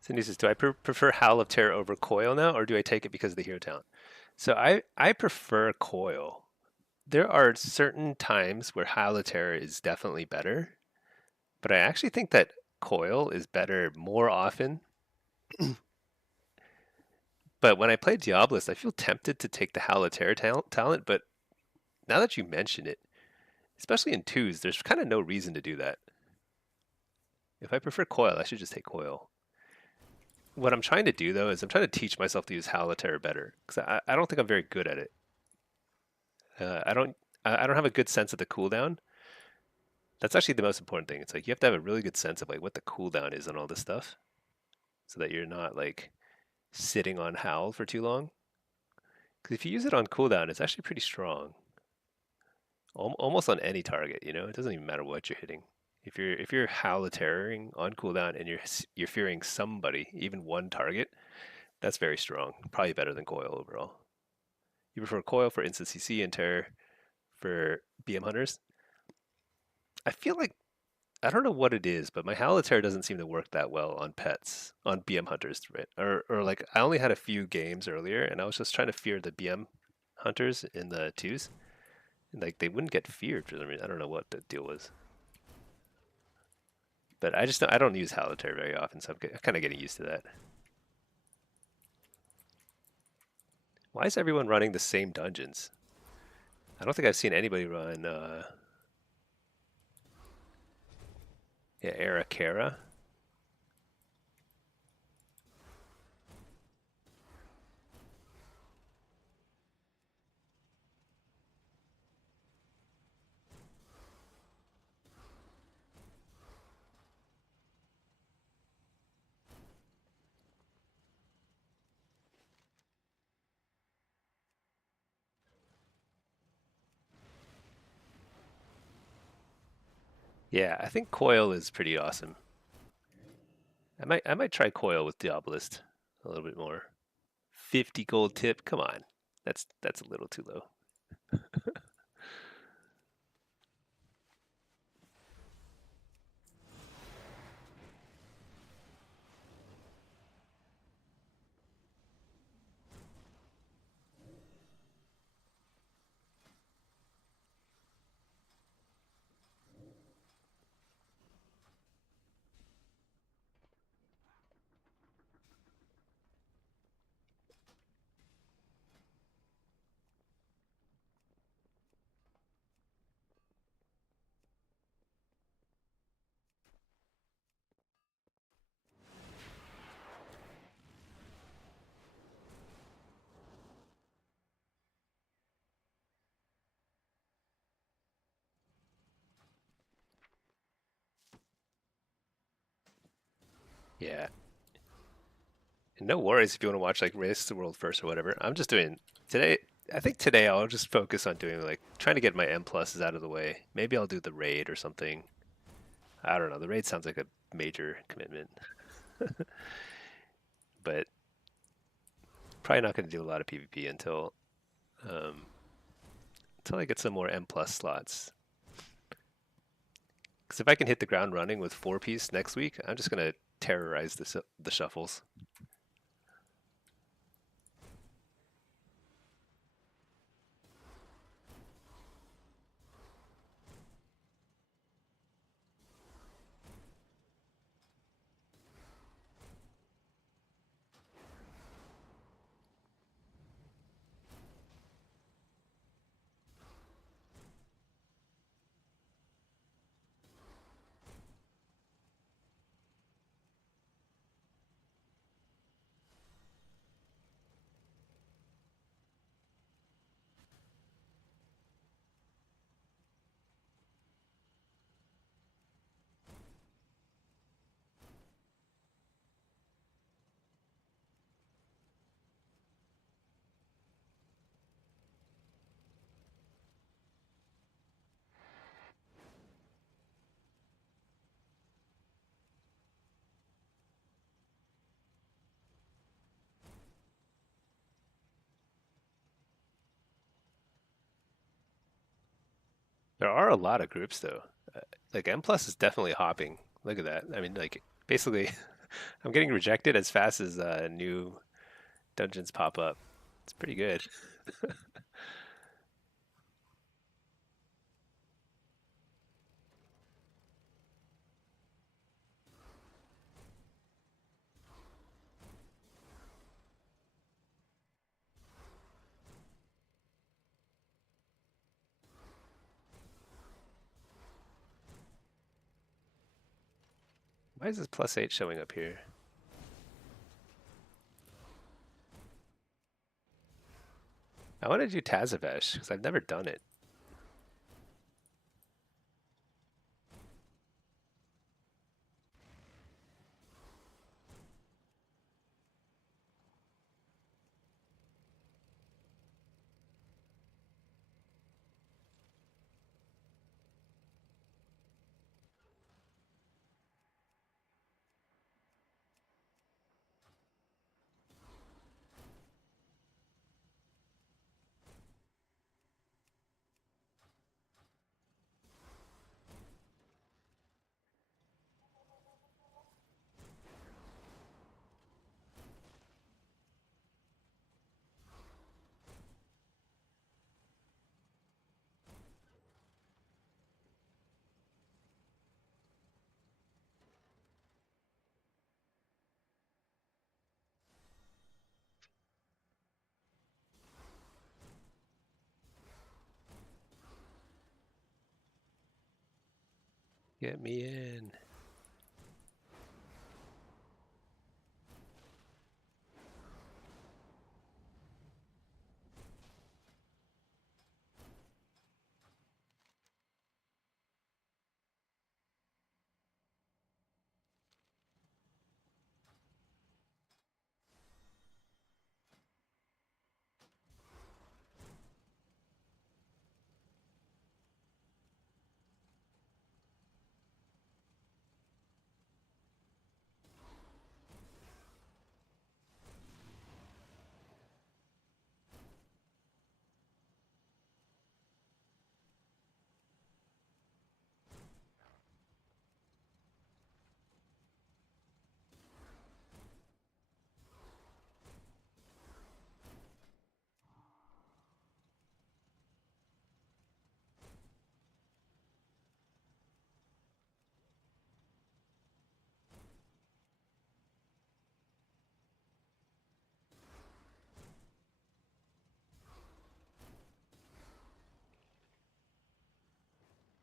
Cindy says, do I prefer Howl of Terror over Coil now, or do I take it because of the hero talent? So I prefer Coil. There are certain times where Howl of Terror is definitely better, but I actually think that Coil is better more often. But when I play Diabolist, I feel tempted to take the Howl of Terror talent, but now that you mention it, especially in twos, there's kind of no reason to do that. If I prefer Coil, I should just take Coil. What I'm trying to do though is I'm trying to teach myself to use Howl of Terror better because I don't think I'm very good at it. I don't have a good sense of the cooldown. That's actually the most important thing. It's like you have to have a really good sense of like what the cooldown is on all this stuff, so that you're not like sitting on Howl for too long. Because if you use it on cooldown, it's actually pretty strong. Almost on any target, you know, it doesn't even matter what you're hitting. If you're Howl terroring on cooldown and you're fearing somebody, even one target, that's very strong. Probably better than Coil overall. You prefer Coil for instant CC and terror for BM hunters? I feel like I don't know what it is, but my Howl terror doesn't seem to work that well on pets, on BM hunters, right? Or like I only had a few games earlier, and I was just trying to fear the BM hunters in the twos. Like they wouldn't get feared for some reason. I don't know what the deal was. But I don't use Haliter very often, so I'm kind of getting used to that. Why is everyone running the same dungeons? I don't think I've seen anybody run yeah, Arakara. Yeah, I think Coil is pretty awesome. I might try Coil with Diabolist a little bit more. 50 gold tip, come on. That's a little too low. Yeah. And no worries if you want to watch like Race to the World first or whatever. I'm just doing today. I think today I'll just focus on doing like trying to get my M pluses out of the way. Maybe I'll do the raid or something. I don't know. The raid sounds like a major commitment, but probably not going to do a lot of PvP um, until I get some more M plus slots. Because if I can hit the ground running with 4-piece next week, I'm just going to terrorize the shuffles. There are a lot of groups though. Like M plus is definitely hopping. Look at that. I mean, like basically, I'm getting rejected as fast as new dungeons pop up. It's pretty good. Why is this +8 showing up here? I want to do Tazavesh because I've never done it. Get me in.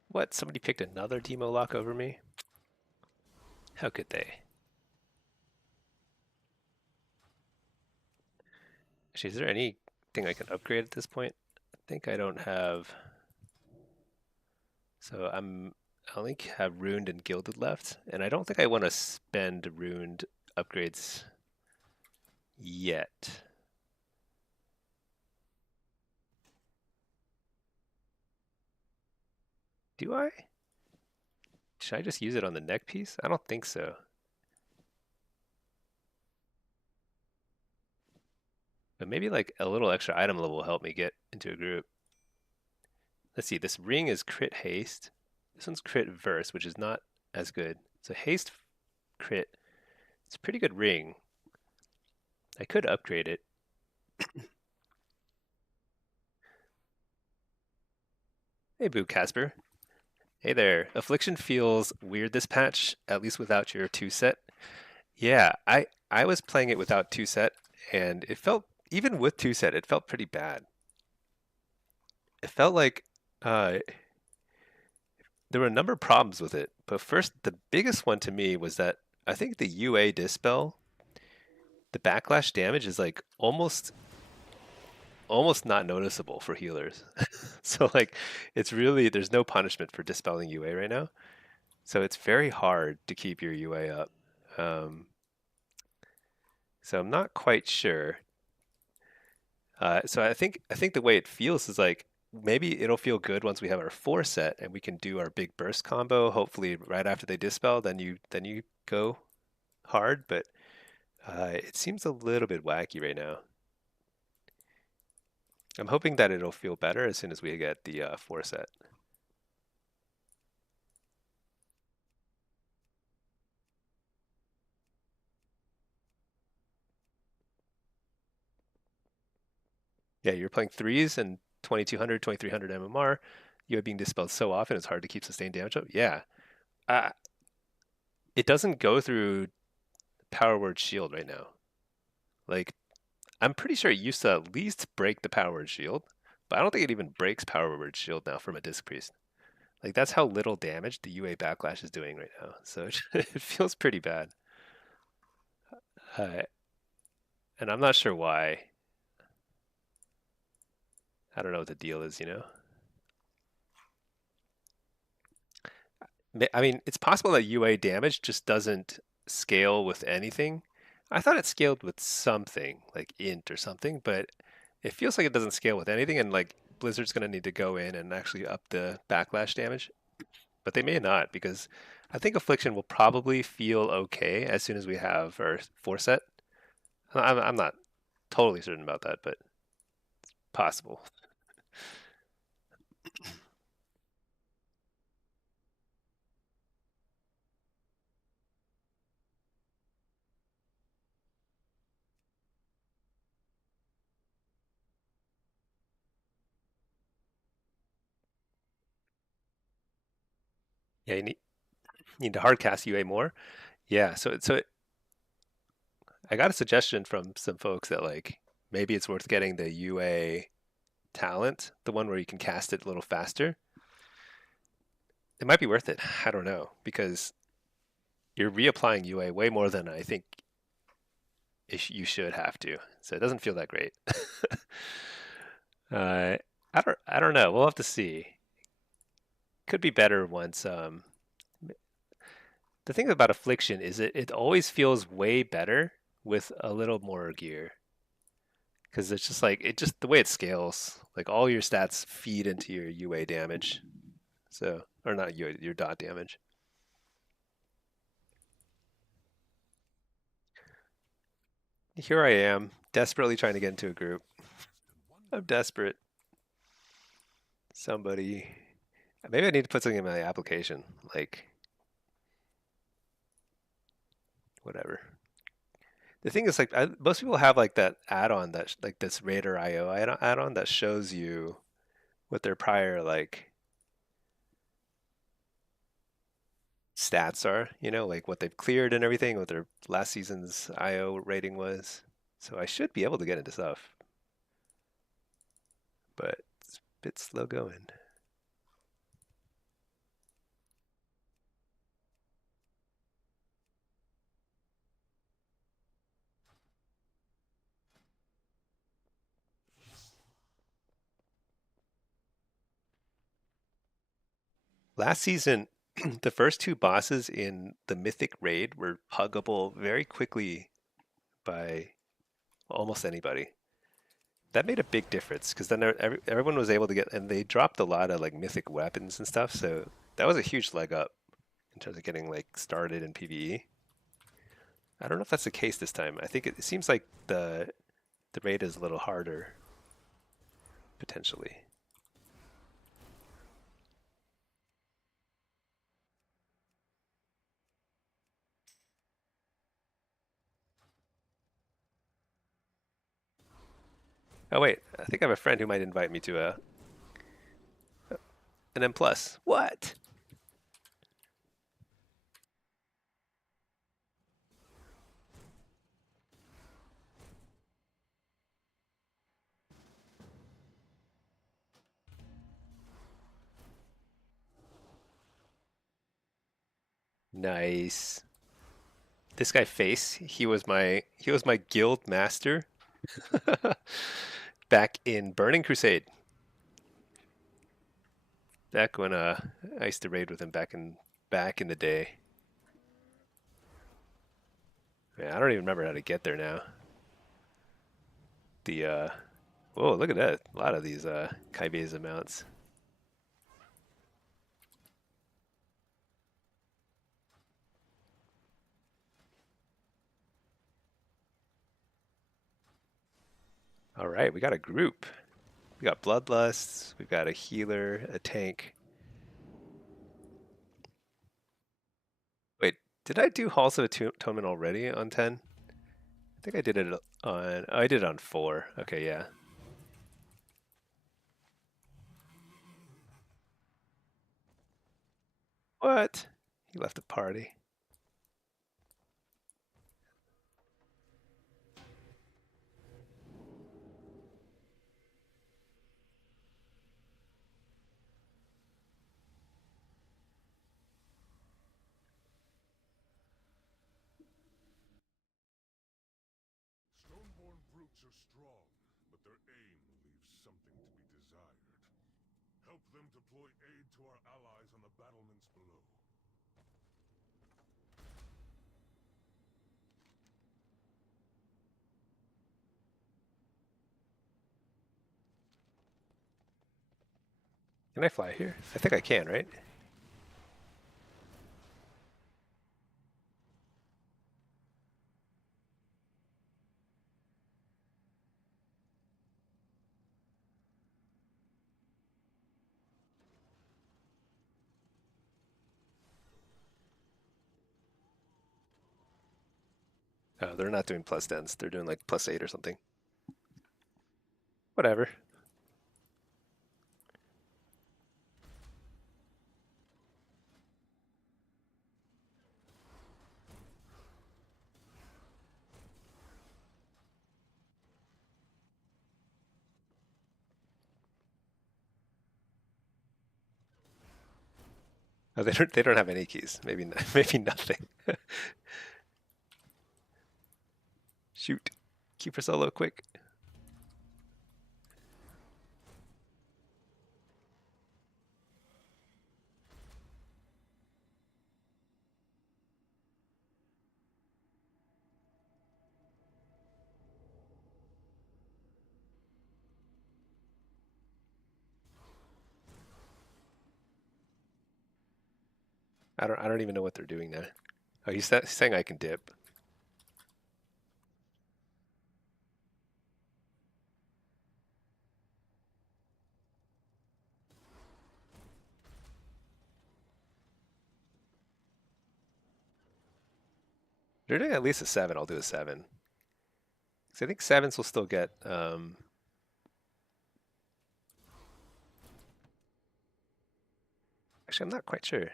What? Somebody picked another demo lock over me? How could they? Actually, is there anything I can upgrade at this point? I think I don't have. So I only have Ruined and Gilded left, and I don't think I want to spend Ruined upgrades yet. Do I? Should I just use it on the neck piece? I don't think so. But maybe like a little extra item level will help me get into a group. Let's see, this ring is crit haste. This one's crit verse, which is not as good. So haste crit, it's a pretty good ring. I could upgrade it. Hey, Boo Casper. Hey there. Affliction feels weird this patch, at least without your 2-set. Yeah, I was playing it without 2-set, and it felt, even with 2-set, it felt pretty bad. It felt like uh, there were a number of problems with it. But first, the biggest one to me was that I think the UA Dispel, the backlash damage is like almost not noticeable for healers. So like it's really, there's no punishment for dispelling UA right now. So it's very hard to keep your UA up. Um, so I'm not quite sure. So I think the way it feels is like maybe it'll feel good once we have our 4-set and we can do our big burst combo. Hopefully right after they dispel, then you go hard. But it seems a little bit wacky right now. I'm hoping that it'll feel better as soon as we get the 4-set. Yeah, you're playing 3s and 2200, 2300 MMR. You are being dispelled so often, it's hard to keep sustained damage up. Yeah. Uh, it doesn't go through Power Word Shield right now. Like, I'm pretty sure it used to at least break the Power Word Shield, but I don't think it even breaks Power Word Shield now from a Disc Priest. Like, that's how little damage the UA Backlash is doing right now. So it feels pretty bad. Uh, and I'm not sure why. I don't know what the deal is, you know? I mean, it's possible that UA damage just doesn't scale with anything. I thought it scaled with something, like int or something, but it feels like it doesn't scale with anything, and like Blizzard's going to need to go in and actually up the backlash damage. But they may not, because I think Affliction will probably feel okay as soon as we have our 4-set. I'm not totally certain about that, but it's possible. Yeah, you need to hardcast UA more. Yeah, I got a suggestion from some folks that like maybe it's worth getting the UA talent, the one where you can cast it a little faster. It might be worth it. I don't know, because you're reapplying UA way more than I think you should have to. So it doesn't feel that great. uh, I don't know. We'll have to see. Could be better once. The thing about Affliction is it always feels way better with a little more gear, because it's just like the way it scales. Like all your stats feed into your UA damage. So, or not UA, your dot damage. Here I am, desperately trying to get into a group. I'm desperate. Somebody, maybe I need to put something in my application, like whatever. The thing is, like, most people have like that add-on that like this Raider IO add-on that shows you what their prior like stats are, you know, like what they've cleared and everything, what their last season's IO rating was. So I should be able to get into stuff, but it's a bit slow going. Last season, The first two bosses in the Mythic raid were huggable very quickly by almost anybody. That made a big difference because then everyone was able to get, and they dropped a lot of like mythic weapons and stuff. So that was a huge leg up in terms of getting like started in PvE. I don't know if that's the case this time. I think it seems like the raid is a little harder potentially. Oh wait, I think I have a friend who might invite me to an M plus. What? Nice. This guy Face, he was my guild master back in Burning Crusade. Back when I used to raid with him back in the day. Man, I don't even remember how to get there now. The whoa, look at that. A lot of these Kaibeza mounts. All right, we got a group. We got Bloodlusts, we've got a healer, a tank. Wait, did I do Halls of Atonement already on 10? I think I did it on, oh, I did it on 4. Okay, yeah. What? He left the party. Stoneborn brutes are strong, but their aim leaves something to be desired. Help them deploy aid to our allies on the battlements below. Can I fly here? I think I can, right? Oh, they're not doing plus 10s. They're doing like plus 8 or something. Whatever. Oh, they don't have any keys. Maybe maybe nothing. Shoot. Keep her solo quick. I don't even know what they're doing now. Oh, he's saying I can dip. They're doing at least a 7. I'll do a 7. Because I think 7s will still get. Actually, I'm not quite sure.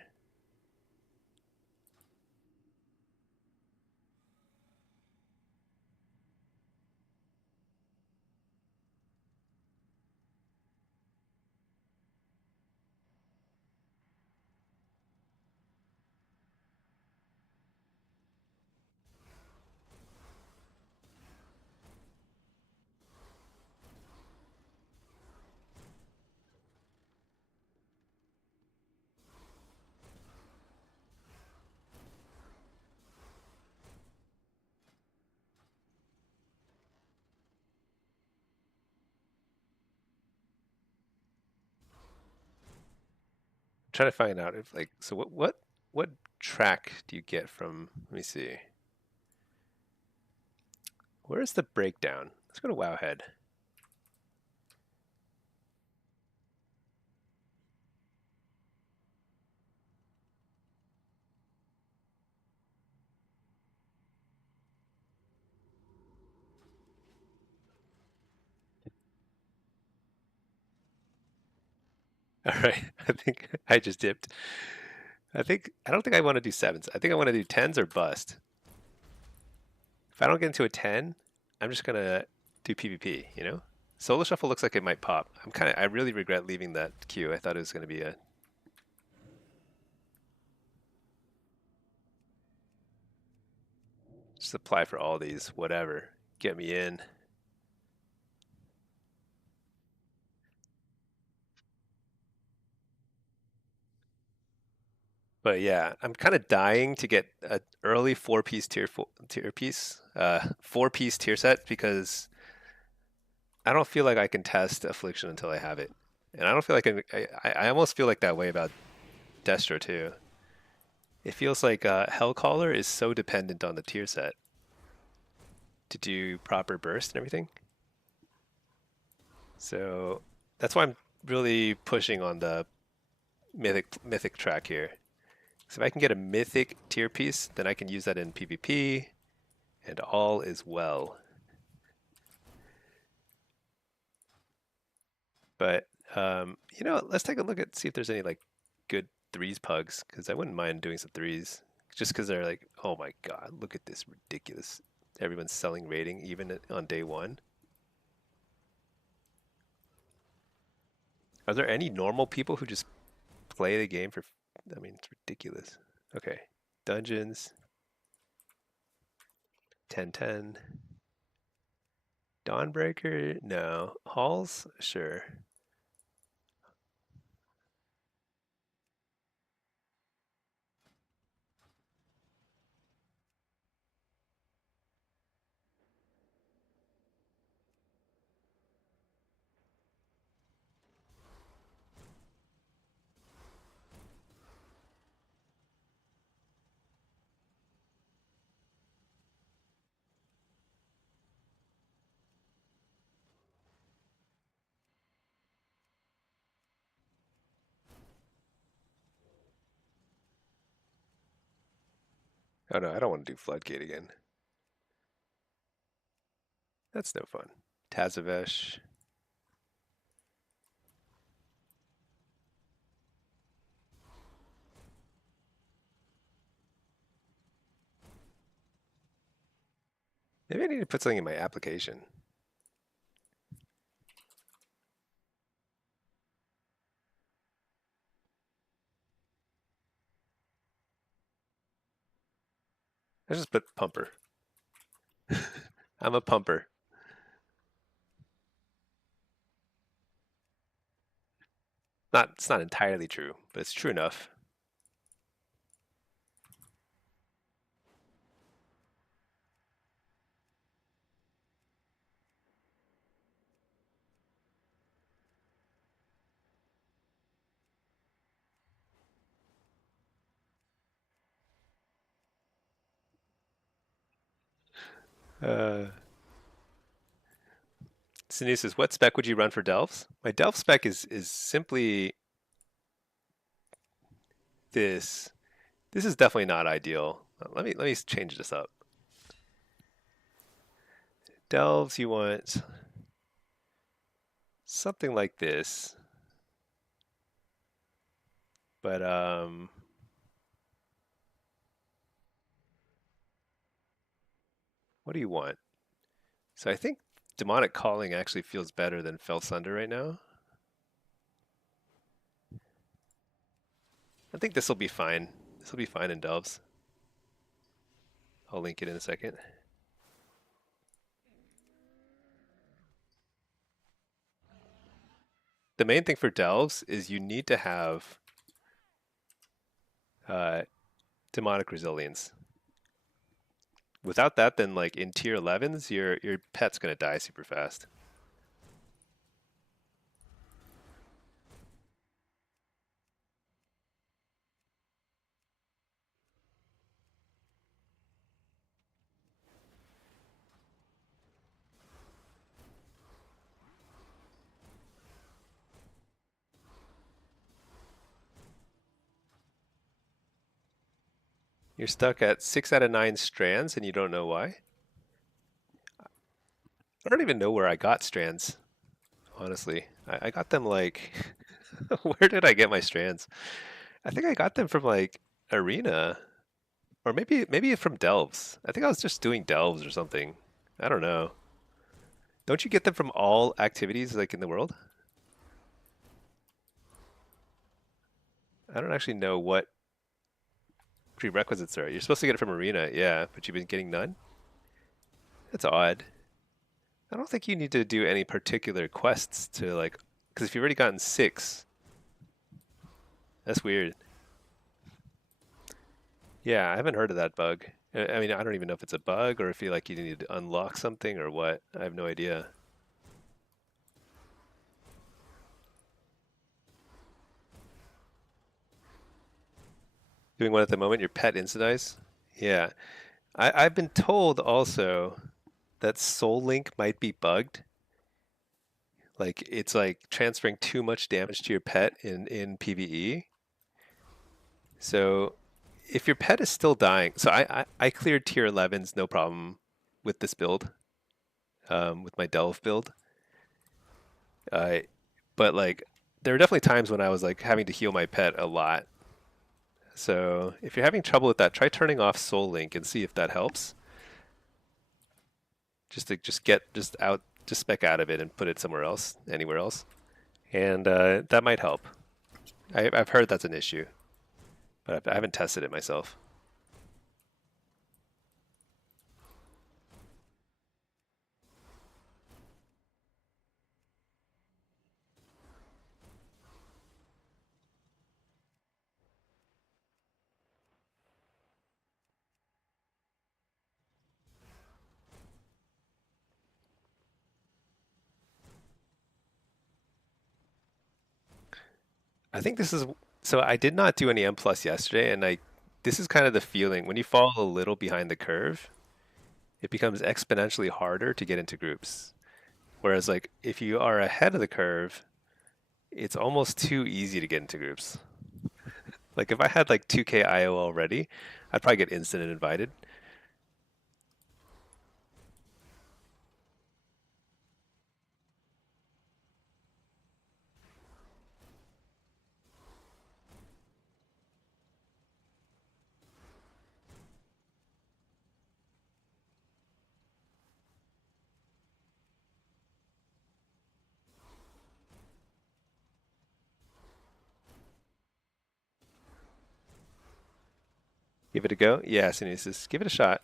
trying to find out if like so what track do you get from? Let me see. Where's the breakdown? Let's go to Wowhead. All right, I think I just dipped. I don't think I want to do sevens. I think I want to do tens or bust. If I don't get into a 10, I'm just gonna do PvP, you know? Solo Shuffle looks like it might pop. I really regret leaving that queue. I thought it was gonna be a just apply for all these, whatever. Get me in. But yeah, I'm kind of dying to get an early four-piece four-piece tier set because I don't feel like I can test Affliction until I have it, and I don't feel like I almost feel like that way about Destro too. It feels like Hellcaller is so dependent on the tier set to do proper burst and everything. So that's why I'm really pushing on the mythic track here. So if I can get a mythic tier piece, then I can use that in PvP, and all is well. But you know, let's take a look at see if there's any like good threes pugs, because I wouldn't mind doing some threes, just because they're like, oh my god, look at this ridiculous. Everyone's selling rating even on day one. Are there any normal people who just play the game for? I mean, it's ridiculous. Okay, dungeons. 10-10. Dawnbreaker? No. Halls? Sure. Oh no, I don't want to do Floodgate again. That's no fun. Tazavesh. Maybe I need to put something in my application. I just put pumper. I'm a pumper. It's not entirely true, but it's true enough. Sinu says, what spec would you run for Delves? My Delve spec is simply this. This is definitely not ideal. Let me change this up. Delves, you want something like this. But what do you want? So I think Demonic Calling actually feels better than Fell Sunder right now. I think this will be fine. This will be fine in Delves. I'll link it in a second. The main thing for Delves is you need to have Demonic Resilience. Without that, then like in tier 11s, your pet's gonna die super fast. You're stuck at 6 out of 9 strands and you don't know why? I don't even know where I got strands, honestly. I got them like, where did I get my strands? I think I got them from like Arena, or maybe from Delves. I think I was just doing Delves or something. I don't know. Don't you get them from all activities like in the world? I don't actually know what prerequisites are. You're supposed to get it from Arena, yeah, but you've been getting none? That's odd. I don't think you need to do any particular quests to like, because if you've already gotten 6, that's weird. Yeah, I haven't heard of that bug. I mean, I don't even know if it's a bug or if you like you need to unlock something or what. I have no idea. Doing one at the moment, your pet insta-dies? Yeah. I've been told also that Soul Link might be bugged. Like it's like transferring too much damage to your pet in PvE. So if your pet is still dying, so I cleared tier 11s no problem with this build, with my Delve build. Uh, but like there are definitely times when I was like having to heal my pet a lot. So if you're having trouble with that, try turning off Soul Link and see if that helps. Just to just spec out of it and put it somewhere else, anywhere else, and that might help. I've heard that's an issue, but I haven't tested it myself. I think this is so. I did not do any M plus yesterday, and this is kind of the feeling when you fall a little behind the curve, it becomes exponentially harder to get into groups. Whereas like if you are ahead of the curve, it's almost too easy to get into groups. Like if I had like 2K IO already, I'd probably get instant and invited. Give it a go. Yeah, Synesis, give it a shot,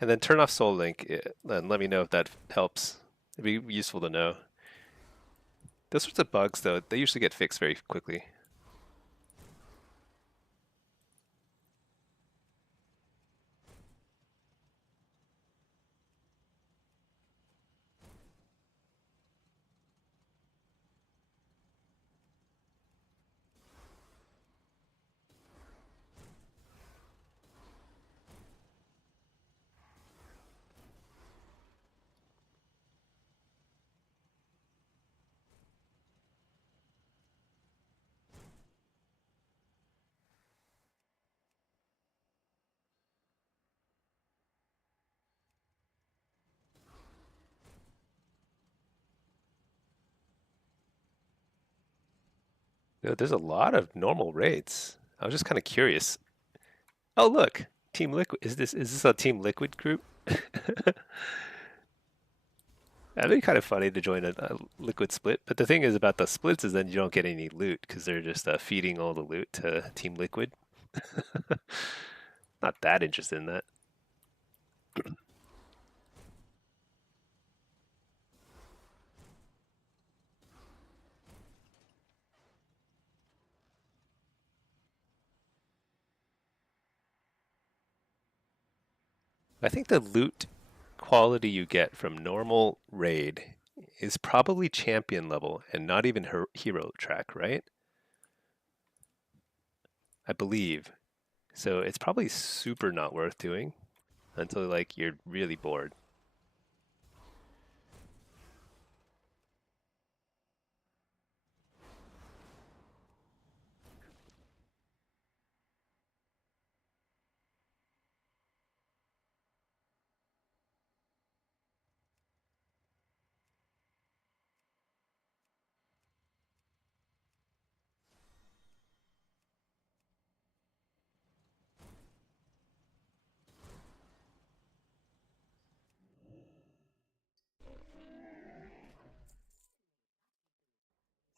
and then turn off Soul Link and let me know if that helps. It'd be useful to know. Those sorts of bugs, though, they usually get fixed very quickly. There's a lot of normal raids. I was just kind of curious. Oh, look, Team Liquid. Is this a Team Liquid group? That'd be kind of funny to join a Liquid split. But the thing is about the splits is then you don't get any loot because they're just feeding all the loot to Team Liquid. Not that interested in that. I think the loot quality you get from normal raid is probably champion level and not even hero track, right? I believe. So it's probably super not worth doing until like you're really bored.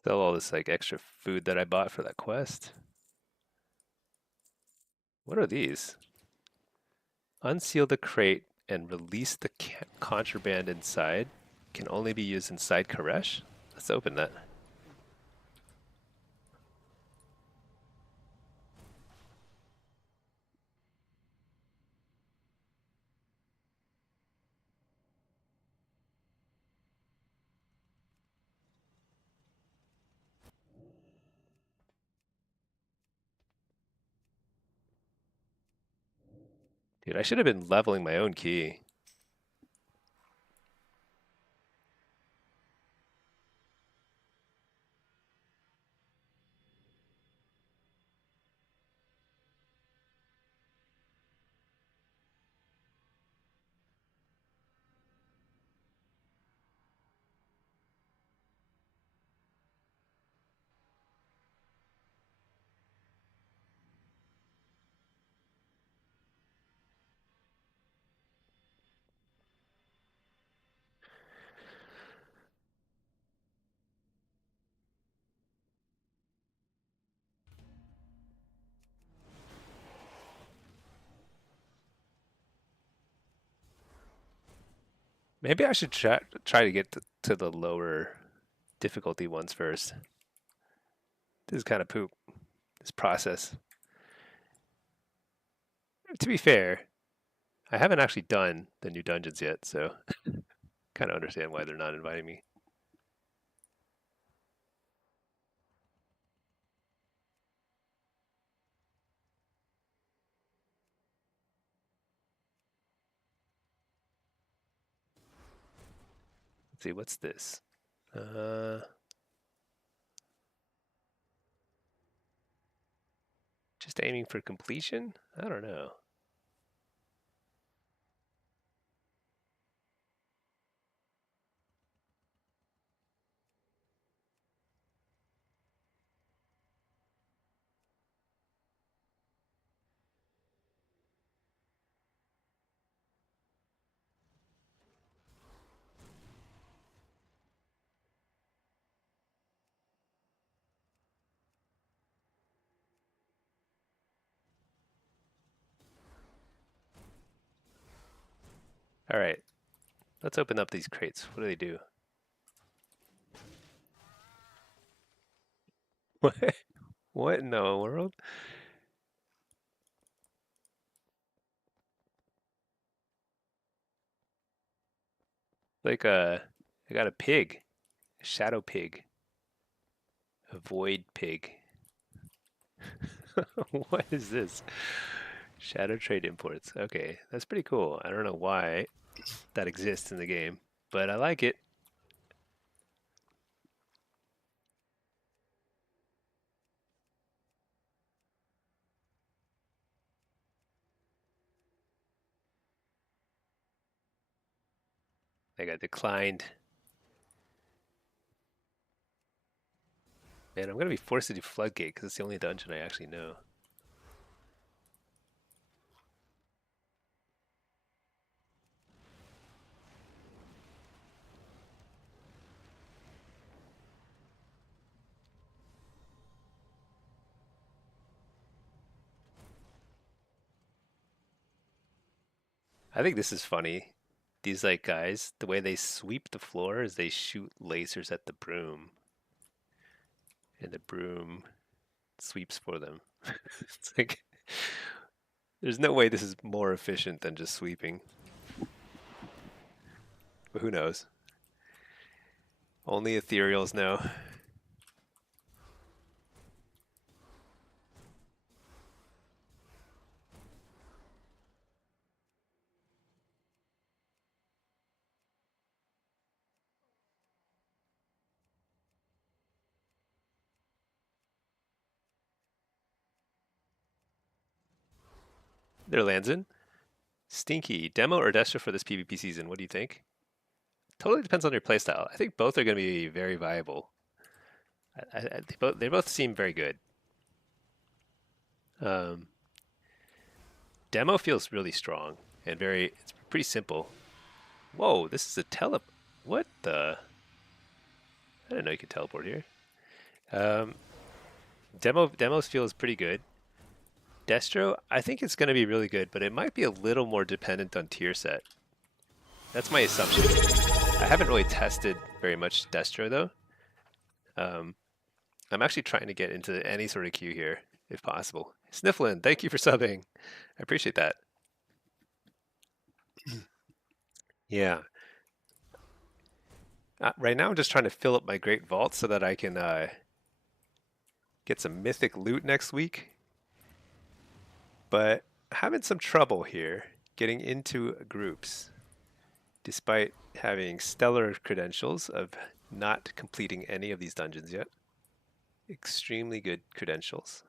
Sell all this like extra food that I bought for that quest. What are these? Unseal the crate and release the contraband inside. Can only be used inside Koresh. Let's open that. Dude, I should have been leveling my own key. Maybe I should try to get to the lower difficulty ones first. This is kind of poop, this process. To be fair, I haven't actually done the new dungeons yet, so kind of understand why they're not inviting me. Let's see, what's this? Just aiming for completion? I don't know. All right, let's open up these crates. What do they do? What? What in the world? Like I got a pig, a shadow pig, a void pig. What is this? Shadow trade imports. Okay, that's pretty cool. I don't know why that exists in the game, but I like it. I got declined. Man, I'm gonna be forced to do Floodgate because it's the only dungeon I actually know. I think this is funny. These like guys, the way they sweep the floor is they shoot lasers at the broom, and the broom sweeps for them. It's like there's no way this is more efficient than just sweeping. But who knows? Only ethereals know. There, Lanzin. Stinky, demo or Destra for this PvP season? What do you think? Totally depends on your playstyle. I think both are going to be very viable. They both seem very good. Um, Demo feels really strong and it's pretty simple. Whoa, this is a What the? I didn't know you could teleport here. Um, demos feels pretty good. Destro, I think it's going to be really good, but it might be a little more dependent on tier set. That's my assumption. I haven't really tested very much Destro though. I'm actually trying to get into any sort of queue here, if possible. Snifflin, thank you for subbing. I appreciate that. Yeah. Right now I'm just trying to fill up my Great Vault so that I can get some mythic loot next week. But having some trouble here getting into groups, despite having stellar credentials of not completing any of these dungeons yet. Extremely good credentials.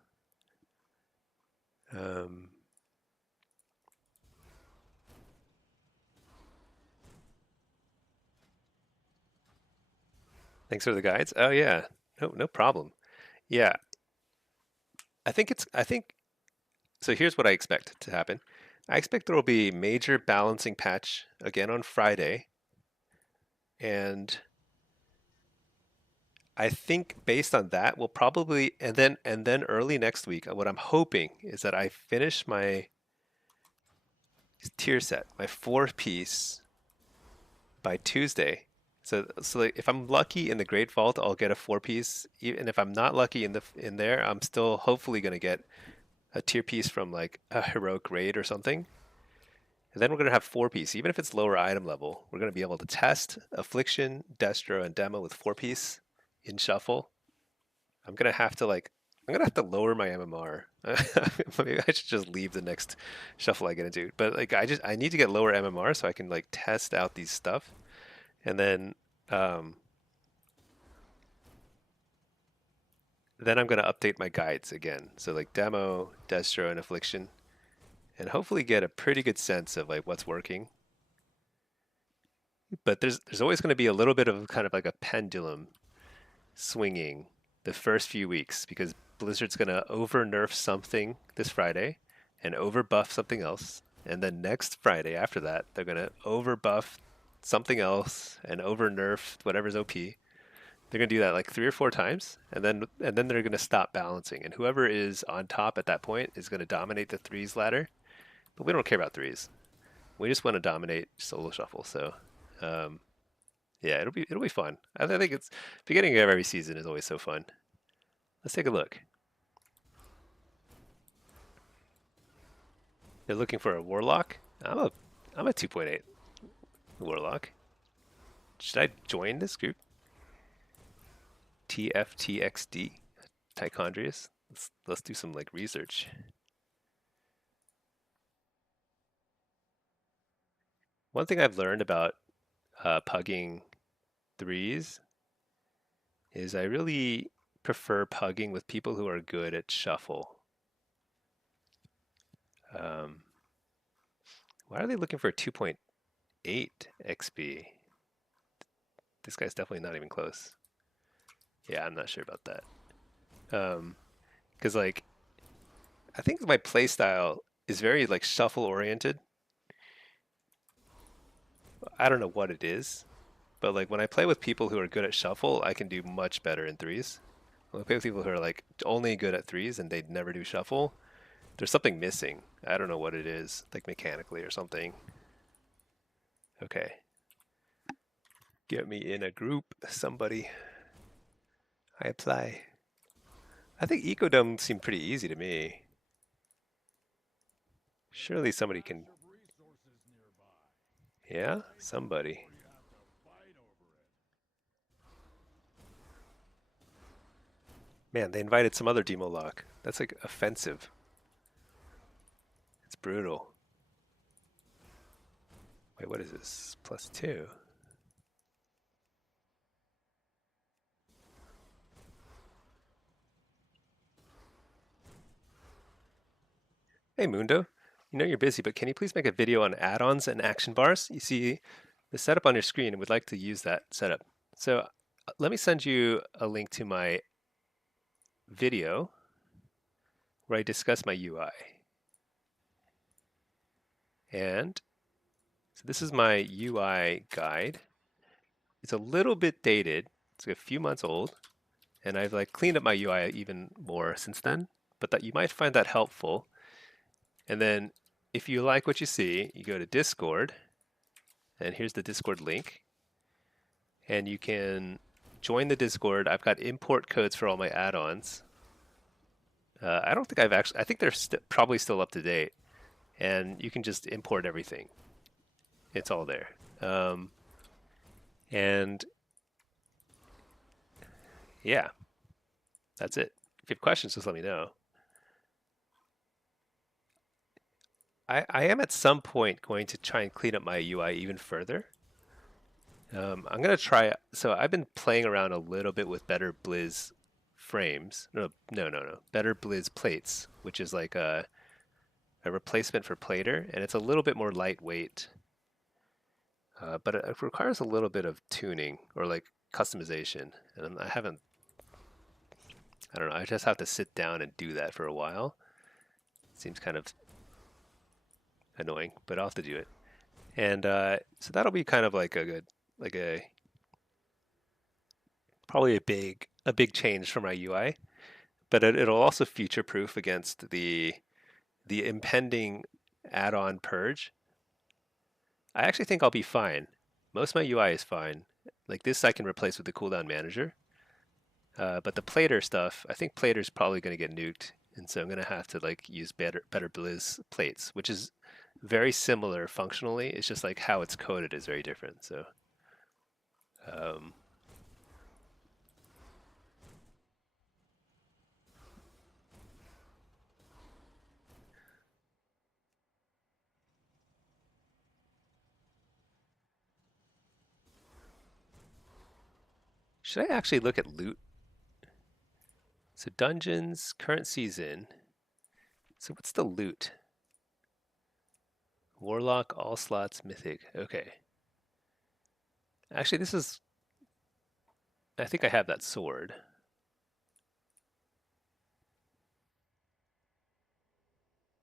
Thanks for the guides. Oh yeah, no problem. Yeah, I think so. Here's what I expect to happen. I expect there will be major balancing patch again on Friday, and I think based on that, we'll probably and then early next week. What I'm hoping is that I finish my tier set, my 4-piece by Tuesday. So like if I'm lucky in the Great Vault, I'll get a 4-piece. And if I'm not lucky in there, I'm still hopefully gonna get a tier piece from like a heroic raid or something. And then we're gonna have 4-piece, even if it's lower item level. We're gonna be able to test affliction, destro, and demo with 4-piece in shuffle. I'm gonna have to lower my MMR. Maybe I should just leave the next shuffle I get into. But like I need to get lower MMR so I can like test out these stuff. And then I'm going to update my guides again. So like demo, destro, and affliction, and hopefully get a pretty good sense of like what's working. But there's always going to be a little bit of kind of like a pendulum swinging the first few weeks because Blizzard's going to over nerf something this Friday and over buff something else. And then next Friday after that, they're going to over buff something else and over nerf whatever's OP. They're gonna do that like 3 or 4 times, and then they're gonna stop balancing, and whoever is on top at that point is gonna dominate the threes ladder. But we don't care about threes. We just want to dominate solo shuffle. So, yeah, it'll be fun. I think it's beginning of every season is always so fun. Let's take a look. They're looking for a Warlock. I'm a 2.8 Warlock. Should I join this group? TFTXD, Tichondrius. Let's do some like research. One thing I've learned about pugging threes is I really prefer pugging with people who are good at shuffle. Why are they looking for 2.8 XP? This guy's definitely not even close. Yeah, I'm not sure about that. Because like, I think my playstyle is very like shuffle oriented. I don't know what it is, but like when I play with people who are good at shuffle, I can do much better in threes. When I play with people who are like only good at threes and they never do shuffle, there's something missing. I don't know what it is, like mechanically or something. Okay. Get me in a group, somebody. I apply. I think Ecodome seemed pretty easy to me. Surely somebody can. Yeah, somebody. Man, they invited some other demo lock. That's like offensive. It's brutal. Wait, what is this? +2. Hey Mundo, you know you're busy, but can you please make a video on add-ons and action bars? You see the setup on your screen and would like to use that setup. So let me send you a link to my video where I discuss my UI. And so this is my UI guide. It's a little bit dated. It's a few months old, and I've like cleaned up my UI even more since then. But that you might find that helpful. And then if you like what you see, you go to Discord, and here's the Discord link, and you can join the Discord. I've got import codes for all my add-ons. I don't think I've actually. I think they're probably still up to date, and you can just import everything. It's all there. And yeah, that's it. If you have questions, just let me know. I am at some point going to try and clean up my UI even further. I'm going to try. So I've been playing around a little bit with Better Blizz frames. No. Better Blizz plates, which is like a replacement for plater, and it's a little bit more lightweight. But it requires a little bit of tuning or like customization, and I haven't. I don't know. I just have to sit down and do that for a while. It seems kind of annoying, but I'll have to do it. And so that'll be kind of like a good, like a probably a big change for my UI. But it'll also future-proof against the impending add-on purge. I actually think I'll be fine. Most of my UI is fine. Like this, I can replace with the cooldown manager. But the plater stuff, I think plater's probably going to get nuked, and so I'm going to have to like use better Blizz plates, which is very similar functionally. It's just like how it's coded is very different. So, um, should I actually look at loot? So dungeons, current season. So what's the loot? Warlock, all slots, mythic. Okay. Actually, this is. I think I have that sword.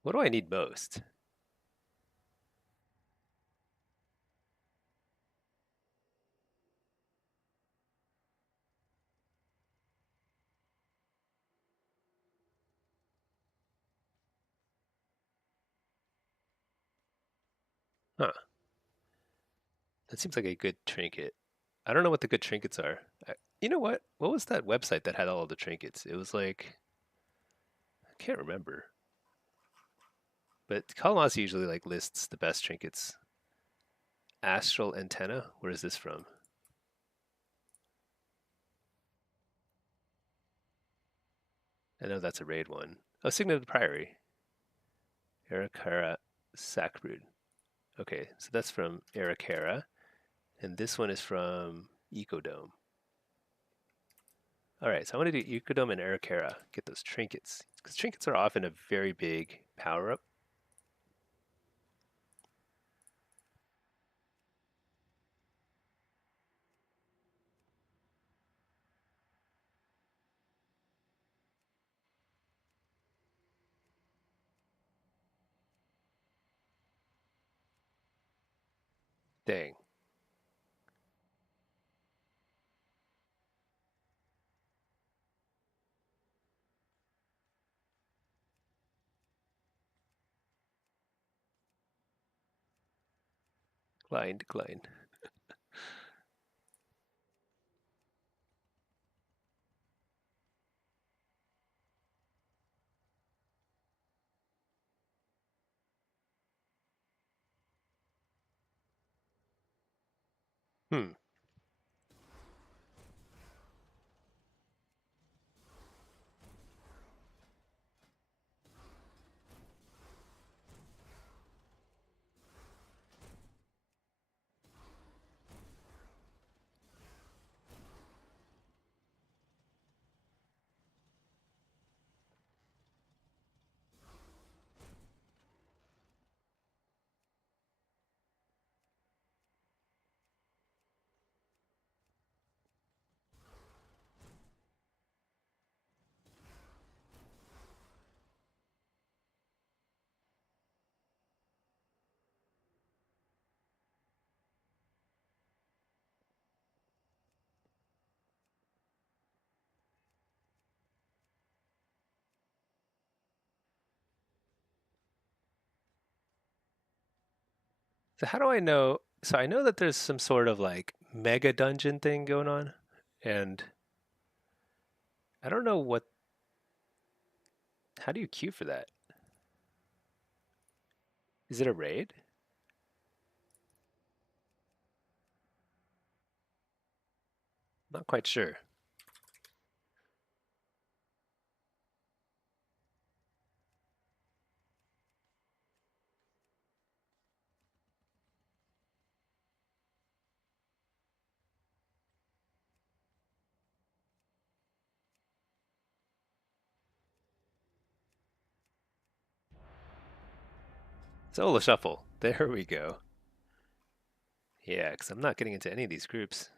What do I need most? Huh. That seems like a good trinket. I don't know what the good trinkets are. You know what? What was that website that had all of the trinkets? It was like I can't remember. But Kalamaz usually like lists the best trinkets. Astral antenna. Where is this from? I know that's a raid one. Oh, Signet of the Priory. Arakara Sacrood. Okay, so that's from Arakara. And this one is from Ecodome. All right, so I want to do Ecodome and Arakara. Get those trinkets. Because trinkets are often a very big power up. Dang. Decline. Hmm. So how do I know? So I know that there's some sort of like mega dungeon thing going on, and I don't know what. How do you queue for that? Is it a raid? Not quite sure. Solo shuffle. There we go. Yeah, because I'm not getting into any of these groups.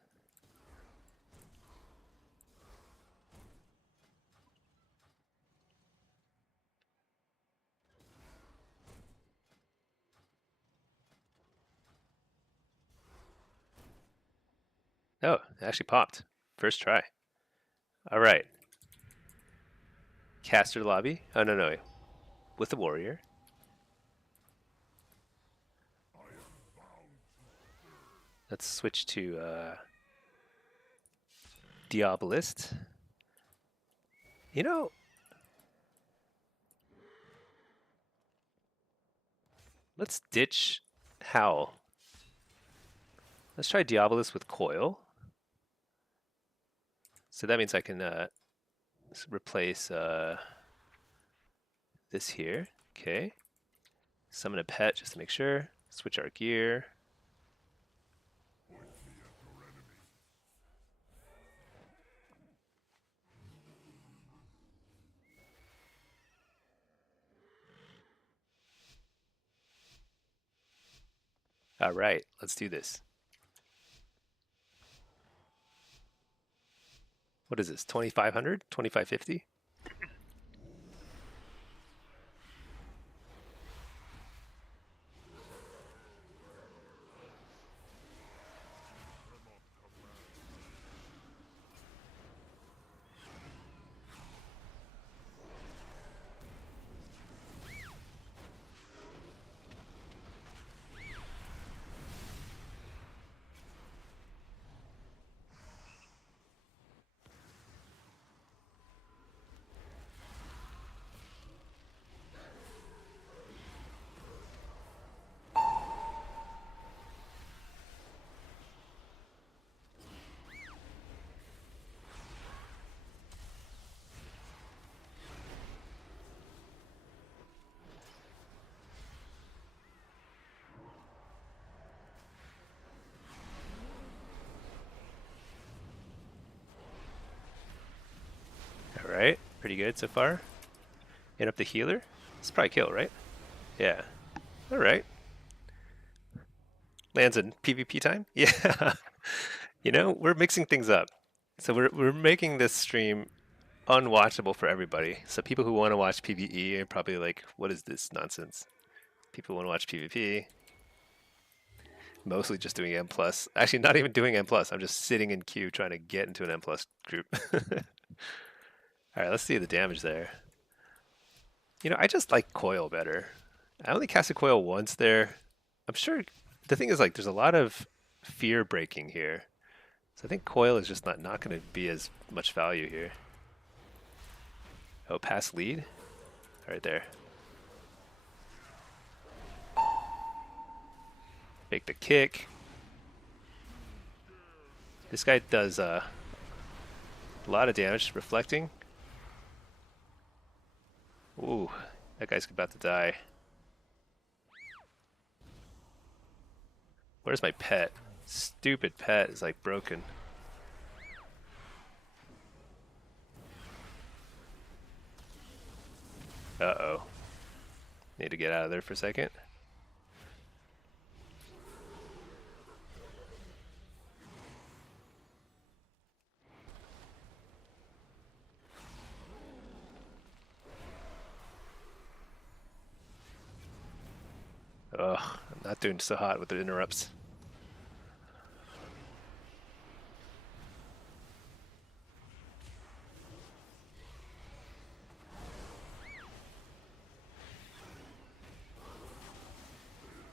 Oh, it actually popped. First try. All right. Caster lobby. Oh, no, no. With the warrior. Let's switch to Diabolist. You know, let's ditch Howl. Let's try Diabolist with Coil. So that means I can replace this here. Okay. Summon a pet just to make sure. Switch our gear. All right, let's do this. What is this? 2500? 2550? All right, pretty good so far. Hit up the healer. It's probably kill, right? Yeah. All right. Lands in PvP time? Yeah. You know, we're mixing things up. So we're making this stream unwatchable for everybody. So people who want to watch PvE are probably like, what is this nonsense? People who want to watch PvP. Mostly just doing M plus. Actually not even doing M plus. I'm just sitting in queue trying to get into an M plus group. Alright, let's see the damage there. You know, I just like coil better. I only cast a coil once there. I'm sure the thing is like there's a lot of fear breaking here. So I think coil is just not going to be as much value here. Oh, pass lead? Right there. Make the kick. This guy does a lot of damage, reflecting. Ooh, that guy's about to die. Where's my pet? Stupid pet is like broken. Uh-oh. Need to get out of there for a second. Ugh, I'm not doing so hot with the interrupts.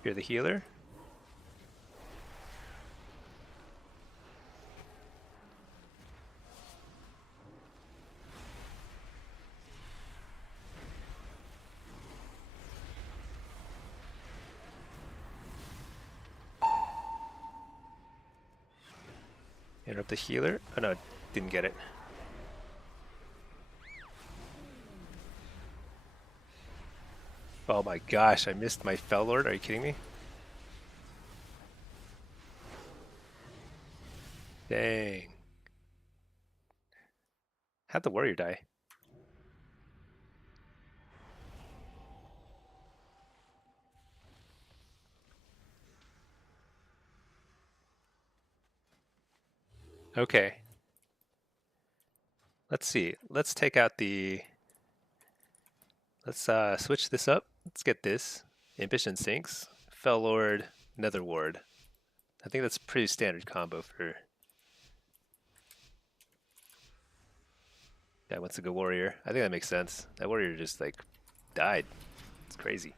You're the healer? Interrupt the healer. Oh no, didn't get it. Oh my gosh, I missed my Fell Lord. Are you kidding me? Dang. How'd the warrior die? Okay. Let's see. Let's take out the... Let's switch this up. Let's get this. Impish Instincts. Fell Lord, Nether Ward. I think that's a pretty standard combo for... Guy wants to go warrior. I think that makes sense. That warrior just like died. It's crazy.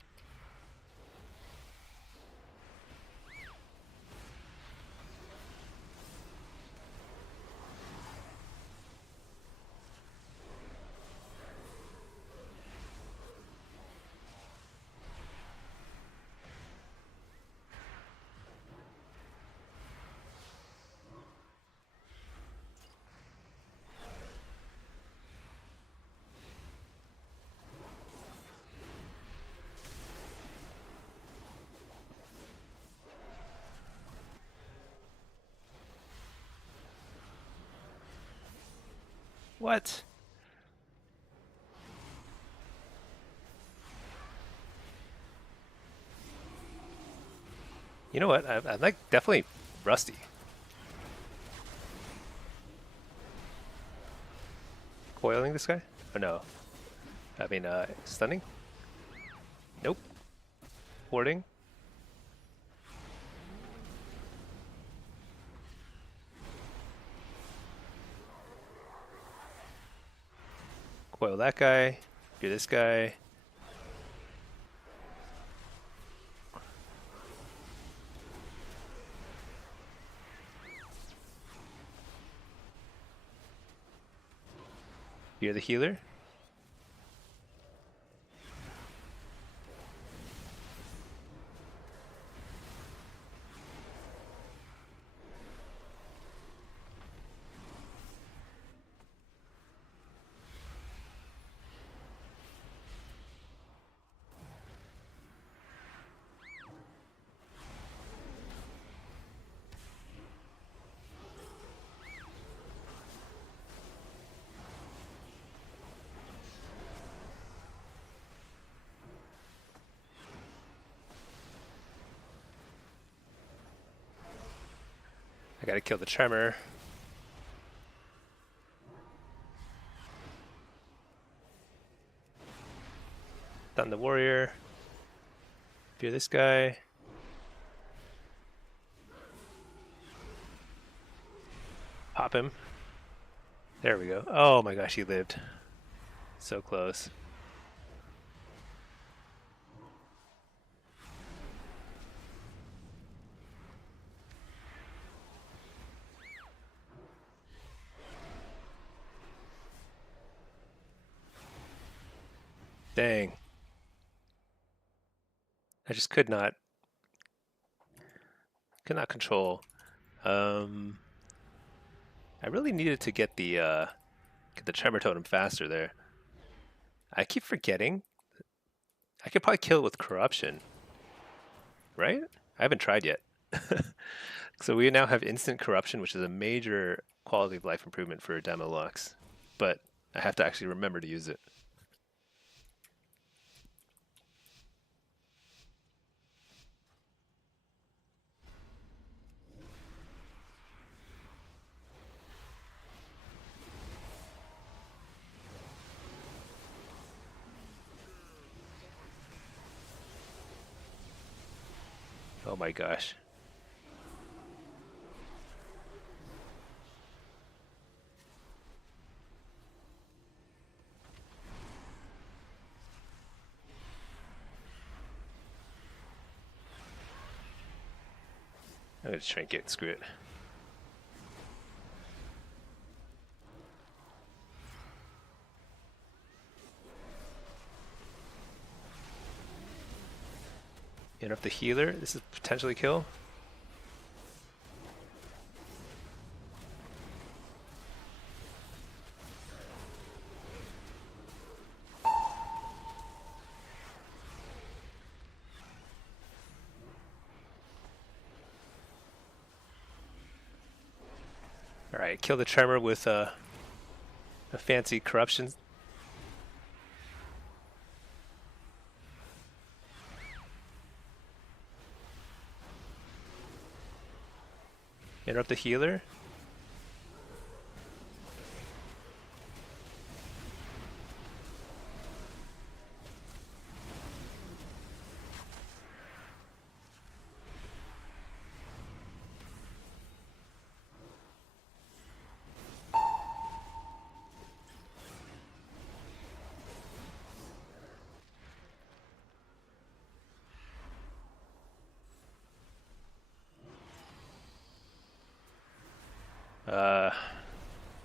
What? You know what? I'm like definitely rusty. Coiling this guy? Oh no. I mean, stunning? Nope. Warding? Coil that guy. Do this guy. You're the healer. I gotta kill the tremor. Stun the warrior. Fear this guy. Pop him. There we go. Oh my gosh, he lived. So close. Dang. I just could not control. I really needed to get the tremor totem faster there. I keep forgetting. I could probably kill it with corruption. Right? I haven't tried yet. So we now have instant corruption, which is a major quality of life improvement for demo locks. But I have to actually remember to use it. Oh my gosh. I'm gonna try and get screw it. Interrupt the healer. This is potentially kill. Alright, kill the Tremor with a fancy corruption. Interrupt the healer.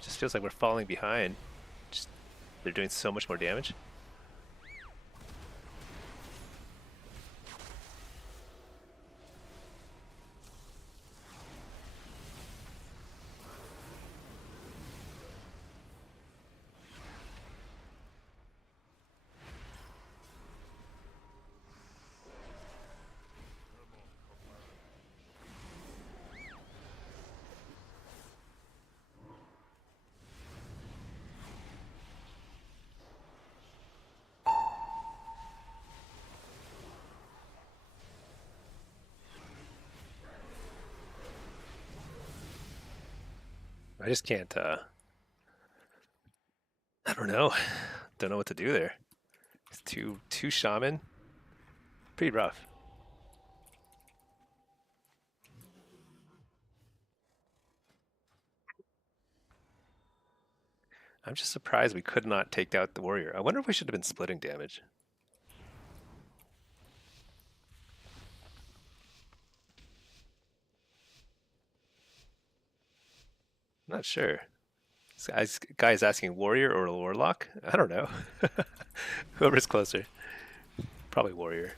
Just feels like we're falling behind. Just, they're doing so much more damage. I just can't, I don't know. Don't know what to do there. It's two shaman. Pretty rough. I'm just surprised we could not take out the warrior. I wonder if we should have been splitting damage. I'm not sure. This guy's asking warrior or warlock? I don't know. Whoever's closer. Probably warrior.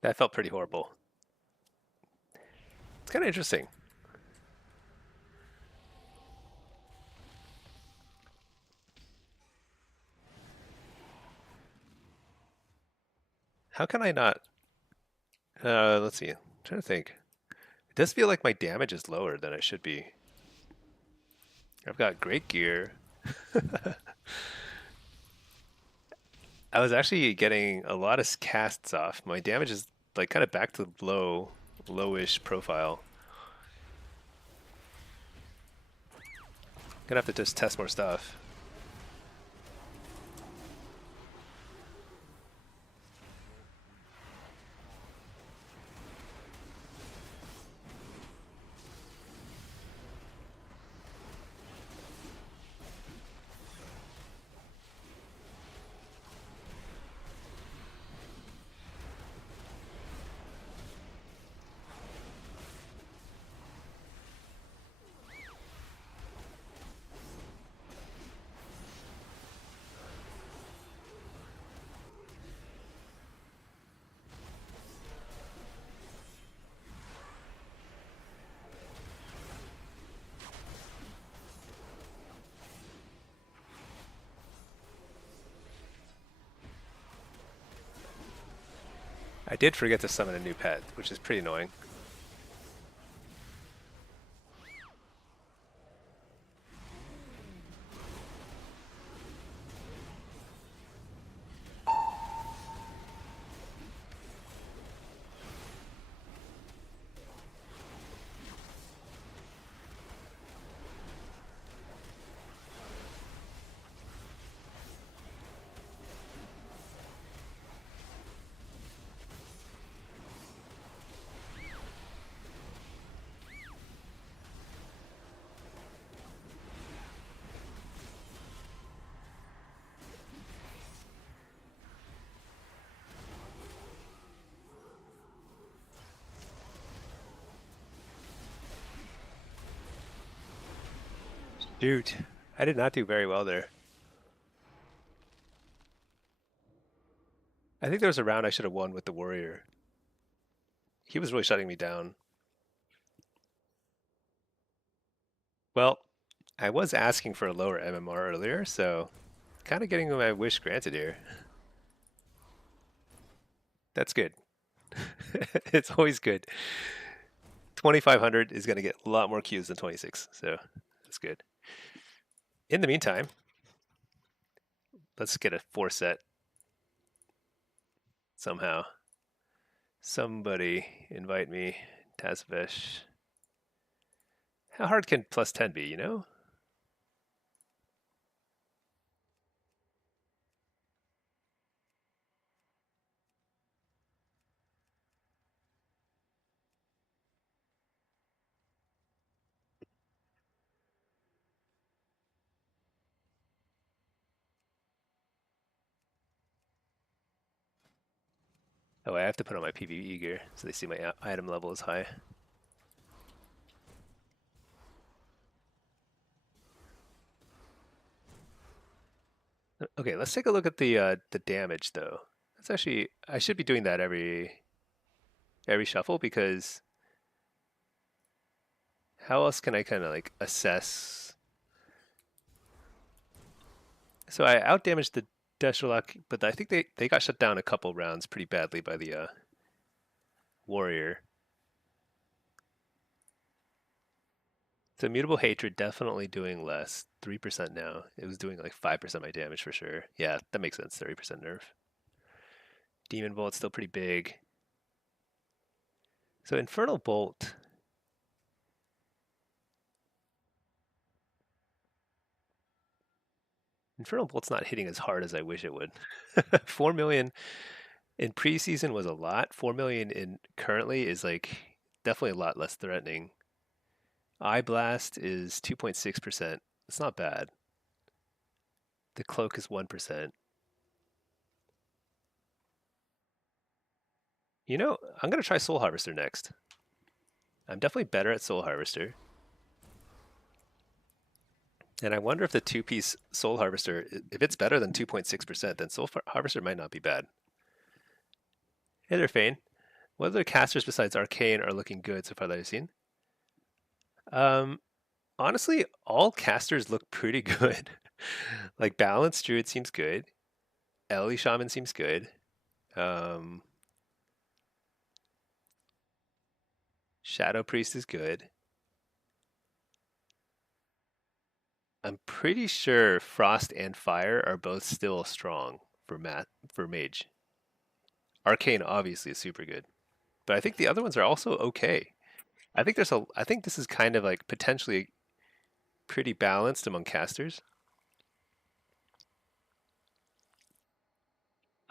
That felt pretty horrible. It's kind of interesting. How can I not? Let's see. I'm trying to think. It does feel like my damage is lower than it should be. I've got great gear. I was actually getting a lot of casts off. My damage is like kind of back to lowish profile. Gonna have to just test more stuff. I did forget to summon a new pet, which is pretty annoying. Shoot, I did not do very well there. I think there was a round I should have won with the warrior. He was really shutting me down. Well, I was asking for a lower MMR earlier, so kind of getting my wish granted here. That's good. It's always good. 2500 is going to get a lot more Qs than 26, so that's good. In the meantime, let's get a 4-set somehow. Somebody invite me, Tazvesh. How hard can plus 10 be, you know? Oh, I have to put on my PvE gear so they see my item level is high. Okay, let's take a look at the damage though. That's actually, I should be doing that every shuffle, because how else can I kind of like assess? So I outdamaged the Warlock, but I think they got shut down a couple rounds pretty badly by the warrior. So Immutable Hatred definitely doing less, 3% now. It was doing like 5% my damage for sure. Yeah, that makes sense, 30% nerf. Demon Bolt still pretty big. So Infernal Bolt. Infernal Bolt's not hitting as hard as I wish it would. 4 million in preseason was a lot. 4 million in currently is like definitely a lot less threatening. Eye Blast is 2.6%. It's not bad. The Cloak is 1%. You know, I'm going to try Soul Harvester next. I'm definitely better at Soul Harvester. And I wonder if the 2-piece Soul Harvester, if it's better than 2.6%, then Soul Harvester might not be bad. Hey there, Fane. What other casters besides Arcane are looking good so far that I've seen? Honestly, all casters look pretty good. Like Balanced Druid seems good. Ellie Shaman seems good. Shadow Priest is good. I'm pretty sure Frost and Fire are both still strong for Mage. Arcane obviously is super good, but I think the other ones are also okay. I think this is kind of like potentially pretty balanced among casters.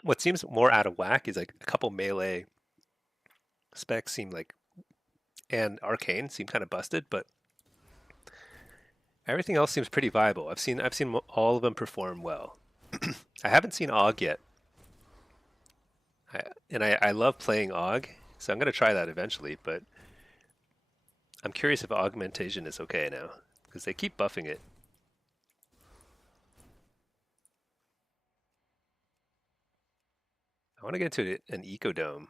What seems more out of whack is like a couple melee specs seem like, and Arcane seem kind of busted, but everything else seems pretty viable. I've seen all of them perform well. I haven't seen Og yet, I love playing Og, so I'm gonna try that eventually. But I'm curious if augmentation is okay now, because they keep buffing it. I want to get into an Ecodome.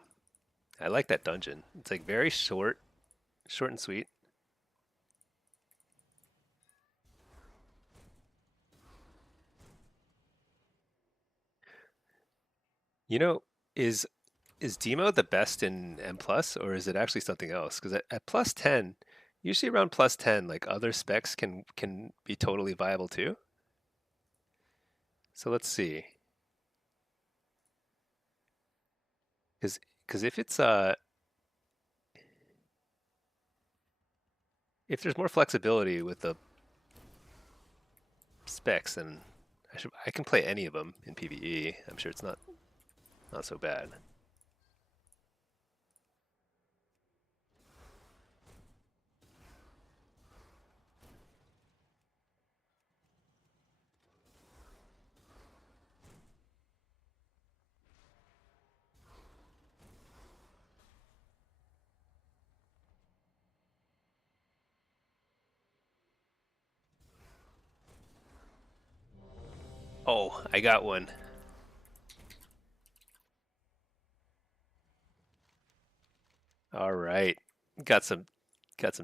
I like that dungeon. It's like very short and sweet. You know, is is demo the best in M plus, or is it actually something else? Because at plus 10, usually around plus 10, like other specs can be totally viable too. So let's see. Because if there's more flexibility with the specs, then I can play any of them in PvE. I'm sure it's not so bad. Oh, I got one. All right, got some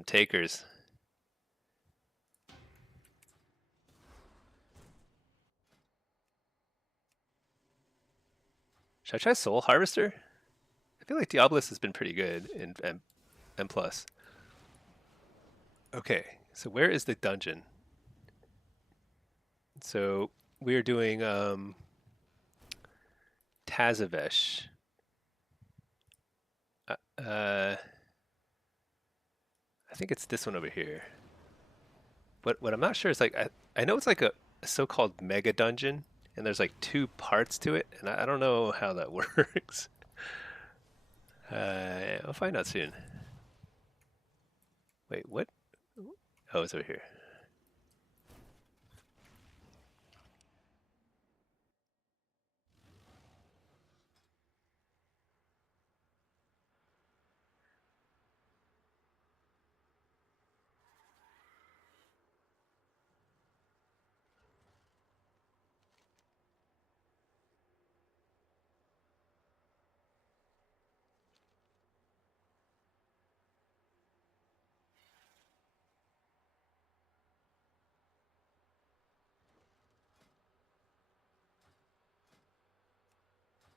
takers. Should I try Soul Harvester? I feel like Diabolus has been pretty good in M plus. Okay, so where is the dungeon? So we are doing Tazavesh. I think it's this one over here. What I'm not sure is like I know it's like a so-called mega dungeon, and there's like 2 parts to it, and I don't know how that works. I'll find out soon. Wait, what? Oh, it's over here.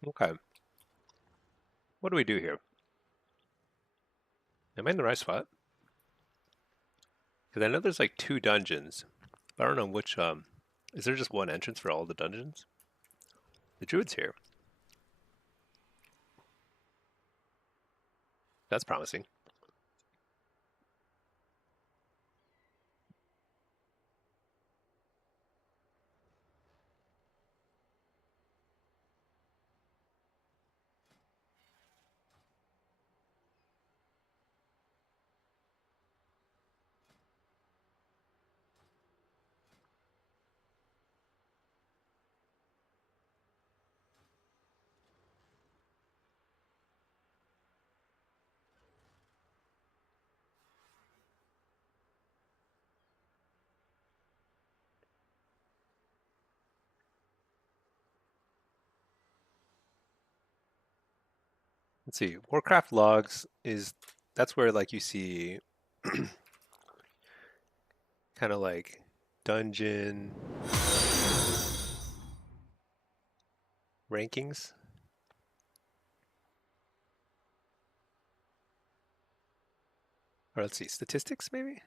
Okay. What do we do here? Am I in the right spot? Because I know there's like 2 dungeons. But I don't know which. Is there just one entrance for all the dungeons? The druid's here. That's promising. Let's see. Warcraft logs that's where like you see kind of like dungeon rankings. Or let's see, statistics maybe?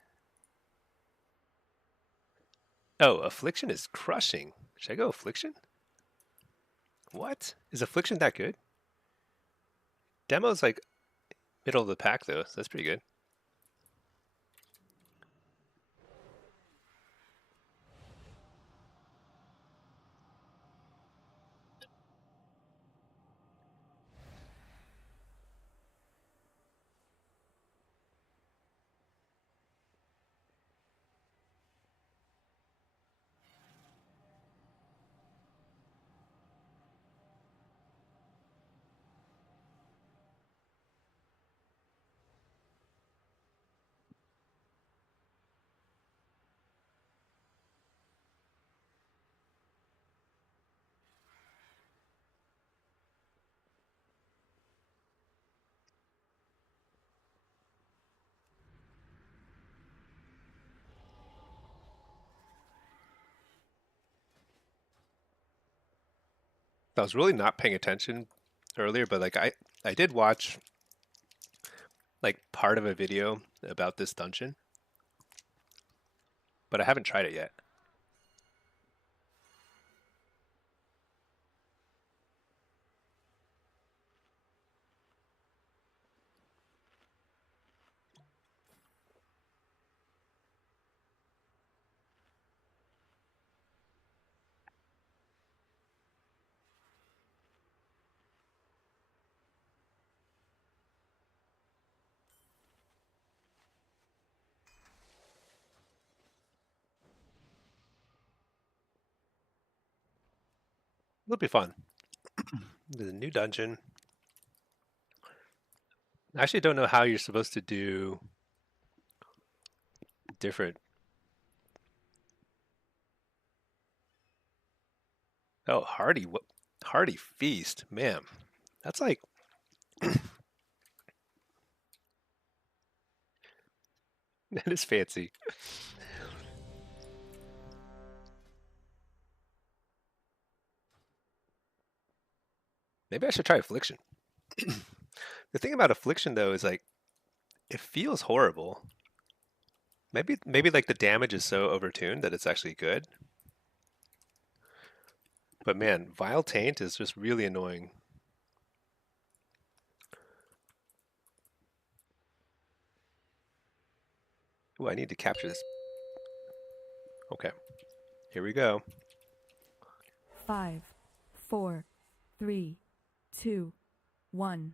Oh, affliction is crushing. Should I go affliction? What? Is affliction that good? Demo's like middle of the pack though, so that's pretty good. I was really not paying attention earlier, but like I did watch like part of a video about this dungeon, but I haven't tried it yet. It'll be fun. There's a new dungeon. I actually don't know how you're supposed to do different. Oh, hearty feast, man. That's like that is fancy. Maybe I should try affliction. The thing about affliction though is like it feels horrible. Maybe like the damage is so overtuned that it's actually good. But man, vile taint is just really annoying. Ooh, I need to capture this. Okay, here we go. 5, 4, 3, 2, 1.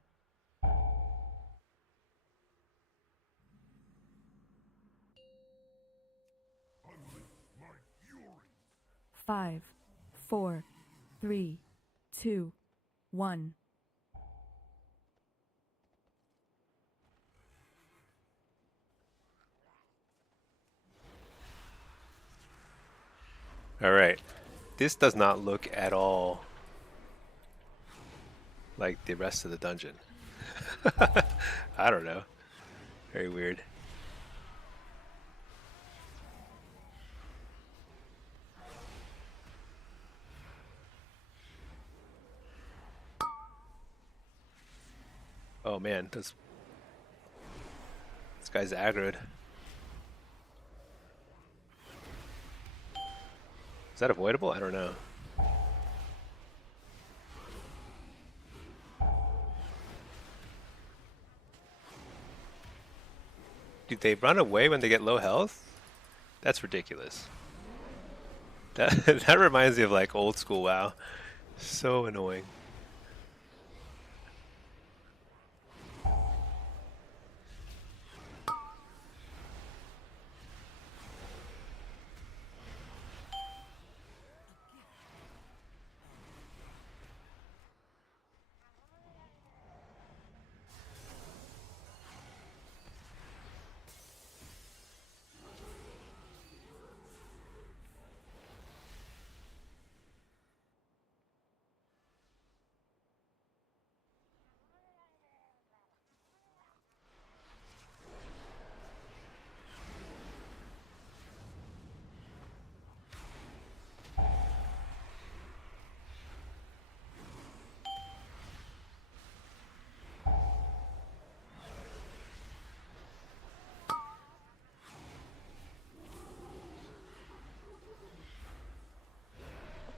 Five, 4, 3, 2, 1. All right, this does not look at all like the rest of the dungeon. I don't know. Very weird. Oh man, this guy's aggroed. Is that avoidable? I don't know. Do they run away when they get low health? That's ridiculous. That that reminds me of like old school WoW. So annoying.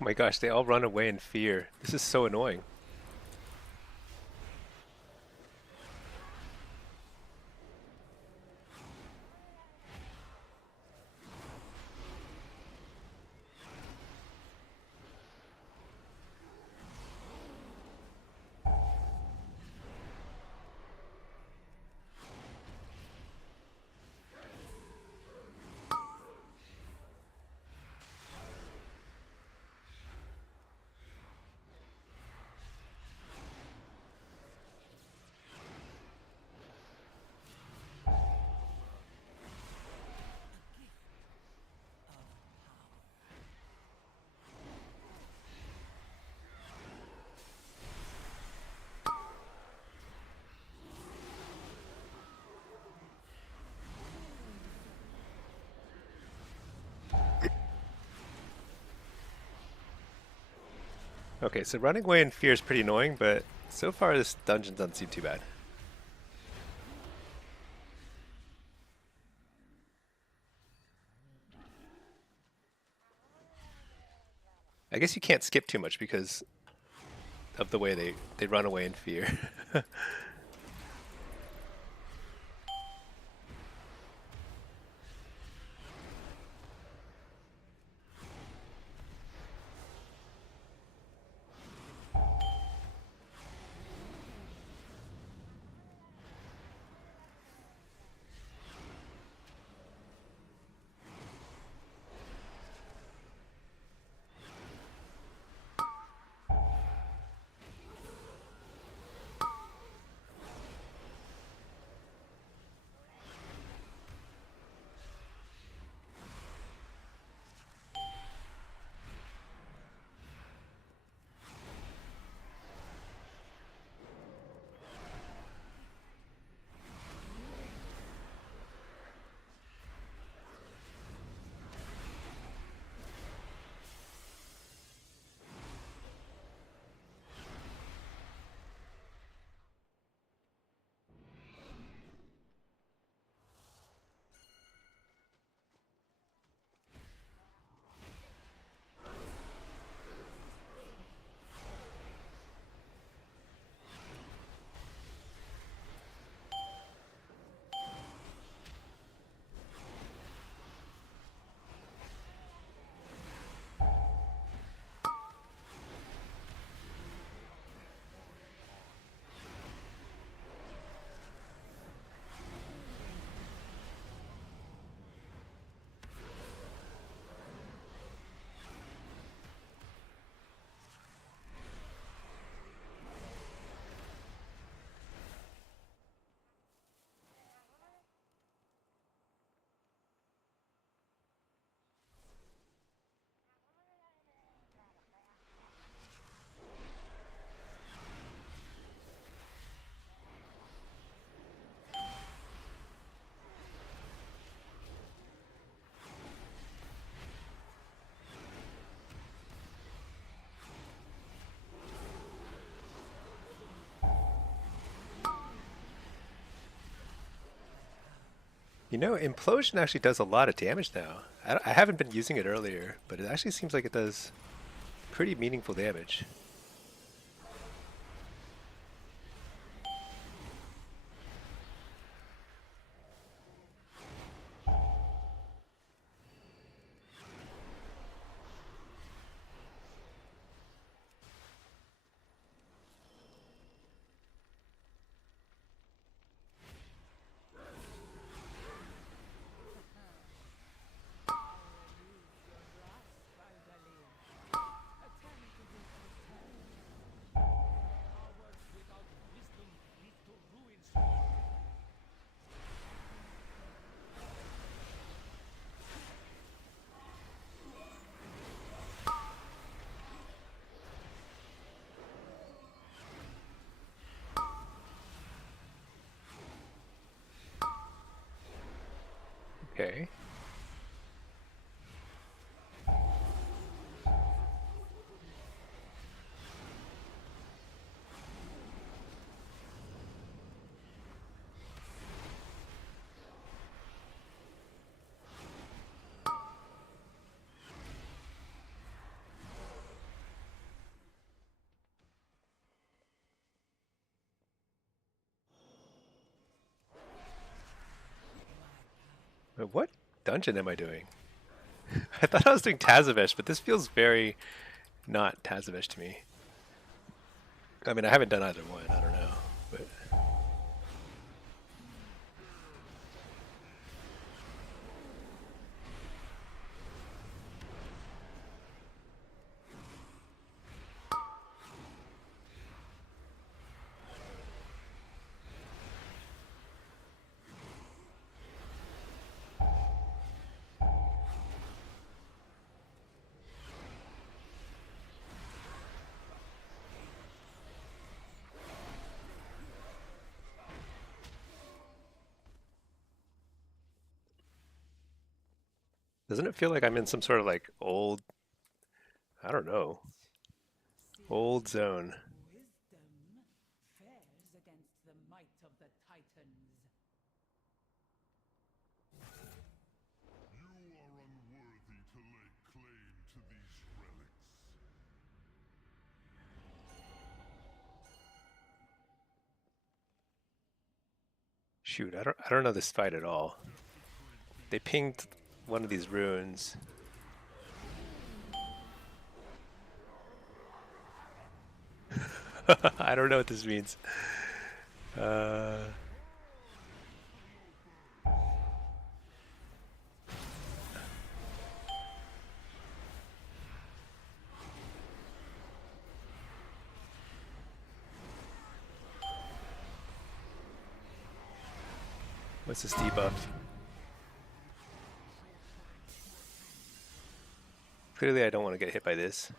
Oh my gosh, they all run away in fear. This is so annoying. Okay, so running away in fear is pretty annoying, but so far this dungeon doesn't seem too bad. I guess you can't skip too much because of the way they run away in fear. You know, Implosion actually does a lot of damage now. I haven't been using it earlier, but it actually seems like it does pretty meaningful damage. Okay. But what dungeon am I doing? I thought I was doing Tazavesh, but this feels very not Tazavesh to me. I mean, I haven't done either one. I don't know, but doesn't it feel like I'm in some sort of like old, I don't know, Old zone. Wisdom fares against the might of the Titans. You are unworthy to lay claim to these relics. Shoot, I don't know this fight at all. They pinged one of these runes. I don't know what this means. What's this debuff? Clearly I don't want to get hit by this.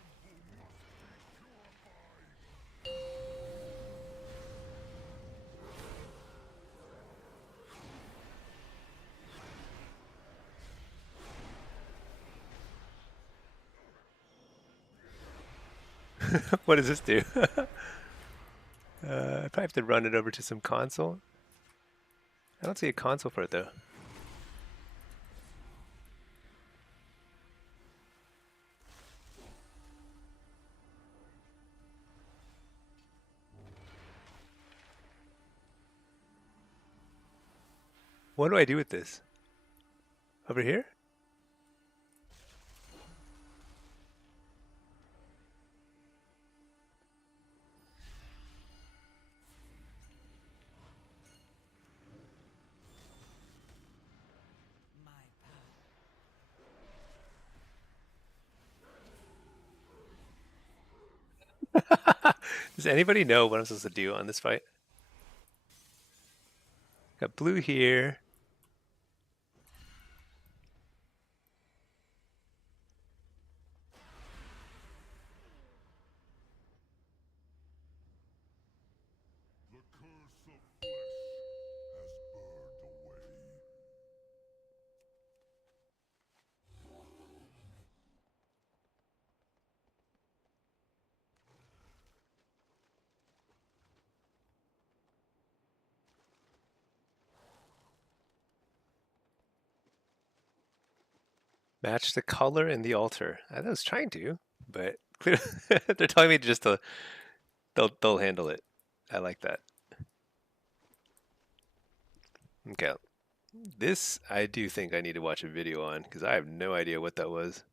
What does this do? I probably have to run it over to some console. I don't see a console for it though. What do I do with this? Over here? My power. Does anybody know what I'm supposed to do on this fight? Got blue here. The curse of flesh has burned away. Match the color in the altar. I was trying to, but clearly they're telling me just to they'll handle it. I like that. Okay. This I do think I need to watch a video on because I have no idea what that was.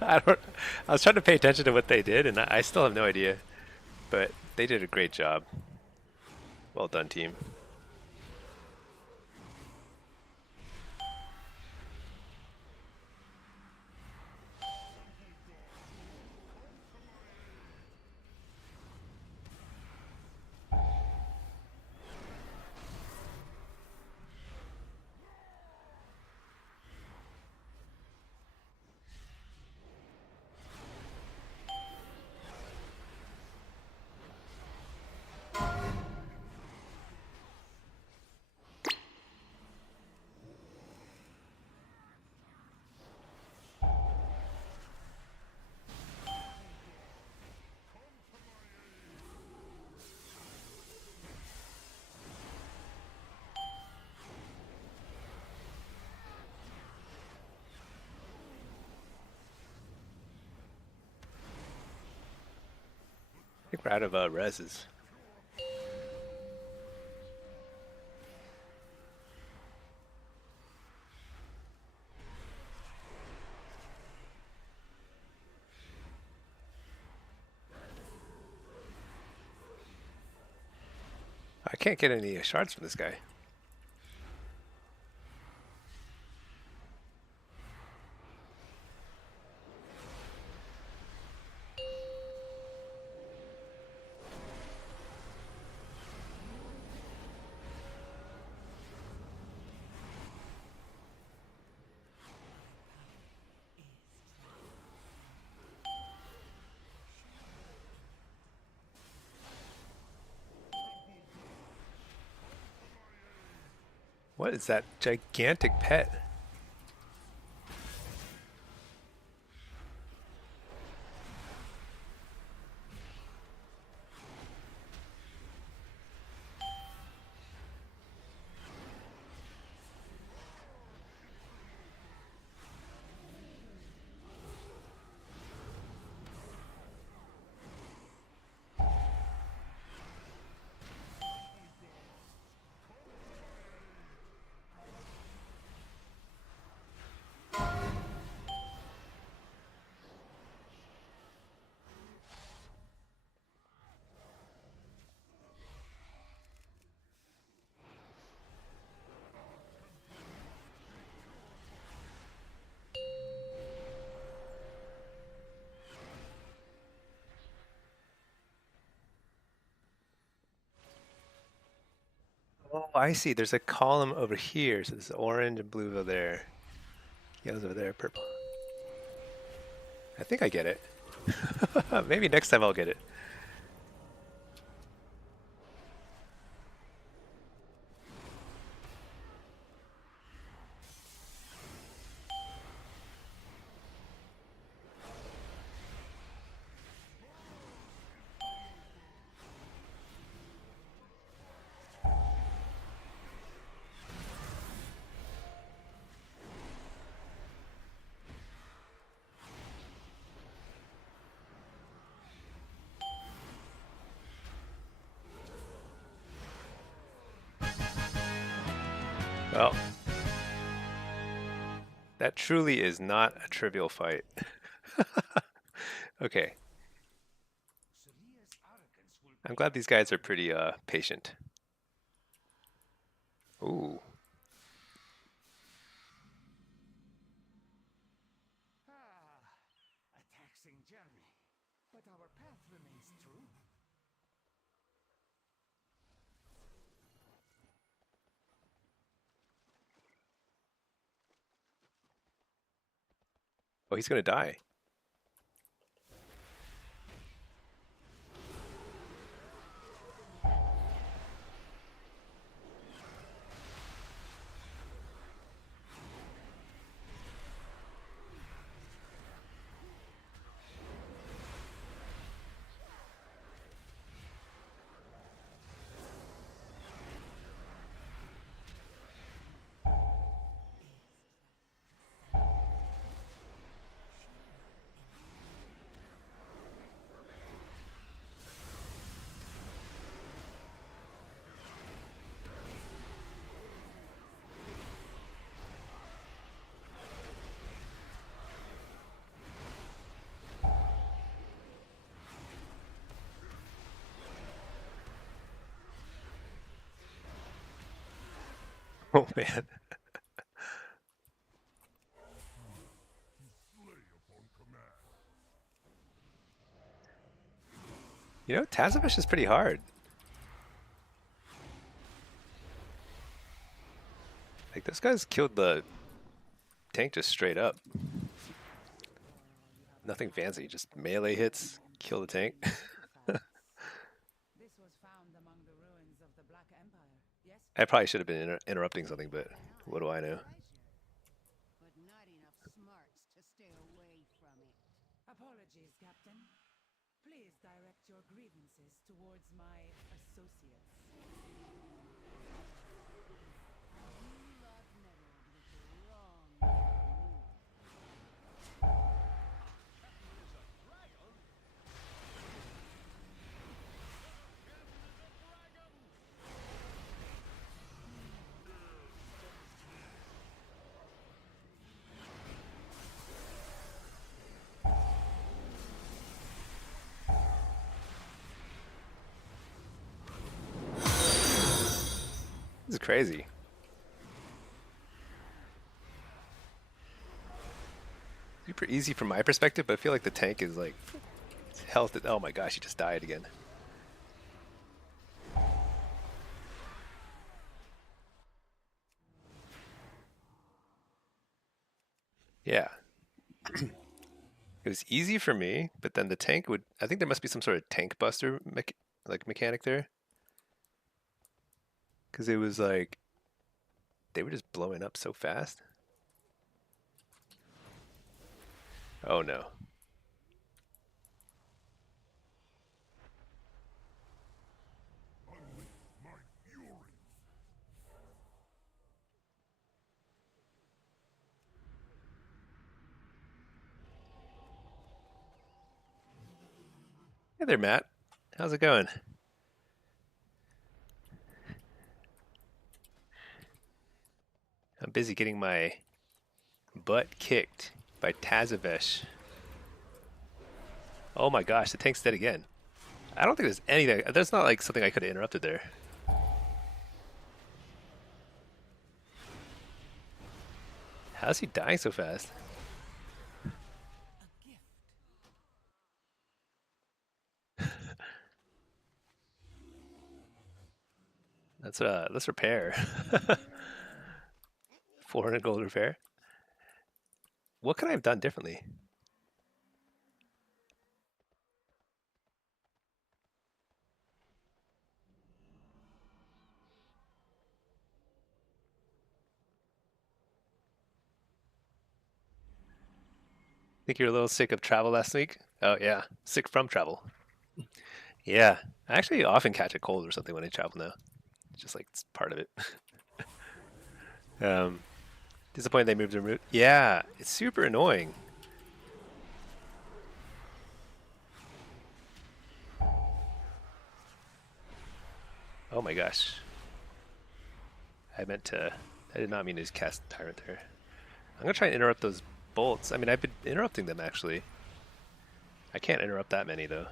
I don't. I was trying to pay attention to what they did, and I still have no idea. But they did a great job. Well done, team. think we're out of reses. I can't get any shards from this guy. What is that gigantic pet? Oh, I see. There's a column over here. So there's orange and blue over there. Yellow's over there, purple. I think I get it. Maybe next time I'll get it. Well, that truly is not a trivial fight. Okay. I'm glad these guys are pretty patient. Ooh. A taxing journey, but our path remains true. Oh, he's gonna die. Oh man. You know, Tazavish is pretty hard. Like, those guys killed the tank just straight up. Nothing fancy, just melee hits, kill the tank. This was found among the ruins of the Black Empire. Yes? I probably should have been interrupting something, but what do I know? But not enough smarts to stay away from it. Apologies, Captain. Please direct your grievances towards my associates. You lot meddled with the wrong move. This is crazy. Super easy from my perspective, but I feel like the tank is like health. Oh my gosh, he just died again. Yeah. It was easy for me, but then the tank would. I think there must be some sort of tank buster mechanic there, because it was like they were just blowing up so fast. Oh no. Hey there, Matt. How's it going? I'm busy getting my butt kicked by Tazavesh. Oh my gosh, the tank's dead again. I don't think there's anything. There's not like something I could have interrupted there. How's he dying so fast? Let's repair. 400 gold repair. What could I have done differently? Think you're a little sick of travel last week? Oh yeah, sick from travel. Yeah, I actually often catch a cold or something when I travel now. It's just like it's part of it. Disappointed they moved their route. Yeah, it's super annoying. Oh my gosh. I did not mean to cast Tyrant there. I'm gonna try and interrupt those bolts. I mean, I've been interrupting them actually. I can't interrupt that many though.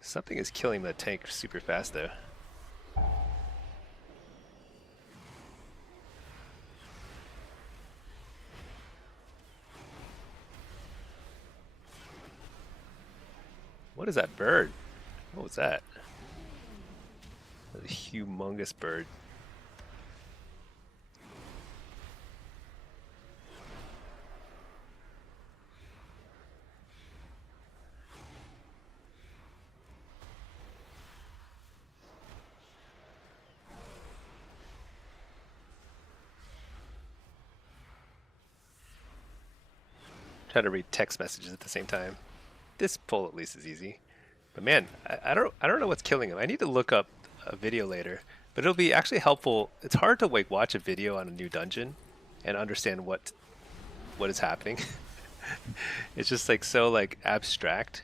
Something is killing the tank super fast though. What is that bird? What was that? That's a humongous bird. Try to read text messages at the same time. This pull at least is easy. But man, I don't know what's killing him. I need to look up a video later. But it'll be actually helpful. It's hard to like watch a video on a new dungeon and understand what is happening. It's just like so like abstract.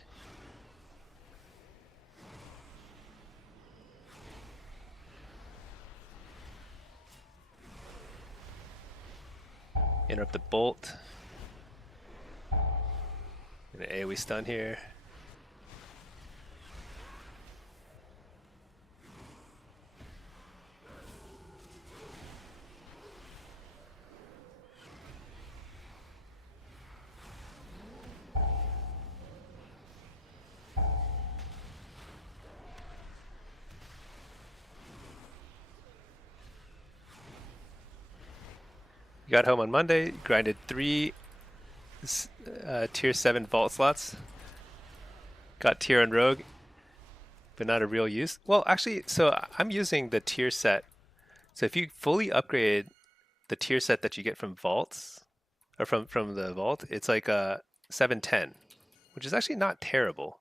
Interrupt the bolt. An AoE stun here. Got home on Monday, grinded 3 tier 7 vault slots. Got tier on rogue, but not a real use. Well, actually, so I'm using the tier set. So if you fully upgrade the tier set that you get from vaults, or from the vault, it's like a 710, which is actually not terrible.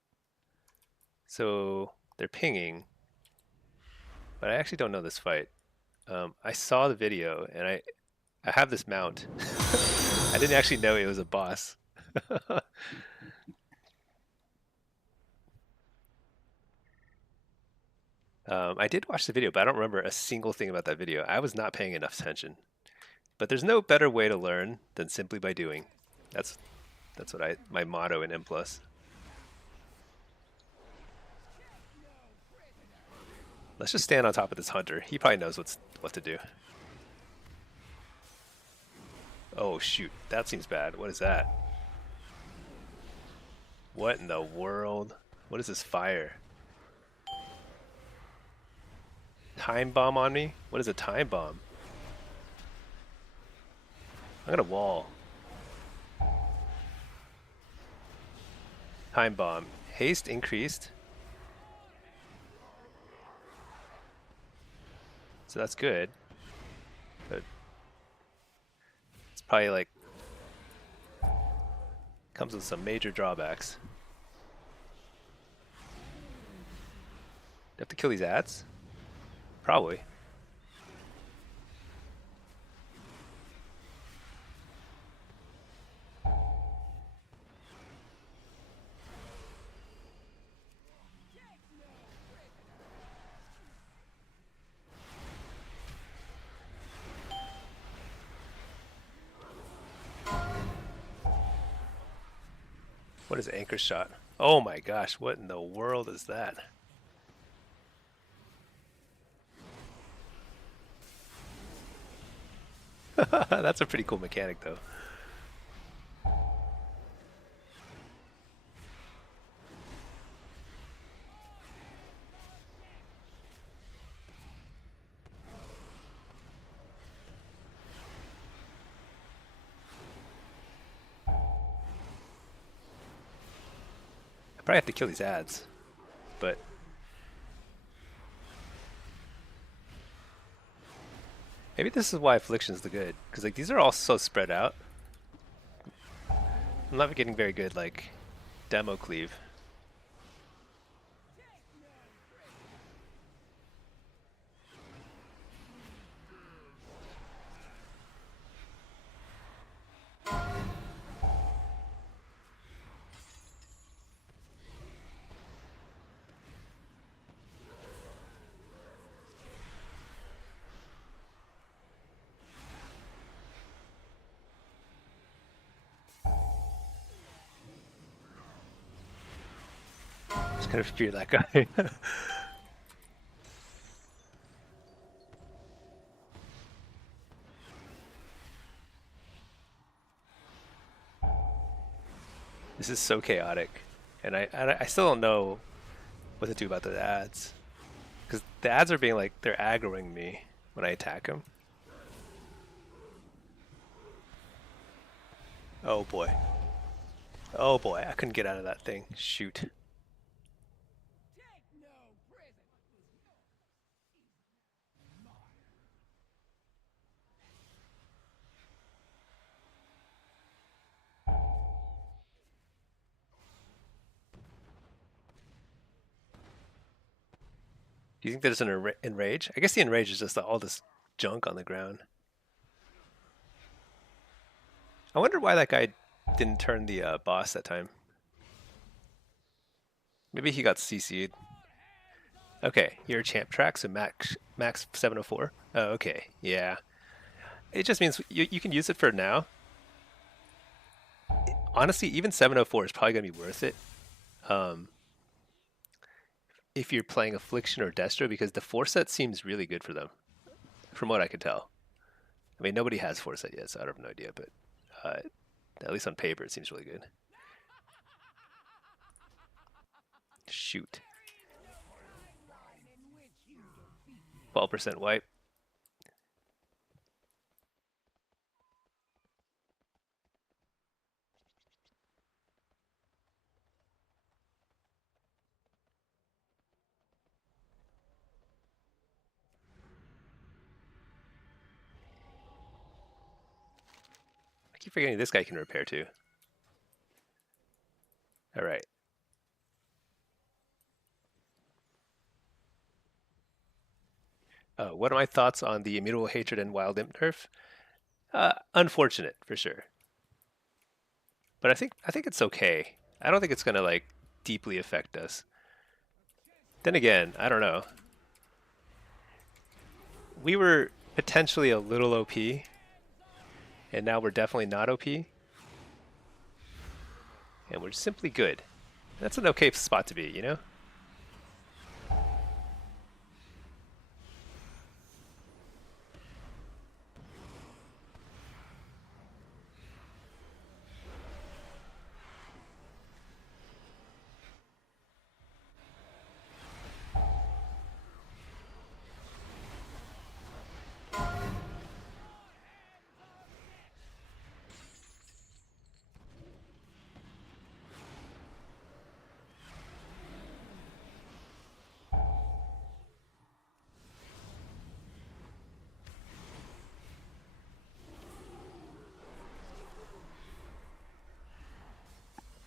So they're pinging, but I actually don't know this fight. I saw the video and I have this mount. I didn't actually know it was a boss. I did watch the video, but I don't remember a single thing about that video. I was not paying enough attention. But there's no better way to learn than simply by doing. That's what my motto in M+. Let's just stand on top of this hunter. He probably knows what to do. Oh shoot, that seems bad. What is that? What in the world? What is this fire? Time bomb on me? What is a time bomb? I'm gonna wall. Time bomb. Haste increased. So that's good. But it's probably like comes with some major drawbacks. Do I have to kill these ads? Probably. What is anchor shot? Oh my gosh, what in the world is that? That's a pretty cool mechanic though. I probably have to kill these ads, but maybe this is why affliction's the good, because like these are all so spread out. I'm not getting very good like demo cleave. Just kind of fear that guy. This is so chaotic, and I still don't know what to do about the ads, because the ads are being like they're aggroing me when I attack them. Oh boy. Oh boy, I couldn't get out of that thing. Shoot. Do you think there's an enrage? I guess the enrage is just all this junk on the ground. I wonder why that guy didn't turn the boss that time. Maybe he got CC'd. Okay, you're a champ track, so max 704. Oh, okay, yeah. It just means you can use it for now. Honestly, even 704 is probably gonna be worth it. If you're playing Affliction or Destro, because the 4-set seems really good for them, from what I could tell. I mean, nobody has 4-set yet, so I have no idea, but at least on paper, it seems really good. Shoot. 12% wipe. I keep forgetting this guy can repair too. All right. What are my thoughts on the immutable hatred and wild imp nerf? Unfortunate for sure, but I think it's okay. I don't think it's gonna like deeply affect us. Then again, I don't know. We were potentially a little OP, and now we're definitely not OP, and we're simply good. That's an okay spot to be, you know?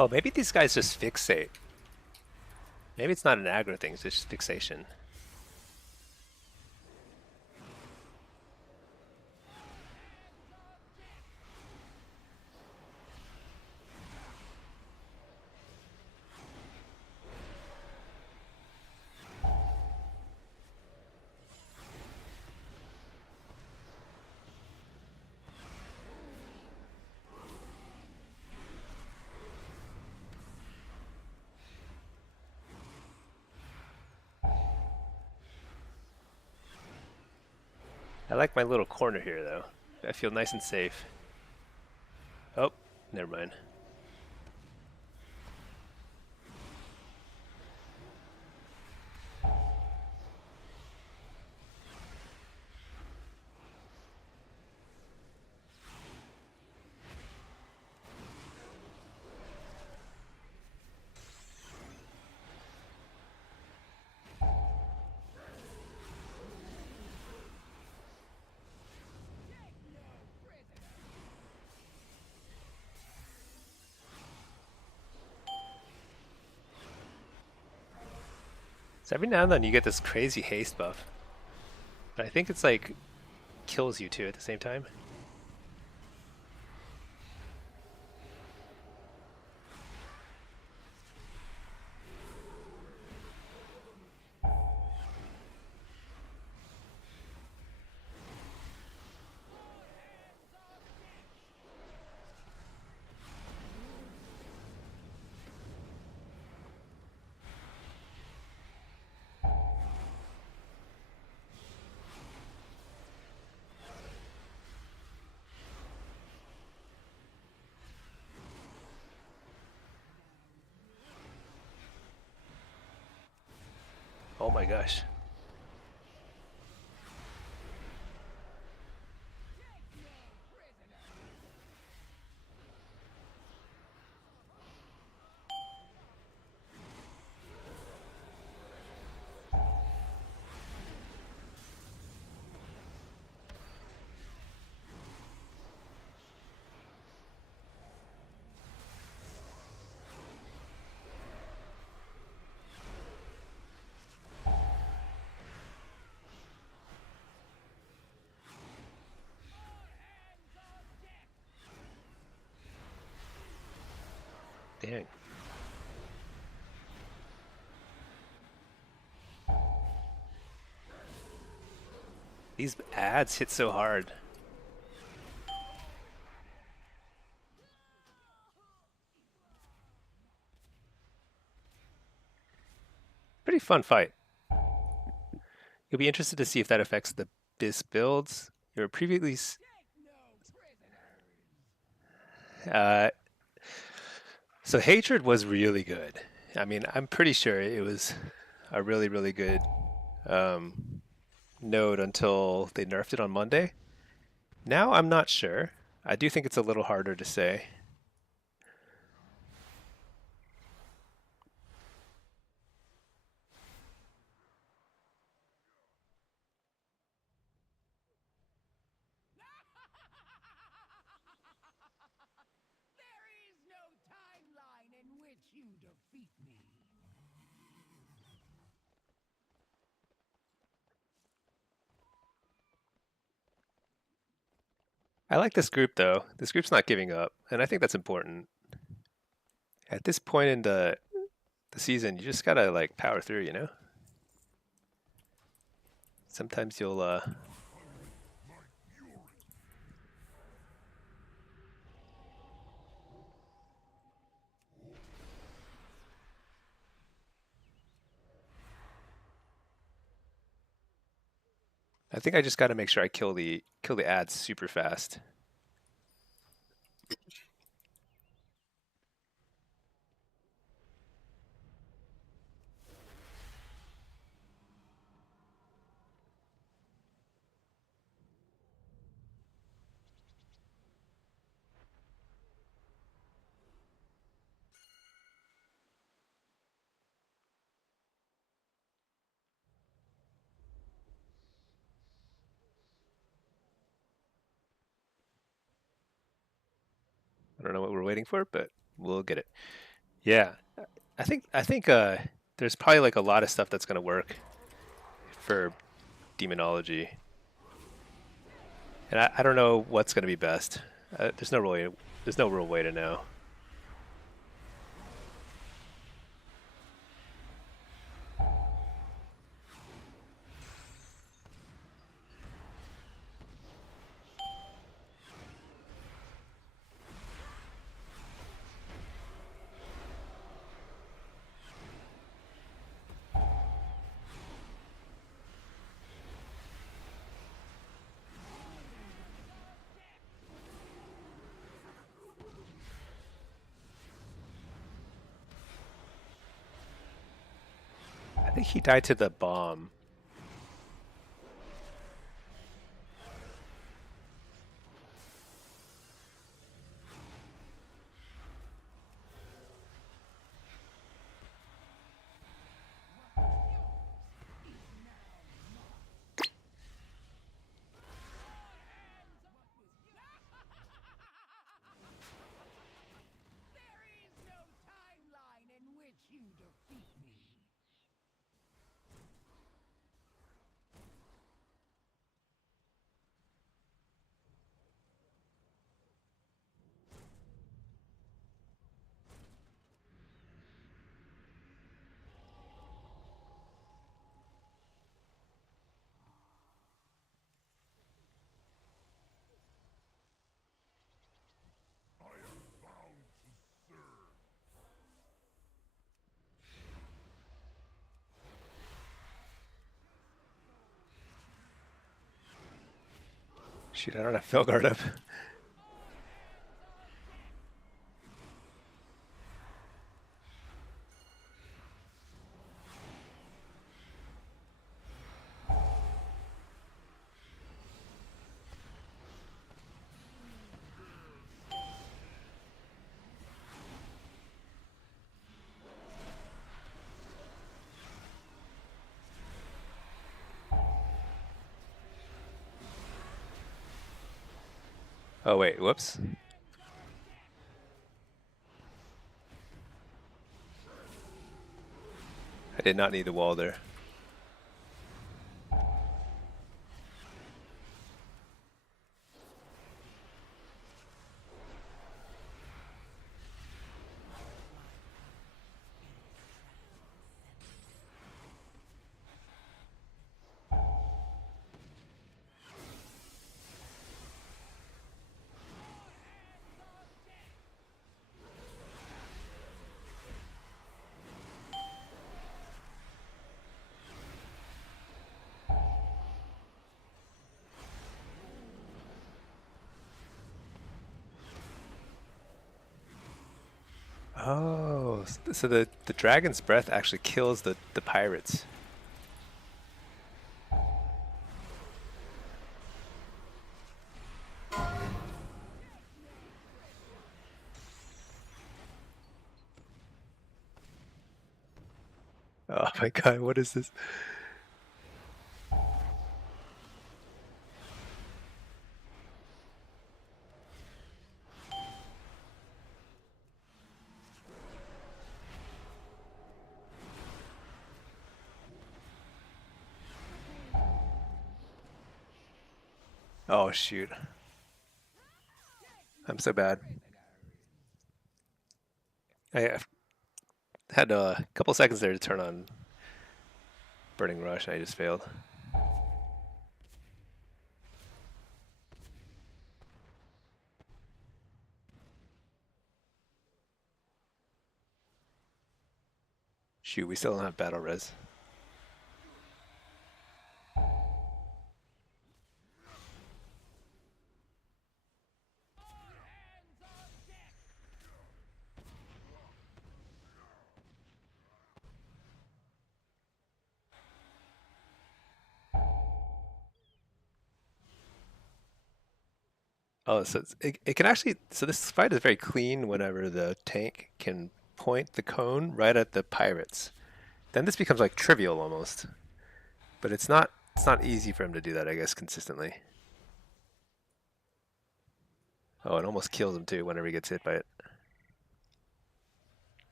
Oh, maybe these guys just fixate. Maybe it's not an aggro thing, it's just fixation. I like my little corner here, though. I feel nice and safe. Oh, never mind. So every now and then you get this crazy haste buff. But I think it's like kills you too at the same time. Oh my gosh. Dang. These ads hit so hard. Pretty fun fight. You'll be interested to see if that affects the bis builds. You were previously so Hatred was really good. I mean, I'm pretty sure it was a really, really good node until they nerfed it on Monday. Now I'm not sure. I do think it's a little harder to say. There is no timeline in which you defeat me. I like this group though. This group's not giving up, and I think that's important. At this point in the season, you just gotta like power through, you know? Sometimes you'll I think I just gotta make sure I kill the ads super fast. I don't know what we're waiting for, but we'll get it. Yeah, I think there's probably like a lot of stuff that's gonna work for demonology, and I don't know what's gonna be best. There's no real way to know. I think he died to the bomb. There is no timeline in which you defeat me. I am bound to serve. Shoot, I don't have Felguard up. Oh wait, whoops. I did not need the wall there. Oh, so the dragon's breath actually kills the pirates. Oh my god, what is this? Oh shoot. I'm so bad. I had a couple seconds there to turn on Burning Rush and I just failed. Shoot, we still don't have battle res. Oh, so it can actually, so this fight is very clean whenever the tank can point the cone right at the pirates. Then this becomes like trivial almost. But it's not easy for him to do that, I guess, consistently. Oh, it almost kills him too whenever he gets hit by it.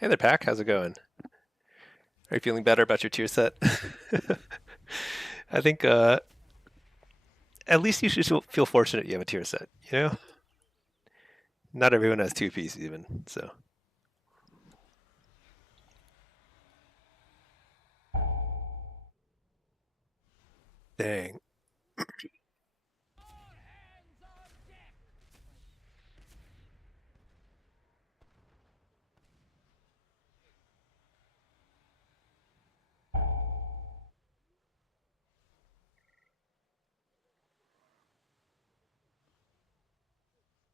Hey there, Pack. How's it going? Are you feeling better about your tier set? I think at least you should feel fortunate you have a tier set. You know, not everyone has two pieces even. So dang.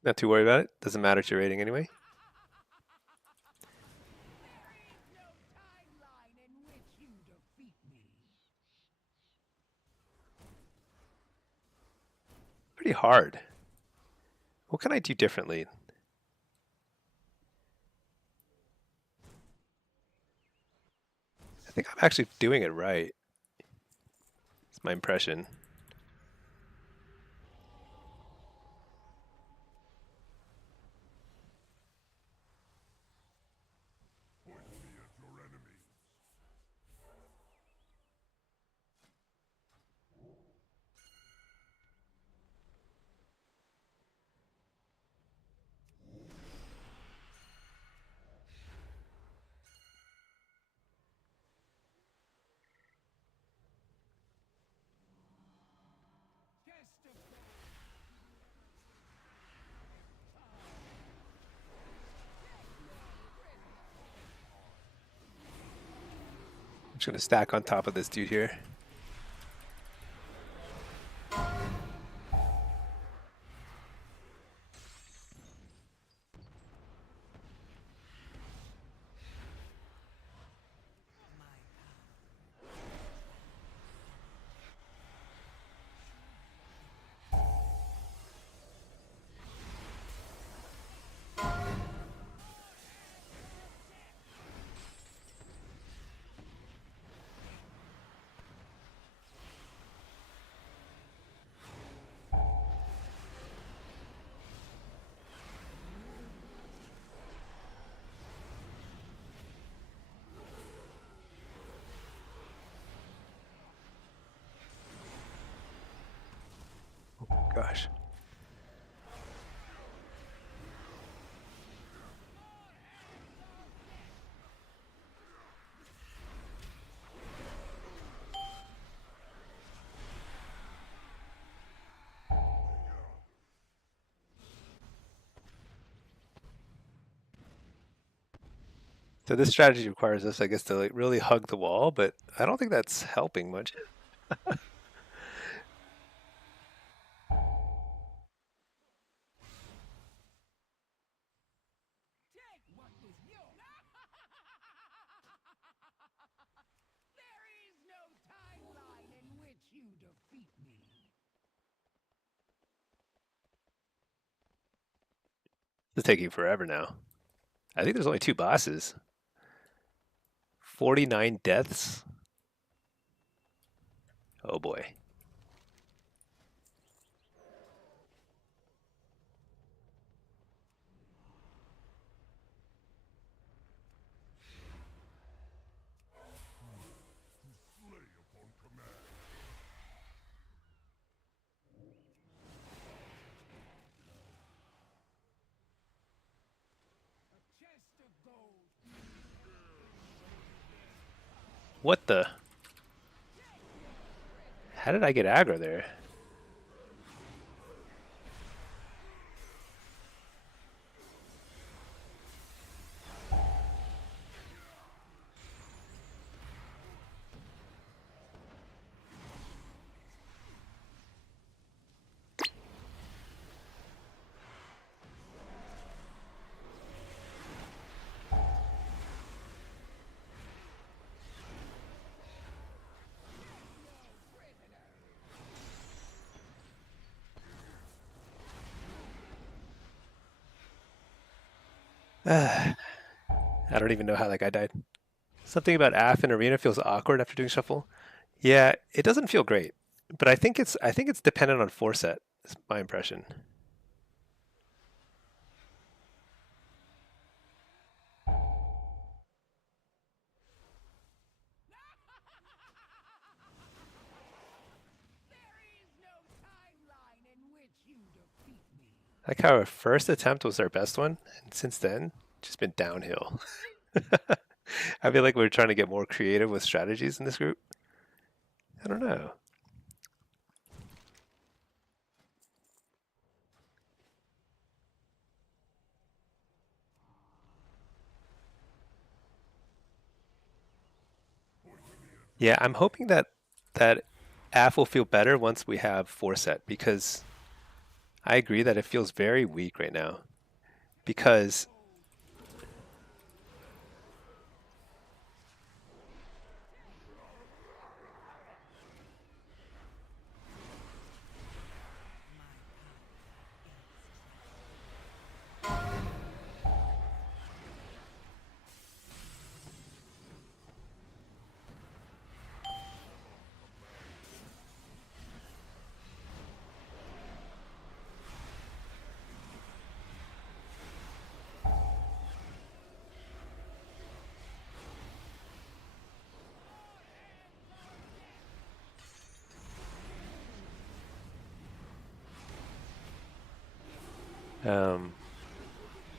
Not too worried about it. Doesn't matter to your rating anyway. Pretty hard. What can I do differently? I think I'm actually doing it right. It's my impression. I'm just gonna stack on top of this dude here. Gosh. So this strategy requires us, I guess, to like really hug the wall, but I don't think that's helping much. It's taking forever now. I think there's only two bosses. 49 deaths. Oh boy. What the? How did I get aggro there? I don't even know how that guy died. Something about AF in arena feels awkward after doing shuffle. Yeah, it doesn't feel great, but I think it's dependent on foreset. Is my impression. Like how our first attempt was our best one, and since then, just been downhill. I feel like we're trying to get more creative with strategies in this group. I don't know. Yeah, I'm hoping that AF will feel better once we have Forset, because I agree that it feels very weak right now. Because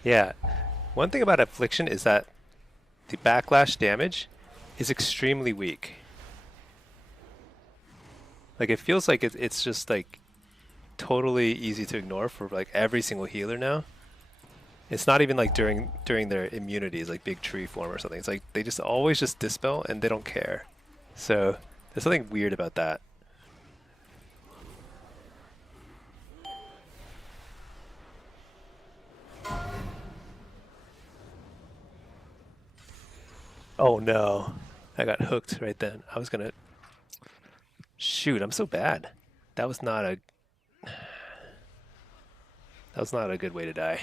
yeah, one thing about affliction is that the backlash damage is extremely weak. Like it feels like it's just like totally easy to ignore for like every single healer now. It's not even like during their immunities, like big tree form or something. It's like they just always just dispel and they don't care. So there's something weird about that. Oh no, I got hooked right then. I was gonna shoot. I'm so bad. That was not a that was not a good way to die.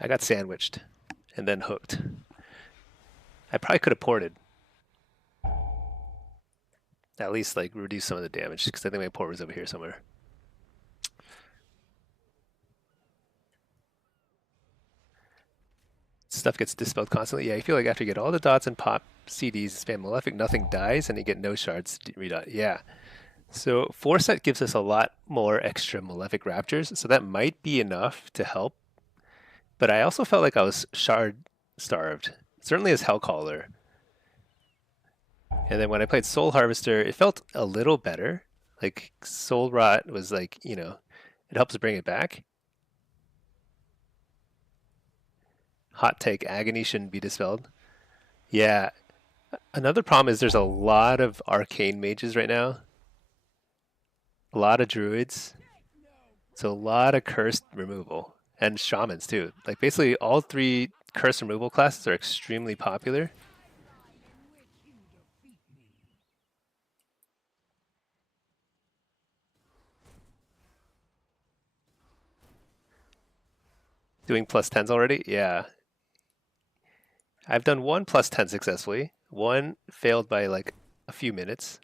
I got sandwiched and then hooked. I probably could have ported. At least like reduce some of the damage, because I think my port was over here somewhere. Stuff gets dispelled constantly. Yeah, I feel like after you get all the dots and pop CDs, spam Malefic, nothing dies, and you get no shards redot. Yeah. So Forset gives us a lot more extra Malefic Raptors, so that might be enough to help. But I also felt like I was shard starved, certainly as Hellcaller. And then when I played Soul Harvester, it felt a little better. Like Soul Rot was like, you know, it helps bring it back. Hot take, Agony shouldn't be dispelled. Yeah. Another problem is there's a lot of arcane mages right now. A lot of druids. So a lot of cursed removal. And shamans too. Like basically all three curse removal classes are extremely popular. Doing plus 10s already? Yeah. I've done one plus 10 successfully. One failed by like a few minutes.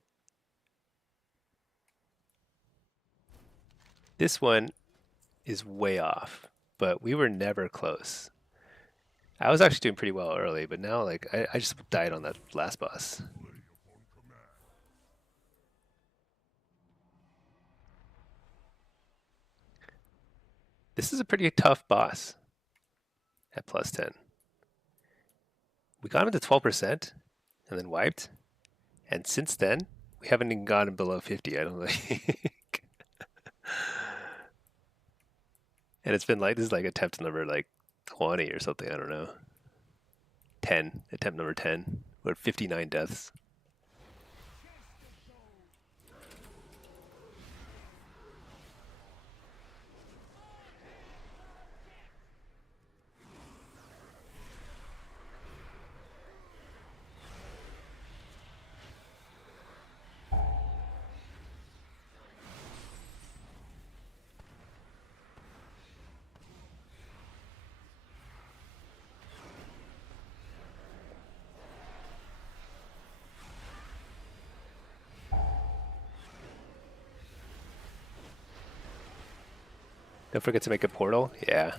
This one is way off, but we were never close. I was actually doing pretty well early, but now like I just died on that last boss. This is a pretty tough boss at plus 10. We got him to 12% and then wiped. And since then, we haven't even gotten below 50, I don't think. And it's been like, this is like attempt number like 20 or something, I don't know. 10, attempt number 10. We're at 59 deaths. Don't forget to make a portal. Yeah.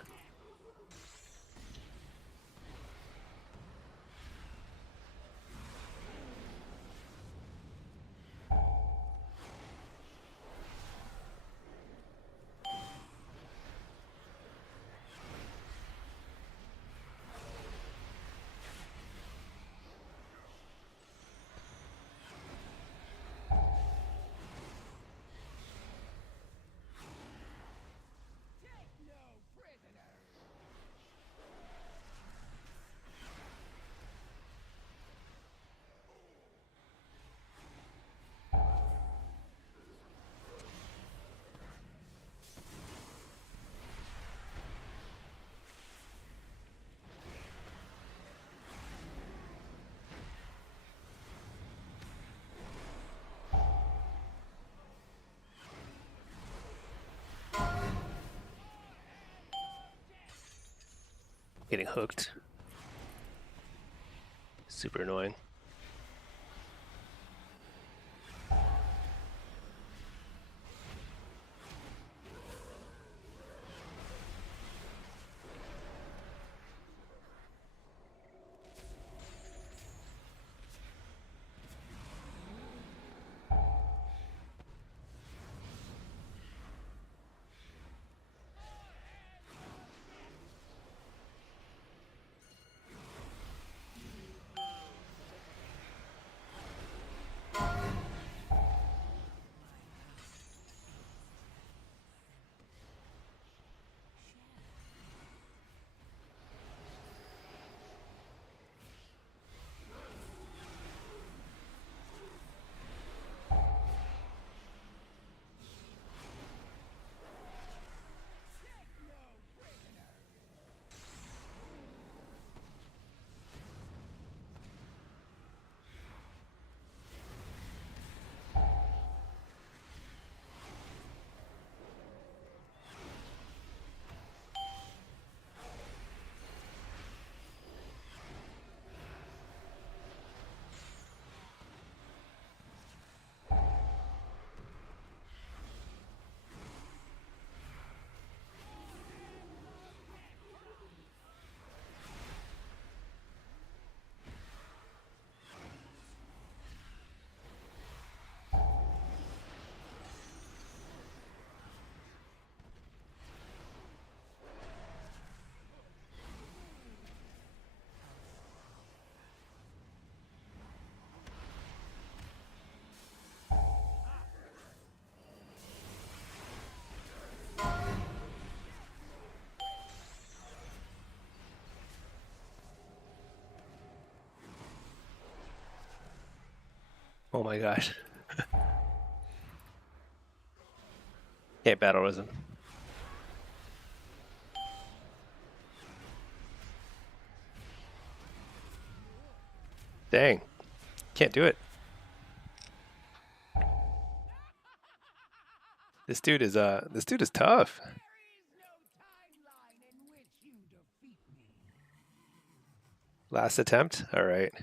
Getting hooked. Super annoying. Oh my gosh. Can't battle Risen. Dang. Can't do it. This dude is tough. Last attempt? Alright.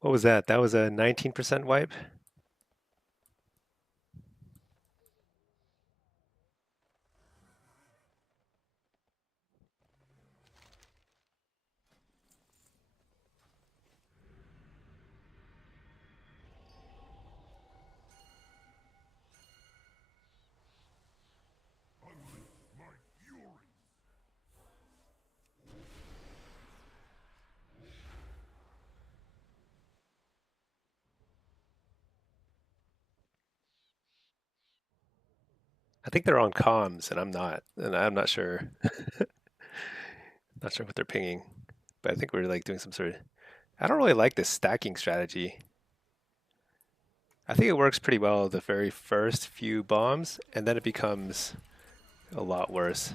What was that? That was a 19% wipe? My fury! I think they're on comms and I'm not. And I'm not sure. Not sure what they're pinging. But I think we're like doing some sort of... I don't really like this stacking strategy. I think it works pretty well the very first few bombs, and then it becomes a lot worse.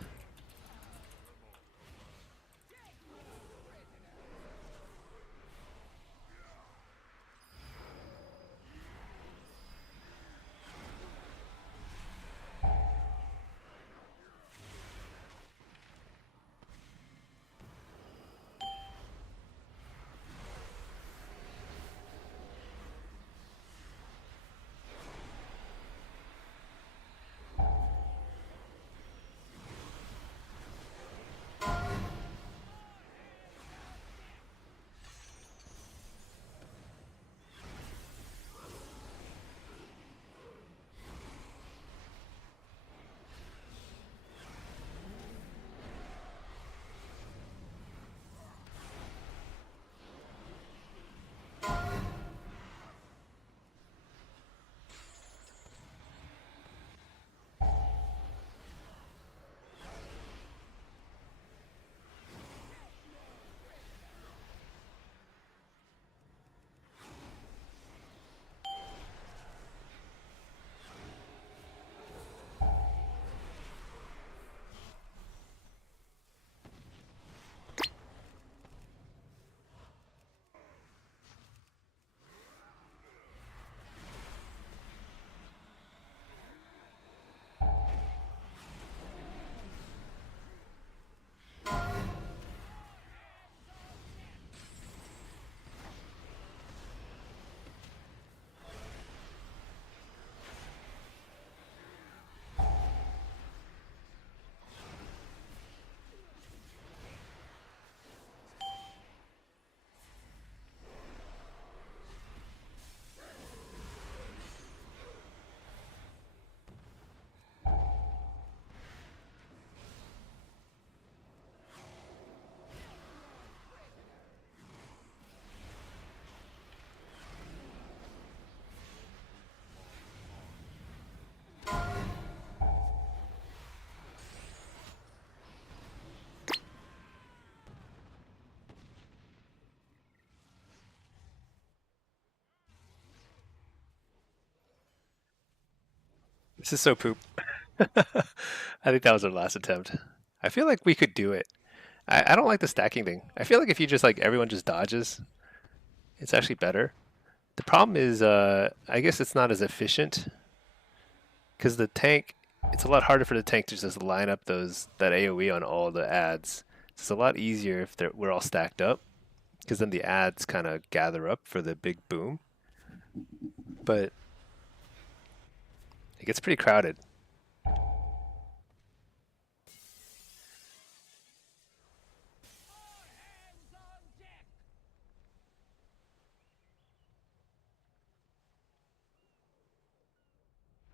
This is so poop. I think that was our last attempt. I feel like we could do it. I don't like the stacking thing. I feel like if you just like everyone just dodges, it's actually better. The problem is, I guess it's not as efficient because the tank. It's a lot harder for the tank to just line up that AOE on all the ads. It's a lot easier if we're all stacked up because then the ads kind of gather up for the big boom. But it gets pretty crowded.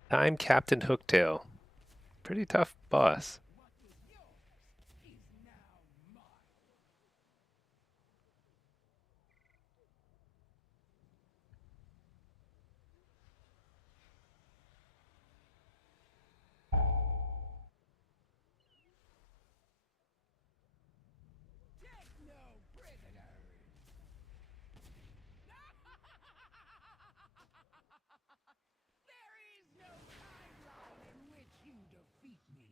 Time Captain Hooktail. Pretty tough boss. There is no timeline in which you defeat me.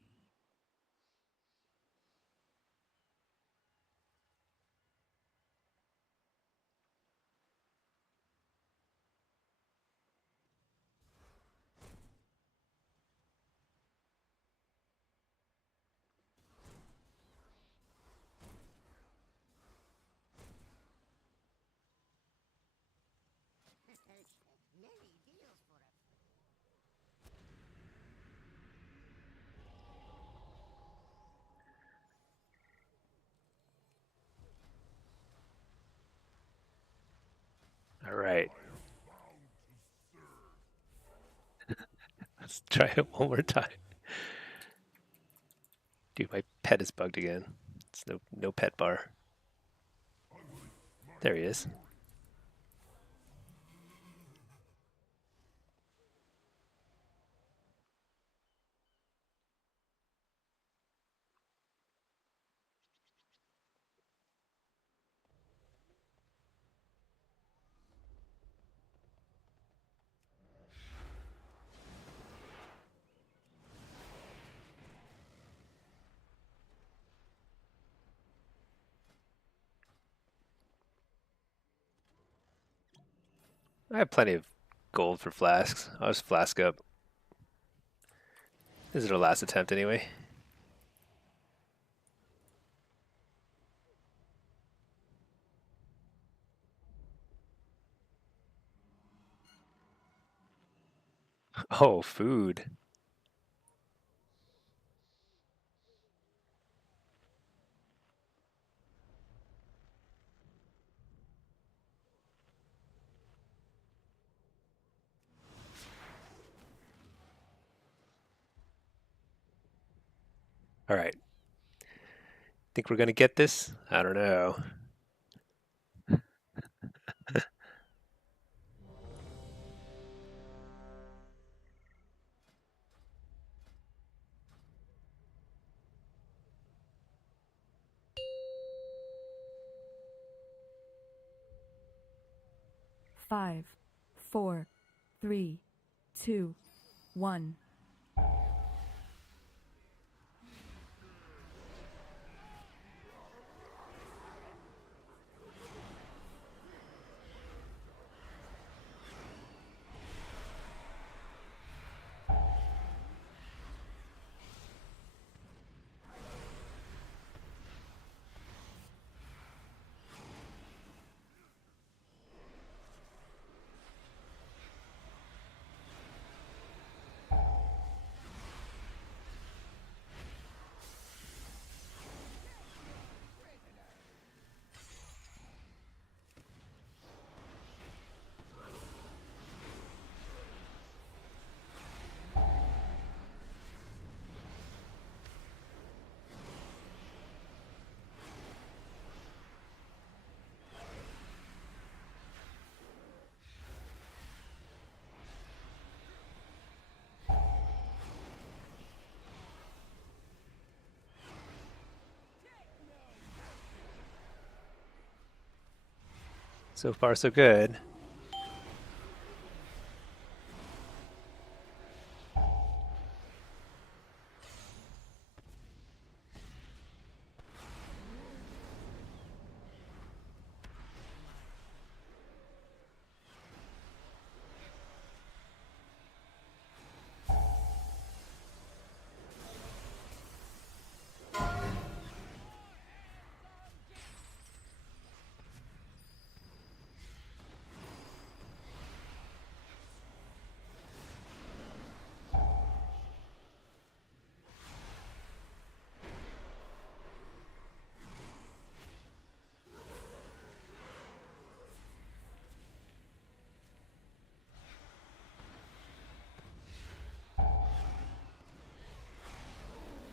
Many deals for a All right. Let's try it one more time. Dude, my pet is bugged again. It's no pet bar. There he is. I have plenty of gold for flasks. I'll just flask up. This is our last attempt anyway. Oh, food. All right. Think we're gonna get this? I don't know. Five, four, three, two, one. So far, so good.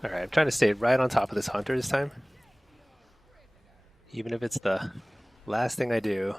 Alright, I'm trying to stay right on top of this hunter this time. Even if it's the last thing I do.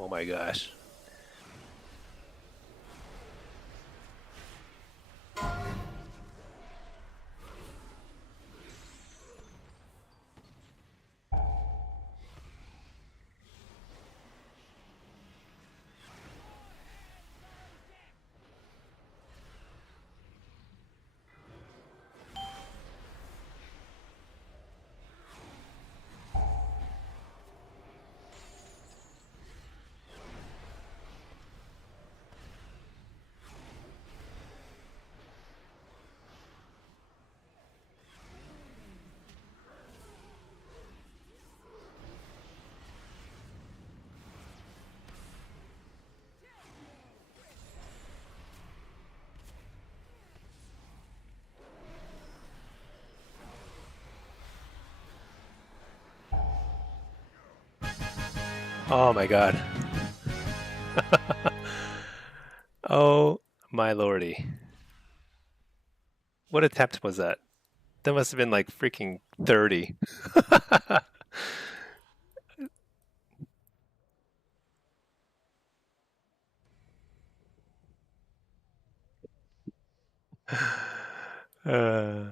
Oh my gosh. Oh my god. Oh my lordy. What attempt was that? That must have been like freaking 30. uh,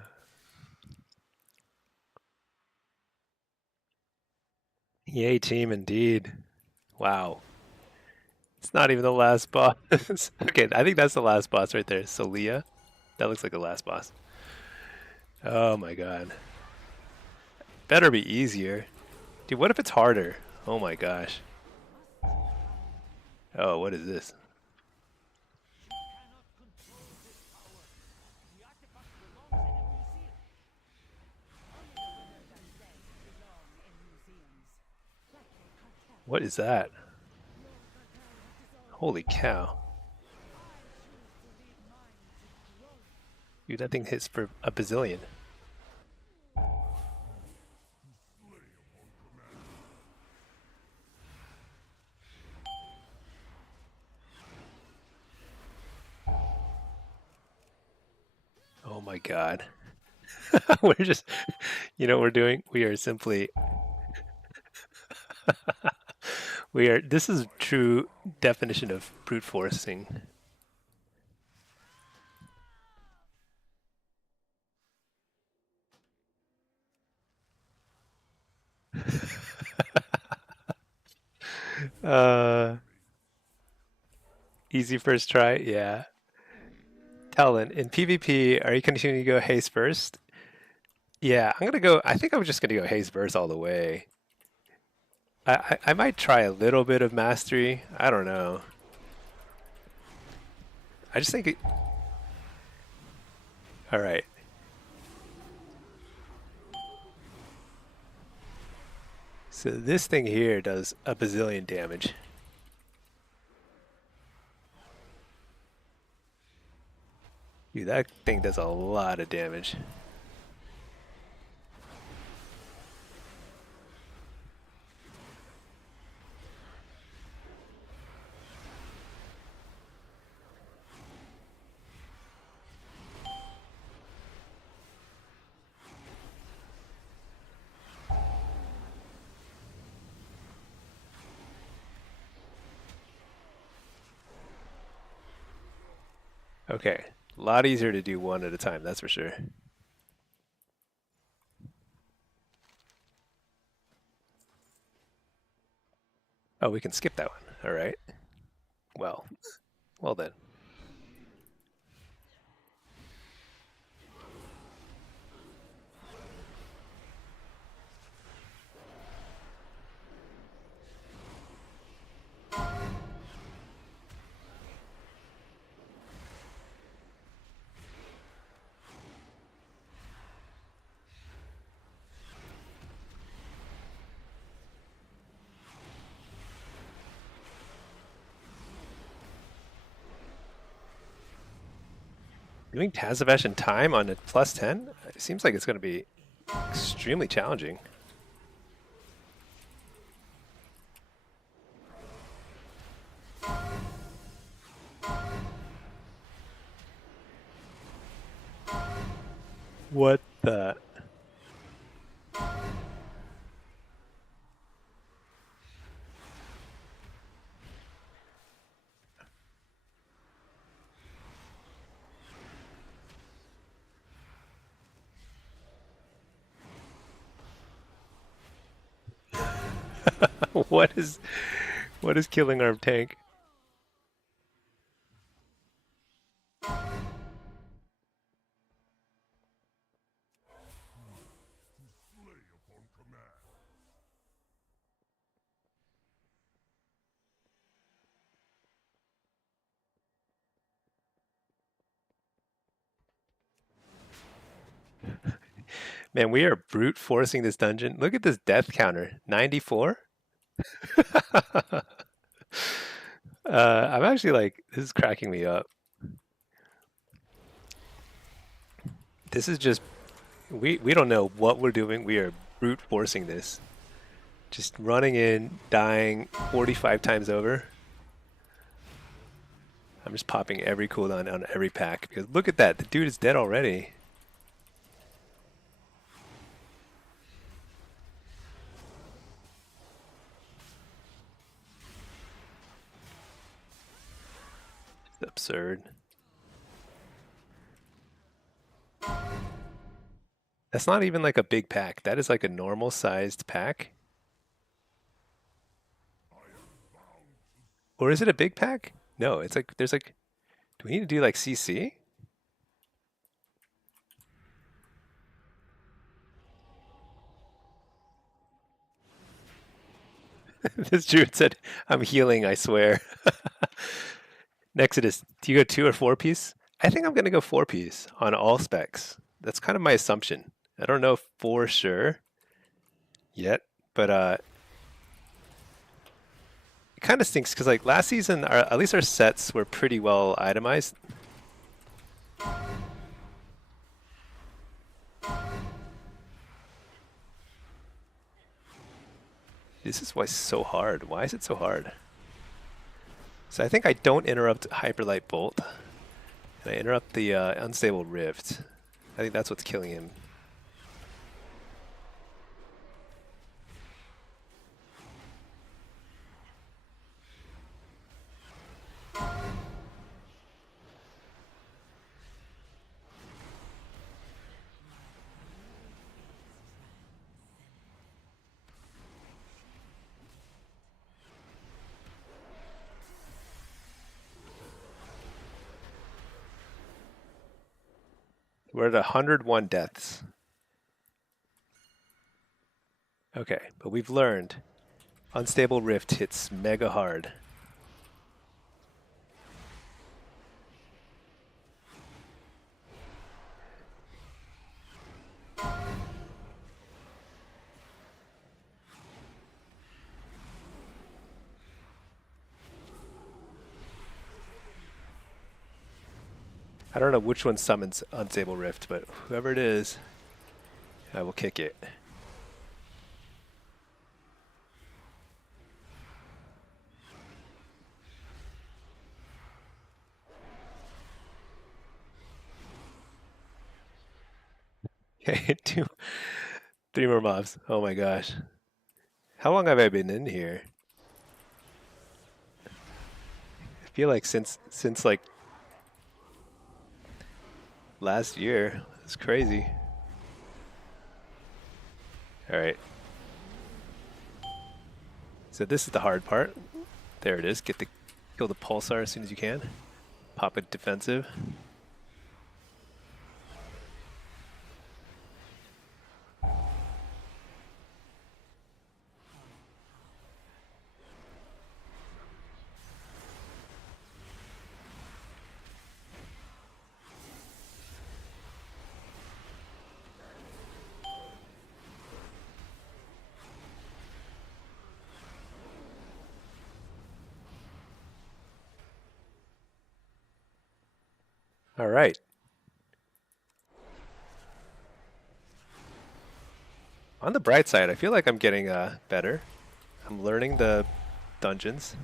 Yay, team, indeed. Wow. It's not even the last boss. Okay, I think that's the last boss right there. Solia. That looks like the last boss. Oh my god. Better be easier. Dude, what if it's harder? Oh my gosh. Oh, what is this? What is that? Holy cow. Dude, that thing hits for a bazillion. Oh my god. We're just, you know what we're doing? We are simply, this is true definition of brute forcing. uh, Easy first try, yeah. Talon, in PvP, are you continuing to go haste first? Yeah, I'm gonna go. I think I'm just gonna go haste burst all the way. I might try a little bit of mastery. I don't know. I just think it. All right. So this thing here does a bazillion damage. Dude, that thing does a lot of damage. Okay, a lot easier to do one at a time, that's for sure. Oh, we can skip that one. All right. Well then. Doing Tazavesh in time on a +10? It seems like it's going to be extremely challenging. What the? What is killing our tank? Slay upon command. Man, we are brute forcing this dungeon. Look at this death counter, 94. I'm actually like, this is cracking me up. This is just, we don't know what we're doing. We are brute forcing this. Just running in, dying 45 times over. I'm just popping every cooldown on every pack because look at that. The dude is dead already. It's absurd. That's not even like a big pack. That is like a normal sized pack. Or is it a big pack? No, it's like, there's like, do we need to do like CC? This druid said, I'm healing, I swear. Nexodus, do you go 2 or 4-piece? I think I'm going to go 4-piece on all specs. That's kind of my assumption. I don't know for sure yet, but it kind of stinks because like last season, at least our sets were pretty well itemized. This is why it's so hard. Why is it so hard? So I think I don't interrupt Hyperlight Bolt. And I interrupt the Unstable Rift. I think that's what's killing him. We're at 101 deaths. Okay, but we've learned Unstable Rift hits mega hard. I don't know which one summons Unstable Rift, but whoever it is, I will kick it. Okay, 3 more mobs. Oh my gosh. How long have I been in here? I feel like since like last year. It's crazy. All right. So this is the hard part. There it is. Kill the pulsar as soon as you can. Pop it defensive. All right. On the bright side, I feel like I'm getting better. I'm learning the dungeons.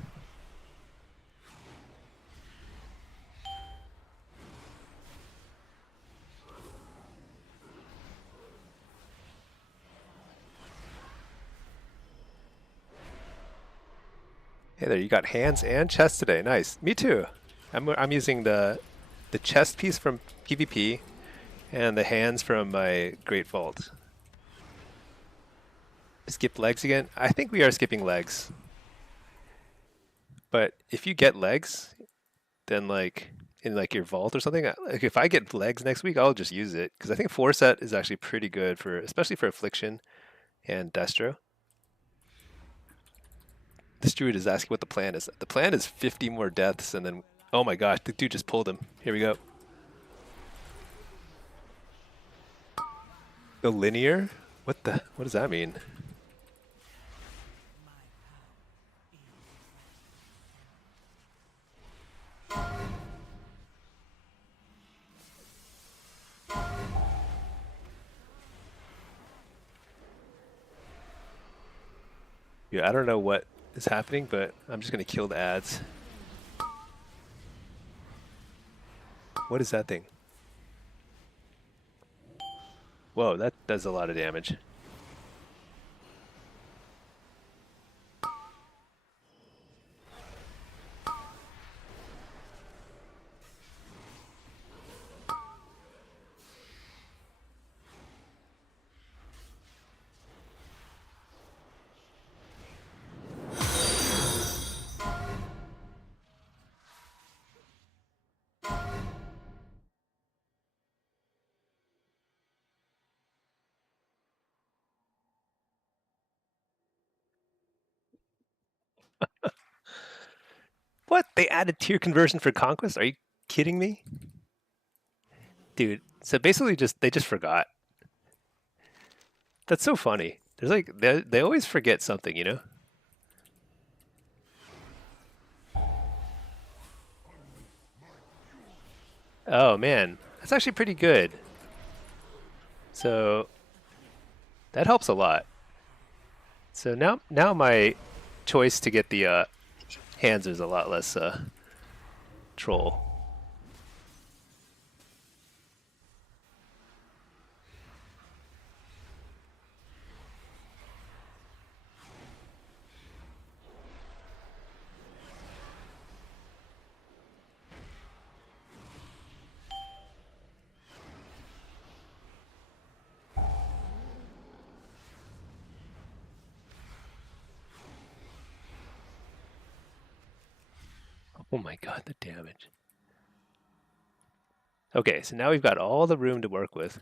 Hey there, you got hands and chest today. Nice. Me too. I'm using the chest piece from PvP and the hands from my Great Vault. Skip legs again? I think we are skipping legs. But if you get legs, then like in like your vault or something, like if I get legs next week, I'll just use it because I think 4-set is actually pretty good for, especially for affliction and destro. This druid is asking what the plan is. The plan is 50 more deaths and then, oh my gosh, the dude just pulled him. Here we go. The linear? What does that mean? Yeah, I don't know what is happening, but I'm just gonna kill the ads. What is that thing? Whoa, that does a lot of damage. What? They added tier conversion for conquest? Are you kidding me? Dude, so basically they just forgot. That's so funny. There's like they always forget something, you know? Oh man, that's actually pretty good. So that helps a lot. So now my choice to get the hands is a lot less troll. Oh my god, the damage. Okay, so now we've got all the room to work with.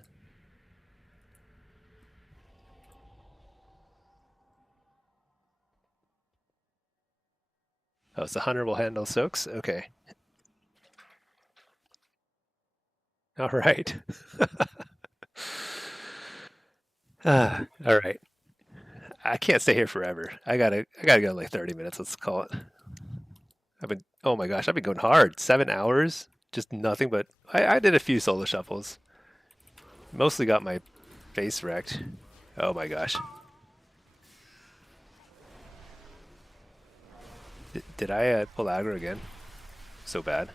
Oh, so Hunter will handle soaks? Okay. All right. All right. I can't stay here forever. I gotta go in like 30 minutes. Let's call it. Oh my gosh, I've been going hard. 7 hours, just nothing but. I did a few solo shuffles. Mostly got my face wrecked. Oh my gosh. Did I pull aggro again? So bad.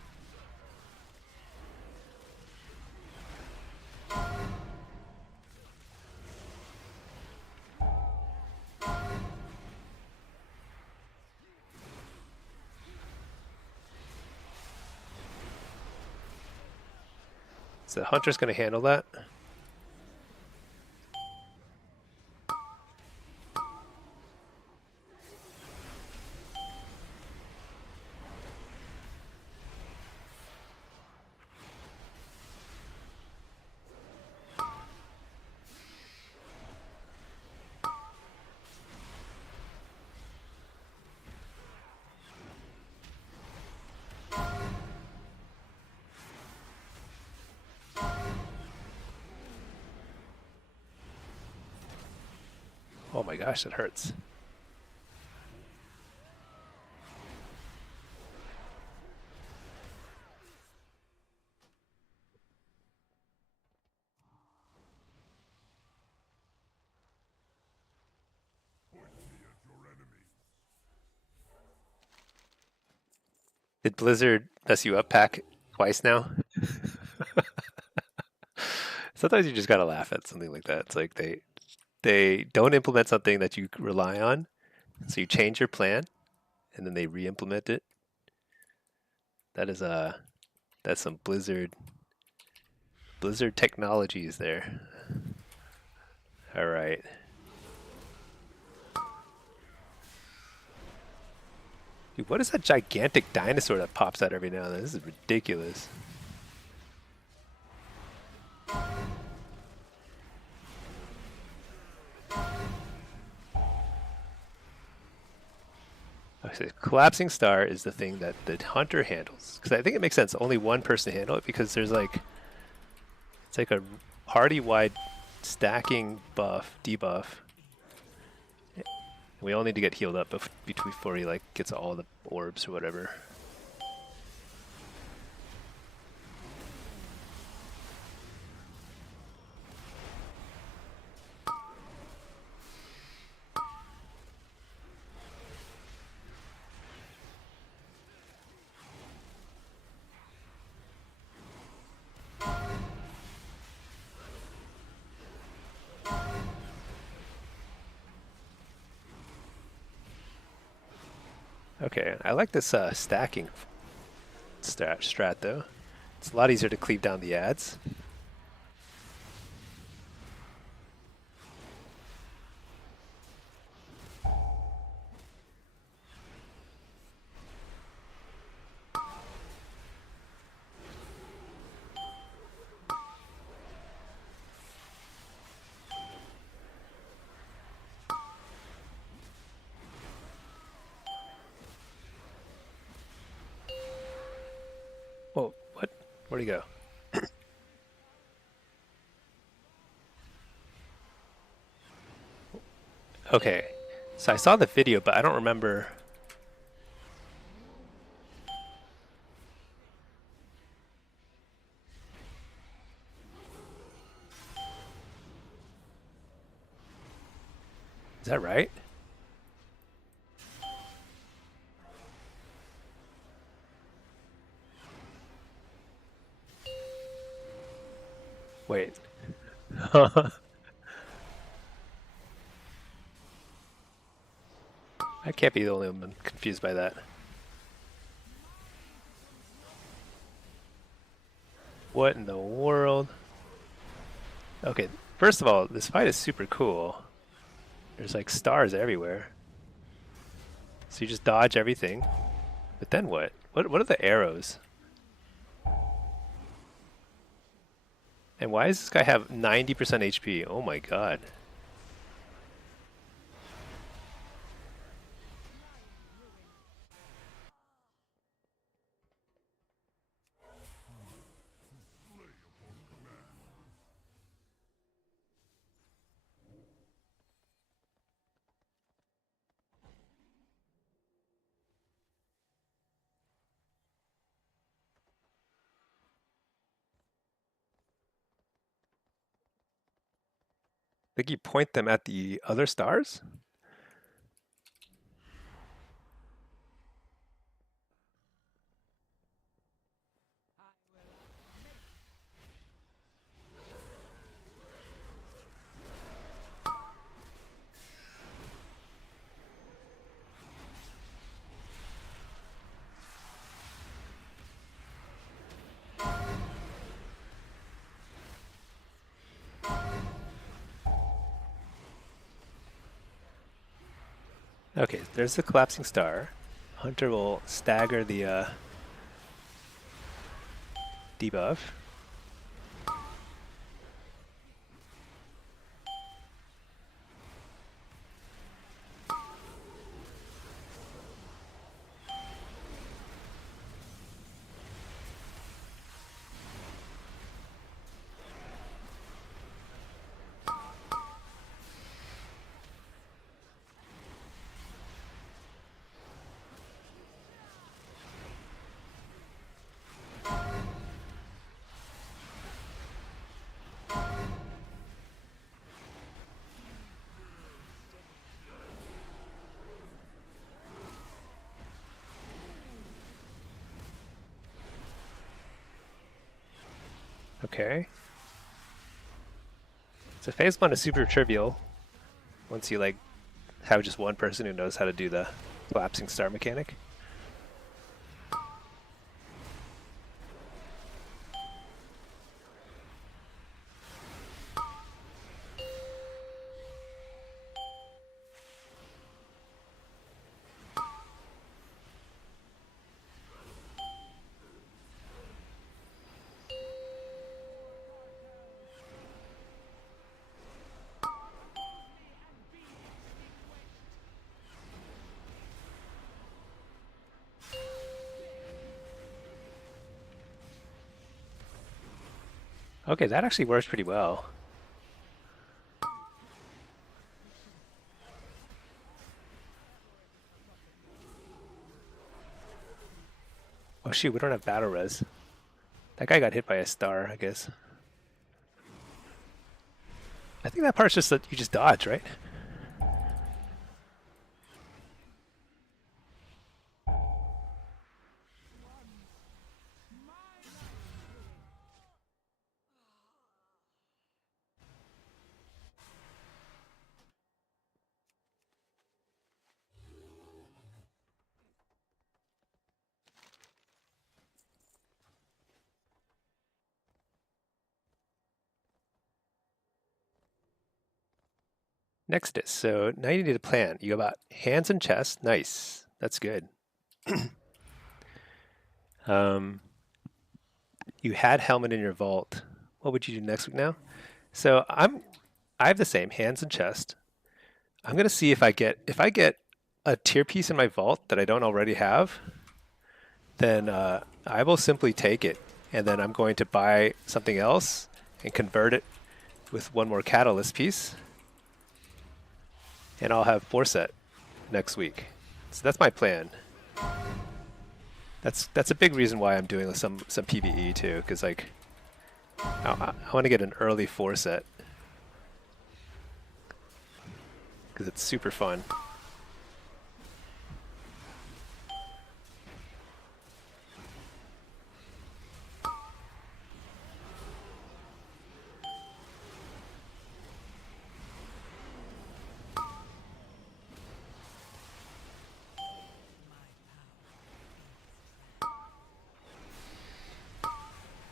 So Hunter's gonna handle that. Oh my gosh, that hurts. Did Blizzard mess you up, Pack, twice now? Sometimes you just gotta laugh at something like that. It's like they don't implement something that you rely on, so you change your plan, and then they re-implement it. That is that's some Blizzard technologies there. All right. Dude, what is that gigantic dinosaur that pops out every now and then? This is ridiculous. Okay, collapsing star is the thing that the hunter handles. Because I think it makes sense. Only one person handle it because there's like it's like a party-wide stacking debuff. We all need to get healed up before he like gets all the orbs or whatever. Okay, I like this stacking strat though. It's a lot easier to cleave down the ads. Whoa, what? Where'd he go? Okay, so I saw the video, but I don't remember. Is that right? Wait. I can't be the only one confused by that. What in the world? Okay, first of all, this fight is super cool. There's like stars everywhere. So you just dodge everything. But then what? What are the arrows? And why does this guy have 90% HP? Oh my god. I think you point them at the other stars? Okay, there's the collapsing star. Hunter will stagger the debuff. Okay. So phase 1 is super trivial once you like have just one person who knows how to do the collapsing star mechanic. Okay, that actually works pretty well. Oh shoot, we don't have battle res. That guy got hit by a star, I guess. I think that part's just that you just dodge, right? Next is, so now you need a plan. You got hands and chest. Nice. That's good. You had helmet in your vault. What would you do next week now? So I have the same hands and chest. I'm gonna see if I get a tier piece in my vault that I don't already have, then I will simply take it, and then I'm going to buy something else and convert it with one more catalyst piece, and I'll have 4-set next week. So that's my plan. That's a big reason why I'm doing some PvE too, because like I want to get an early 4-set because it's super fun.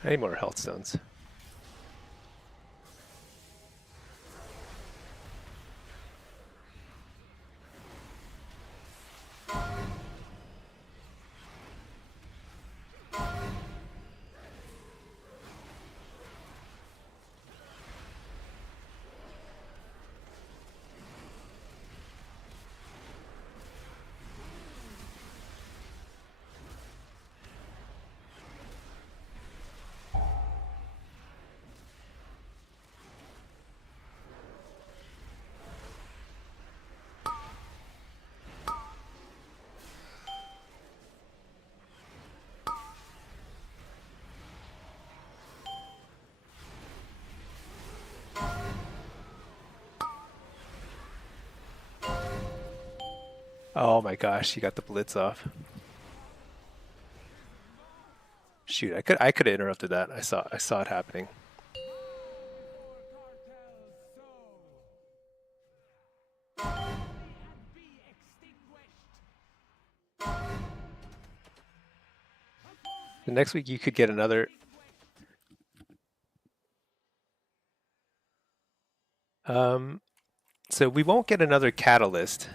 I need more health stones. Oh my gosh, you got the blitz off. Shoot, I could have interrupted that. I saw it happening. The next week you could get another. So we won't get another catalyst.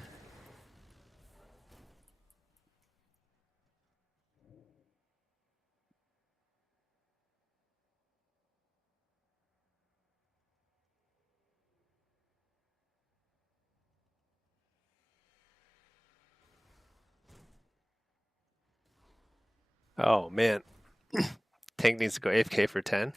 Oh man, tank needs to go AFK for 10.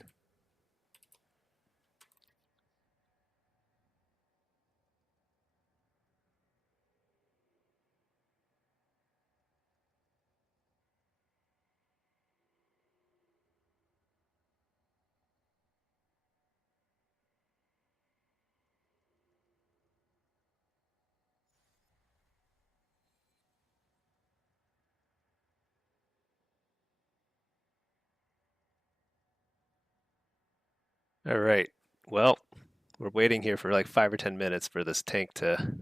All right. Well, we're waiting here for like 5 or 10 minutes for this tank to.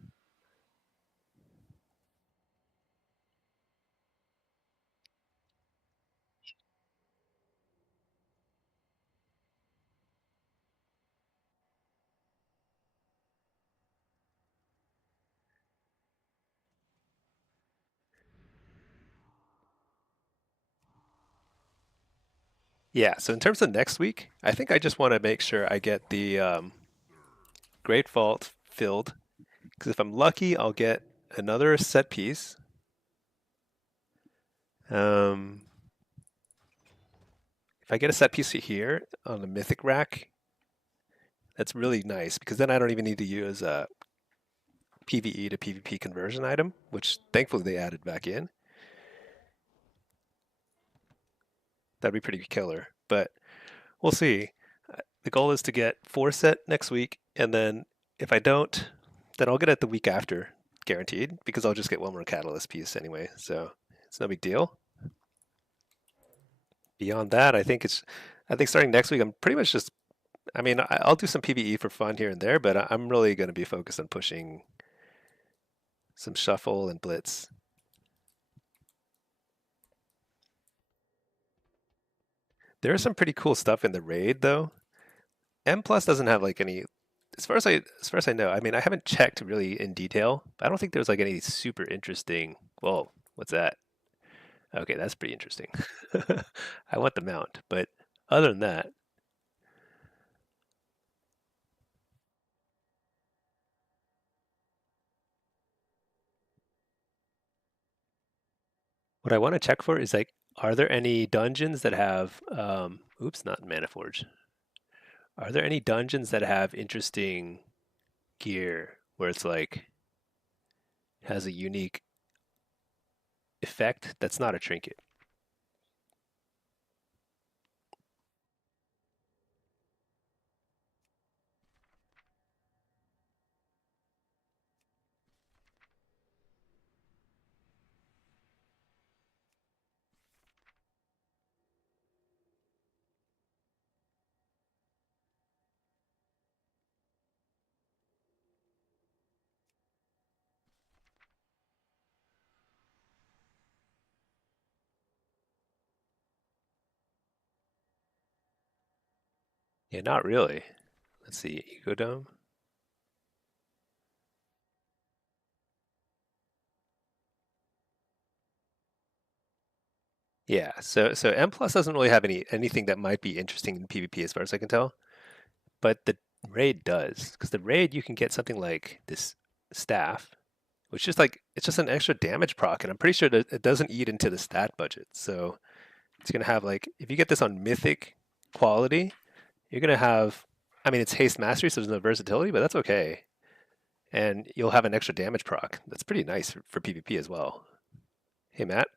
Yeah, so in terms of next week, I think I just want to make sure I get the Great Vault filled. Because if I'm lucky, I'll get another set piece. Um, if I get a set piece here on the Mythic rack, that's really nice because then I don't even need to use a PvE to PvP conversion item, which thankfully they added back in. That'd be pretty killer, but we'll see. The goal is to get 4 set next week, and then if I don't, then I'll get it the week after, guaranteed, because I'll just get one more catalyst piece anyway, so it's no big deal. Beyond that, I think starting next week, I'm pretty much just, I mean, I'll do some PvE for fun here and there, but I'm really going to be focused on pushing some shuffle and blitz. There is some pretty cool stuff in the raid though. M plus doesn't have like any, as far as I know. I mean, I haven't checked really in detail. I don't think there's like any super interesting. Whoa, what's that? Okay, that's pretty interesting. I want the mount, but other than that, what I want to check for is like, are there any dungeons that have, oops, not Mana Forge. Are there any dungeons that have interesting gear where it's like has a unique effect that's not a trinket? Yeah, not really. Let's see, Ego Dome. Yeah, so M plus doesn't really have anything that might be interesting in PvP as far as I can tell, but the raid does, because the raid you can get something like this staff, which is like it's just an extra damage proc, and I'm pretty sure that it doesn't eat into the stat budget. So it's gonna have like if you get this on mythic quality, you're gonna have. I mean, it's haste mastery, so there's no versatility, but that's okay, and you'll have an extra damage proc. That's pretty nice for PvP as well. Hey Matt,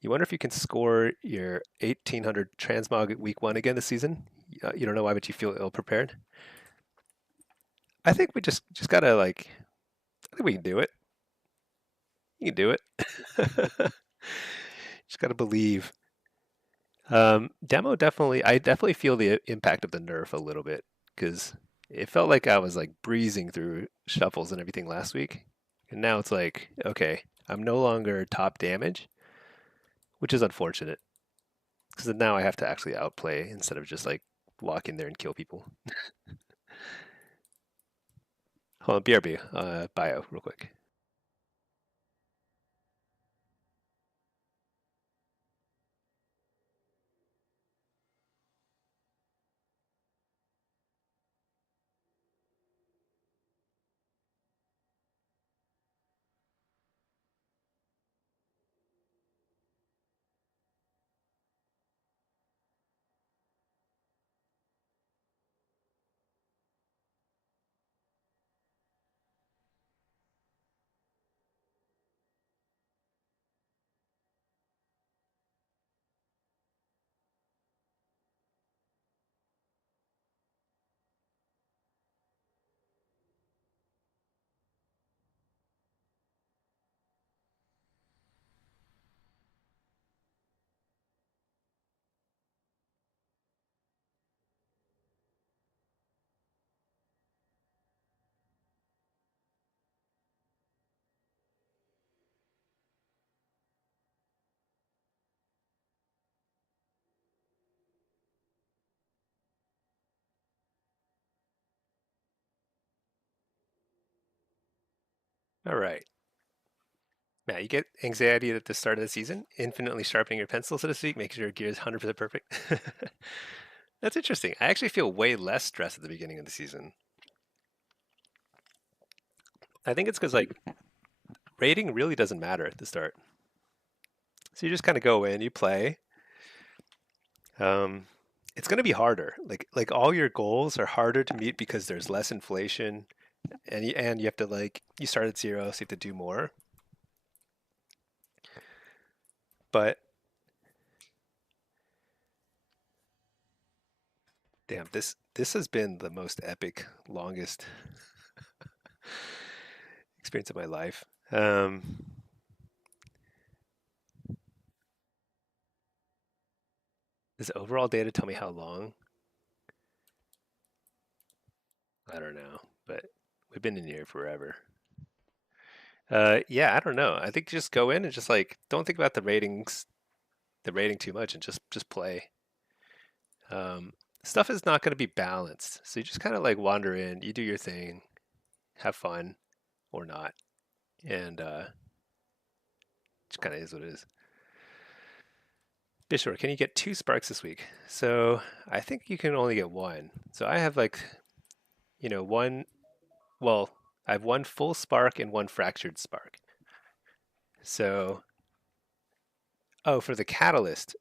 you wonder if you can score your 1800 transmog week 1 again this season? You don't know why, but you feel ill prepared. I think we just gotta like. I think we can do it. You can do it. Just gotta believe. Demo definitely. I definitely feel the impact of the nerf a little bit because it felt like I was like breezing through shuffles and everything last week, and now it's like okay, I'm no longer top damage, which is unfortunate because now I have to actually outplay instead of just like walk in there and kill people. Hold on, BRB, bio real quick. All right. Matt, you get anxiety at the start of the season, infinitely sharpening your pencil, so to speak, making sure your gear is 100% perfect. That's interesting. I actually feel way less stress at the beginning of the season. I think it's because like rating really doesn't matter at the start. So you just kind of go in, you play. Um, it's going to be harder. Like all your goals are harder to meet because there's less inflation, and you have to like you start at zero, so you have to do more. But damn, this has been the most epic, longest experience of my life. Does overall data tell me how long? I don't know, but we've been in here forever. Yeah, I don't know. I think just go in and just like don't think about the ratings, the rating too much, and just play. Um, Stuff is not going to be balanced, so you just kind of like wander in, you do your thing, have fun or not, and just kind of is what it is. Bishor, can you get 2 sparks this week? So I think you can only get one. So I have like, one. Well, I have one full spark and one fractured spark. So, oh, for the catalyst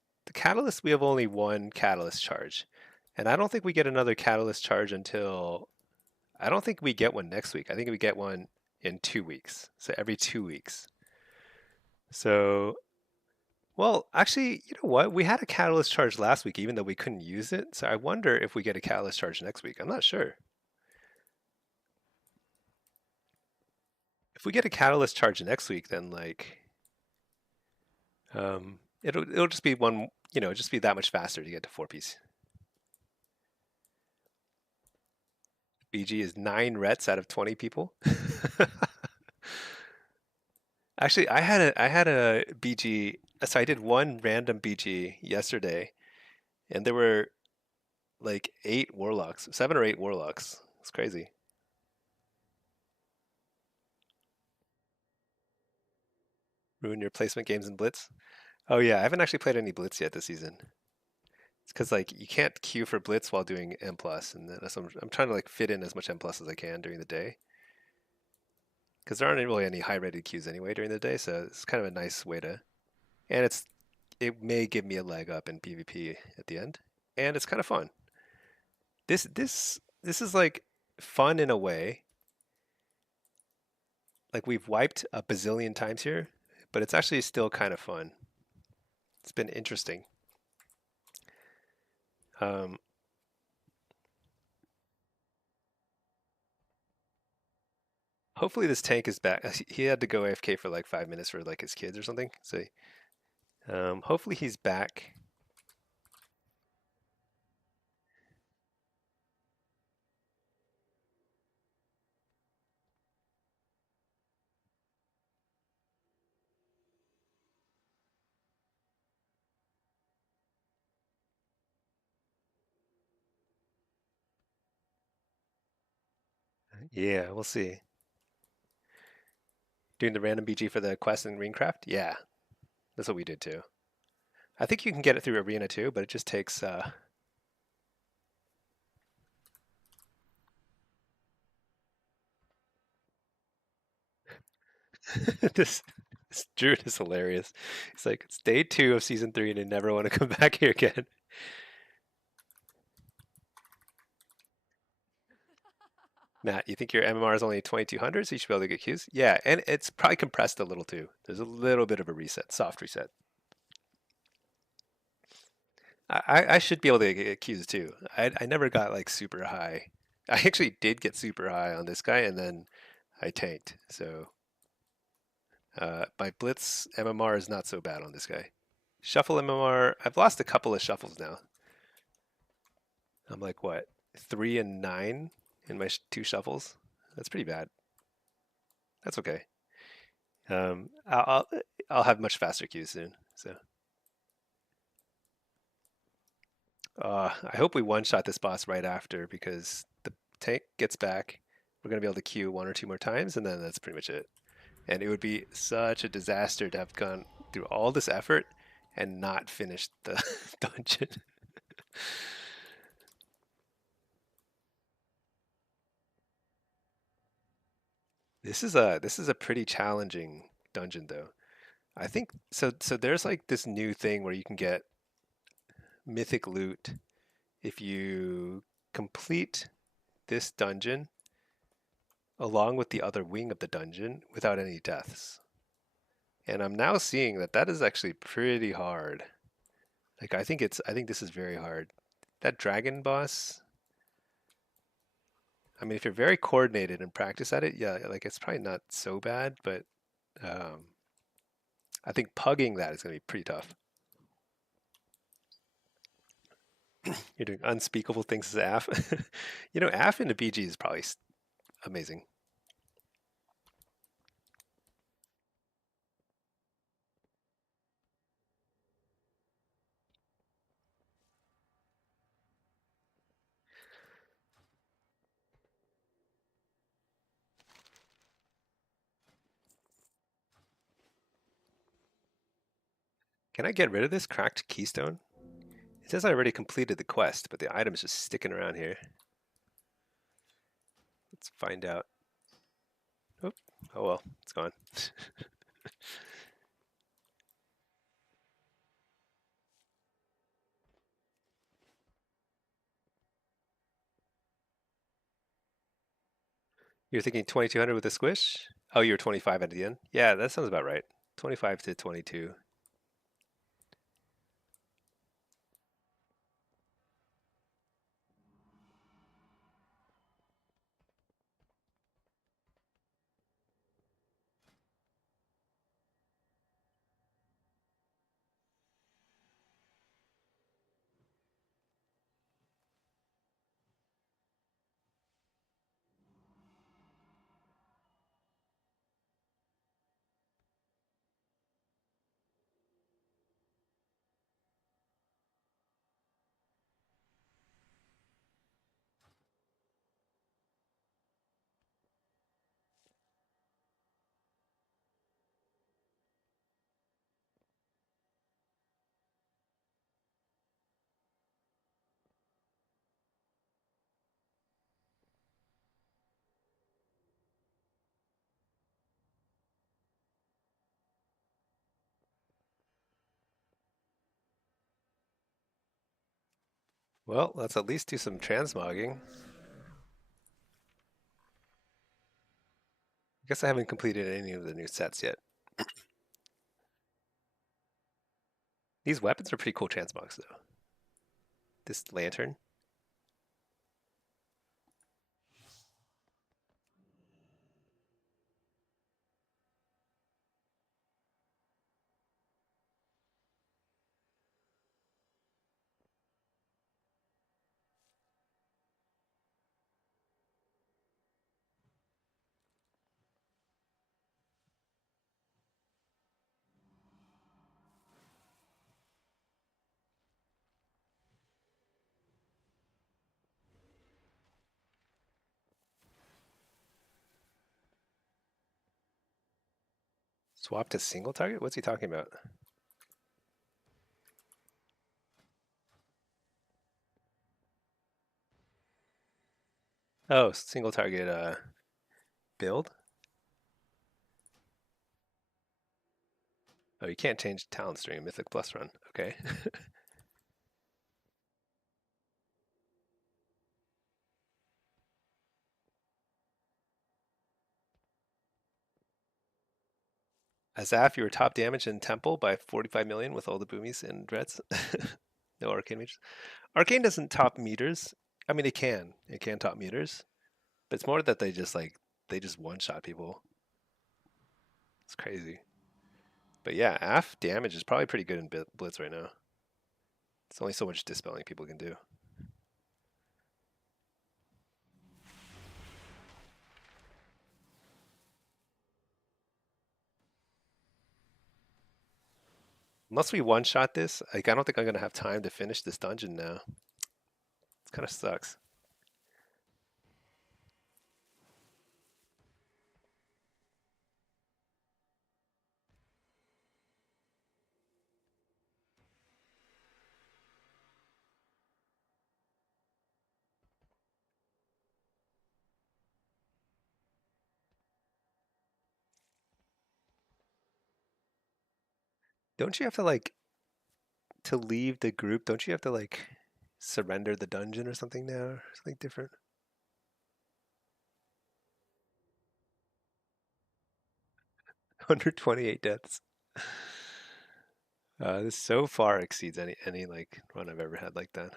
we have only one catalyst charge, and I don't think we get another catalyst charge until I don't think we get one next week. I think we get one in 2 weeks. So every 2 weeks. So, well, actually, you know what? We had a catalyst charge last week, even though we couldn't use it. So I wonder if we get a catalyst charge next week. I'm not sure. If we get a catalyst charge next week, then like, it'll just be one, just be that much faster to get to 4 piece. BG is 9 rets out of 20 people. Actually, I had a BG. So I did one random BG yesterday, and there were like 8 warlocks, 7 or 8 warlocks. It's crazy. Ruin your placement games in Blitz. Oh yeah, I haven't actually played any Blitz yet this season. It's because like you can't queue for Blitz while doing M plus, and then so I'm trying to like fit in as much M plus as I can during the day. Because there aren't really any high rated queues anyway during the day, so it's kind of a nice way to. And it may give me a leg up in PvP at the end, and it's kind of fun. This is like fun in a way. Like we've wiped a bazillion times here, but it's actually still kind of fun. It's been interesting. Um, Hopefully this tank is back. He had to go AFK for like 5 minutes for like his kids or something. So hopefully he's back. Yeah, we'll see. Doing the random BG for the quest in Ringcraft? Yeah, that's what we did too. I think you can get it through Arena too, but it just takes this Druid is hilarious. It's like it's day 2 of season 3 and I never want to come back here again. Matt, you think your MMR is only 2200, so you should be able to get queues? Yeah, and it's probably compressed a little too. There's a little bit of a reset, soft reset. I should be able to get queues too. I never got like super high. I actually did get super high on this guy, and then I tanked. So my Blitz MMR is not so bad on this guy. Shuffle MMR, I've lost a couple of shuffles now. I'm like, what, 3 and 9 in my 2 shuffles? That's pretty bad. That's okay. I'll have much faster queues soon. So I hope we one-shot this boss right after because the tank gets back. We're gonna be able to queue 1 or 2 more times, and then that's pretty much it. And it would be such a disaster to have gone through all this effort and not finished the dungeon. This is a pretty challenging dungeon though. I think so there's like this new thing where you can get mythic loot if you complete this dungeon along with the other wing of the dungeon without any deaths. And I'm now seeing that that is actually pretty hard. Like I think this is very hard. That dragon boss, I mean if you're very coordinated and practice at it, yeah, like it's probably not so bad, but um, I think pugging that is going to be pretty tough. You're doing unspeakable things as AF. You know, AF in a BG is probably amazing. Can I get rid of this cracked keystone? It says I already completed the quest, but the item is just sticking around here. Let's find out. Oh, oh well, it's gone. You're thinking 2200 with a squish? Oh, you're 25 at the end? Yeah, that sounds about right. 25 to 22. Well, let's at least do some transmogging. I guess I haven't completed any of the new sets yet. These weapons are pretty cool transmogs though. This lantern. Swap to single target? What's he talking about? Oh, single target build? Oh, you can't change talent stream, Mythic Plus run. Okay. Azaf, you were top damage in Temple by 45 million with all the boomies and dreads. No arcane meters. Arcane doesn't top meters. I mean, it can. It can top meters, but it's more that they just one shot people. It's crazy. But yeah, AF damage is probably pretty good in Blitz right now. It's only so much dispelling people can do. Unless we one shot this, like I don't think I'm gonna have time to finish this dungeon now. It kind of sucks. Don't you have to like to leave the group? Don't you have to like surrender the dungeon or something now? Or something different? 128 deaths. This so far exceeds any like run I've ever had like that.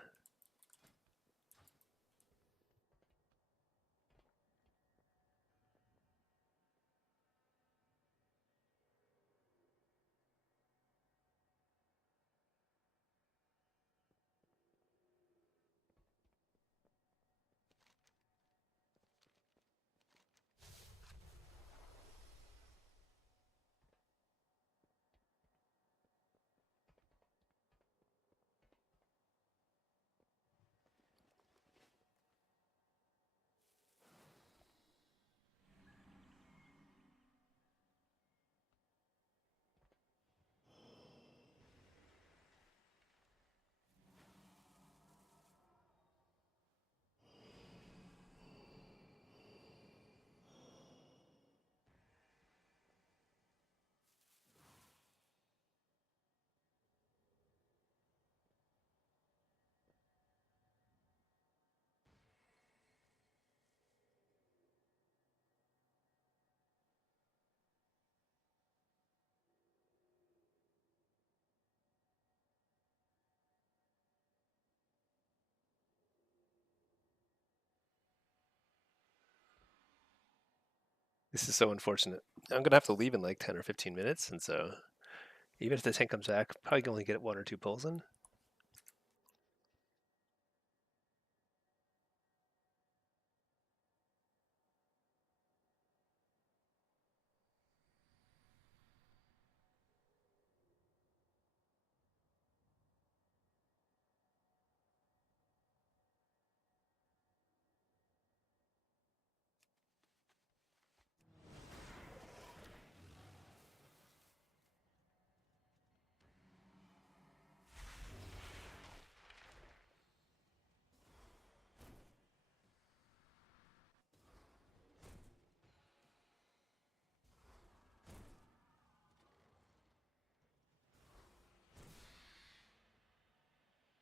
This is so unfortunate. I'm gonna have to leave in like 10 or 15 minutes, and so even if the tank comes back, probably can only get 1 or 2 pulls in.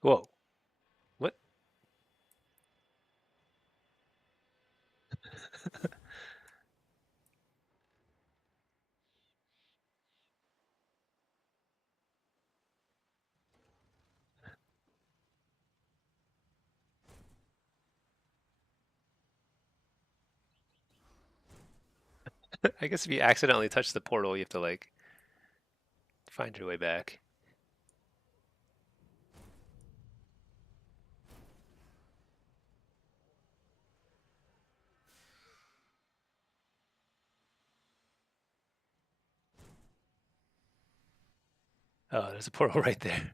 Whoa, what? I guess if you accidentally touch the portal, you have to like find your way back. Oh, there's a portal right there.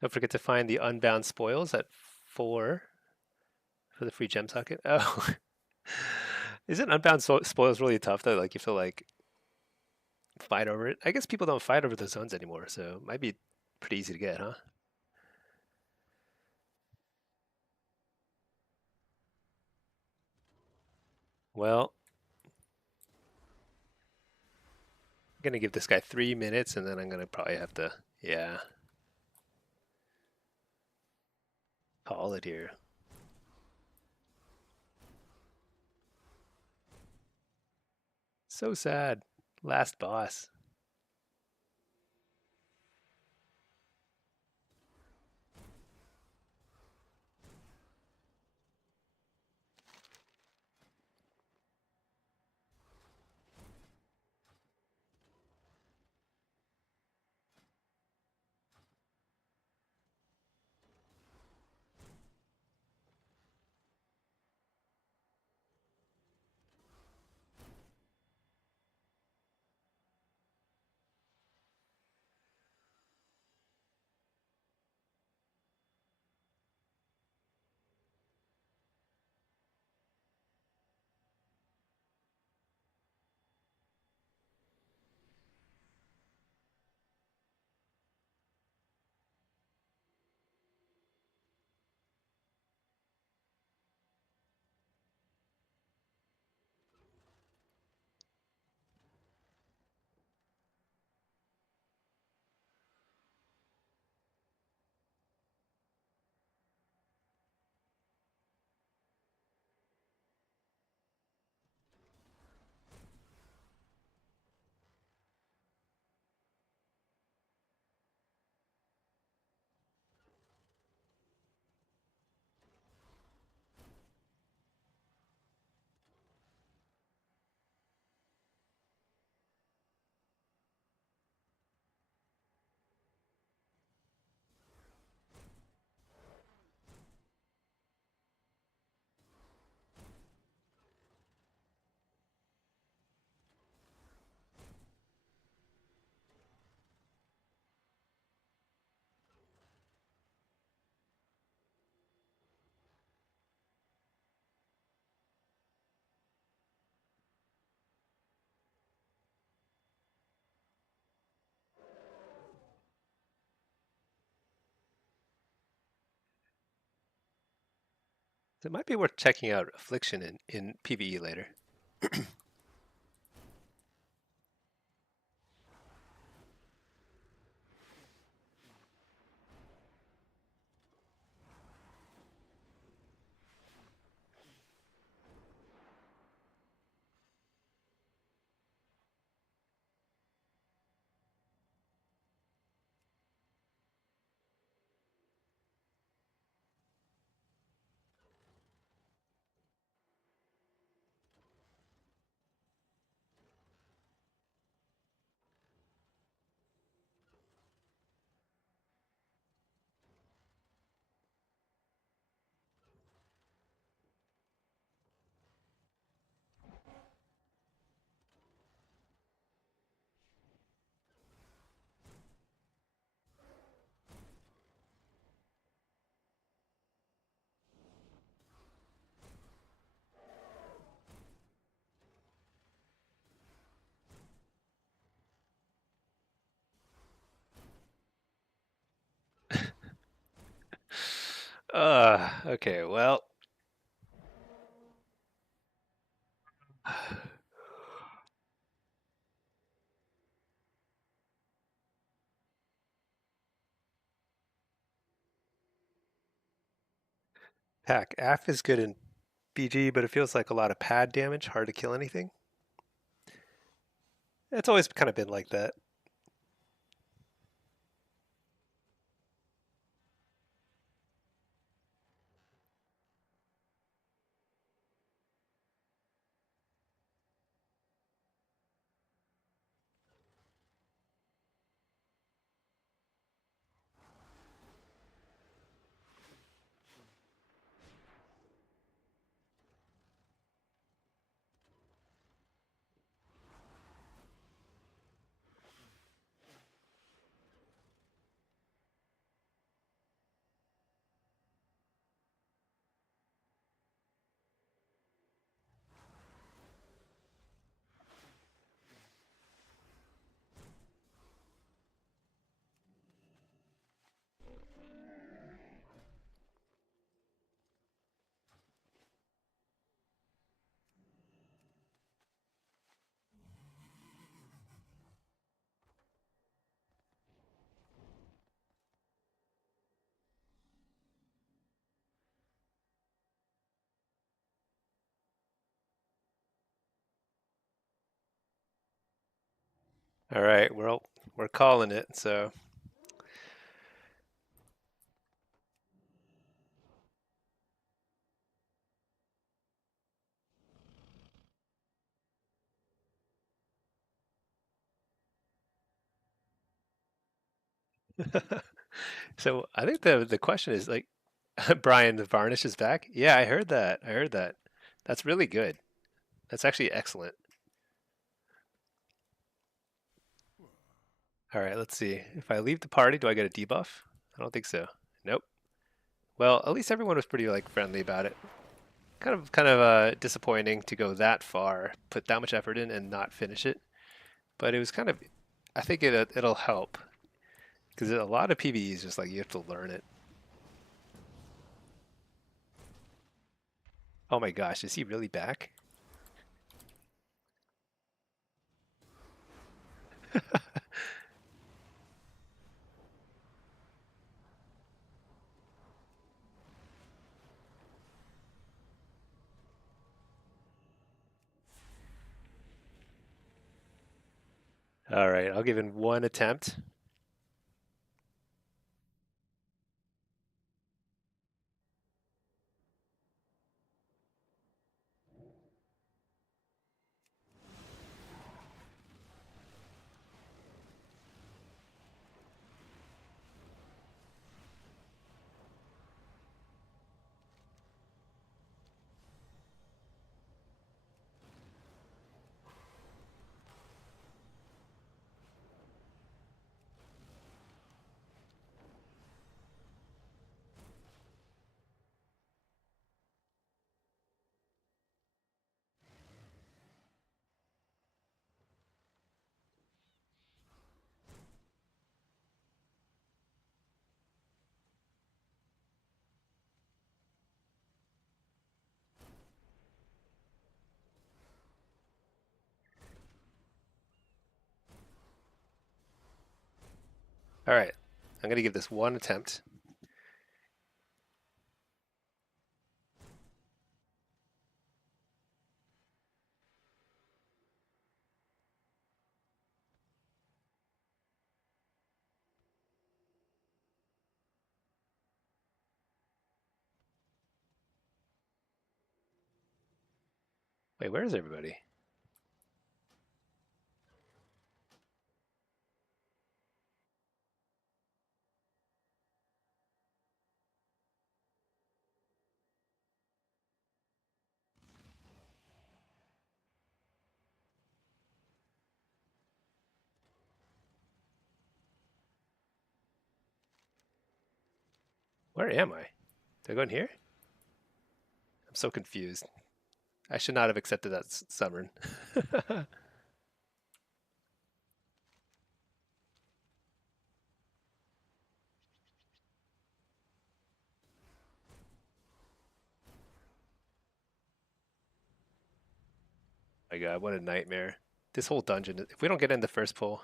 Don't forget to find the unbound spoils at 4 for the free gem socket. Oh, isn't unbound spoils really tough though? Like you feel like fight over it. I guess people don't fight over the zones anymore, so it might be pretty easy to get, huh? Well, I'm gonna give this guy 3 minutes, and then I'm gonna probably have to, yeah, call it here. So sad. Last boss. So it might be worth checking out affliction in PvE later. Okay, well. Pack. AF is good in BG, but it feels like a lot of pad damage, hard to kill anything. It's always kind of been like that. All right, we're calling it. So so I think the question is like, Brian, the varnish is back. Yeah, I heard that. I heard that. That's really good. That's actually excellent. All right, let's see. If I leave the party, do I get a debuff? I don't think so. Nope. Well, at least everyone was pretty like friendly about it. Kind of disappointing to go that far, put that much effort in, and not finish it. But it was kind of, I think it'll help because a lot of PvE is just like you have to learn it. Oh my gosh, is he really back? All right, I'll give him one attempt. All right, I'm gonna give this one attempt. Wait, where is everybody? Where am I? Did I go in here? I'm so confused. I should not have accepted that summon. My god, what a nightmare. This whole dungeon, if we don't get in the first pull.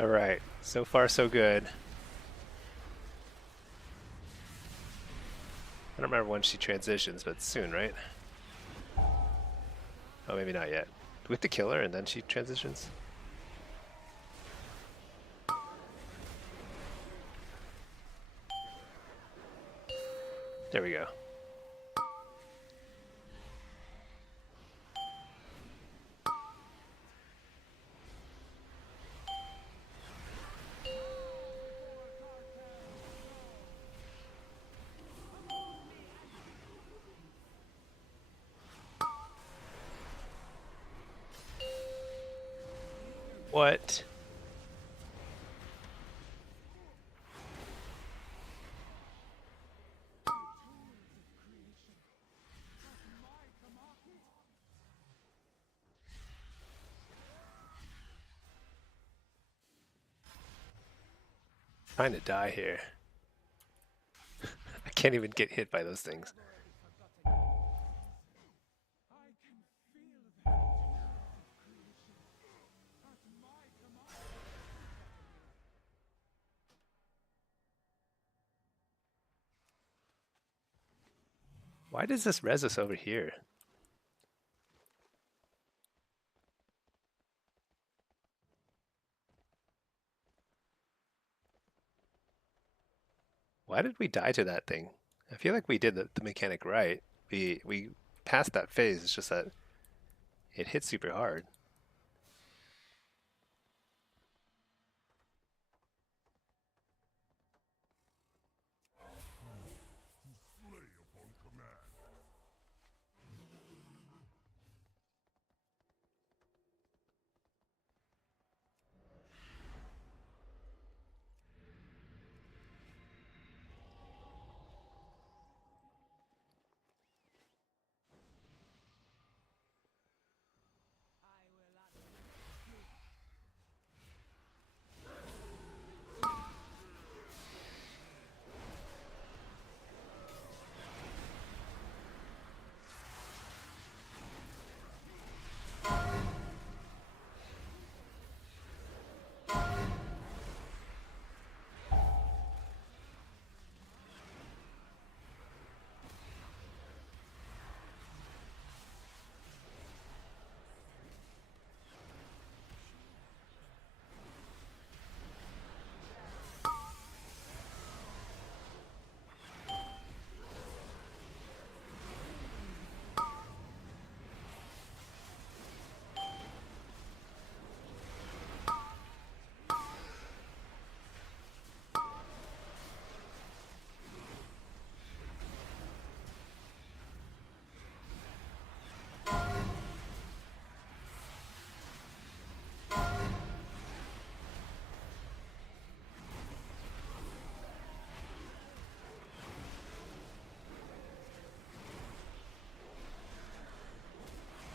All right, so far so good. I don't remember when she transitions, but soon, right? Oh, maybe not yet. Do we have to kill her and then she transitions? There we go. What? Trying to die here. I can't even get hit by those things. Why does this res us over here? Why did we die to that thing? I feel like we did the mechanic right. We passed that phase, it's just that it hit super hard. Slay upon command.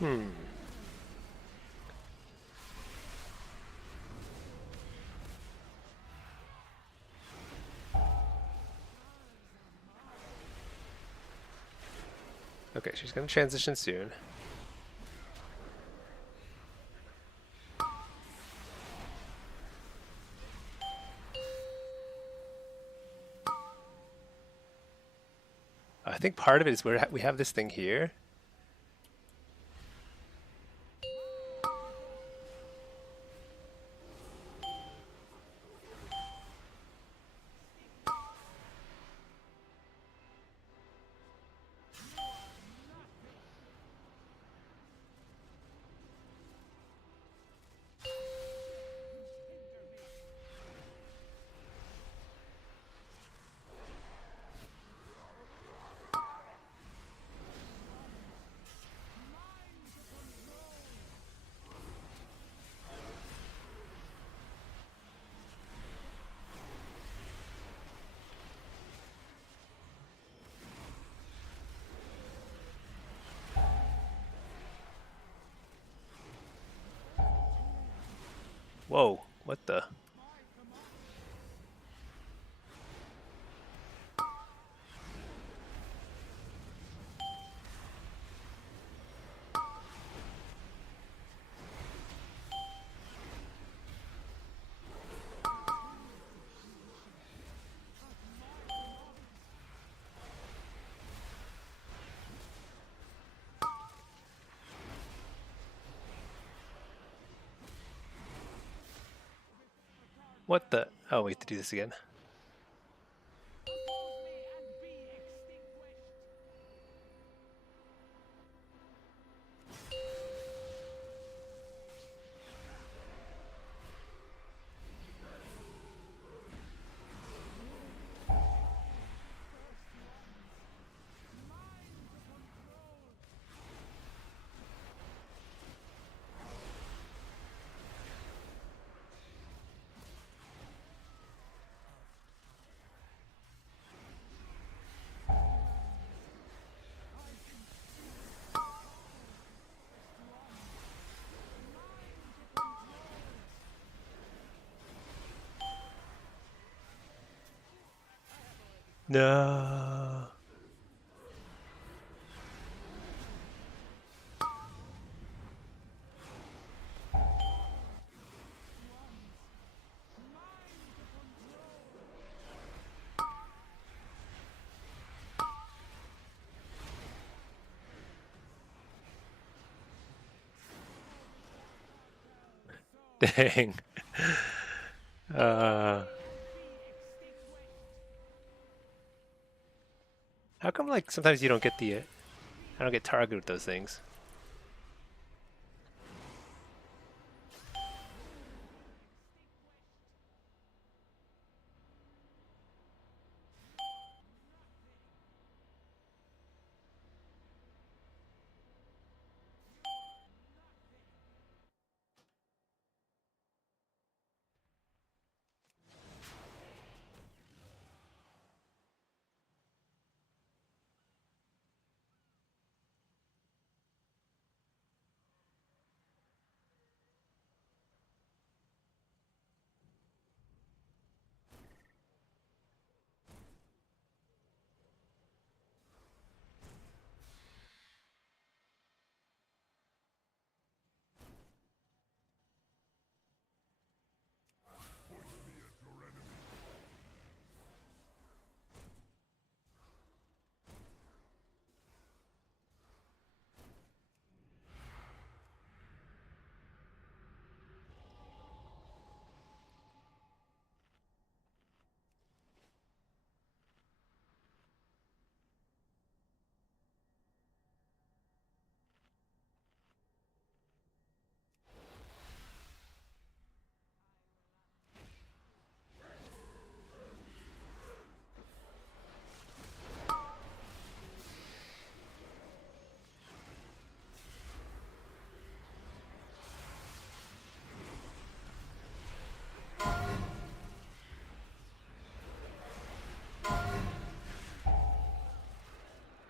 Hmm. Okay, she's gonna transition soon. I think part of it is we have this thing here. Whoa, what the? What the? Oh, we have to do this again. Oppose me and be extinguished. No. Dang. Uh, how come like sometimes you don't get the I don't get targeted with those things?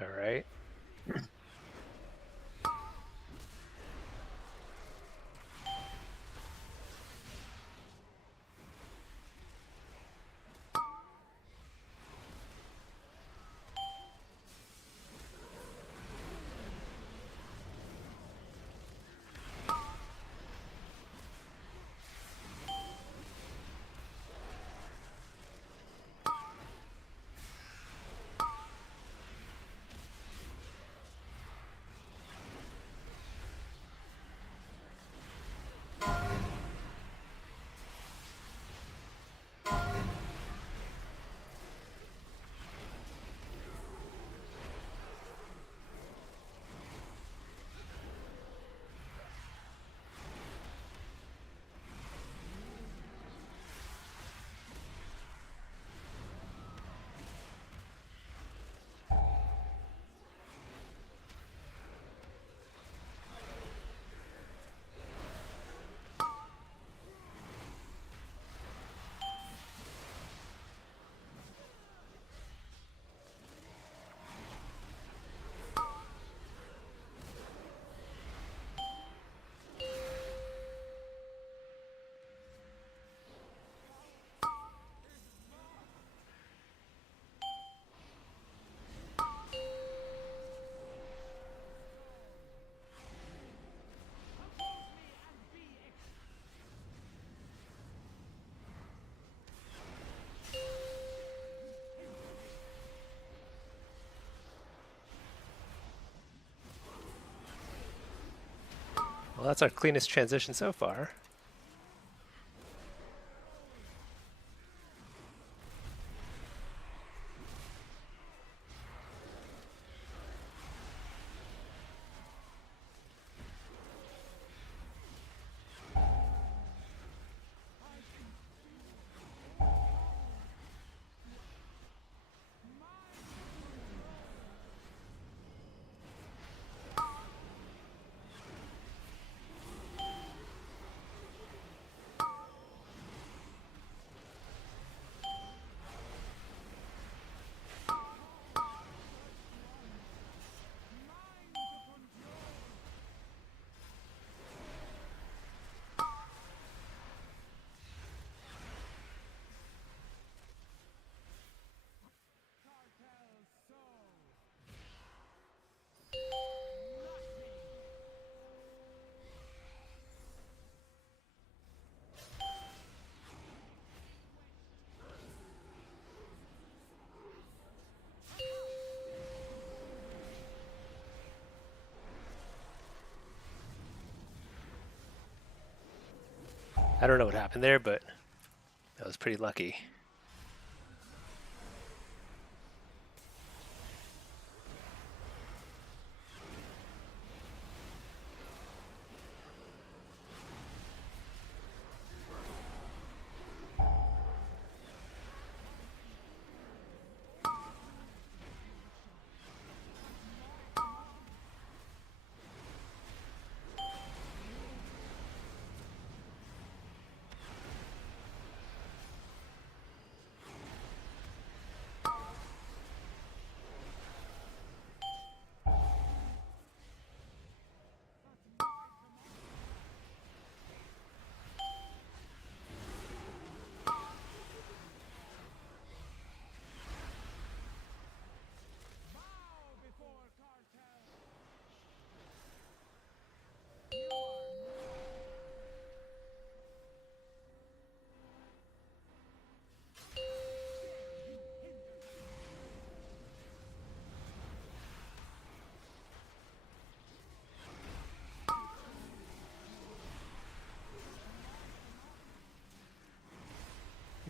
All right. Well, that's our cleanest transition so far. I don't know what happened there, but that was pretty lucky. Bow before cartel.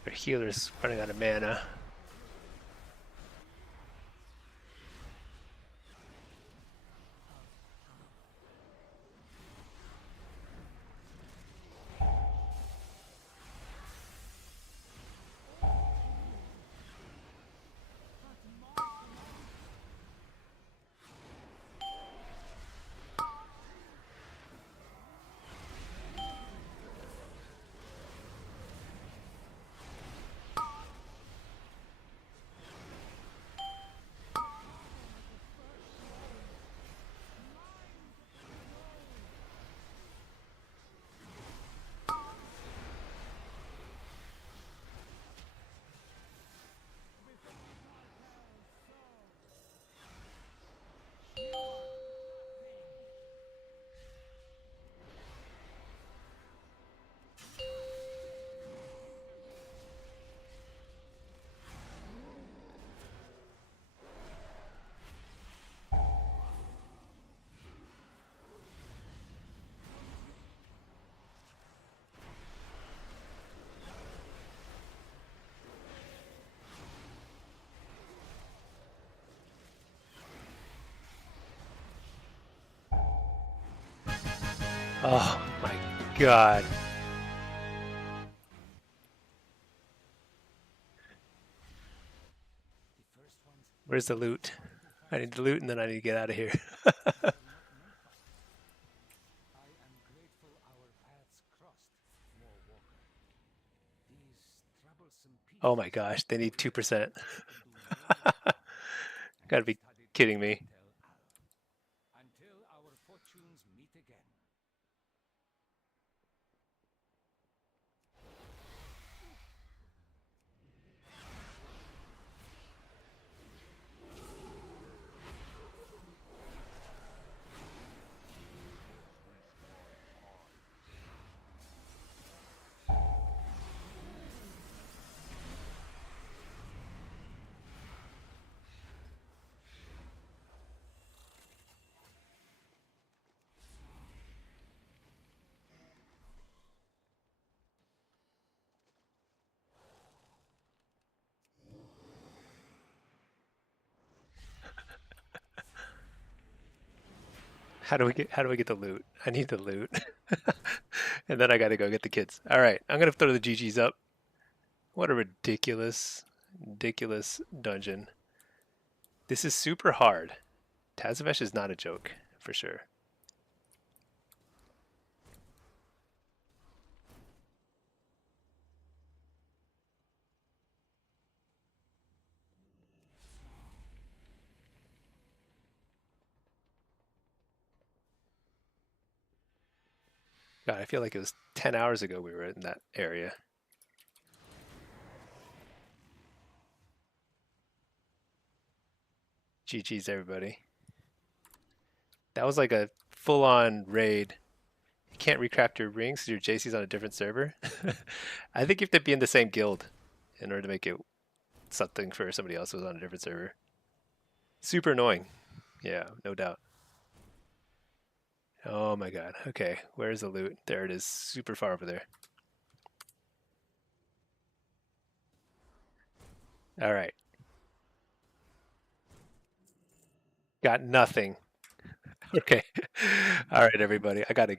Your healer's running out of mana. Oh my god. Where's the loot? I need the loot and then I need to get out of here. I am grateful our paths crossed, War Walker. These troublesome people Oh my gosh, they need 2%. Gotta be kidding me. until our fortunes meet again. How do we get the loot? I need the loot. And then I gotta go get the kids. Alright, I'm gonna throw the GGs up. What a ridiculous dungeon. This is super hard. Tazavesh is not a joke, for sure. God, I feel like it was 10 hours ago we were in that area. GG's, everybody. That was like a full-on raid. You can't recraft your rings because your JC's on a different server. I think you have to be in the same guild in order to make it something for somebody else who's on a different server. Super annoying. Yeah, no doubt. Oh my god. Okay, where's the loot? There it is, super far over there. All right. Got nothing. Okay. All right, everybody. I gotta go.